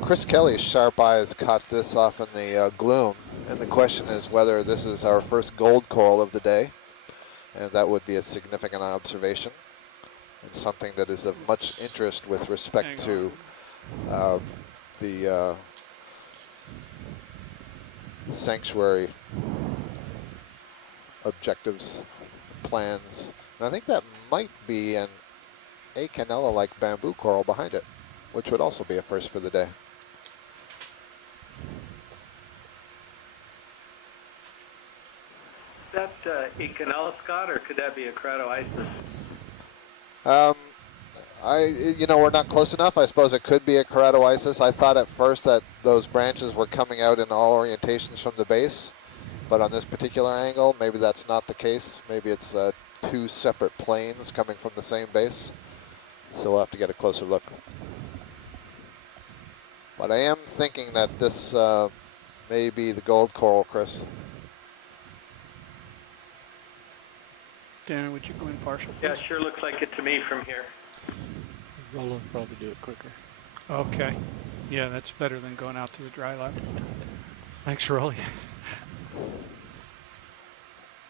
Chris Kelly's sharp eyes caught this off in the gloom, and the question is whether this is our first gold coral of the day, and that would be a significant observation, and something that is of much interest with respect to the sanctuary objectives, plans. And I think that might be an Acanella-like bamboo coral behind it, which would also be a first for the day. Is that Ecanella, Scott, or could that be a Cratoisis? We're not close enough. I suppose it could be a keratoisis. I thought at first that those branches were coming out in all orientations from the base, but on this particular angle, maybe that's not the case. Maybe it's two separate planes coming from the same base. So we'll have to get a closer look. But I am thinking that this may be the gold coral, Chris. Darren, would you go in partial, please? Yeah, it sure looks like it to me from here. Roland probably do it quicker. Okay. Yeah, that's better than going out to the dry lab. Thanks, Rolly.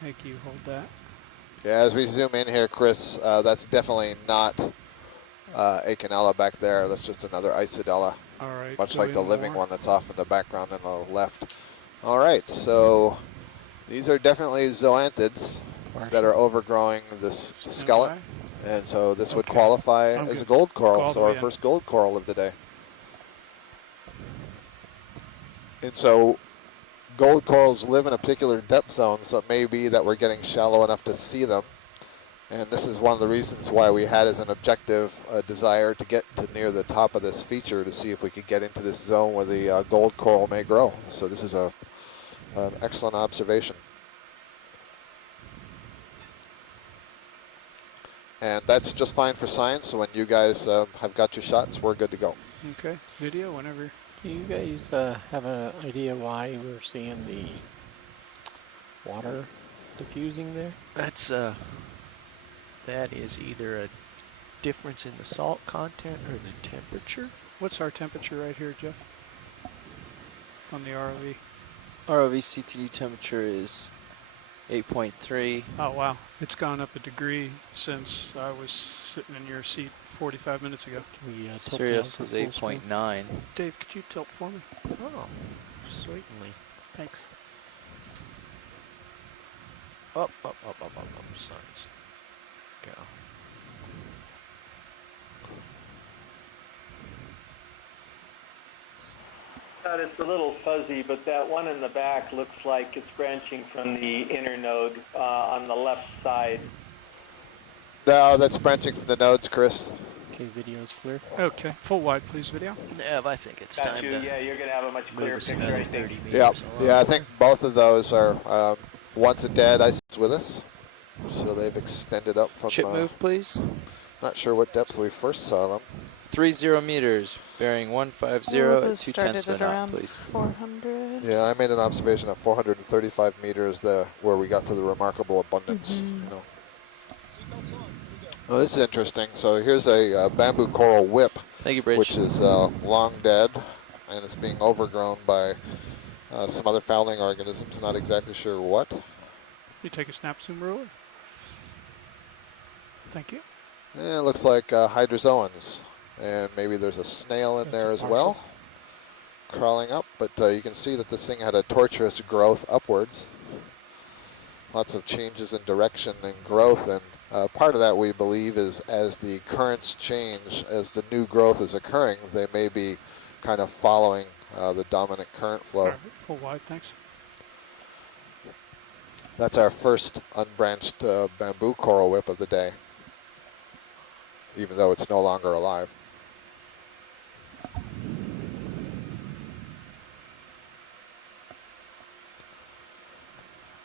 Thank you. Hold that. Yeah, as we zoom in here, Chris, that's definitely not Acanella back there. That's just another Isidella. All right. Much like the living one that's off in the background on the left. All right, so these are definitely zoanthids that are overgrowing this skeleton. And so this would qualify as a gold coral, so our first gold coral of the day. And so gold corals live in a particular depth zone, so it may be that we're getting shallow enough to see them. And this is one of the reasons why we had as an objective a desire to get to near the top of this feature to see if we could get into this zone where the gold coral may grow. So this is an excellent observation. And that's just fine for science, so when you guys have got your shots, we're good to go. Okay, video whenever. Do you guys have an idea why we're seeing the water diffusing there? That is either a difference in the salt content or the temperature. What's our temperature right here, Jeff? On the ROV? ROV CTD temperature is 8.3. Oh, wow. It's gone up a degree since I was sitting in your seat 45 minutes ago. Can we tilt Sirius down is for full screen? 8.9. Dave, could you tilt for me? Oh, certainly. Thanks. Up, sun's go. It's a little fuzzy, but that one in the back looks like it's branching from the inner node on the left side. No, that's branching from the nodes, Chris. Okay, video's clear. Okay, full wide, please, video. Nev, I think it's Got time you. to Yeah, you're going to have a much clearer move us picture, another I think. 30 meters Yeah, along. yeah. I think both of those are once a dead ice with us, so they've extended up from. Chip move, please. Not sure what depth we first saw them. 30 meters, bearing 150 at 2/10 of a knot, please. 400. Yeah, I made an observation at 435 meters where we got to the remarkable abundance. You know. Oh, this is interesting. So here's a bamboo coral whip, Thank you, Bridge. which is long dead, and it's being overgrown by some other fouling organisms. Not exactly sure what. You take a snap zoom ruler. Thank you. It looks like hydrozoans, and maybe there's a snail in there as well, crawling up. But you can see that this thing had a tortuous growth upwards. Lots of changes in direction and growth, and part of that we believe is as the currents change, as the new growth is occurring, they may be kind of following the dominant current flow. All right, full wide, thanks. That's our first unbranched bamboo coral whip of the day, even though it's no longer alive.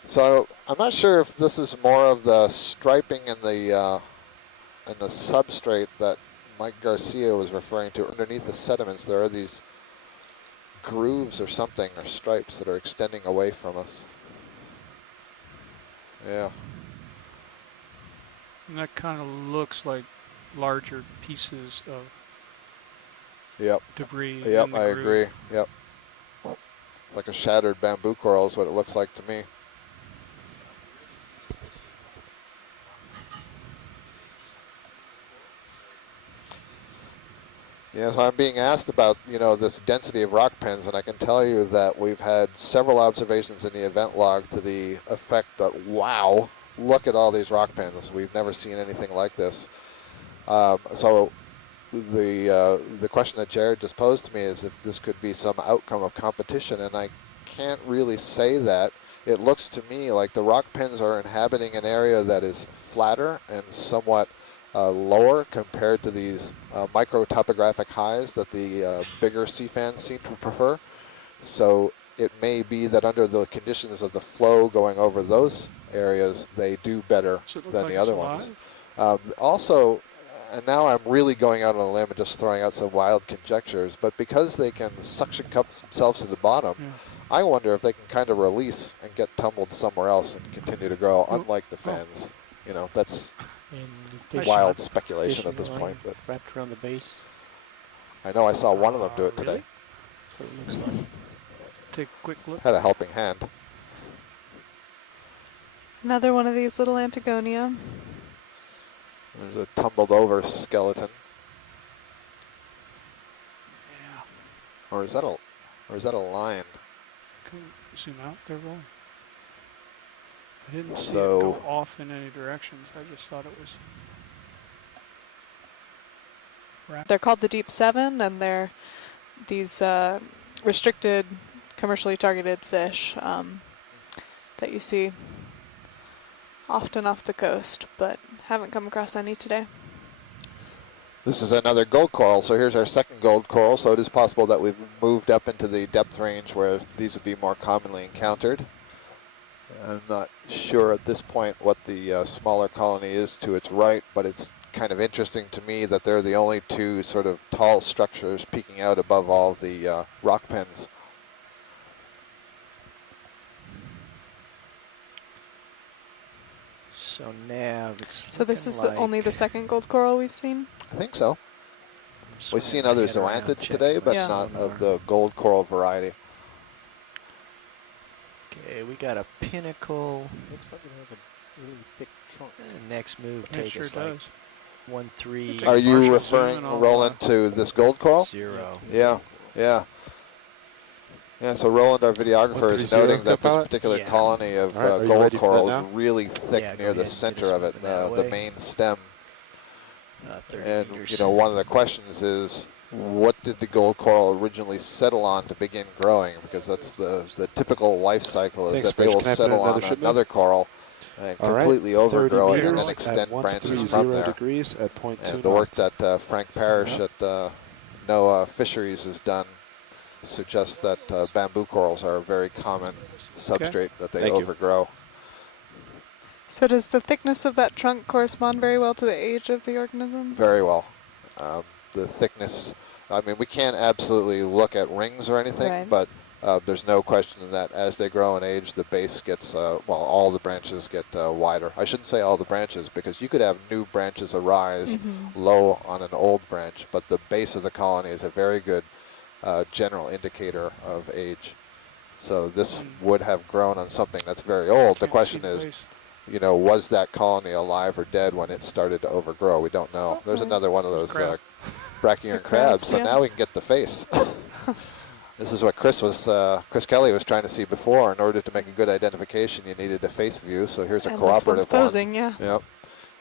So I'm not sure if this is more of the striping in the substrate that Mike Garcia was referring to. Underneath the sediments, there are these grooves or something, or stripes that are extending away from us. Yeah. And that kind of looks like larger pieces of debris. Yep, in the I groove. agree. Yep. Like a shattered bamboo coral is what it looks like to me. Yeah, so I'm being asked about, this density of rock pens, and I can tell you that we've had several observations in the event log to the effect that, wow, look at all these rock pens. We've never seen anything like this. So the question that Jared just posed to me is if this could be some outcome of competition, and I can't really say that. It looks to me like the rock pens are inhabiting an area that is flatter and somewhat lower compared to these micro-topographic highs that the bigger sea fans seem to prefer. So it may be that under the conditions of the flow going over those areas, they do better than the other ones. Also, and now I'm really going out on a limb and just throwing out some wild conjectures, but because they can suction cup themselves to the bottom, I wonder if they can kind of release and get tumbled somewhere else and continue to grow, unlike the fans. That's wild speculation at this point. But wrapped around the base. I know I saw one of them do it today. That's what it looks like. Take a quick look. Had a helping hand. Another one of these little Antigonia. There's a tumbled over skeleton. Yeah. Or is that a lion? Can you zoom out there, Roll? I didn't see it So- go off in any directions. I just thought it was. They're called the Deep Seven, and they're these restricted, commercially targeted fish that you see often off the coast, but haven't come across any today. This is another gold coral, so here's our second gold coral, so it is possible that we've moved up into the depth range where these would be more commonly encountered. I'm not sure at this point what the smaller colony is to its right, but it's kind of interesting to me that they're the only two sort of tall structures peeking out above all the rock pens. So Nav, it's So this is looking only the second gold coral we've seen? I think so. We've seen other zoanthids today, but not of the gold coral variety. Okay, we got a pinnacle. Looks like it has a really thick trunk. Next move It take sure us does. like 1-3. Are you Partial referring, zoom and all Roland, to this gold coral? 0. Yeah, yeah. Yeah, so Roland, our videographer, is 130 noting that this co-pilot? particular Yeah. colony of All right, are you gold ready for that coral is now? really thick Yeah, go near the ahead and get center us of it, moving that the way. main stem. 30 And, meters. you know, one of the questions is, what did the gold coral originally settle on to begin growing? Because that's the typical life cycle is Thanks, that they Rich. will Can I put in settle on another ship another coral and All right, completely 30 overgrow it and meters then extend at branches from 130 there. degrees at 0.2 And the work knots. that Frank Parrish at NOAA Fisheries has done suggests that bamboo corals are a very common substrate that they Thank you. overgrow. So does the thickness of that trunk correspond very well to the age of the organism? Very well. The thickness, I mean, we can't absolutely look at rings or anything, Right. but there's no question that as they grow in age, the base gets, well, all the branches get wider. I shouldn't say all the branches, because you could have new branches arise low on an old branch, but the base of the colony is a very good general indicator of age. So this would have grown on something that's very old. The question is, you know, was that colony alive or dead when it started to overgrow? We don't know. There's another one of those brachyurine crabs. So now we can get the face. This is what Chris Kelly was trying to see before. In order to make a good identification, you needed a face view. So here's a cooperative this one's posing, one. yeah. Yep.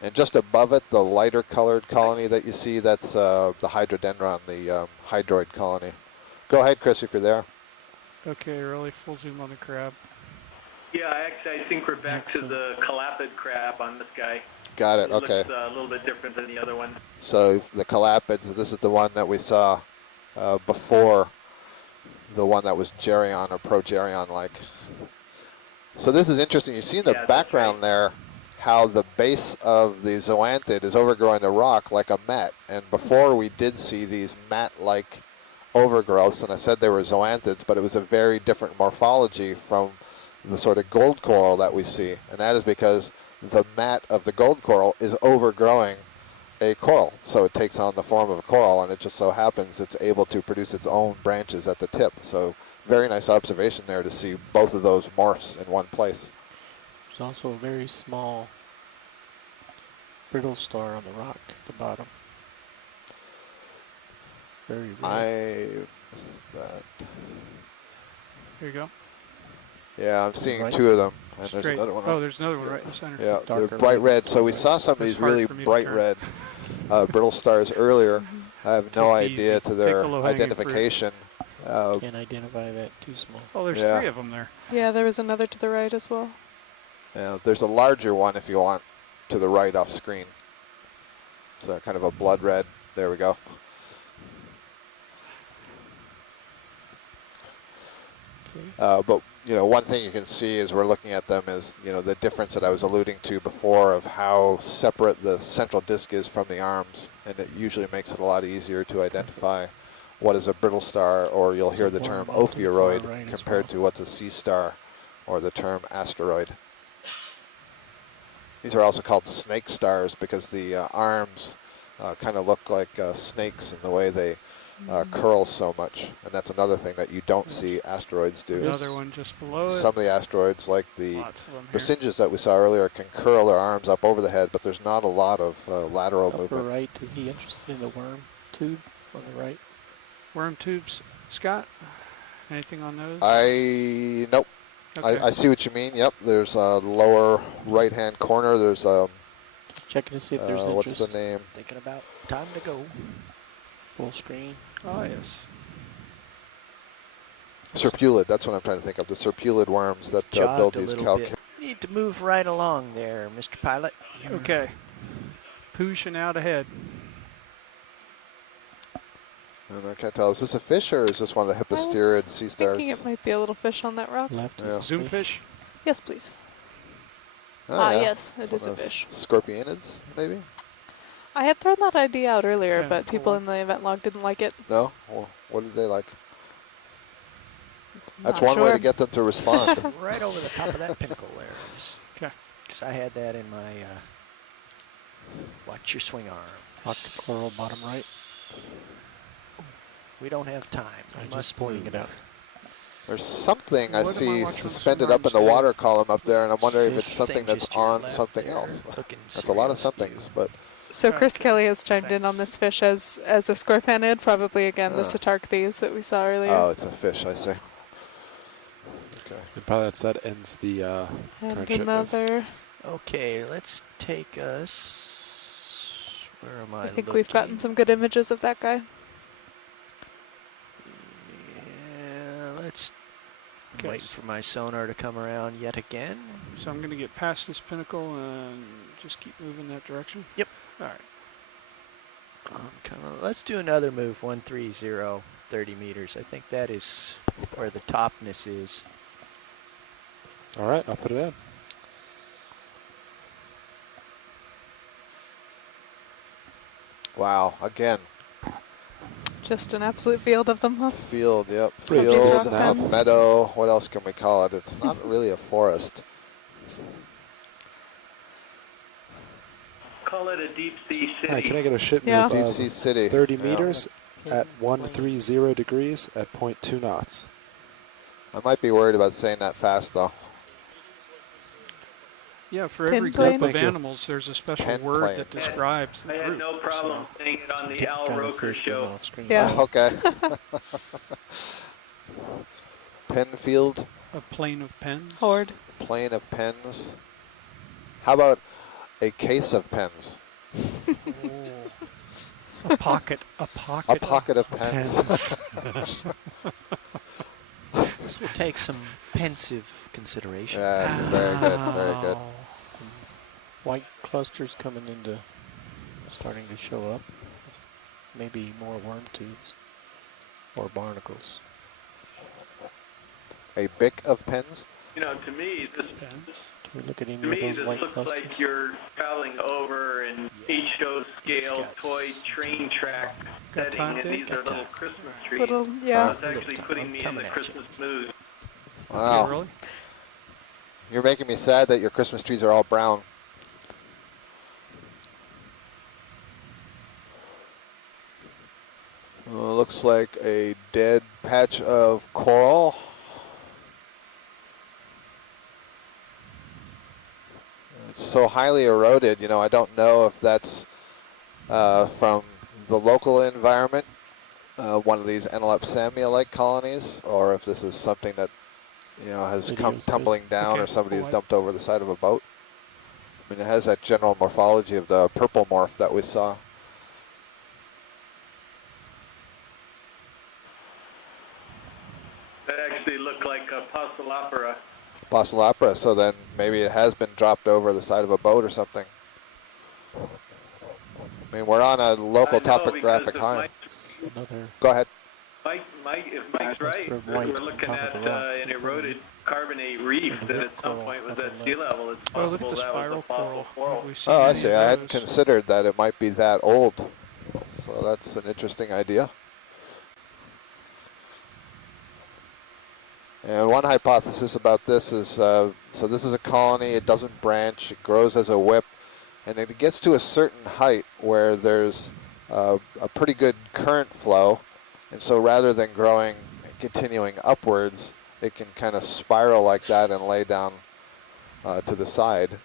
And just above it, the lighter colored colony that you see, that's the hydrodendron, the hydroid colony. Go ahead, Chris, if you're there. Okay, really full zoom on the crab. Yeah, actually, I think we're back to the calapid crab on this guy. Got it, It okay. looks a little bit different than the other one. So the calapids, this is the one that we saw before the one that was geryon or progeryon-like. So this is interesting. You see in the background there how the base of the zoanthid is overgrowing the rock like a mat. And before we did see these mat-like overgrowths, and I said they were zoanthids, but it was a very different morphology from the sort of gold coral that we see. And that is because the mat of the gold coral is overgrowing a coral. So it takes on the form of a coral, and it just so happens it's able to produce its own branches at the tip. So very nice observation there to see both of those morphs in one place. There's also a very small brittle star on the rock at the bottom. Very red. I missed that. Here you go. Yeah, I'm seeing Right. two of them. And there's Straight. another one. Oh, there's another one right in the center. Yeah, they're Darker bright red. red. So we saw some of It's these hard really for me to bright turn. red brittle stars earlier. I have no Take it idea easy. to Take their the low-hanging fruit. identification. Can't identify that too small. Oh, there's Yeah. 3 of them there. Yeah, there was another to the right as well. There's a larger one if you want to the right off screen. It's kind of a blood red. There we go. But you know, one thing you can see as we're looking at them is, you know, the difference that I was alluding to before of how separate the central disc is from the arms, and it usually makes it a lot easier to identify what is a brittle star, or you'll hear the term ophiuroid compared to what's a sea star, or the term asteroid. These are also called snake stars because the arms kind of look like snakes in the way they curl so much, and that's another thing that you don't see asteroids do. Another one just below it. Some of the asteroids, like the Lots of them here. Brasinges that we saw earlier, can curl their arms up over the head, but there's not a lot of lateral Upper movement. right, is he interested in the worm tube on the right? Worm tubes, Scott? Anything on those? Nope. Okay. I see what you mean. Yep, there's a lower right-hand corner. There's Checking to see if there's what's interest. the name? Thinking about time to go. Full screen. Oh, yes. Serpulid. That's what I'm trying to think of. The serpulid worms that Jogged build a these little calcareous. bit. You need to move right along there, Mr. Pilot. Okay. Pushing out ahead. And I can't tell. Is this a fish or is this one of the hyposterid sea stars? Thinking it might be a little fish on that rock. Left Yeah. Zoom fish? Yes, please. Oh, yeah. Yes, it Some is a of those fish. Scorpionids, maybe? I had thrown that idea out earlier, Yeah, but people in the event log didn't like it. No? Well, what did they like? That's Not one way sure. to get them to respond. Right over the top of that pinnacle there. Okay. Because I had that in my watch your swing arm. Octocoral bottom right. We don't have time. We I'm must just pointing move. it out. There's something I What am I see watching on suspended sonar up in the instead water of column up there, and I'm wondering if it's Fish something thing that's just to your on left something there, else. looking That's a lot of serious somethings, but So Chris Okay. Kelly has chimed in on this fish as a scorpanid, probably again the Satarcthes that we saw earlier. oh, it's a fish, I see. Okay. And probably that ends the And current ship move. another. Okay, let's take us. Where am I? I think we've gotten some good images of that guy. Yeah, let's Okay. wait for my sonar to come around yet again. So I'm going to get past this pinnacle and just keep moving that direction? Yep. All right. Let's do another move, 130, 30 meters. I think that is where the topness is. All right, I'll put it in. Wow, again. Just an absolute field of them, huh? Field, yep. Pretty Field, rough pens. meadow, what else can we call it? It's not really a forest. Call it a deep sea city. Hi, can I get a ship Yeah. move Deep of sea city. 30 Yeah. meters at 130 degrees at 0.2 knots? I might be worried about saying that fast, though. Yeah, for Pin every plane? group of Thank you. animals, there's a special Pen word plane. that describes the I had group. no problem saying it on the Al Roker show. Off screen. Yeah. Okay. Penfield, A plane of pens. Horde. plane of pens. How about a case of pens? A pocket. A pocket. A pocket of pens. This will take some pensive consideration. Yes, very good, very good. Some white clusters coming into, starting to show up. Maybe more worm tubes or barnacles. A bick of pens. You know, to me, this Can we look at any to of me those this white looks clusters? like you're traveling over an H-2 scale toy train track Got setting, time, and Dave? these are little Christmas trees. Little, So yeah. it's actually putting me in the Christmas mood. Wow. Really? You're making me sad that your Christmas trees are all brown. Looks like a dead patch of coral. It's so highly eroded, you know, I don't know if that's from the local environment, one of these Enelopsamia-like colonies, or if this is something that, you know, has come tumbling down or somebody has dumped over the side of a boat. I mean, it has that general morphology of the purple morph that we saw. That actually looked like a Passalopera. Passalopera, so then maybe it has been dropped over the side of a boat or something. I mean, we're on a local topographic high. Another. Go ahead. Mike, if Mike's right, of we're white looking on top at of the rock. an eroded carbonate reef that at some point was at sea level. It's Oh, look at possible the that was spiral a fossil coral. coral. Have we seen Oh, I any see. of I hadn't those? considered that it might be that old. So that's an interesting idea. And one hypothesis about this is, so this is a colony, it doesn't branch, it grows as a whip, and it gets to a certain height where there's a pretty good current flow, and so rather than growing and continuing upwards, it can kind of spiral like that and lay down to the side.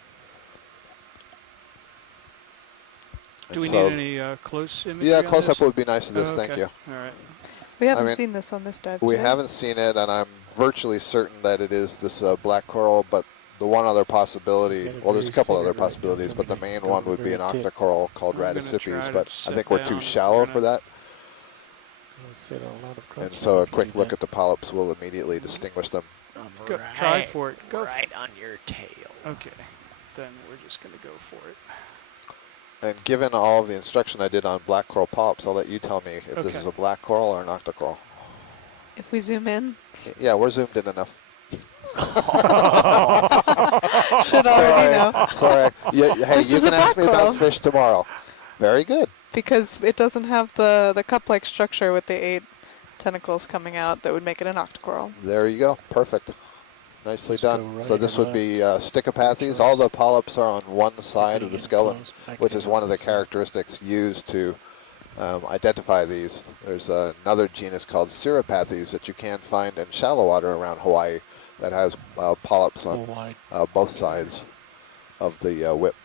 Do we And so- need any close imagery? Yeah, on close-up this? would be nice of this, thank Okay. you. All right. We haven't mean, seen this on this dive. We today. haven't seen it, and I'm virtually certain that it is this black coral, but the one other possibility, well, there's a couple other possibilities, but the main one would be an octocoral called I'm gonna Radicipes, try to but I sit think we're down too if we're shallow gonna- for that. Sit on a lot of And crunch so a time to quick do look that. at the polyps will immediately distinguish them. Go, try for it. Go right on your tail. Okay. Then we're just going to go for it. And given all of the instruction I did on black coral polyps, I'll let you tell me if this Okay. is a black coral or an octocoral. If we zoom in. Yeah, we're zoomed in enough. Should already know. Sorry. Hey, This you is a can ask black me about coral. fish tomorrow. Very good. Because it doesn't have the cup-like structure with the 8 tentacles coming out that would make it an octocoral. There you go. Perfect. Nicely Just go done. right So or this would be left. Stichopathes. All the polyps are on one side of the get skeleton, close, back which to is the one of the opposite. characteristics used to identify these. There's another genus called Cirripathes that you can find in shallow water around Hawaii that has polyps on both sides of the whip.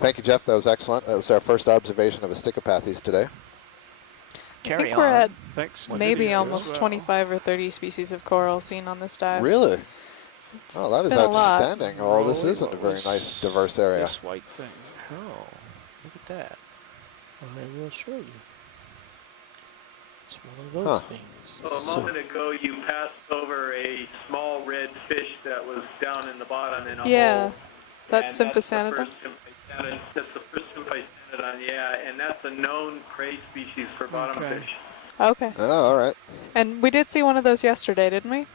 Thank you, Jeff. That was excellent. That was our first observation of a Stichopathes today. I think we're at Thanks. maybe almost 25 or 30 species of coral seen on this dive. Really? Oh, that is been a lot. outstanding. Oh, this isn't a very nice, diverse area. This white thing. Oh, look at that. I will show you. It's one of those things. So a moment ago, you passed over a small red fish that was down in the bottom in a hole. That's And Symphysanodon. That's the first Symphysanodon, yeah, and that's a known prey species for bottom fish. Okay. Oh, all right. And we did see one of those yesterday, didn't we?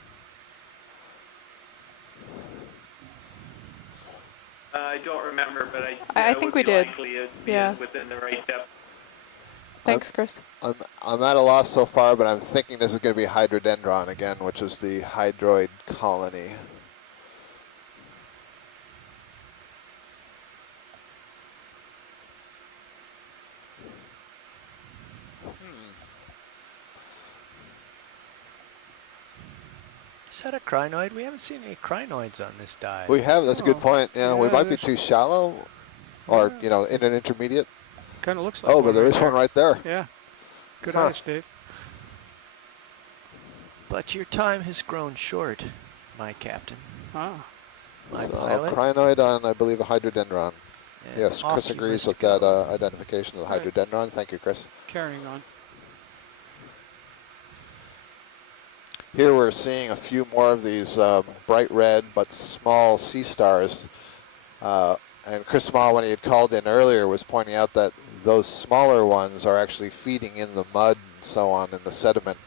I don't remember, but I think we did. Yeah. Within the right depth. Thanks, Chris. I'm at a loss so far, but I'm thinking this is going to be Hydrodendron again, which is the hydroid colony. Is that a crinoid? We haven't seen any crinoids on this dive. We have. That's a good point. Yeah, we might be too shallow, or in an intermediate. Kind of looks like. Oh, but there is one right there. Yeah. Good eyes, Dave. But your time has grown short, my captain. Ah. My So, pilot. crinoid on, I believe, a Hydrodendron. And Yes, off Chris you agrees must with that identification of the Right. Hydrodendron. Thank you, Chris. Carrying on. Here we're seeing a few more of these bright red but small sea stars. And Chris Small, when he had called in earlier, was pointing out that those smaller ones are actually feeding in the mud and so on in the sediment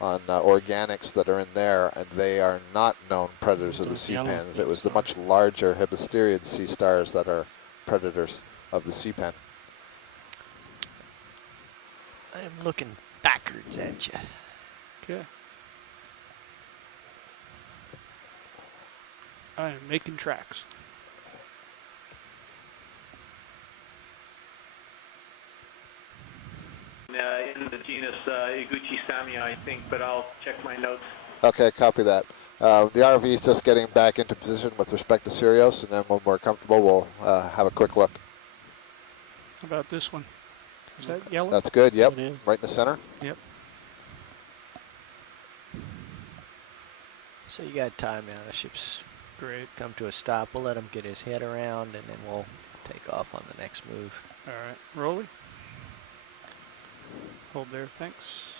on organics that are in there, and they are not known predators of the sea pens. It was the much larger hebesteriid sea stars that are predators of the sea pen. I'm looking backwards at you. Okay. I am making tracks. In the genus Iguchi-Samia, I think, but I'll check my notes. Okay, copy that. The RV is just getting back into position with respect to Sirius, and then when we're comfortable, we'll have a quick look. How about this one? Is that yellow? That's good, yep. It is. Right in the center. Yep. So you got time now. The ship's Great. come to a stop. We'll let him get his head around, and then we'll take off on the next move. All right. Rolly. Hold there. Thanks.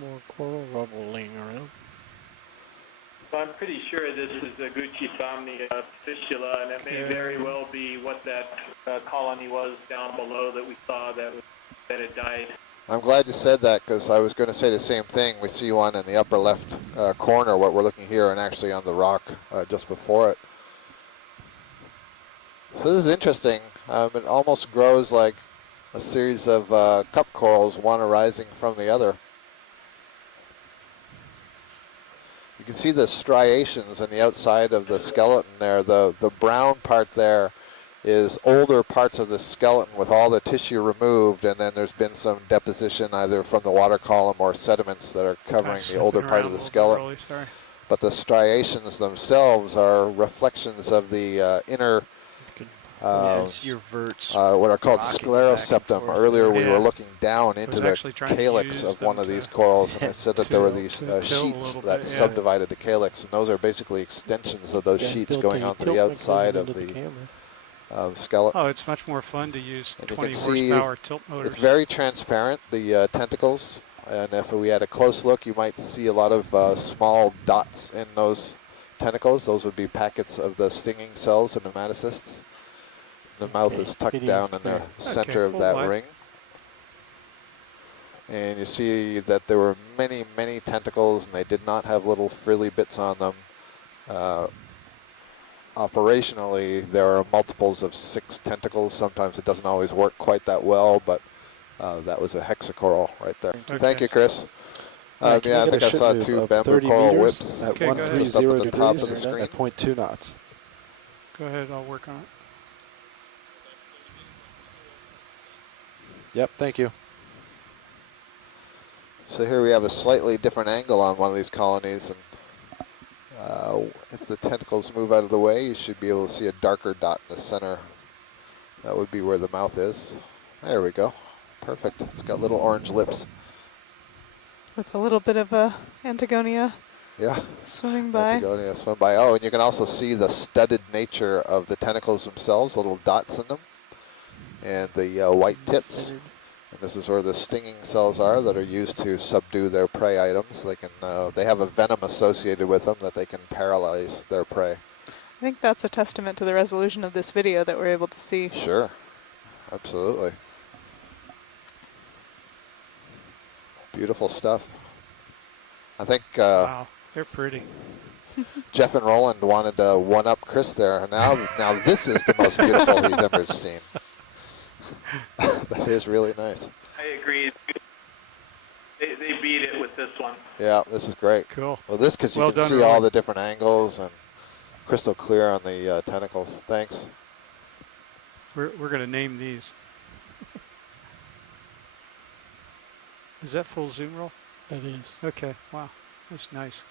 More coral rubble laying around. So I'm pretty sure this is a Iguchi-Samia fistula, and it may very well be what that colony was down below that we saw that had died. I'm glad you said that, because I was going to say the same thing. We see one in the upper left corner, what we're looking here, and actually on the rock just before it. So this is interesting. It almost grows like a series of cup corals, one arising from the other. You can see the striations on the outside of the skeleton there. The brown part there is older parts of the skeleton with all the tissue removed, and then there's been some deposition either from the water column or sediments that are covering the older part of the skeleton. But the striations themselves are reflections of the inner it's your verts. what are called rocking scleroseptum. back and forth. Earlier we Yeah. were looking down I into was the actually trying to calyx use of one them of these to- corals, and I said that there were to- these to tilt a sheets little that bit, yeah. subdivided the calyx, and those are basically extensions of those Yeah, sheets built going a onto tilt the mechanism outside of into the Oh, camera. skeleton. it's much more fun to use And you 20 can see horsepower tilt motors. it's very transparent, the tentacles, and if we had a close look, you might see a lot of small dots in those tentacles. Those would be packets of the stinging cells and nematocysts. The mouth is tucked Video's down in clear. the center of full that wide. ring. And you see that there were many, many tentacles, and they did not have little frilly bits on them. Operationally, there are multiples of 6 tentacles. Sometimes it doesn't always work quite that well, but that was a hexacoral right there. Okay. Thank you, Chris. Can yeah, I I get think a I ship saw move 2 of bamboo 30 coral meters whips at Okay, go ahead. just up 130 at the top of degrees the screen. at 0.2 knots. Go ahead, I'll work on it. Yep, thank you. So here we have a slightly different angle on one of these colonies, and if the tentacles move out of the way, you should be able to see a darker dot in the center. That would be where the mouth is. There we go. Perfect. It's got little orange lips. With a little bit of a Antigonia Yeah. swimming by. Antigonia swim by. Oh, and you can also see the studded nature of the tentacles themselves, little dots in them, and the white tips. And this is where the stinging cells are that are used to subdue their prey items. They can, they have a venom associated with them that they can paralyze their prey. I think that's a testament to the resolution of this video that we're able to see. Sure, absolutely. Beautiful stuff. I think Wow, they're pretty. Jeff and Roland wanted to one-up Chris there. Now this is the most beautiful he's ever seen. That is really nice. I agree. They beat it with this one. Yeah, this is great. Cool. Well, this because you Well can done, see all Roland. the different angles and crystal clear on the tentacles. Thanks. We're going to name these. Is that full zoom roll? That is. Okay, wow, that's nice.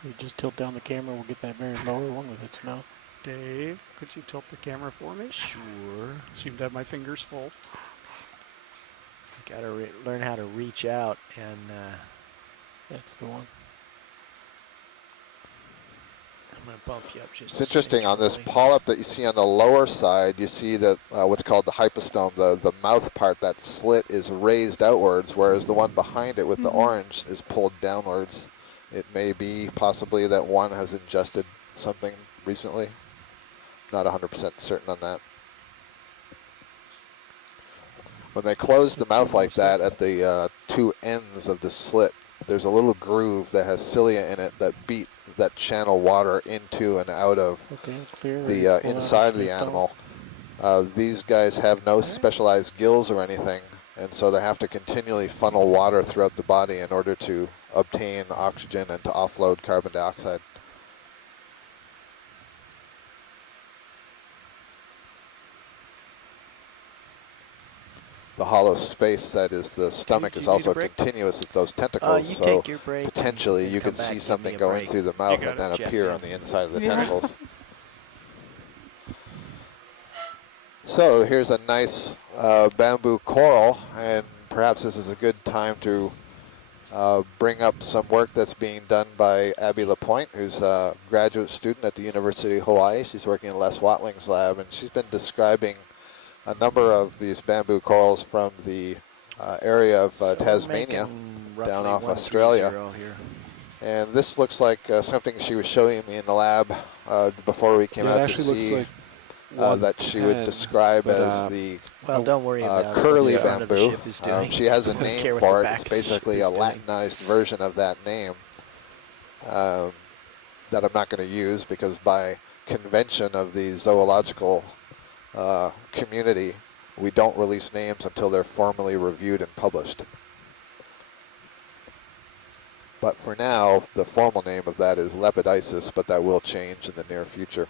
Can you just tilt down the camera? We'll get that very lower one with its mouth. Dave, could you tilt the camera for me? Sure. Seem to have my fingers full. Got to learn how to reach out, and that's the one. I'm going to bump you up just. It's interesting on this polyp that you see on the lower side. You see that what's called the hypostome, the mouth part, that slit is raised outwards, whereas the one behind it with the orange is pulled downwards. It may be possibly that one has ingested something recently. Not 100% certain on that. When they close the mouth like that at the two ends of the slit, there's a little groove that has cilia in it that channel water into and out of the inside of the animal. These guys have no specialized gills or anything, and so they have to continually funnel water throughout the body in order to obtain oxygen and to offload carbon dioxide. The hollow space that is the stomach is also continuous with those tentacles, you so take your break potentially and you come could back, see give something me a going break. through the mouth You and got then it, Jeff, appear yeah. on the inside of the Yeah. tentacles. So here's a nice bamboo coral, and perhaps this is a good time to bring up some work that's being done by Abby Lapointe, who's a graduate student at the University of Hawaii. She's working in Les Watling's lab, and she's been describing a number of these bamboo corals from the area of Tasmania, down off Australia. Here. And this looks like something she was showing me in the lab before we came Yeah, it out to actually looks see like that she would 110, describe but, as the Well, don't worry about curly what the front of the bamboo. ship is doing. She has a I don't name care what for the it. back It's of the ship basically is a doing. Latinized version of that name that I'm not going to use because by convention of the zoological community, we don't release names until they're formally reviewed and published. But for now, the formal name of that is Lepidisis, but that will change in the near future.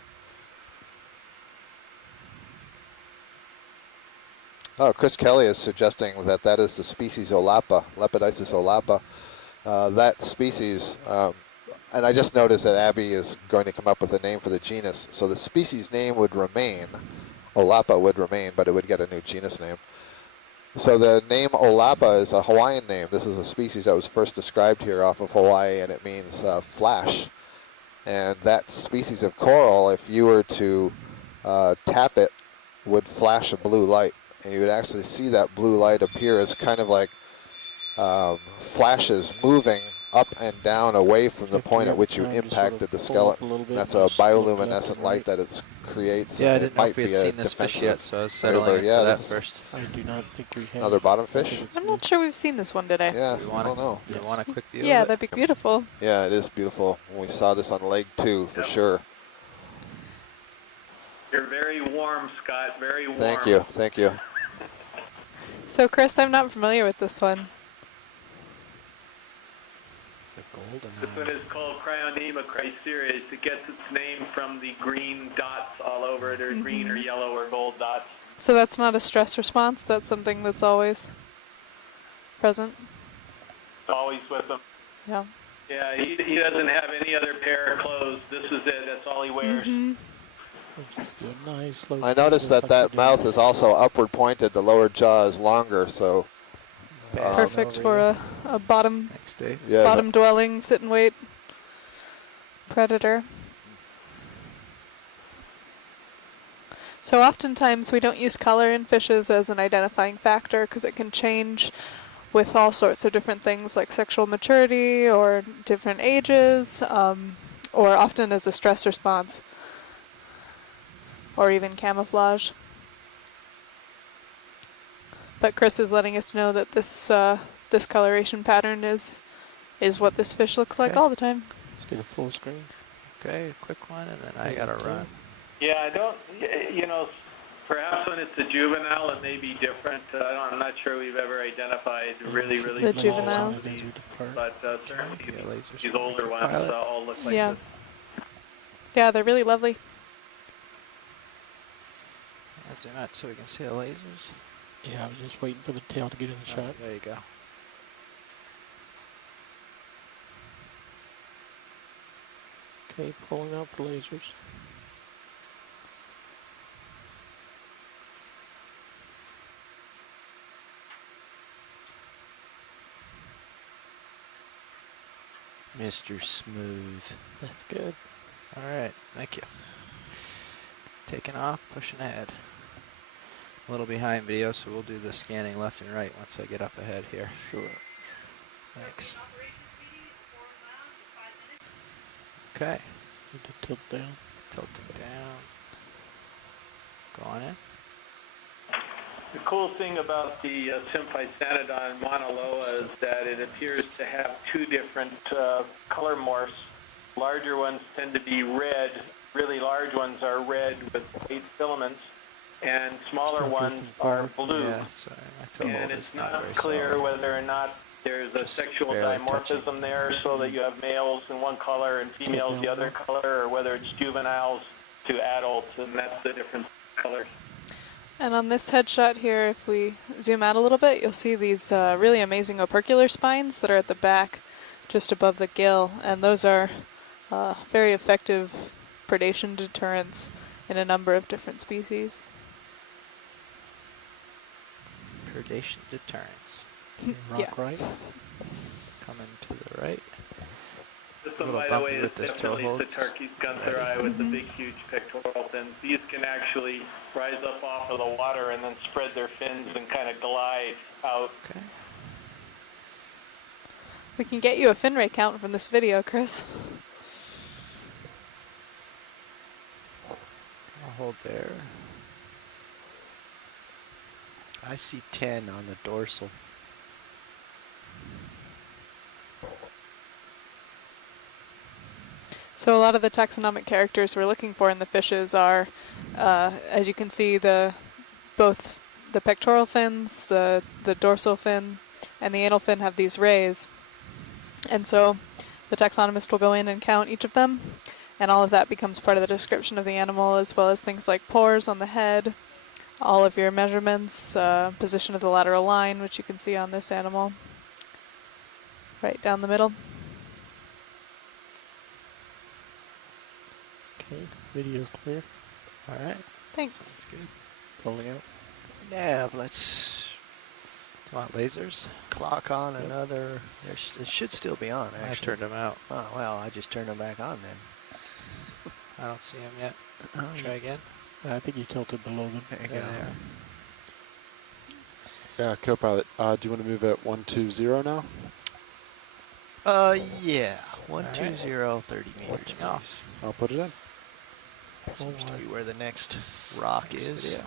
Oh, Chris Kelly is suggesting that that is the species Olapa, Lepidisis olapa. That species, and I just noticed that Abby is going to come up with a name for the genus. So the species name would remain, Olapa would remain, but it would get a new genus name. So the name Olapa is a Hawaiian name. This is a species that was first described here off of Hawaii, and it means flash. And that species of coral, if you were to tap it, would flash a blue light. And you would actually see that blue light appear as kind of like flashes moving up and down away from the point at which you impacted the skeleton. That's a bioluminescent light that it's creates. Yeah, I it didn't know might if we had be a seen this fish defensive yet, so I was settling maneuver. in Yeah, for that this is first. I do not think we have. another bottom fish. I'm not sure we've seen this one today. Yeah, Do we I want don't know. Do you want a quick view Yeah, of it? that'd be beautiful. Yeah, it is beautiful. We saw this on leg 2 for sure. You're very warm, Scott. Very warm. Thank you. Thank you. So, Chris, I'm not familiar with this one. It's a golden This one is called Crionema chryseris. It gets its name from the green dots all over it, or green or yellow or gold dots. So that's not a stress response? That's something that's always present? Always with him. Yeah. Yeah, he doesn't have any other pair of clothes. This is it. That's all he wears. Just do a nice low I noticed that that mouth is also upward pointed. The lower jaw is longer, so Perfect for a bottom, Yeah, bottom dwelling, sit and wait predator. So oftentimes we don't use color in fishes as an identifying factor because it can change with all sorts of different things like sexual maturity or different ages, or often as a stress response, or even camouflage. But Chris is letting us know that this this coloration pattern is what this fish looks like all the time. Let's get a full screen. Okay, a quick one, and then I gotta run. Yeah, I don't, you know, perhaps when it's a juvenile it may be different. I'm not sure we've ever identified really The small juveniles. ones, but certainly these older ones all look like Yeah. this. Yeah, they're really lovely. I'll zoom out so we can see the lasers. Yeah, I was just waiting for the tail to get in the shot. There you go. Okay, pulling out for lasers. Mr. Smooth. That's good. All right, thank you. Taking off, pushing ahead. A little behind video, so we'll do the scanning left and right once I get up ahead here. Sure. Thanks. Okay. Need to tilt down. Tilting down. Go on in. The cool thing about the Symphysanodon Mauna is that it appears to have two different color morphs. Larger ones tend to be red. Really large ones are red with white filaments, and smaller ones are blue. Yeah, sorry, my toe And hold it's is not not very clear solid. whether or not there's a sexual barely dimorphism there, so that you have males in one color and females the other color, or whether it's juveniles to adults, and that's the difference in color. And on this headshot here, if we zoom out a little bit, you'll see these really amazing opercular spines that are at the back, just above the gill, and those are very effective predation deterrents in a number of different species. Predation deterrence. Rock right. Coming to the right. This A one, little by the bumpy way, is with this toe definitely hold. the Turkey's gunther with the big, huge pectoral fins. These can actually rise up off of the water and then spread their fins and kind of glide out. Okay. We can get you a fin ray count from this video, Chris. I'll hold there. I see 10 on the dorsal. So a lot of the taxonomic characters we're looking for in the fishes are, as you can see, both the pectoral fins, the dorsal fin, and the anal fin have these rays. And so the taxonomist will go in and count each of them, and all of that becomes part of the description of the animal, as well as things like pores on the head, all of your measurements, position of the lateral line, which you can see on this animal, right down the middle. Okay, video's clear. All right. Thanks. That's good. Pulling out. Nav, let's Do you want lasers? clock on another. It should still be on, I actually. turned them out. Oh, well, I just turned them back on then. I don't see them yet. Oh, Try again. I think you tilted below them. There you There go. they are. Yeah, co-pilot. Do you want to move at 120 now? Yeah. 120, 30 meters, Lifting off. please. I'll put it in. Seems to be where the next rock is. Video.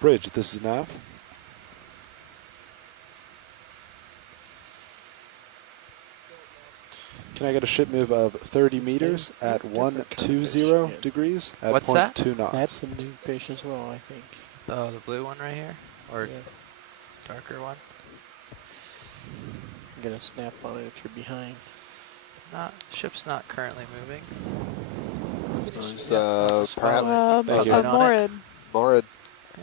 Bridge, this is Nav. Can I get a ship move of 30 meters at 120 degrees at What's that? 0.2 knots? That's a new fish as well, I think. Oh, the blue one right here? Or Yeah. darker one? Get a snap on it if you're behind. Ship's not currently moving. Perhaps thank you. Morid. Morid.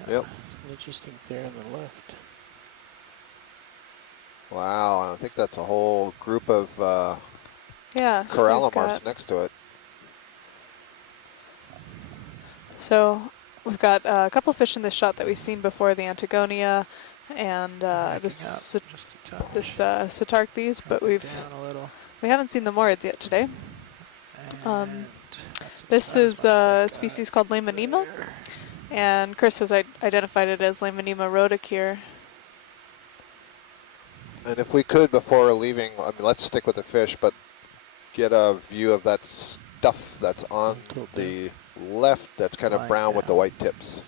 Yeah. Yep. Some interesting there on the left. Wow, and I think that's a whole group of Yeah. So we've corallimorphs got- next to it. So we've got a couple fish in this shot that we've seen before, the Antigonia and this Sitarchthes, but we haven't seen the Morids yet today. This is a species called Lamanema, and Chris has identified it as Lamanema rhodocure. And if we could, before leaving, I mean, let's stick with the fish, but get a view of that stuff that's on the left that's kind of brown with the white tips.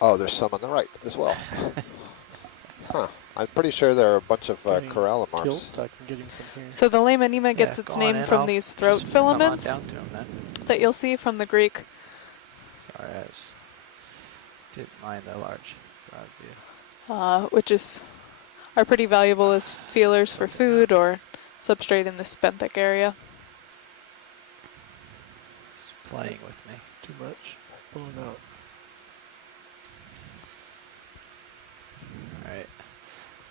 Oh, there's some on the right as well. Huh. I'm pretty sure there are a bunch of corallimorphs. So the Lamanema gets its name from these throat filaments that you'll see from the Greek. Sorry, didn't mind the large broad view. Which are pretty valuable as feelers for food or substrate in this benthic area. It's playing with me. Too much. Pulling out. Alright,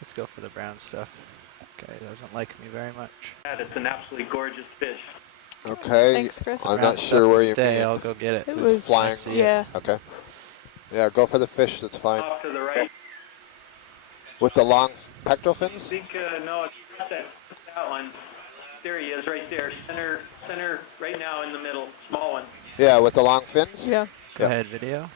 let's go for the brown stuff. Okay, doesn't like me very much. It's an absolutely gorgeous fish. Okay. Thanks, Chris. I'm Brown not sure stuff where will you stay, mean. I'll go get it. It It's was flying. yeah. Okay. Yeah, go for the fish. That's fine. Off to the right. With the long pectoral fins? I think, no, it's not that one. There he is, right there. Center, right now in the middle. Small one. Yeah, with the long fins? Yeah. Go ahead, video.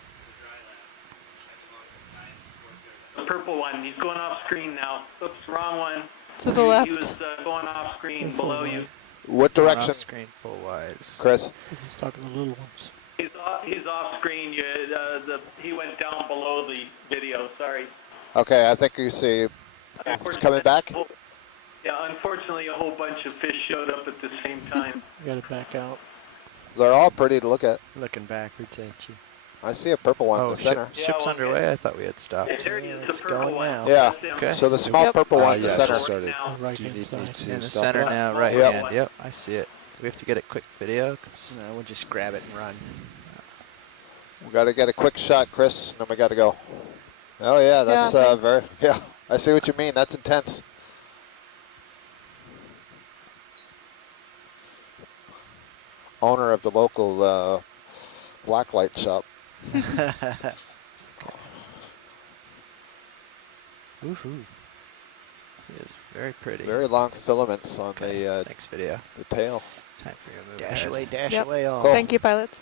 The purple one. He's going off screen now. Oops, wrong one. To the left. He was going off screen below you. What direction? Off screen full wide. Chris? He's talking to the little ones. He's off screen. He went down below the video. Sorry. Okay, I think you see it's coming back. Yeah, unfortunately, a whole bunch of fish showed up at the same time. You got to back out. They're all pretty to look at. Looking backwards at you. I see a purple one in the center. Ship's underway? I thought we had stopped. There he is, the It's purple going one. now. Yeah, Okay. so the small purple one in the yeah, center. just started. Right Do you hand need me side. to In the stop center it? now, right Yep. hand. Yep, I see it. We have to get a quick video. No, we'll just grab it and run. We got to get a quick shot, Chris, and then we got to go. Oh, yeah, that's thanks. very, yeah, I see what you mean. That's intense. Owner of the local blacklight shop. Woohoo. He is very pretty. Very long filaments on the Next video. tail. Time for you to move Dash ahead. away, dash Yep. away all. Cool. Thank you, pilots.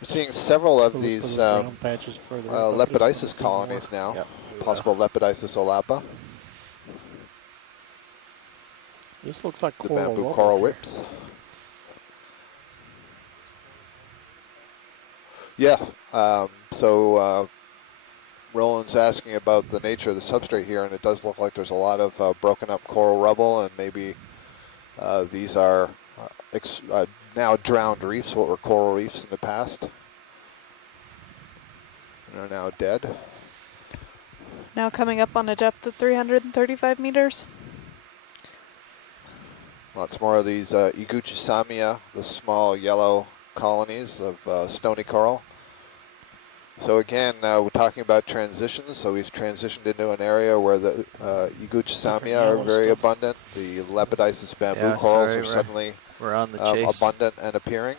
We're seeing several of Pull these the brown patches further up. I just Lepidopsis wanna see colonies more. now. Yep. Possible Lepidopsis olapa, This looks like the coral. bamboo rubber coral here. whips. Yeah, so Roland's asking about the nature of the substrate here, and it does look like there's a lot of broken up coral rubble, and maybe these are now drowned reefs, what were coral reefs in the past, and are now dead. Now coming up on a depth of 335 meters. Lots more of these Iguchisamia, the small yellow colonies of stony coral. So again, we're talking about transitions. So we've transitioned into an area where the Iguchisamia are very abundant. The Lepidopsis bamboo Yeah, corals sorry, are suddenly we're on the chase. abundant and appearing.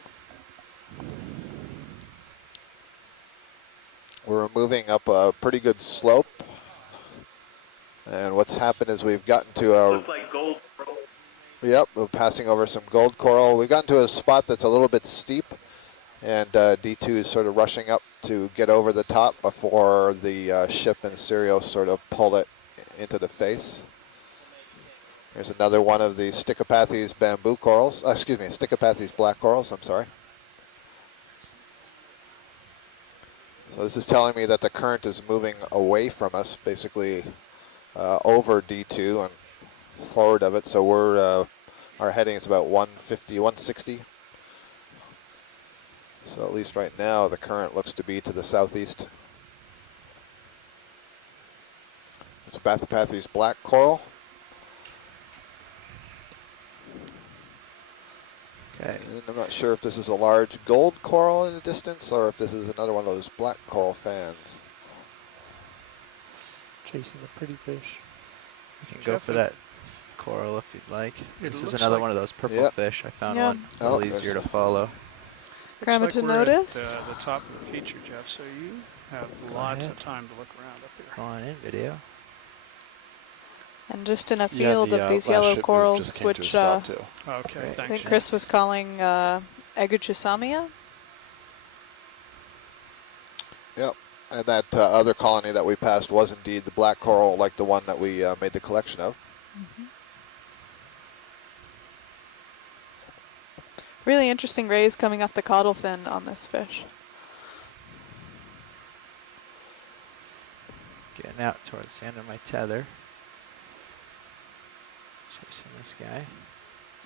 We're moving up a pretty good slope. And what's happened is we've gotten to a... Looks like gold. Yep, we're passing over some gold coral. We've gotten to a spot that's a little bit steep, and D2 is sort of rushing up to get over the top before the ship and Sirio sort of pull it into the face. Here's another one of the Stichopathes bamboo corals. Excuse me, Stichopathes black corals, I'm sorry. So this is telling me that the current is moving away from us, basically over D2 and forward of it. So we're our heading is about 150, 160. So at least right now the current looks to be to the southeast. It's Bathypathes black coral. Okay. And I'm not sure if this is a large gold coral in the distance or if this is another one of those black coral fans. Chasing the pretty fish. You can go for that coral if you'd like. It This is looks another like- one of those purple Yep. fish. I found Yeah. one a little easier to follow. Grandma Looks to like we're notice. at the top of the feature, Jeff, so you have lots of time to look around up there. Go on in, video. And just in a Yeah, field the, of these last yellow ship move corals, just came to a which stop too. Okay, I thanks. think Jeff. Chris was calling Aguchisamia. Yep. And that other colony that we passed was indeed the black coral, like the one that we made the collection of. Really interesting rays coming off the caudal fin on this fish. Getting out towards the end of my tether. Chasing this guy.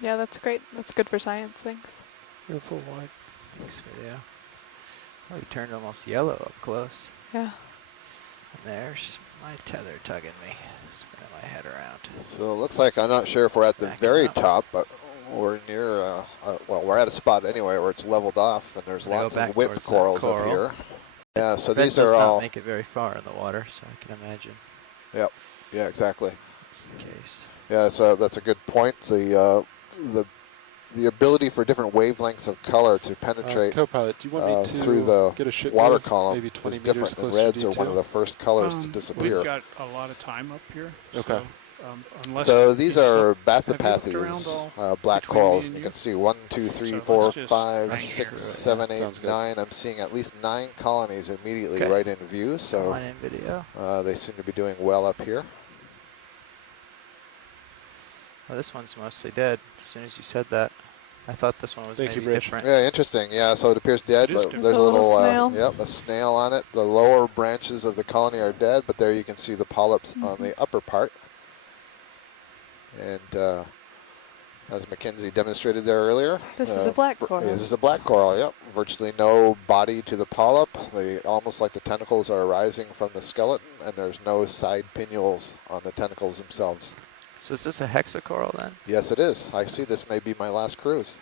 Yeah, that's great. That's good for science. Thanks. Beautiful wide. Thanks, video. Oh, he turned almost yellow up close. Yeah. And there's my tether tugging me. Spinning my head around. So it looks like, I'm not sure if we're at the Backing very up. top, but we're near, well, we're at a spot anyway where it's leveled off, and there's I'm gonna lots go of back whip towards that corals up coral. here. Yeah, so Red these does are not all. make it very far in the water, so I can imagine. Yep. Yeah, exactly. That's the case. Yeah, so that's a good point. The ability for different wavelengths of color to penetrate Co-pilot, do you want me to through the get a ship water move column maybe 20 is meters different. And closer reds to are one of D2? the first colors to disappear. We've got a lot of time up here. Okay. So, unless So these you are have you looked around Bathypathes, all black between me corals. and You you? can see 1, 2, 3, So 4, let's just 5, hang 6, here. 7, 8, Sounds good. 9. I'm seeing at least 9 colonies immediately Okay. right in view. Go So on in, video. they seem to be doing well up here. Well, this one's mostly dead. As soon as you said that, I thought this one was Thank you, maybe Bridge. different. Yeah, interesting. Yeah, so it appears dead. It is But different. there's a A little little, snail. yep, a snail on it. The lower branches of the colony are dead, but there you can see the polyps on the upper part. And as Mackenzie demonstrated there earlier, This is a black This coral. is a black coral. Yep, virtually no body to the polyp. They almost like the tentacles are arising from the skeleton, and there's no side pinnules on the tentacles themselves. So is this a hexacoral then? Yes, it is. I see this may be my last cruise.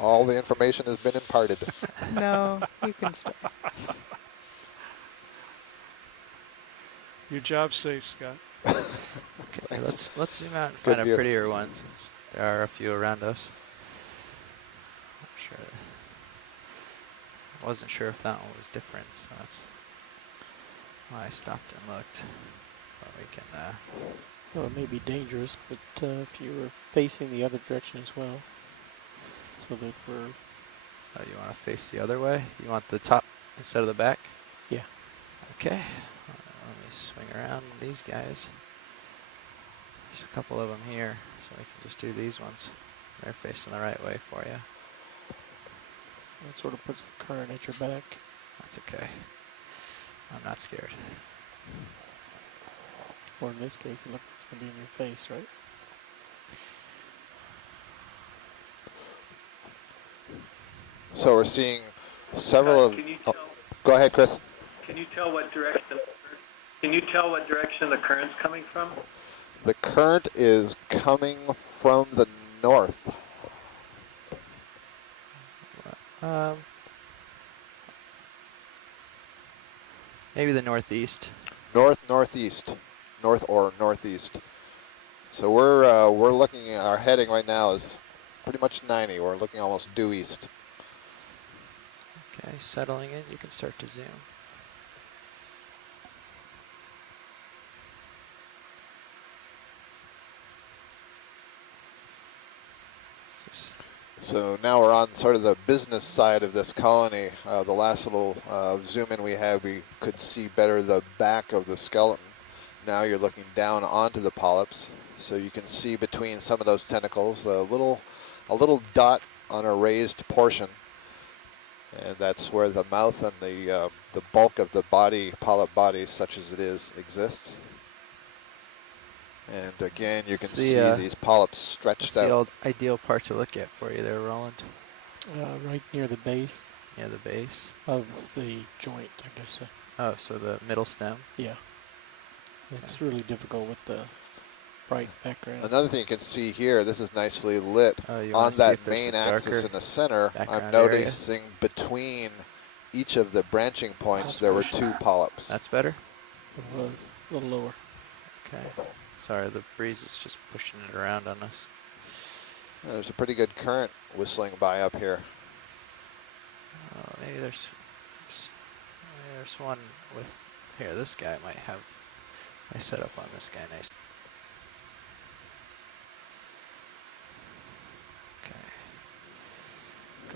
All the information has been imparted. No, you can stay. Your job's safe, Scott. Okay, let's zoom out and Good find view. a prettier one since there are a few around us. Not sure. I wasn't sure if that one was different, so that's why I stopped and looked. But we can. Well, it may be dangerous, but if you were facing the other direction as well, so that we're... Oh, you want to face the other way? You want the top instead of the back? Yeah. Okay. Let me swing around these guys. There's a couple of them here, so we can just do these ones. They're facing the right way for you. That sort of puts the current at your back. That's okay. I'm not scared. Or in this case, it looks like it's going to be in your face, right? So we're seeing several of. Can you Oh, go ahead, Chris. Can you tell what direction? Can you tell what direction the current's coming from? The current is coming from the north. Maybe the northeast. Northeast, north or northeast. So we're looking at our heading right now is pretty much 90. We're looking almost due east. Okay, settling in, you can start to zoom. So now we're on sort of the business side of this colony. The last little zoom in we had, we could see better the back of the skeleton. now, you're looking down onto the polyps, so you can see between some of those tentacles a little dot on a raised portion, and that's where the mouth and the bulk of the body, polyp body, such as it is, exists. And again, you can see these polyps stretched out. That's the old ideal part to look at for you there, Roland. Right near the base. Near the base of the joint, I guess. Oh, so the middle stem? Yeah. It's really difficult with the bright background. Another thing you can see here, this is nicely lit. On that main axis in the center, I'm noticing between each of the branching points there were 2 polyps. That's better? It was a little lower. Okay. Sorry, the breeze is just pushing it around on us. There's a pretty good current whistling by up here. Maybe there's one with, here, this guy might have, I set up on this guy nice. Okay.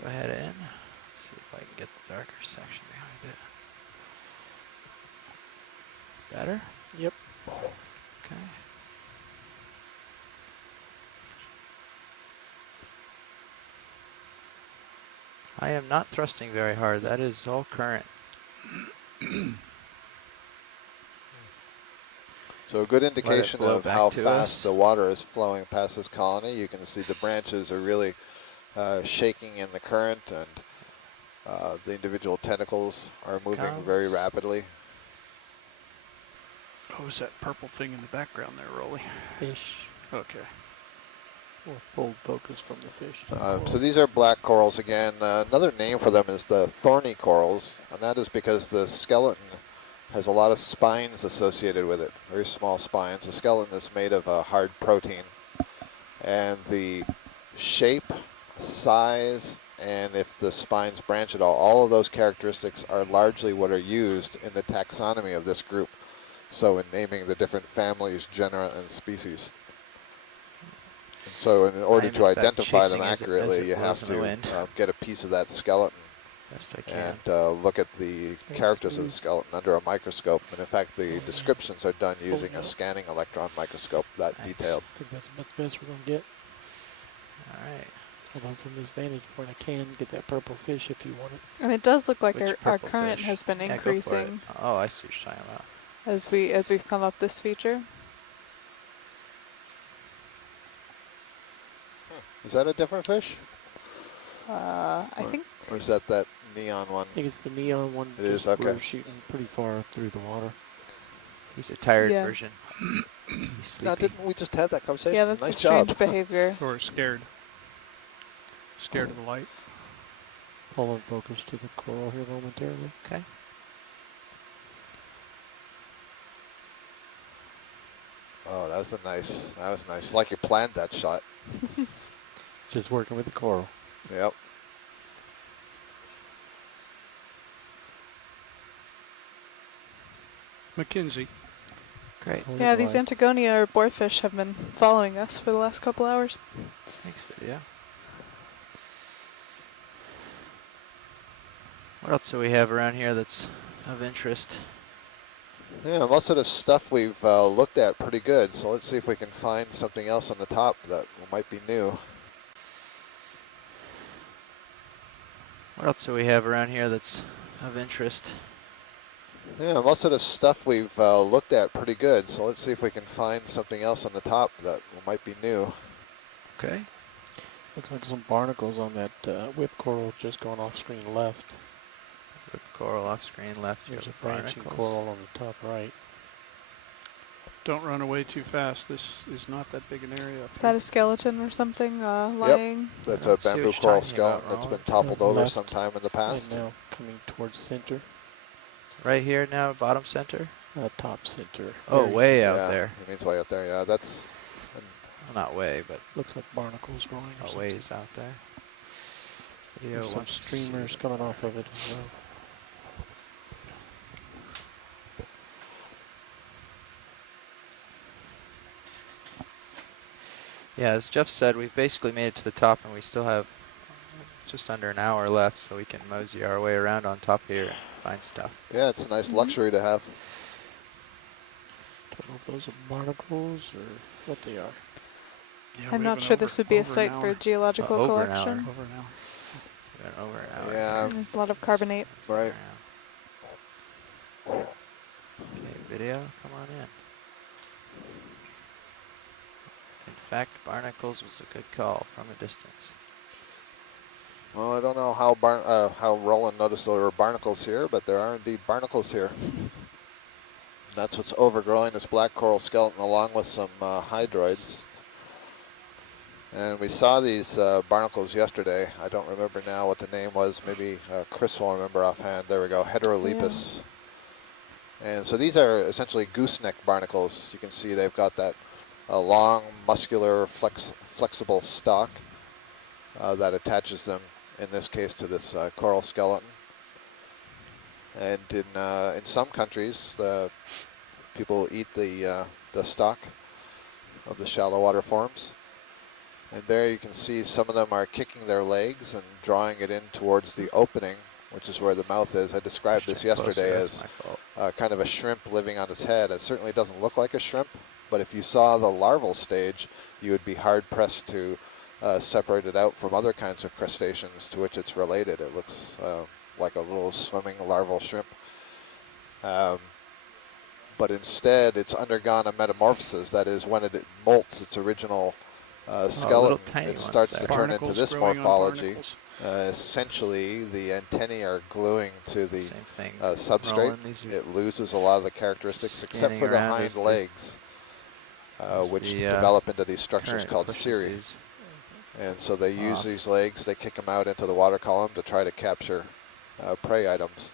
Go ahead in, see if I can get the darker section behind it. Better? Yep. Okay. I am not thrusting very hard. That is all current. So a good indication of how fast the water is flowing past this colony. You can see the branches are really shaking in the current, and the individual tentacles are moving very rapidly. Oh, is that purple thing in the background there, Rolly? Fish. Okay. Or full focus from the fish. So these are black corals again. Another name for them is the thorny corals, and that is because the skeleton has a lot of spines associated with it, very small spines. The skeleton is made of a hard protein, and the shape, size, and if the spines branch at all of those characteristics are largely what are used in the taxonomy of this group. So in naming the different families, genera, and species. So in order to identify them accurately, you have to get a piece of that skeleton and look at the characters of the skeleton under a microscope. And in fact, the descriptions are done using a scanning electron microscope, that detailed. I think that's about the best we're going to get. All right. Although from this vantage point, I can get that purple fish if you want it. And it does look like our current has been increasing. Oh, I see what you're talking about. As we've come up this feature. Is that a different fish? I think. Or is that neon one? I think it's the neon one. It is, okay. We're shooting pretty far through the water. He's a tired version. Now, didn't we just have that conversation? Yeah, that's nice a strange job. behavior. Or scared. Scared of the light. Pull in focus to the coral here momentarily. Okay. Oh, that was nice. Like you planned that shot. Just working with the coral. Yep. Mackenzie. Great. Yeah, these Antigonia or boarfish have been following us for the last couple hours. Thanks, video. What else do we have around here that's of interest? Yeah, most of the stuff we've looked at pretty good, so let's see if we can find something else on the top that might be new. What else do we have around here that's of interest? Yeah, most of the stuff we've looked at pretty good, so let's see if we can find something else on the top that might be new. Okay. Looks like some barnacles on that whip coral just going off screen left. Whip coral off screen left. There's a branching coral on the top right. Don't run away too fast. This is not that big an area. Is that a skeleton or something lying? Yep, that's a bamboo coral skeleton that's been toppled over sometime in the past. And now coming towards center. Right here now, bottom center? Top center. Oh, way out there. It means way out there, yeah. That's... Well, not way, but... Looks like barnacles growing or something. ways out there. Video There's some streamers coming off of it as well. Yeah, as Jeff said, we've basically made it to the top, and we still have just under an hour left, so we can mosey our way around on top here and find stuff. Yeah, it's a nice luxury to have. Don't know if those are barnacles or what they are. Yeah, I'm we not have sure an this would be a over an site for hour. geological over an collection. hour. Over an hour. Over an hour. Yeah. There's a lot of carbonate. Right. Okay, video, come on in. In fact, barnacles was a good call from a distance. Well, I don't know how how Roland noticed there were barnacles here, but there are indeed barnacles here. That's what's overgrowing this black coral skeleton along with some hydroids. And we saw these barnacles yesterday. I don't remember now what the name was. Maybe Chris will remember offhand. There we go, Heterolepis. And so these are essentially gooseneck barnacles. You can see they've got that long, muscular, flexible stalk that attaches them, in this case, to this coral skeleton. And in some countries, people eat the stalk of the shallow water forms. And there you can see some of them are kicking their legs and drawing it in towards the opening, which is where the mouth is. I described this yesterday as kind of a shrimp living on its head. It certainly doesn't look like a shrimp, but if you saw the larval stage, you would be hard-pressed to separate it out from other kinds of crustaceans to which it's related. It looks like a little swimming larval shrimp. But instead, it's undergone a metamorphosis. That is, when it molts its original skeleton, it starts to turn into this morphology. Essentially, the antennae are gluing to the substrate. It loses a lot of the characteristics except for the hind legs, which develop into these structures called cirri. And so they use these legs, they kick them out into the water column to try to capture prey items.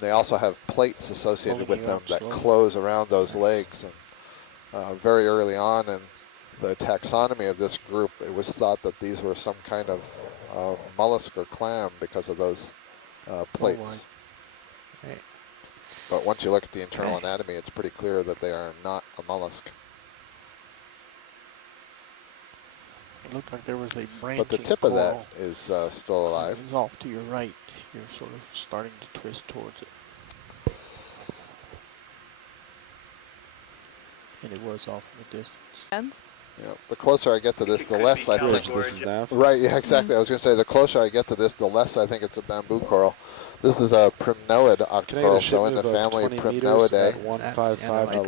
They also have plates associated with them that close around those legs. And very early on in the taxonomy of this group, it was thought that these were some kind of mollusk or clam because of those plates. Right. But once you look at the internal anatomy, it's pretty clear that they are not a mollusk. It looked like there was a branching But the tip of that coral. is still alive. It's off to your right. You're sort of starting to twist towards it. And it was off in the distance. Ends? Yeah, the closer I get to this, the less I think. This is nav. Right, yeah, exactly. I was going to say, the closer I get to this, the less I think it's a bamboo coral. This is a primnoid octocoral, so in the family Primnoidae,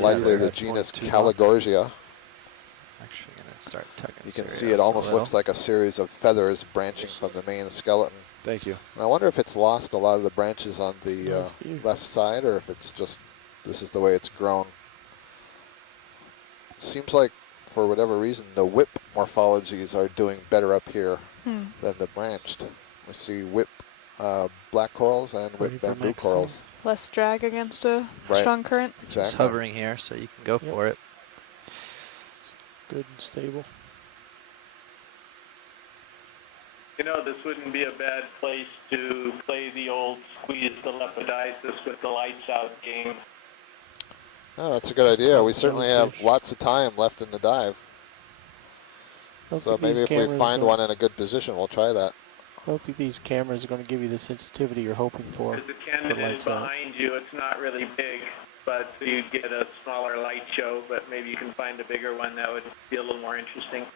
likely the genus Caligorgia. Actually going to start tugging. You can see it almost looks like a series of feathers branching from the main skeleton. Thank you. And I wonder if it's lost a lot of the branches on the left side, or if it's just, this is the way it's grown. Seems like, for whatever reason, the whip morphologies are doing better up here than the branched. We see whip black corals and whip bamboo corals. Less drag against a strong current. Exactly. It's hovering here, so you can go for it. Good and stable. You know, this wouldn't be a bad place to play the old squeeze the lepiditis with the lights out game. Oh, that's a good idea. We certainly have lots of time left in the dive. So maybe if we find one in a good position, we'll try that. I don't think these cameras are going to give you the sensitivity you're hoping for. There's a cannon behind you. It's not really big, but so you'd get a smaller light show, but maybe you can find a bigger one that would be a little more interesting.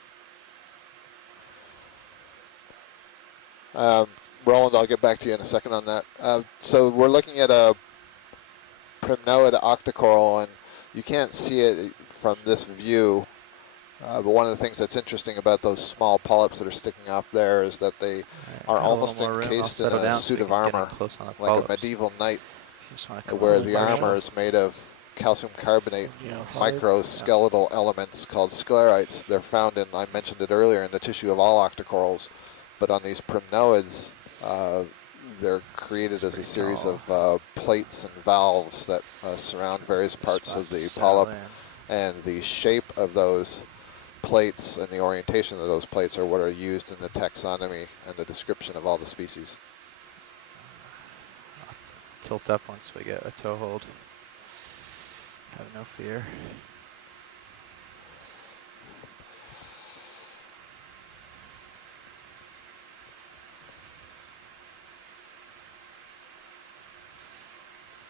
Roland, I'll get back to you in a second on that. So we're looking at a Primnoid octocoral, and you can't see it from this view. But one of the things that's interesting about those small polyps that are sticking off there is that they are almost encased in a suit of armor, like a medieval knight, where the armor is made of calcium carbonate microskeletal elements called sclerites. They're found in, I mentioned it earlier, in the tissue of all octocorals, but on these primnoids, they're created as a series of plates and valves that surround various parts of the polyp, and the shape of those plates and the orientation of those plates are what are used in the taxonomy and the description of all the species. Tilt up once we get a toe hold. Have no fear.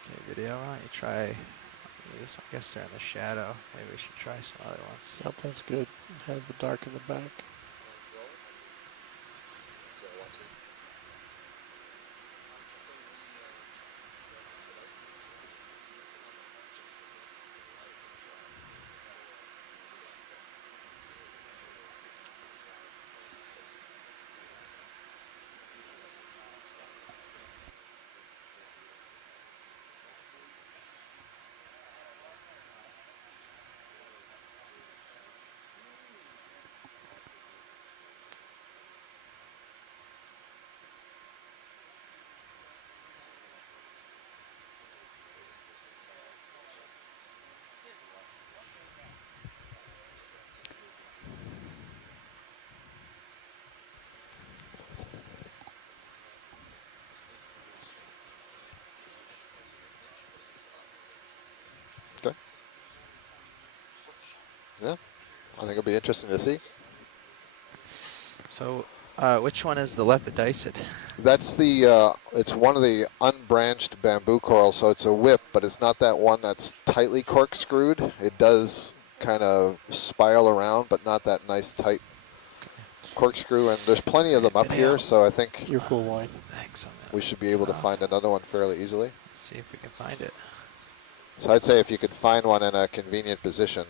Okay, video, why don't you try these. I guess they're in the shadow. Maybe we should try some other ones. Yep, that's good. It has the dark in the back. Okay. Yeah, I think it'll be interesting to see. So, which one is the lepidicid? That's the, it's one of the unbranched bamboo corals, so it's a whip, but it's not that one that's tightly corkscrewed. It does kind of spiral around, but not that nice tight corkscrew, and there's plenty of them up here, so I think you're full wide. Thanks. We should be able to find another one fairly easily. Let's see if we can find it. So I'd say if you could find one in a convenient position,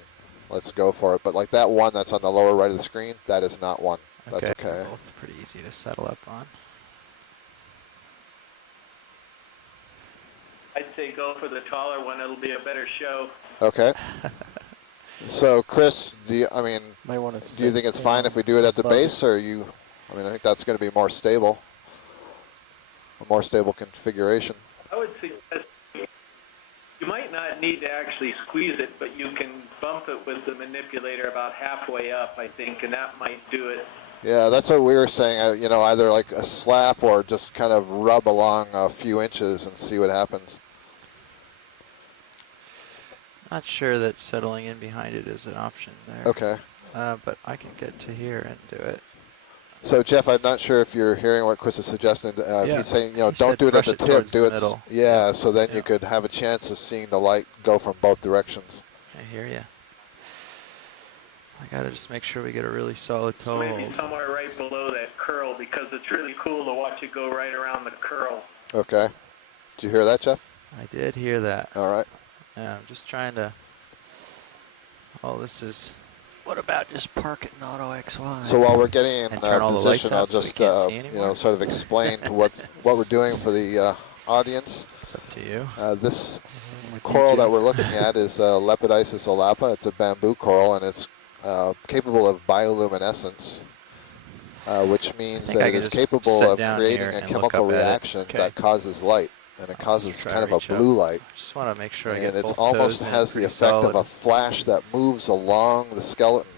let's go for it. But like that one that's on the lower right of the screen, that is not one. That's okay. They're both pretty easy to settle up on. I'd say go for the taller one. It'll be a better show. Okay. So Chris, do you think it's fine if we do it at the base, or you? I mean, I think that's going to be more stable, a more stable configuration. I would suggest you might not need to actually squeeze it, but you can bump it with the manipulator about halfway up, I think, and that might do it. Yeah, that's what we were saying. You know, either like a slap or just kind of rub along a few inches and see what happens. Not sure that settling in behind it is an option there. Okay. But I can get to here and do it. So Jeff, I'm not sure if you're hearing what Chris is suggesting. Yeah. He's saying, you know, He don't said do it at push the it tip. towards Do the it. middle. Yeah. So then you could have a chance of seeing the light go from both directions. I hear you. I gotta just make sure we get a really solid toe Maybe hold. somewhere right below that curl, because it's really cool to watch it go right around the curl. Okay. Did you hear that, Jeff? I did hear that. All right. Yeah, I'm just trying to. Oh, this is. What about just park it in auto XY? So while we're getting in turn all the lights position, out I'll so we just can't see you know, anymore? sort of explain to what we're doing for the audience. It's up to you. This coral that we're looking at is Lepidisis olapa. It's a bamboo coral, and it's capable of bioluminescence, which means that it is capable of creating a chemical reaction that causes light, and it causes kind of a blue light. Just want to make sure I And get it both almost toes in has the pretty effect solid. of a flash that moves along the skeleton.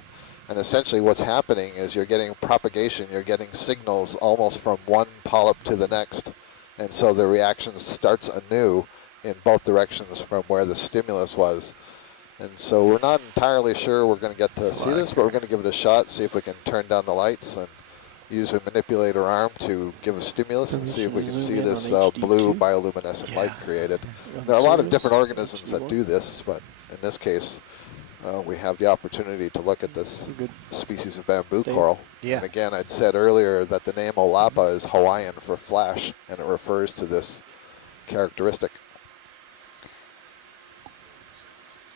And essentially what's happening is you're getting propagation, you're getting signals almost from one polyp to the next. And so the reaction starts anew in both directions from where the stimulus was. And so we're not entirely sure we're going to get to see this, but we're going to give it a shot, see if we can turn down the lights and use a manipulator arm to give a stimulus and see if we can see this blue bioluminescent light created. There are a lot of different organisms that do this, but in this case, we have the opportunity to look at this species of bamboo coral. Yeah. And again, I'd said earlier that the name Olapa is Hawaiian for flash, and it refers to this characteristic.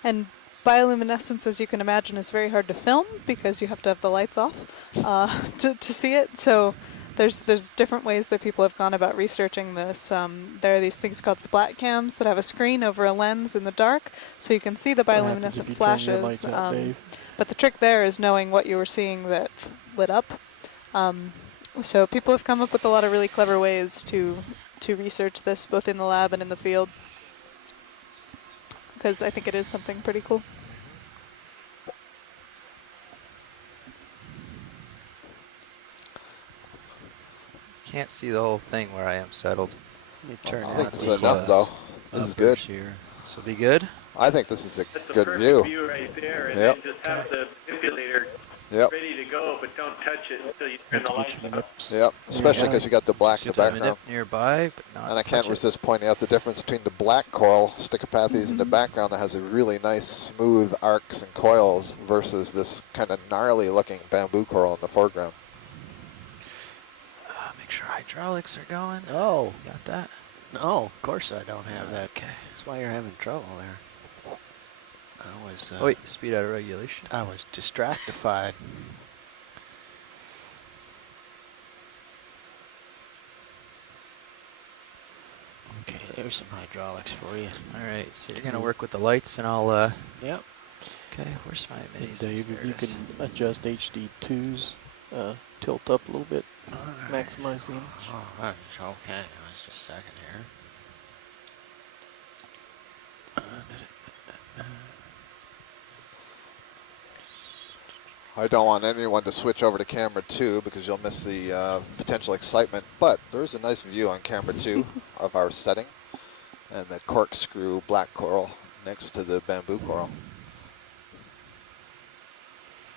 And bioluminescence, as you can imagine, is very hard to film because you have to have the lights off to see it. So there's different ways that people have gone about researching this. There are these things called splat cams that have a screen over a lens in the dark, so you can see the bioluminescent flashes. But the trick there is knowing what you were seeing that lit up. So people have come up with a lot of really clever ways to research this, both in the lab and in the field, because I think it is something pretty cool. Can't see the whole thing where I am settled. You turn I think this is enough, though. This is good. This will be good. I think this is a That's the good perfect view. view right there, and Yep. then just have the manipulator ready to go, but don't touch it until you turn the lights on. Yep, especially because you got the black in the Have a background. nip nearby, but not And I can't touch it. resist pointing out the difference between the black coral Stichopathes in the background that has a really nice smooth arcs and coils versus this kind of gnarly looking bamboo coral in the foreground. Make sure hydraulics are going. Oh. Got that? No, of course I don't have that. Okay. That's why you're having trouble there. I was. Oh, wait, speed out of regulation. I was distractified. Okay, there's some hydraulics for you. All right, so you're going to work with the lights, and I'll... Yep. Okay, where's my mini? Dave, if you can adjust HD2's tilt up a little bit, maximize the image. Oh, that's okay. Just a second here. I don't want anyone to switch over to camera 2 because you'll miss the potential excitement, but there's a nice view on camera 2 of our setting and the corkscrew black coral next to the bamboo coral.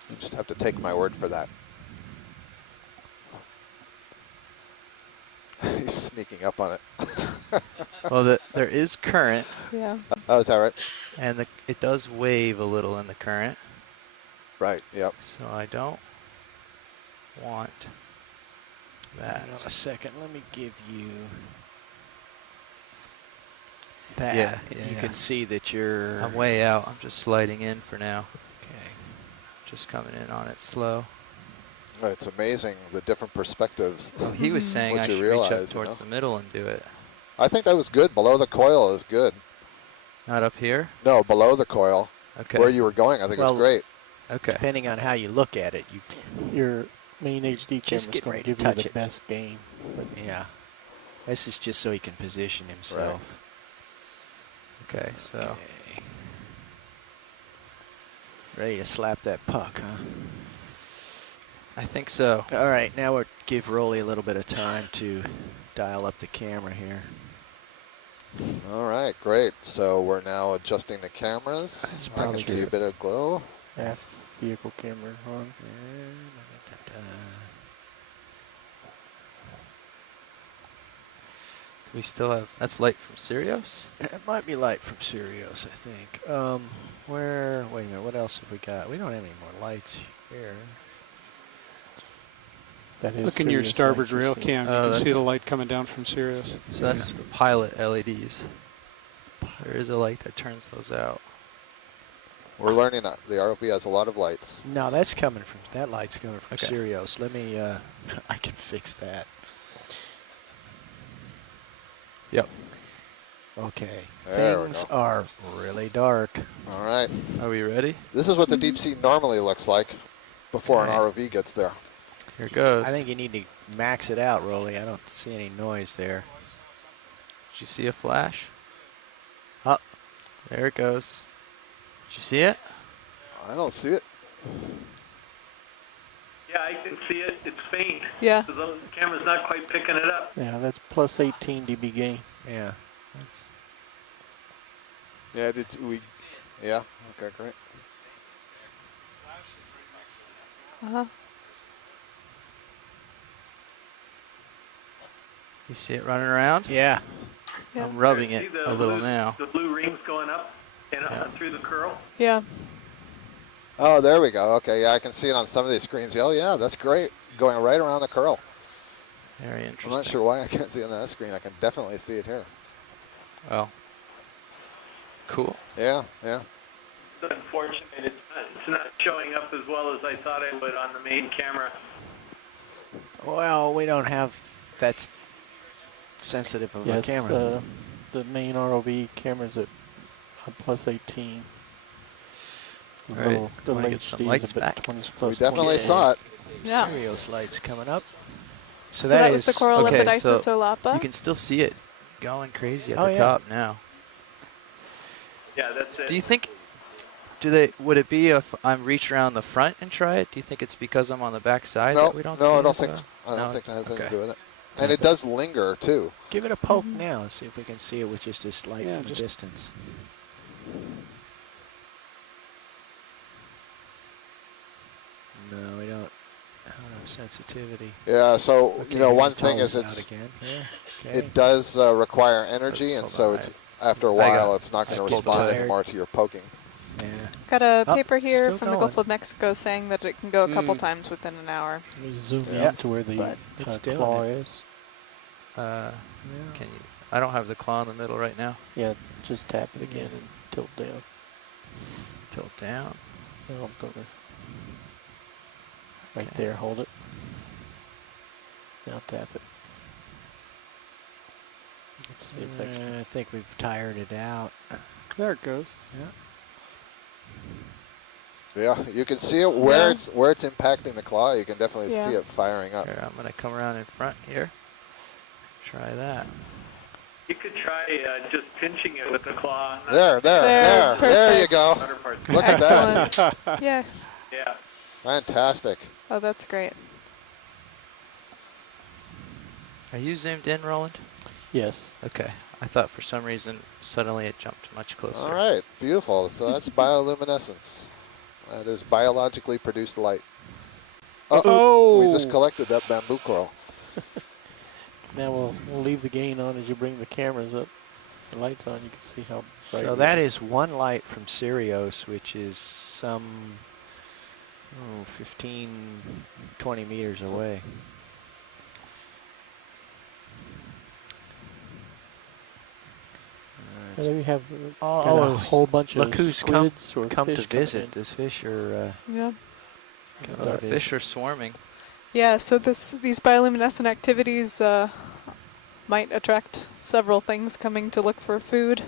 You just have to take my word for that. He's sneaking up on it. Well, there is current. Yeah. Oh, is that right? And it does wave a little in the current. Right, yep. So I don't want that. Hang on a second. Let me give you that. Yeah, You can see that you're... I'm way out. I'm just sliding in for now. Okay. Just coming in on it slow. It's amazing the different perspectives. Oh, he was saying I should reach up towards the middle and do it. I think that was good. Below the coil is good. Not up here? No, below the coil. Okay. Where you were going, I think was great. Okay. Depending on how you look at it, your main HD just camera's get going ready to to give you touch the it. best gain. Yeah. This is just so he can position himself. Okay, so. Okay. Ready to slap that puck, huh? I think so. All right, now we'll give Rolly a little bit of time to dial up the camera here. All right, great. So we're now adjusting the cameras. I can see a bit of glow. Aft vehicle camera on. We still have, that's light from Sirius? It might be light from Sirius, I think. Wait a minute, what else have we got? We don't have any more lights here. Look in your starboard rail cam. You can see that's- the light coming down from Sirius. So that's the pilot LEDs. There is a light that turns those out. We're learning that the ROV has a lot of lights. No, that's coming from, that light's coming from Okay. Sirius. Let me, I can fix that. Yep. Okay. There we Things go. are really dark. All right. Are we ready? This is what the deep sea normally looks like before an ROV gets there. Here it goes. I think you need to max it out, Rolly. I don't see any noise there. Did you see a flash? Oh. There it goes. Did you see it? I don't see it. Yeah, I can see it. It's faint. Yeah. The camera's not quite picking it up. Yeah, that's plus 18 dB gain. Yeah. Yeah, yeah, okay, great. Uh-huh. You see it running around? Yeah. I'm rubbing See it the a little blue, now. The blue rings going up and through the curl. Yeah. Oh, there we go. Okay, yeah, I can see it on some of these screens. Oh, yeah, that's great. Going right around the curl. Very interesting. I'm not sure why I can't see it on that screen. I can definitely see it here. Well, cool. Yeah, yeah. It's unfortunate. It's not showing up as well as I thought it would on the main camera. Well, we don't have that sensitive of a Yes, camera. the main ROV camera's at plus 18. All right, The wanna late get some speed's lights a bit back? 20 plus We definitely 28. saw it. Yeah. Sirius lights coming up. So that was the coral okay, Lepidisa so solapa. you can still see it going crazy at Oh, the yeah. top now. Yeah, that's it. Do you think, would it be if I'm reach around the front and try it? Do you think it's because I'm on the back side No, that we don't see no, I don't it, think. so? I don't No? think that has anything Okay. to do with it. And it does linger too. Give it a poke now and see if we can see it with just this light Yeah, from a just- distance. No. sensitivity. Yeah, so, Okay, you know, one it's thing is always out again. Yeah, okay. it does require energy, and so it's after a while it's not going to respond anymore to your poking. Yeah. Got a Oh, paper here still from the going. Gulf of Mexico saying that it can go a couple times within an hour. Let me zoom Yeah. in to where the But it's doing claw it. is. Can you? I don't have the claw in the middle right now. Yeah, just tap it again and tilt down. Tilt down. No, go there. Right there, hold it. Now tap it. It's actually, I think we've tired it out. There it goes. Yeah, you can see it where it's impacting the claw. You can definitely see it firing up. Here, I'm going to come around in front here. Try that. You could try just pinching it with the claw. There you go. Look at that. Yeah. Yeah. Fantastic. Oh, that's great. Are you zoomed in, Roland? yes. Okay. I thought for some reason suddenly it jumped much closer. All right, beautiful. So that's bioluminescence. That is biologically produced light. Oh! We just collected that bamboo coral. Now we'll leave the gain on as you bring the cameras up. The lights on, you can see how bright So it that is one light from Sirius, which is some 15, 20 meters away. And then we have Oh, a whole bunch look of who's come squids or to fish coming visit. in. This fish are. Yeah. The fish are swarming. Yeah, so these bioluminescent activities might attract several things coming to look for food.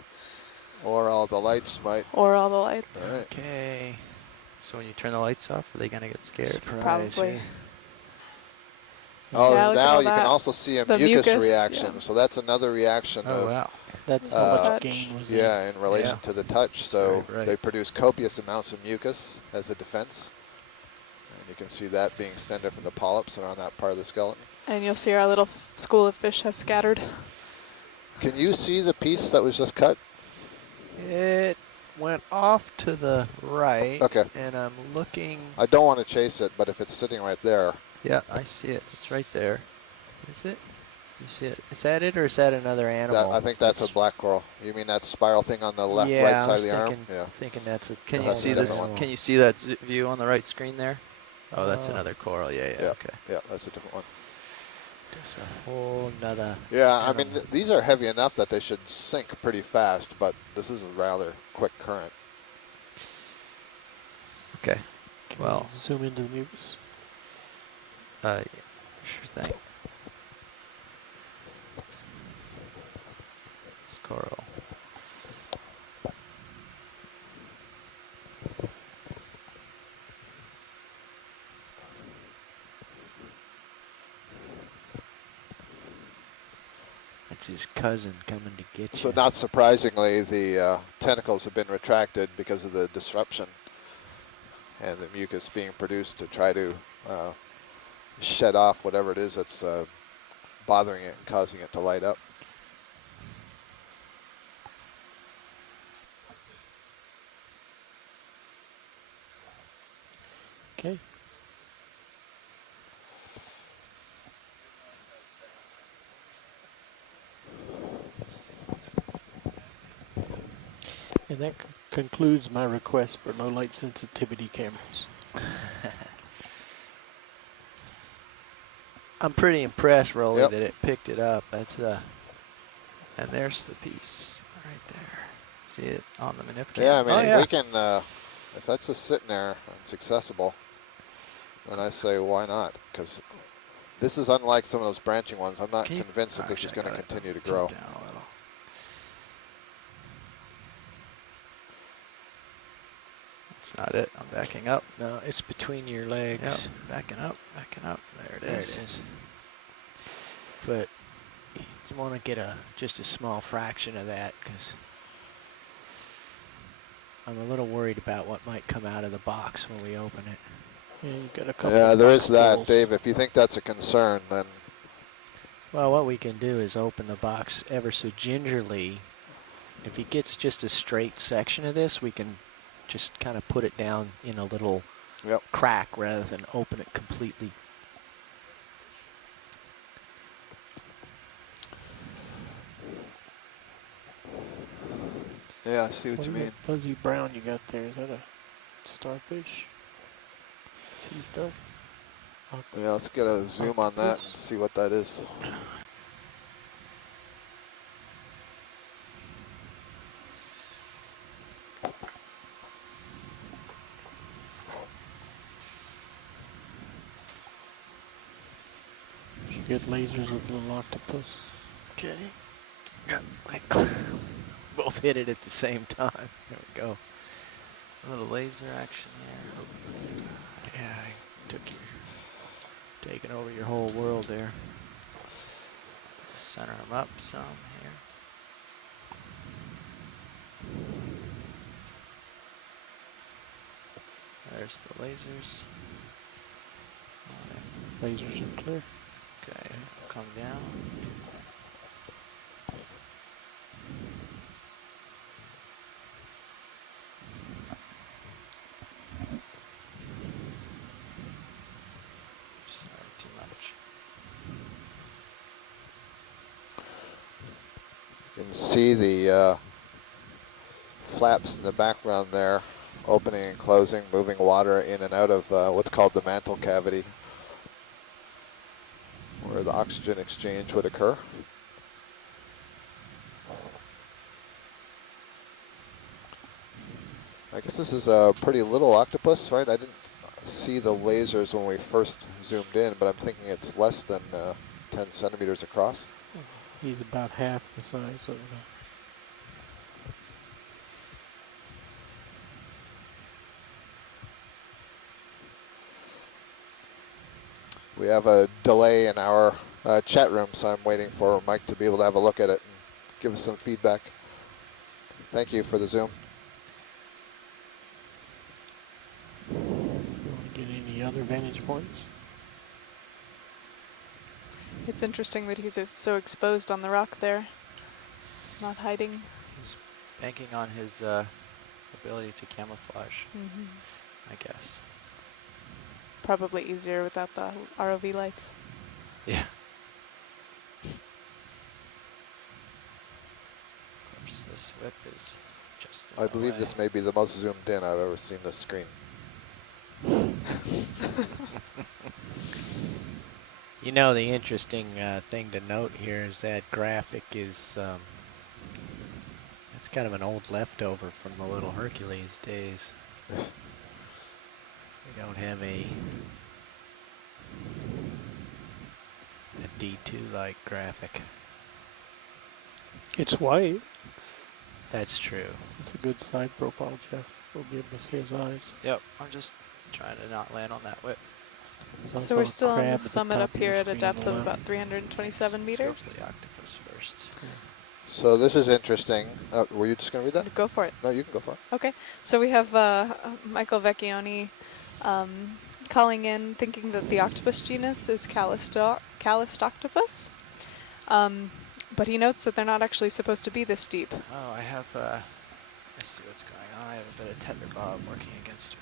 Or all the lights might. Or all the lights. Right. Okay. So when you turn the lights off, are they going to get scared? Surprise, Probably. yeah. Oh, Yeah, look at now all you can that. also see a The mucus mucus, reaction. yeah. So that's another reaction Oh, of wow. That's how much gain was in. in relation to the touch. So Right. they produce copious amounts of mucus as a defense. And you can see that being extended from the polyps around that part of the skeleton. And you'll see our little school of fish has scattered. Can you see the piece that was just cut? It went off to the right. Okay. And I'm looking. I don't want to chase it, but if it's sitting right there. Yeah, I see it. It's right there. Is it? Do you see it? Is that it, or is that another animal? I think that's a black coral. You mean that spiral thing on the left, Yeah, right I side was of the arm? thinking- Yeah. thinking that's a. Can you That's see a this? different one. Can you see that view on the right screen there? Oh, that's another coral. Yeah, Yeah. okay. Yeah, that's a different one. That's a whole nother. Yeah, I mean, these are heavy enough that they should sink pretty fast, but this is a rather quick current. Okay. Can Well, we zoom into the mucus? yeah, sure thing. This coral. That's his cousin coming to get you. So not surprisingly, the tentacles have been retracted because of the disruption and the mucus being produced to try to shed off whatever it is that's bothering it and causing it to light up. Okay. And that concludes my request for low light sensitivity cameras. I'm pretty impressed, Rolly, Yep. that it picked it up. That's And there's the piece right there. See it on the manipulator? Yeah, I mean, Oh, if yeah. we can, if that's just sitting there and it's accessible, then I say why not? Because this is unlike some of those branching ones. I'm not convinced that this is going to continue to grow. Down a little. That's not it. I'm backing up. no, it's between your legs. Yep. Backing up. Backing up. There it There is. it is. But you want to get just a small fraction of that, because I'm a little worried about what might come out of the box when we open it. Yeah, you've got a couple Yeah, of there box is that, holes. Dave. If you think that's a concern, then Well, what we can do is open the box ever so gingerly. If he gets just a straight section of this, we can just kind of put it down in a little Yep. crack rather than open it completely. Yeah, I see what you is mean. that fuzzy brown you got there? Is that a starfish? Sea stuff? Yeah, let's get a zoom on that and see what that is. You get lasers of the little octopus. Okay. Got both hit it at the same time. There we go. A little laser action there. Yeah, I took your taking over your whole world there. Center them up some here. There's the lasers. Lasers are clear. Okay, come down. Sorry, too much. You can see the flaps in the background there, opening and closing, moving water in and out of what's called the mantle cavity, where the oxygen exchange would occur. I guess this is a pretty little octopus, right? I didn't see the lasers when we first zoomed in, but I'm thinking it's less than 10 centimeters across. He's about half the size of the... We have a delay in our chat room, so I'm waiting for Mike to be able to have a look at it and give us some feedback. Thank you for the zoom. You want to get any other vantage points? It's interesting that he's so exposed on the rock there, not hiding. He's banking on his ability to camouflage, I guess. Probably easier without the ROV lights. Yeah. Of course, this whip is just in I the believe way. this may be the most zoomed in I've ever seen this screen. You know, the interesting thing to note here is that graphic is, it's kind of an old leftover from the little Hercules days. We don't have a D2-like graphic. It's white. That's true. It's a good side profile, Jeff. We'll be able to see his eyes. Yep, I'm just trying to not land on that whip. There's So we're also a still on crab the at the summit top up of your here at a screen on depth the of left. about 327 Let's go meters. for the octopus first. So this is interesting. Were you just going to read that? Go for it. No, you can go for it. Okay, so we have Michael Vecchione calling in, thinking that the octopus genus is Calistoctopus, but he notes that they're not actually supposed to be this deep. Oh, I have, I see what's going on. I have a bit of tether bob working against me.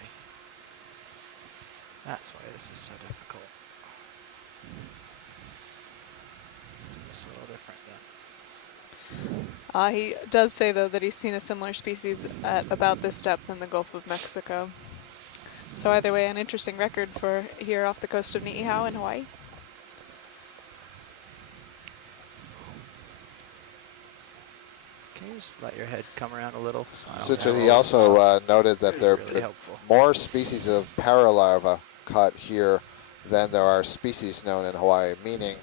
That's why this is so difficult. Let's do this a little different then. He does say, though, that he's seen a similar species at about this depth in the Gulf of Mexico. So either way, an interesting record for here off the coast of Niihau in Hawaii. Can you just let your head come around a little? So he also noted that there really are helpful. more species of paralarva caught here than there are species known in Hawaii, meaning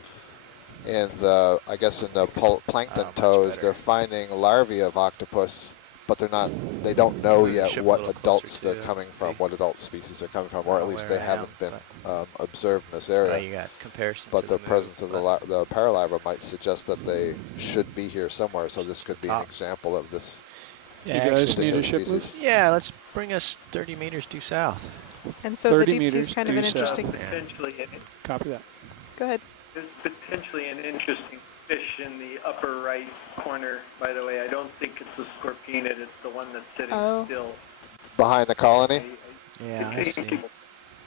in the, I guess in the plankton toes, they're finding larvae of octopus, but they don't know yet what adults they're coming from, what adult species they're coming from, or at least they haven't been observed in this area. You got comparison but to the the presence of the paralarva might suggest that they should be here somewhere, so this could be an example of this. Yeah, you guys need a ship species. move? Yeah, let's bring us 30 meters due south. And so the 30 deep sea is meters kind of an due south. interesting... Potentially, Copy that. Go ahead. there's potentially an interesting fish in the upper right corner, by the way. I don't think it's the scorpionid, it's the one that's sitting still. Behind the colony? Yeah, I see.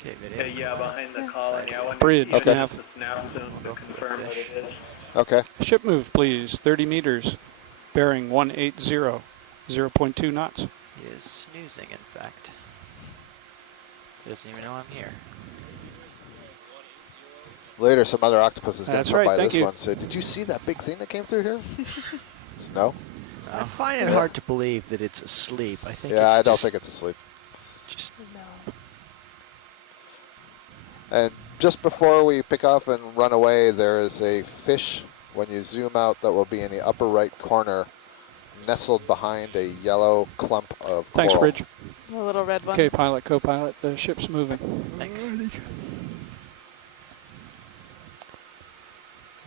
Okay, video. Yeah, behind the colony. I wonder Bridge, if you okay. have the snap zoom to confirm what it is. Okay. Ship move, please. 30 meters. Bearing 180. 0.2 knots. He is snoozing, in fact. He doesn't even know I'm here. Later, some other octopuses going to That's come right, by thank this you. one and say, "Did you see that big thing that came through here?" No. I find it hard to believe that it's asleep. I think Yeah, it's I don't just, think it's asleep. just And just before we pick off and run away, there is a fish, when you zoom out, that will be in the upper right corner, nestled behind a yellow clump of Thanks, coral. Bridge. The little red one. Okay, pilot, co-pilot, the ship's moving. Thanks.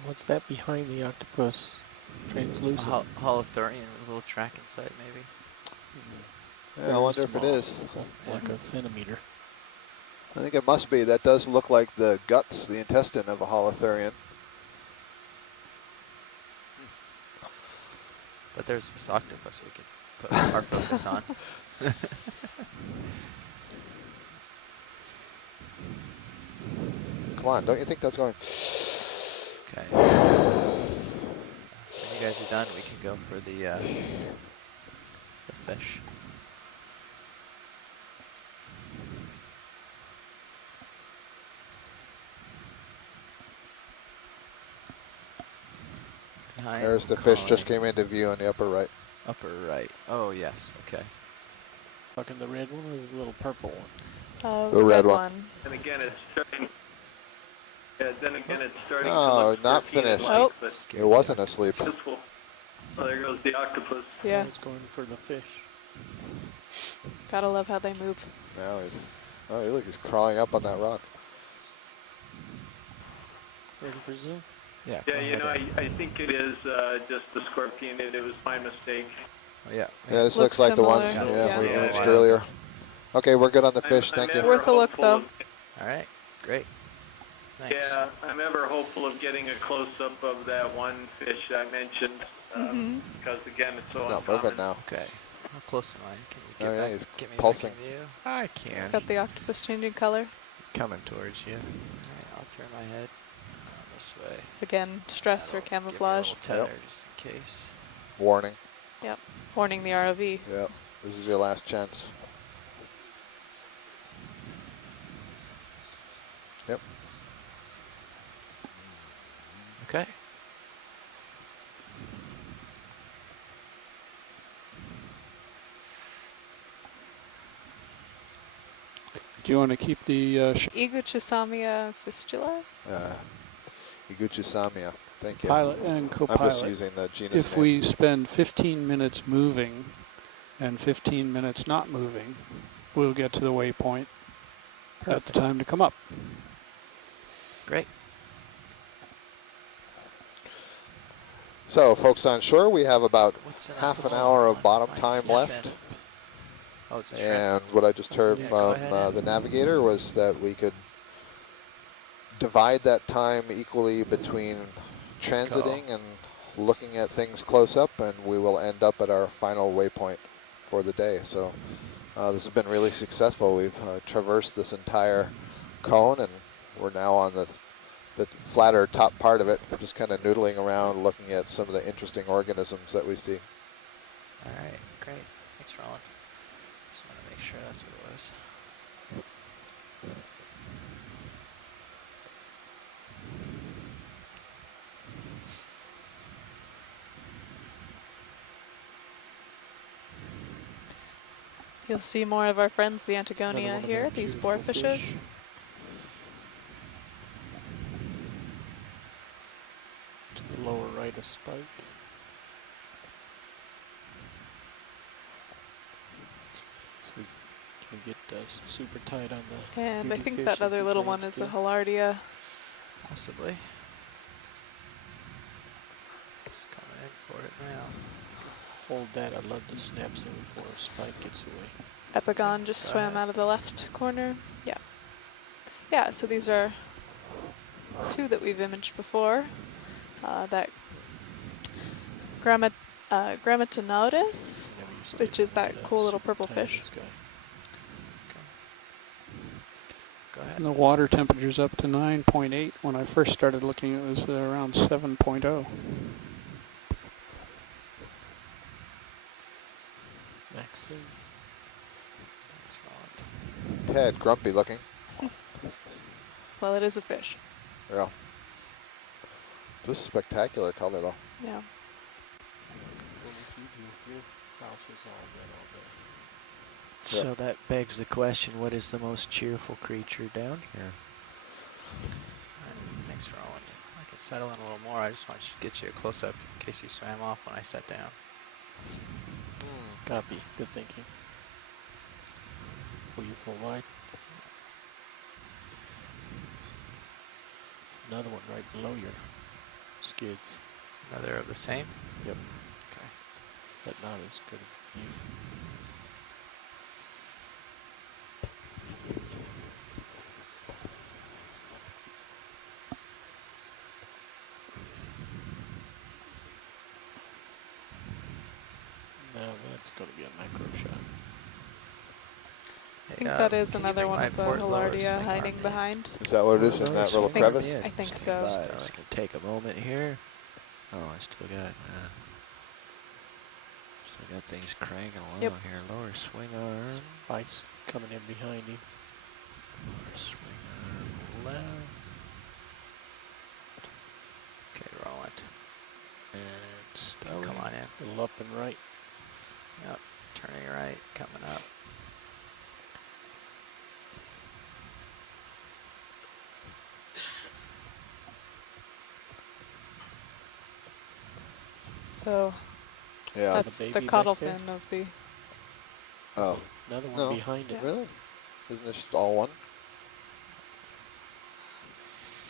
What's that behind the octopus? Translucent. Holothurian with a little tracking sight, maybe. Yeah, I wonder if it is. Like a centimeter. I think it must be. That does look like the guts, the intestine of a holothurian. But there's this octopus we could put our focus on. Come on, don't you think that's going... Okay. When you guys are done, we can go for the fish. Behind There's the fish, calling. just came into view in the upper right. Upper right. Oh, yes. Okay. Fucking the red one or the little purple one? The red one. And again, it's starting. Yeah, then again, it's starting to Oh, look not 13 finished. like, but It wasn't asleep. this will- Oh, there goes the octopus. Yeah. I was going for the fish. Gotta love how they move. Now he's... Oh, look, he's crawling up on that rock. Ready for zoom? Yeah. Yeah, you know, I think it is just the scorpion. It was my mistake. Oh, yeah. Yeah, this looks like the ones we imaged earlier. Okay, we're good on the fish. Thank you. Worth a look, though. All right. Great. Thanks. Yeah, I'm ever hopeful of getting a close-up of that one fish I mentioned because, again, it's so He's not uncommon. moving now. Okay. How close am I? Can you Oh, get yeah, back, he's get me pulsing. back in view? I can. Got the octopus changing color. Coming towards you. All right, I'll turn my head this way. Again, stress or camouflage. Give it a little tether just in case. Warning. Yep. Warning the ROV. Yep. This is your last chance. Yep. Okay. Do you want to keep the Iguchisamia fistula? Iguchisamia. Thank you. pilot and co-pilot? I'm just using the genus If name. we spend 15 minutes moving and 15 minutes not moving, we'll get to the waypoint at the time to come up. Great. So, folks on shore, we have about What's in half an that? hour of Oh, bottom mine's time snapping. left. Oh, it's a shrimp. And what I just heard Yeah, go from ahead. the navigator was that we could divide that time equally between transiting and looking at things close up, and we will end up at our final waypoint for the day. So this has been really successful. We've traversed this entire cone, and we're now on the flatter top part of it. We're just kind of noodling around, looking at some of the interesting organisms that we see. All right. Great. Thanks, Roland. Just want to make sure that's what it was. You'll see more of our friends, the Antigonia, one of here, our these beautiful boarfishes. fish. To the lower right of Spike. So can we get super tight on the And I beauty think fish that since other he's little laying one is a still? Hilardia. Possibly. Just coming in for it now. Hold that. I'd love to snap some before Spike gets away. Epigon just Go swam ahead. out of the left corner. Yeah. Yeah, so these are two that we've imaged before. That Grammatonodus, which is that cool little purple fish. Go ahead. And the water temperature's up to 9.8. When I first started looking, it was around 7.0. Excellent. Ted, grumpy looking. Well, it is a fish. Yeah. Just spectacular color though. Yeah. So that begs the question, what is the most cheerful creature down here? Thanks for rolling. I can settle in a little more. I just want to get you a close-up in case he swam off when I sat down. Copy. Good thinking. Pull you full wide. Another one right below your skids. Another of the same? Yep. Okay. But not as good a view. Now that's going to be a macro shot. I think that is another one of the Hillardia hiding behind. Is that what it is in that little crevice? I think so. Just gonna take a moment here. Oh, I still got things cranking along here. Lower swing arm. Spikes coming in behind you. Lower swing arm left. Okay, roll it. And stowing. Come on in. A little up and right. Yep. Turning right, coming up. So yeah, that's the caudal fin of the. Oh. Another one behind it. Really? Isn't it just all one?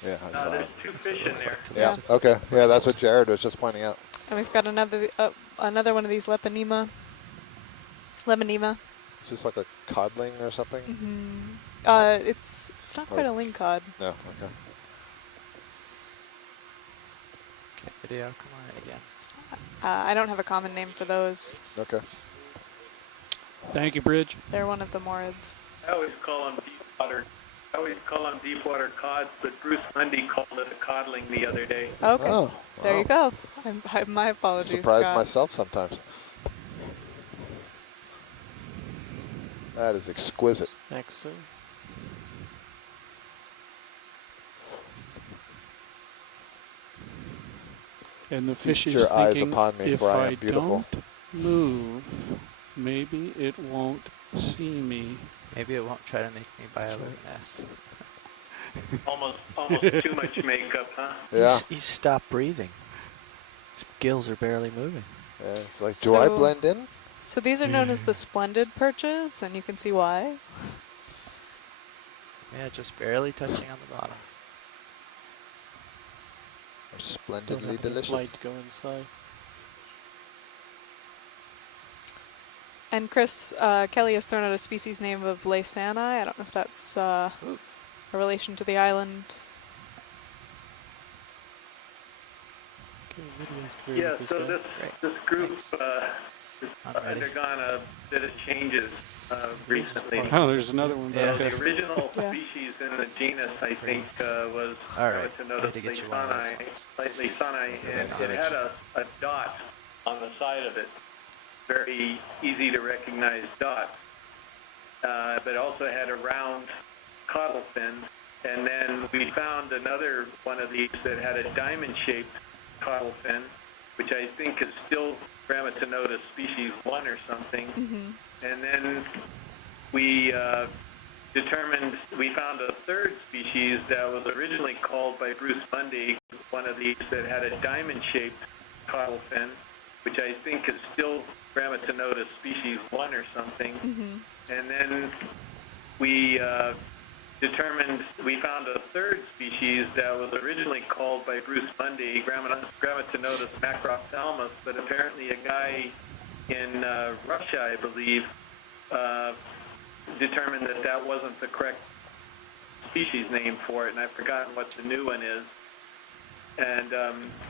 Yeah, I saw there's it. 2 fish in there. Yeah. Okay. Yeah, that's what Jared was just pointing out. And we've got another one of these Lemonema. Is this like a codling or something? Mm-hmm. It's not quite a ling cod. No. Okay. Okay, video, come on in again. I don't have a common name for those. Okay. Thank you, Bridge. They're one of the morids. I always call them deepwater cods, but Bruce Mundy called it a codling the other day. Okay. Oh, there you go. My apologies, Surprise Scott. myself sometimes. That is exquisite. Excellent. And the fish Feast is your eyes thinking, upon me, if for I I am beautiful. don't move, maybe it won't see me. Maybe it won't try to make me bioluminesce. Almost too much makeup, huh? Yeah. He's stopped breathing. His gills are barely moving. Yeah, it's like, do I blend in? So these are known as the splendid perches, and you can see why. Yeah, just barely touching on the bottom. They're splendidly delicious. Light go inside. And Chris, Kelly has thrown out a species name of Leisani. I don't know if that's a relation to the island. Yeah, so this group has undergone a bit of changes recently. Oh, there's another one back there. The original species in the genus, I think, was Ramatinotus leisani, and it had a dot on the side of it. Very easy to recognize dot, but also had a round caudal fin. And then we found another one of these that had a diamond-shaped caudal fin, which I think is still Ramatinotus species 1 or something. And then we we found a third species that was originally called by Bruce Mundy, one of these that had a diamond-shaped caudal fin, which I think is still Ramatinotus species 1 or something. And then we found a third species that was originally called by Bruce Mundy, Grammatinotus macrophthalmus, but apparently a guy in Russia, I believe, determined that that wasn't the correct species name for it, and I've forgotten what the new one is. And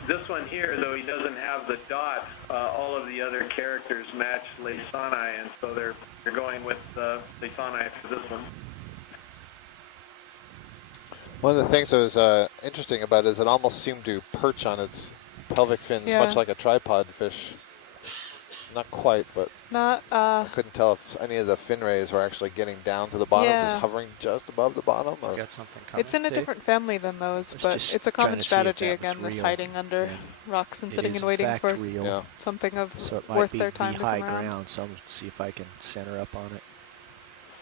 this one here, though he doesn't have the dot, all of the other characters match Leisani, and so they're going with Leisani for this one. One of the things that was interesting about it is it almost seemed to perch on its pelvic fins, much like a tripod fish. Not quite, but not. I couldn't tell if any of the fin rays were actually getting down to the bottom. If Yeah. it's hovering just above the bottom, or Got something coming. It's in a Dave? different family than those, was but just it's a trying common to see if strategy that was again. This real. hiding under Yeah. rocks and It sitting is and in waiting fact for real. Yeah. something of So it might worth be their time the to high come around. ground. So I'm gonna see if I can center up on it.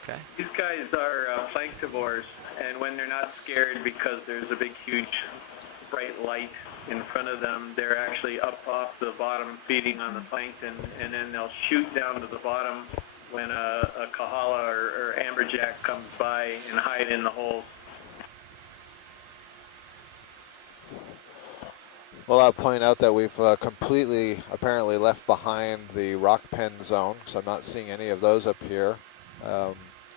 Okay. These guys are planktivores, and when they're not scared because there's a big, huge, bright light in front of them, they're actually up off the bottom feeding on the plankton, and then they'll shoot down to the bottom when a kahala or amberjack comes by and hide in the holes. Well, I'll point out that we've completely, apparently, left behind the rock pen zone, because I'm not seeing any of those up here.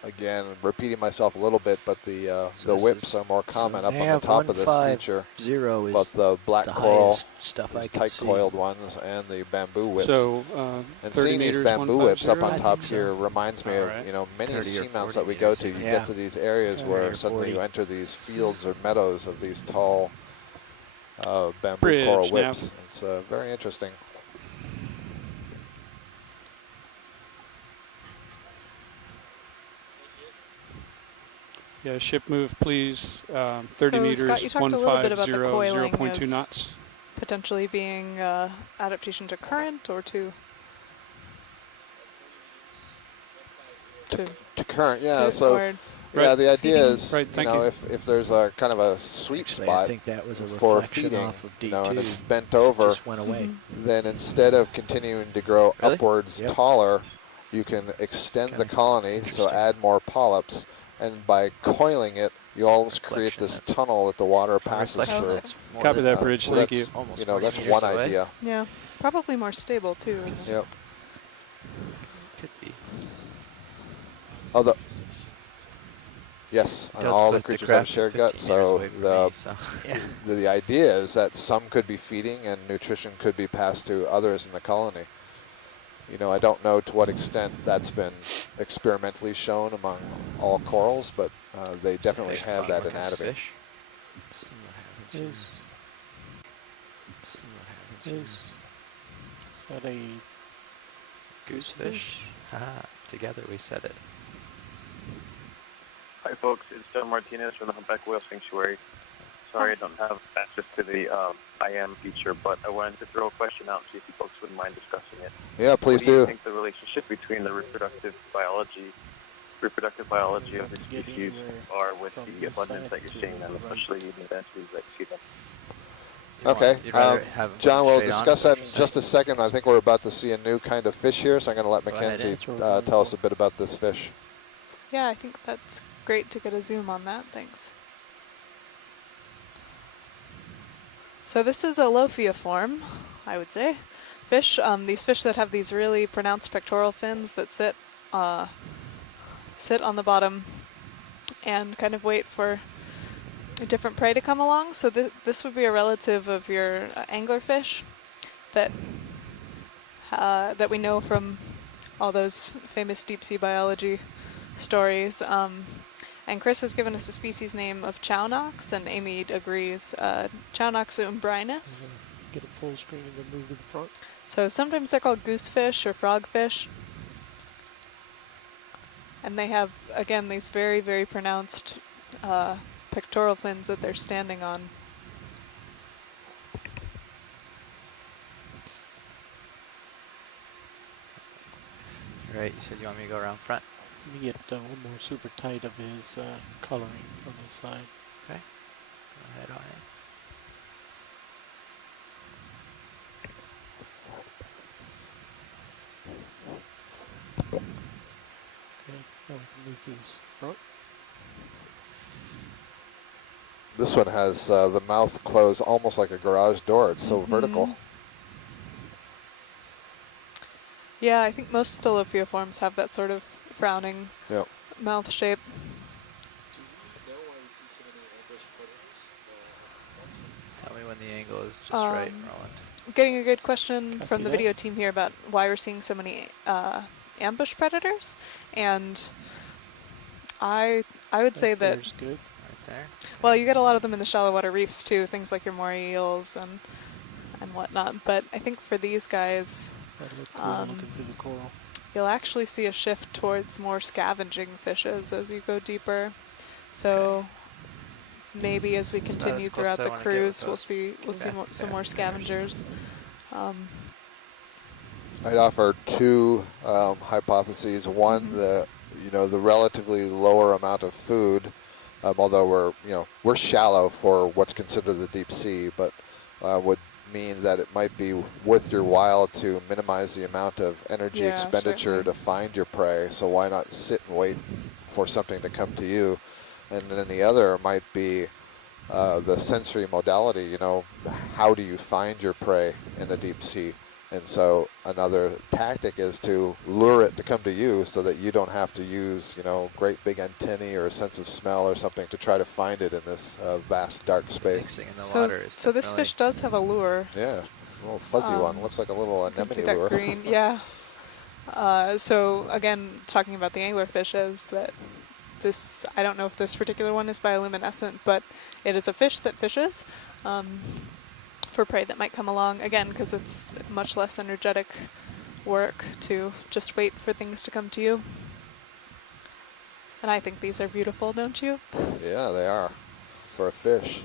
Again, repeating myself a little bit, but the whips are more common up on the top of this feature. 150 Both is the black the coral, highest stuff I these can tight see. coiled ones, and the bamboo whips. So, and 30 seeing these meters, bamboo whips up 150? on I top think so. here reminds me of, Alright. you know, many 30 or seamounts 40 that we go meters, to. I You think. get to these areas Okay. where 30 or suddenly you 40. enter these fields or meadows of these tall bamboo Bridge, coral Nav. whips. It's very interesting. Yeah, ship move, please. 30 So, meters, Scott, you talked a little bit about the 150, coiling 0.2 as knots. potentially being adaptation to current or to To current, yeah. to- So, or yeah, the idea feeding? is, Right, you thank know, you. if there's a kind of a sweet Actually, I spot think that was a for reflection feeding, off of you know, and D2. it's bent So it over, just went away. then instead of continuing to grow Really? upwards Yep. taller, you can extend the Kinda colony, so interesting. add more polyps, and by coiling it, you Some almost create reflection, this that's- tunnel that the water A passes reflection through. that's more Copy than, that bridge, So thank that's, you. almost you know, 40 that's meters one away. idea. Yeah, probably more stable too. Yep. Could be. Although, yes, It and does all the put creatures have craft at shared 15 gut, meters so away from the me, so. Yeah. the idea is that some could be feeding and nutrition could be passed to others in the colony. You know, I don't know to what extent that's been experimentally shown among all corals, but they definitely Big have that fucking anatomy. fish. See what happens here. Is, See what happens is that a Goosefish. Haha, together we said it. Hi, folks. It's John Martinez from the Humpback Whale Sanctuary. Sorry I don't have access to the I am feature, but I wanted to throw a question out and see if you folks wouldn't mind discussing it. Yeah, please What do you do. think the relationship between the reproductive biology of the Get species anywhere are with from the this abundance side that you're to seeing them, the right. especially in the densities that you see them? Okay, You'd rather have 'em John, we'll straight on, discuss is what that in you're just a second. I think we're about to see a new kind of fish here, so I'm going to let Go ahead, Mackenzie That's what we're going tell us for. a bit about this fish. Yeah, I think that's great to get a zoom on that. Thanks. So this is a Lophiiform, I would say, fish. These fish that have these really pronounced pectoral fins that sit on the bottom and kind of wait for a different prey to come along. So this would be a relative of your anglerfish that that we know from all those famous deep sea biology stories. And Chris has given us a species name of Chownox, and Amy agrees. Chownox umbrinus. Get it full screen and then move to the front. So sometimes they're called goosefish or frogfish. And they have, again, these very, very pronounced pectoral fins that they're standing on. Right, you said you want me to go around front. Let me get one more super tight of his coloring on this side. Okay. Go ahead on it. Okay, now we can move to this front. This one has the mouth closed almost like a garage door. It's so vertical. Yeah, I think most of the Lophiiforms have that sort of frowning Yep. mouth shape. Tell me when the angle is just right, Roland. Getting a good question Copy from the that. video team here about why we're seeing so many ambush predators, and I would say that There's good. Right there. well, you get a lot of them in the shallow water reefs too, things like your moray eels and whatnot. But I think for these guys, That looked cool looking through the coral. You'll actually see a shift towards more scavenging fishes as you go deeper. So maybe as we continue throughout the cruise, we'll see some more scavengers. I'd offer two hypotheses. One, the relatively lower amount of food, although we're shallow for what's considered the deep sea, but would mean that it might be worth your while to minimize the amount of energy expenditure to find your prey. So why not sit and wait for something to come to you? And then the other might be the sensory modality. How do you find your prey in the deep sea? And so another tactic is to lure it to come to you so that you don't have to use, great big antennae or a sense of smell or something to try to find it in this vast, dark space. So this fish does have a lure. Yeah, a little fuzzy one. Looks like a little anemone see that lure. Green, yeah. So again, talking about the anglerfishes, that this, I don't know if this particular one is bioluminescent, but it is a fish that fishes. For prey that might come along, again, because it's much less energetic work to just wait for things to come to you. And I think these are beautiful, don't you? Yeah, they are, for a fish.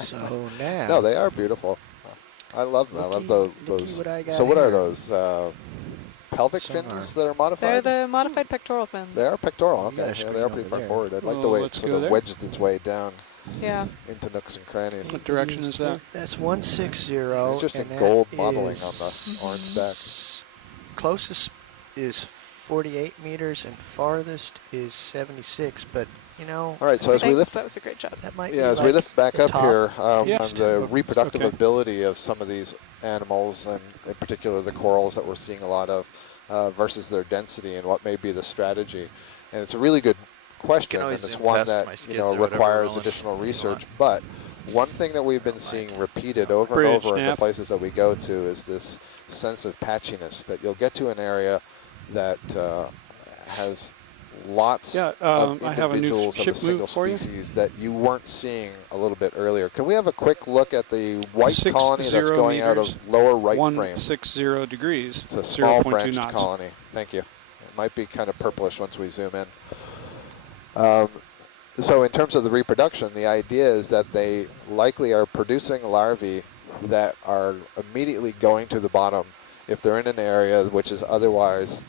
So now. No, they are beautiful. I love them. I love those. So what are those? Pelvic fins that are modified? They're the modified pectoral fins. They are pectoral, okay. Yeah, they are pretty far forward. I'd like the way it sort of wedges its way down. Yeah. Into nooks and crannies. What direction is that? That's 160. It's just in gold modeling on the orange back. Closest is 48 meters and farthest is 76, but all right, so as we lift, that was a great job. That might as we lift back up here on the reproductive ability of some of these animals, and in particular the corals that we're seeing a lot of, versus their density and what may be the strategy, and it's a really good question, and it's one that requires additional research. But one thing that we've been seeing repeated over and over in the places that we go to is this sense of patchiness, that you'll get to an area that has lots of individuals of a single species that you weren't seeing a little bit earlier. Can we have a quick look at the white colony that's going out of lower right frame? 160 degrees. It's a small 0.2 branched knots. colony. Thank you. It might be kind of purplish once we zoom in. So in terms of the reproduction, the idea is that they likely are producing larvae that are immediately going to the bottom if they're in an area which is otherwise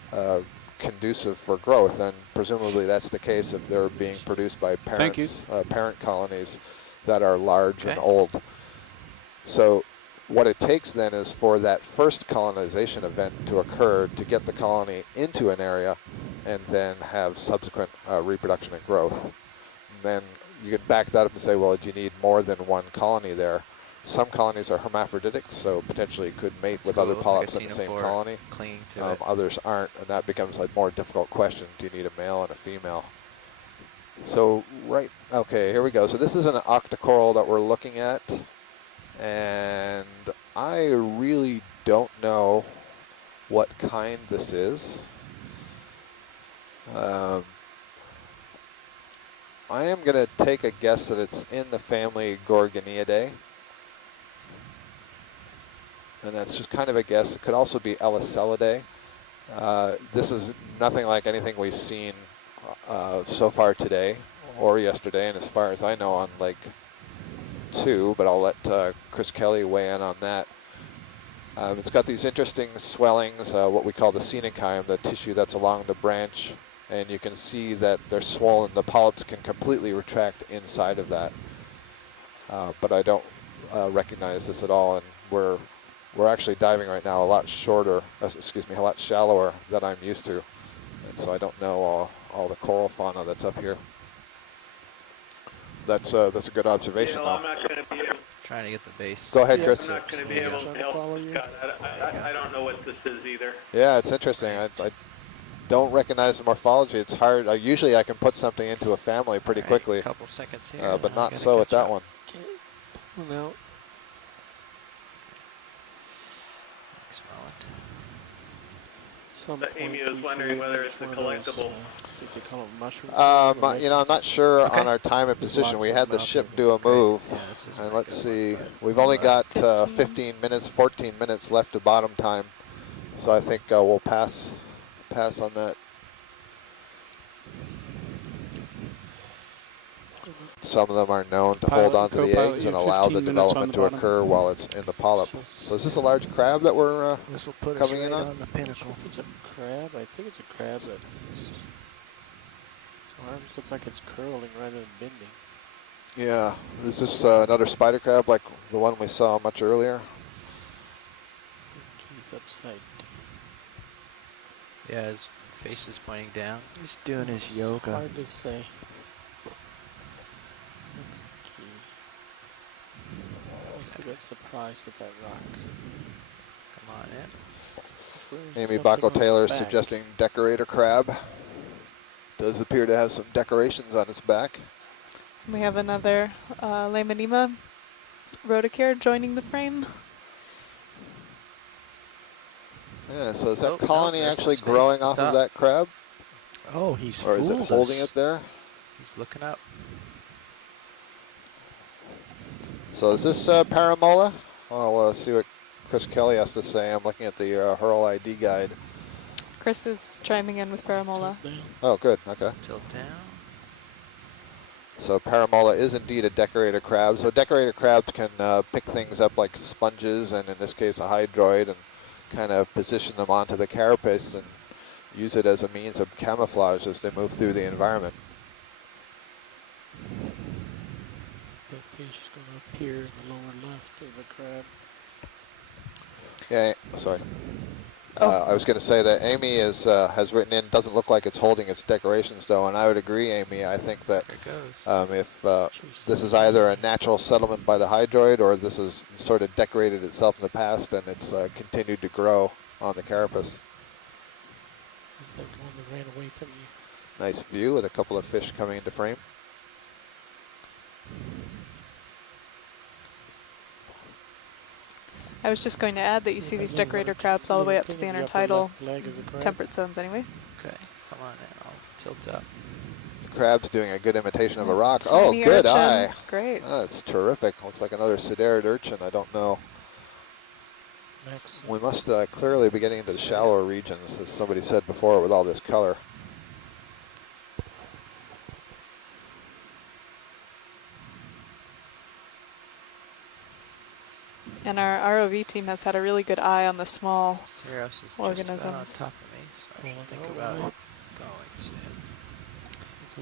conducive for growth, and presumably that's the case if they're being produced by parents, parent colonies that are large and old. So what it takes then is for that first colonization event to occur to get the colony into an area and then have subsequent reproduction and growth. And then you can back that up and say, well, do you need more than one colony there? Some colonies are hermaphroditic, so potentially could mate with other polyps in the same colony. Others aren't, and that becomes a more difficult question. Do you need a male and a female? So, okay, here we go. So this is an octocoral that we're looking at, and I really don't know what kind this is. I am going to take a guess that it's in the family Gorgoniidae. And that's just kind of a guess. It could also be Eliselidae. This is nothing like anything we've seen so far today or yesterday, and as far as I know on Lake 2, but I'll let Chris Kelly weigh in on that. It's got these interesting swellings, what we call the coenenchyme, the tissue that's along the branch, and you can see that they're swollen. The polyps can completely retract inside of that. But I don't recognize this at all, and we're actually diving right now a lot a lot shallower than I'm used to, and so I don't know all the coral fauna that's up here. That's a good observation. I'm not going to be able. Trying to get the base. Go ahead, Chris. I'm not going to be able to help Scott. I don't know what this is either. Yeah, it's interesting. I don't recognize the morphology. It's hard. Usually I can put something into a family pretty quickly. A couple seconds here. But not so with that one. No. Amy was wondering whether it's a collectible. I'm not sure on our time and position. We had the ship do a move, and let's see. We've only got 14 minutes left of bottom time. So I think we'll pass on that. Some of them are known to hold on to the eggs and allow the development to occur while it's in the polyp. So is this a large crab that we're coming in on? The pinnacle. If it's a crab, I think it's a crab that its arms looks like it's curling rather than bending. Yeah. Is this another spider crab like the one we saw much earlier? I think he's upside. Yeah, his face is pointing down. He's doing his yoga. Hard to say. I still got surprised at that rock. Come on in. Amy Bacco-Taylor is suggesting decorator crab. Does appear to have some decorations on its back. We have another Lamanima rhodocare joining the frame. Yeah, so is that colony actually growing off of that crab? Oh, he's Or is it holding it there? He's looking up. So is this paramola? I'll see what Chris Kelly has to say. I'm looking at the Hurl ID guide. Chris is chiming in with paramola. Oh, good. Okay. Tilt down. So paramola is indeed a decorator crab. So decorator crabs can pick things up like sponges, and in this case a hydroid, and kind of position them onto the carapace and use it as a means of camouflage as they move through the environment. That fish is going to appear in the lower left of the crab. Yeah, sorry. I was going to say that Amy is, has written in, doesn't look like it's holding its decorations though, and I would agree, Amy. I think that if this is either a natural settlement by the hydroid or this is sort of decorated itself in the past and it's continued to grow on the carapace. Is that one that ran away from you? Nice view with a couple of fish coming into frame. I was just going to add that you see these decorator crabs all the way up to the intertidal temperate zones anyway. Okay, come on in. I'll tilt up. The crab's doing a good imitation of a rock. Tiny Oh, good urchin. eye. Great. Oh, that's terrific. Looks like another sedarid urchin. I don't know. We must clearly be getting into the shallower regions, as somebody said before, with all this color. And our ROV team has had a really good eye on the small Sirius is organisms. just about on top of me, so I should think about going soon.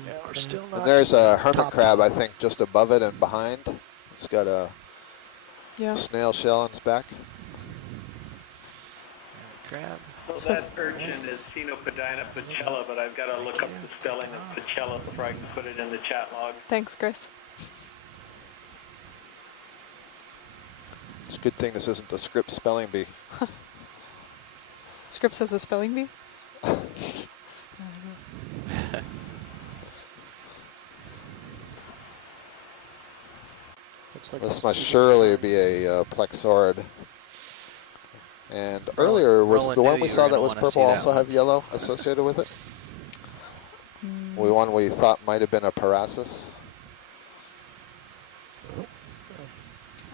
Yeah, we're still not. And there's a hermit crab, I think, just above it and behind. It's got a snail shell on its back. Crab. So that urchin is Chenopodina pachella, but I've got to look up the spelling of pachella before I can put it in the chat log. Thanks, Chris. It's a good thing this isn't the script spelling bee. Scripts has a spelling bee? This must surely be a plexaurid. And earlier was the one we saw that was purple also have yellow associated with it? The one we thought might have been a parasis?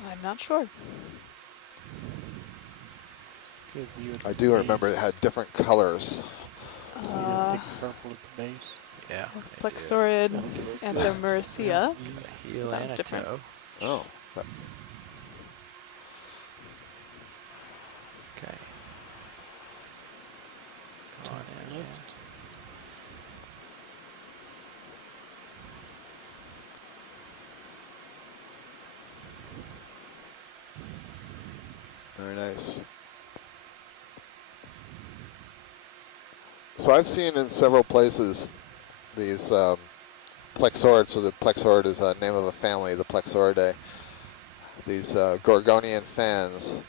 I'm not sure. I do remember it had different colors. Purple at the base. Yeah. Plexaurid and the Maricea. Heel That's and a different. toe. Oh. Okay. Come on in. Left. Very nice. So I've seen in several places these plexaurids. So the plexaurid is a name of a family, the Plexauridae. These Gorgonian fans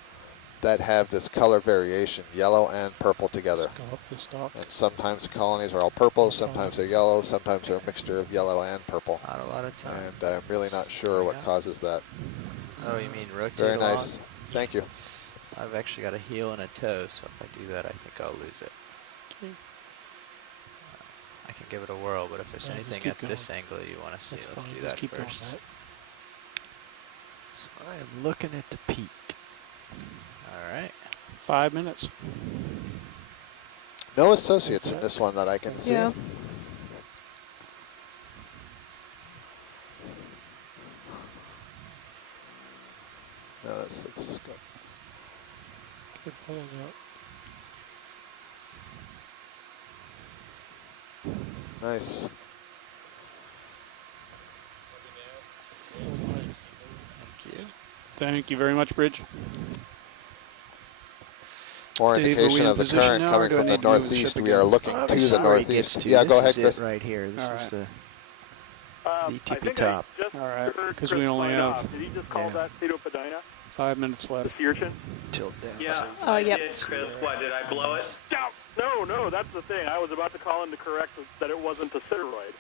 that have this color variation, yellow and purple together. Go up the stalk. And sometimes the colonies are all purple, sometimes they're yellow, sometimes they're a mixture of yellow and purple. Not a lot of time. And I'm really not sure what causes that. Oh, you mean rotate Very along? nice. Thank you. I've actually got a heel and a toe, so if I do that, I think I'll lose it. Okay. I can give it a whirl, but if there's Yeah, anything keep at going. this angle you want to see, That's let's fine. do Just that keep going, first. Matt. So I am looking at the peak. All right. 5 minutes. No associates in this one that I can see. Yeah. No, that's good. Good pulling out. Nice. Thank you. Thank you very much, Bridge. More Dave, indication are we of the in position current now, or coming do I from the need to move the northeast. ship We again? are looking We to see the where he northeast. gets to. Yeah, This go ahead, is Chris. it right here. This All is right. the I tippy think top. I just All right, heard 'cause Chris we only sign have- off. Did he just call that Tito Padina? 5 minutes The left. sea urchin? Tilt down. Yeah, Oh, I yep. did, Chris. What, did I blow it? No, that's the thing. I was about to call him to correct that it wasn't a Citeroid,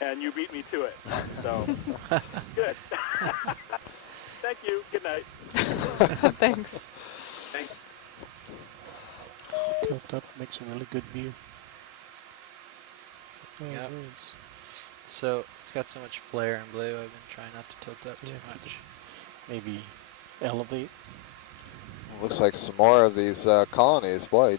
and you beat me to it. So, good. Thank you. Good night. Thanks. Thanks. Tilt up makes a really good view. Yep. So it's got so much flare and blue, I've been trying not to tilt up too much. Maybe elevate. Looks like some more of these colonies. Boy,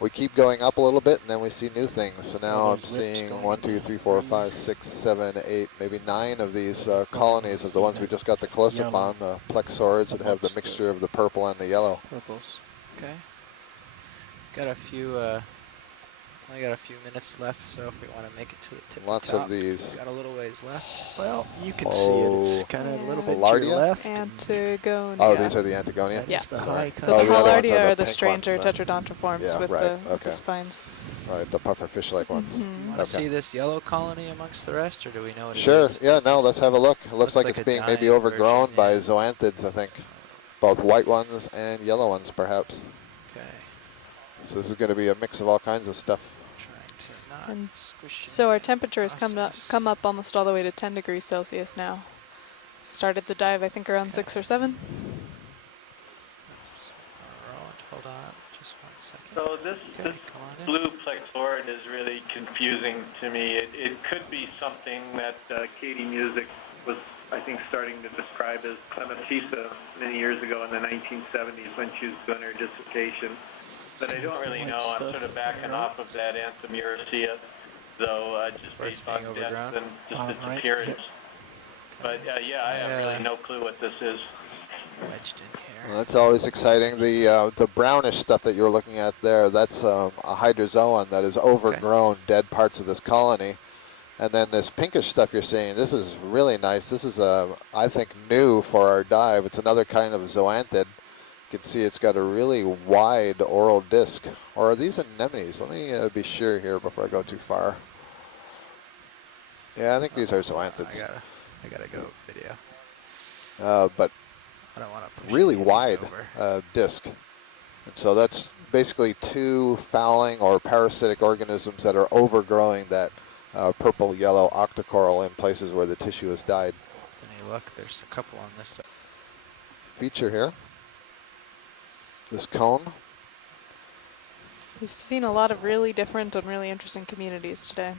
we keep going up a little bit, and then we see new things. So now I'm seeing 1, 2, 3, 4, 5, 6, 7, 8, maybe 9 of these colonies of the ones we just got the close-up on, the plexaurids that have the mixture of the purple and the yellow. Purples. Okay. Got a few. Only got a few minutes left, so if we want to make it to the tip Lots top, of these. got a little ways left. Well, you can see it. It's kind of a little bit to your Palardia? left. Antigonia. Oh, these are the Antigonia? Yeah. the Sorry. high So the the other ones Palardia are the pink stranger ones, tetrodontiforms yeah, with, right. with the spines. Right, the pufferfish-like ones. Do you want to see this yellow colony amongst the rest, or do we know what it Sure. is? Yeah, no, let's have a look. It looks like like it's a being maybe dying overgrown version, by yeah. zoanthids, I think. Both white ones and yellow ones, perhaps. Okay. So this is going to be a mix of all kinds of stuff. And so our temperature has come up almost all the way to 10 degrees Celsius now. Started the dive, I think, around 6 or 7. Hold on, just 1 second. So this blue plexaurid is really confusing to me. It could be something that Katie Music was, I think, starting to describe as clematisa many years ago in the 1970s when she was doing her dissertation. But I don't really know. I'm sort of backing off of that Anthomuracea, though, just based on death and just disappearance. But yeah, I have really no clue what this is. Wedged in here. Well, that's always exciting. The brownish stuff that you're looking at there, that's a hydrozoan that is overgrown dead parts of this colony. And then this pinkish stuff you're seeing, this is really nice. This is, I think, new for our dive. It's another kind of zoanthid. You can see it's got a really wide oral disc. Or are these anemones? Let me be sure here before I go too far. Yeah, I think these are zoanthids. I gotta go video. But I don't want to push really wide disc. And so that's basically 2 fouling or parasitic organisms that are overgrowing that purple-yellow octocoral in places where the tissue has died. With any luck, there's a couple on this side. Feature here. This cone. We've seen a lot of really different and really interesting communities today.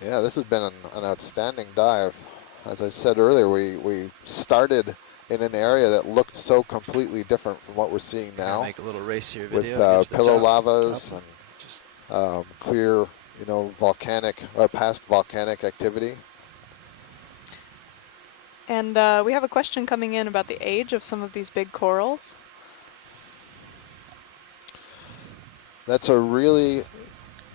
Yeah, this has been an outstanding dive. As I said earlier, we started in an area that looked so completely different from what we're seeing now. Make a little race here with video. pillow lavas and clear, volcanic, past volcanic activity. And we have a question coming in about the age of some of these big corals. That's a really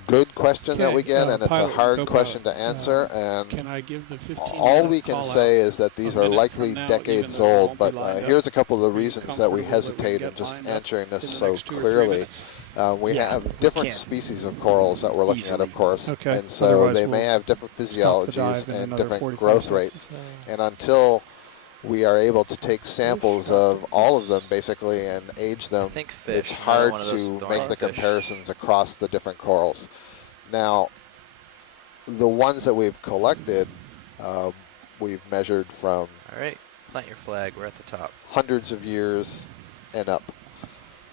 good question that we get, and it's a hard question to answer. And can I give the 15 all we can say is that these are likely decades old. But here's a couple of the reasons that we hesitate in just answering this so clearly. We have different species of corals that we're looking at, of course, and so they may have different physiologies and different growth rates. And until we are able to take samples of all of them, basically, and age them, it's hard to make the comparisons across the different corals. Now, the ones that we've collected, we've measured from All right, plant your flag. We're at the top. hundreds of years and up.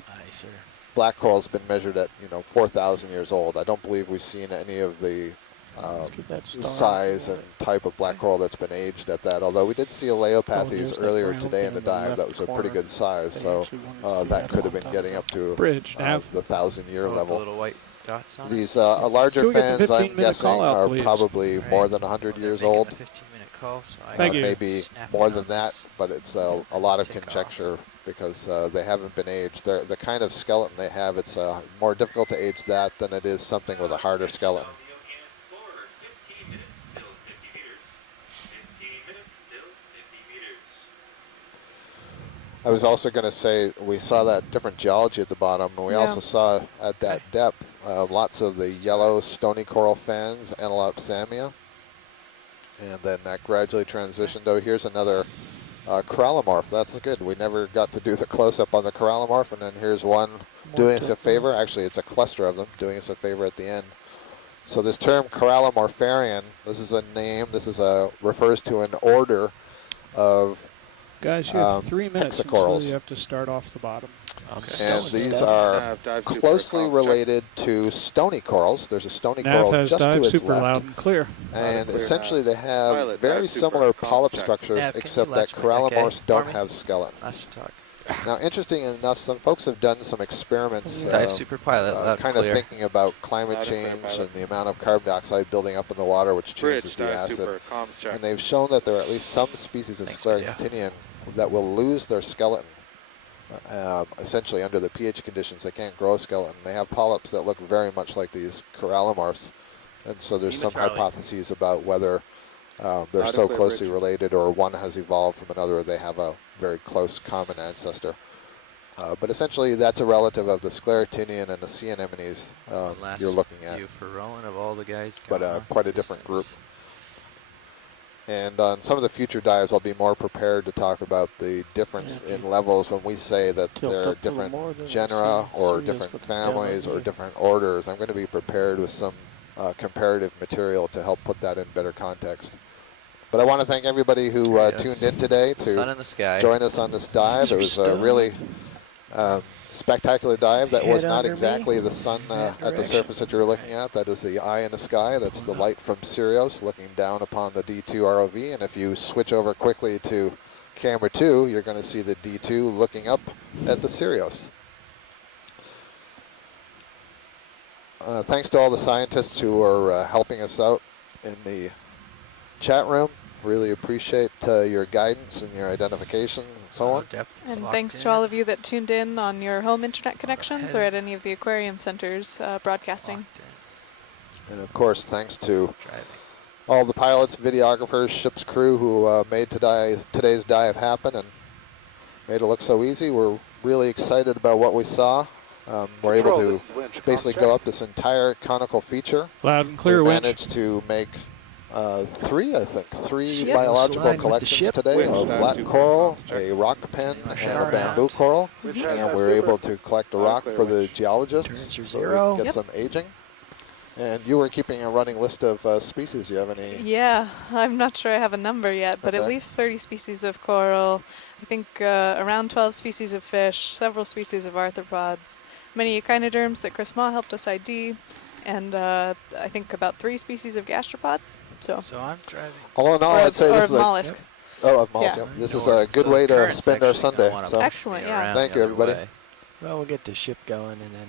Nice, sir. Black coral's been measured at 4,000 years old. I don't believe we've seen any of the size and type of black coral that's been aged at that. Although we did see a Leopathes earlier today in the dive that was a pretty good size, so that could have been getting up to the 1,000-year level. Little white dots on These larger fans, I'm guessing, are probably more than 100 years old. 15-minute call, so maybe more than that, but it's a lot of conjecture because they haven't been aged. The kind of skeleton they have, it's more difficult to age that than it is something with a harder skeleton. I was also going to say we saw that different geology at the bottom, and we also saw at that depth lots of the yellow stony coral fans, Antelopsamia, and then that gradually transitioned. Oh, here's another corallimorph. That's good. We never got to do the close-up on the corallimorph, and then here's one doing us a favor. Actually, it's a cluster of them doing us a favor at the end. So this term corallimorpharian, this is a name. This is refers to an order of guys, you have 3 minutes until you have to start off the bottom. And these are closely related to stony corals. There's a stony coral just to its super left. Loud and clear. And essentially they have very similar polyp structures, except that corallimorphs don't have skeletons. Now, interesting enough, some folks have done some experiments kind of thinking about climate change and the amount of carbon dioxide building up in the water, which changes the acid. And they've shown that there are at least some species of Scleractinian that will lose their skeleton. Essentially, under the pH conditions, they can't grow a skeleton. They have polyps that look very much like these corallimorphs. And so there's some hypotheses about whether they're so closely related or one has evolved from another, or they have a very close common ancestor. But essentially, that's a relative of the Scleractinian and the sea anemones you're looking at. For Rowan of all the guys, but quite a different group. And on some of the future dives, I'll be more prepared to talk about the difference in levels when we say that there are different genera or different families or different orders. I'm going to be prepared with some comparative material to help put that in better context. But I want to thank everybody who tuned in today to join us on this dive. It was a really spectacular dive. That was not exactly the sun at the surface that you're looking at. That is the eye in the sky. That's the light from Sirius looking down upon the D2 ROV. And if you switch over quickly to camera 2, you're going to see the D2 looking up at the Sirius. Thanks to all the scientists who are helping us out in the chat room. Really appreciate your guidance and your identification and so on. And thanks to all of you that tuned in on your home internet connections or at any of the aquarium centers broadcasting. And of course, thanks to all the pilots, videographers, ship's crew who made today's dive happen and made it look so easy. We're really excited about what we saw. We're able to basically go up this entire conical feature. Loud and clear, we managed to make three biological collections today of black coral, a rock pen, and a bamboo coral. And we were able to collect a rock for the geologists so they can get some aging. And you were keeping a running list of species. Do you have any? Yeah, I'm not sure I have a number yet, but at least 30 species of coral. I think around 12 species of fish, several species of arthropods, many echinoderms that Chris Ma helped us ID, and I think about 3 species of gastropod. So I'm driving. All in all, I'd say this is mollusk. Of mollusk. Yeah. This is a good way to spend our Sunday. So excellent, yeah. Thank you, everybody. Well, we'll get the ship going and then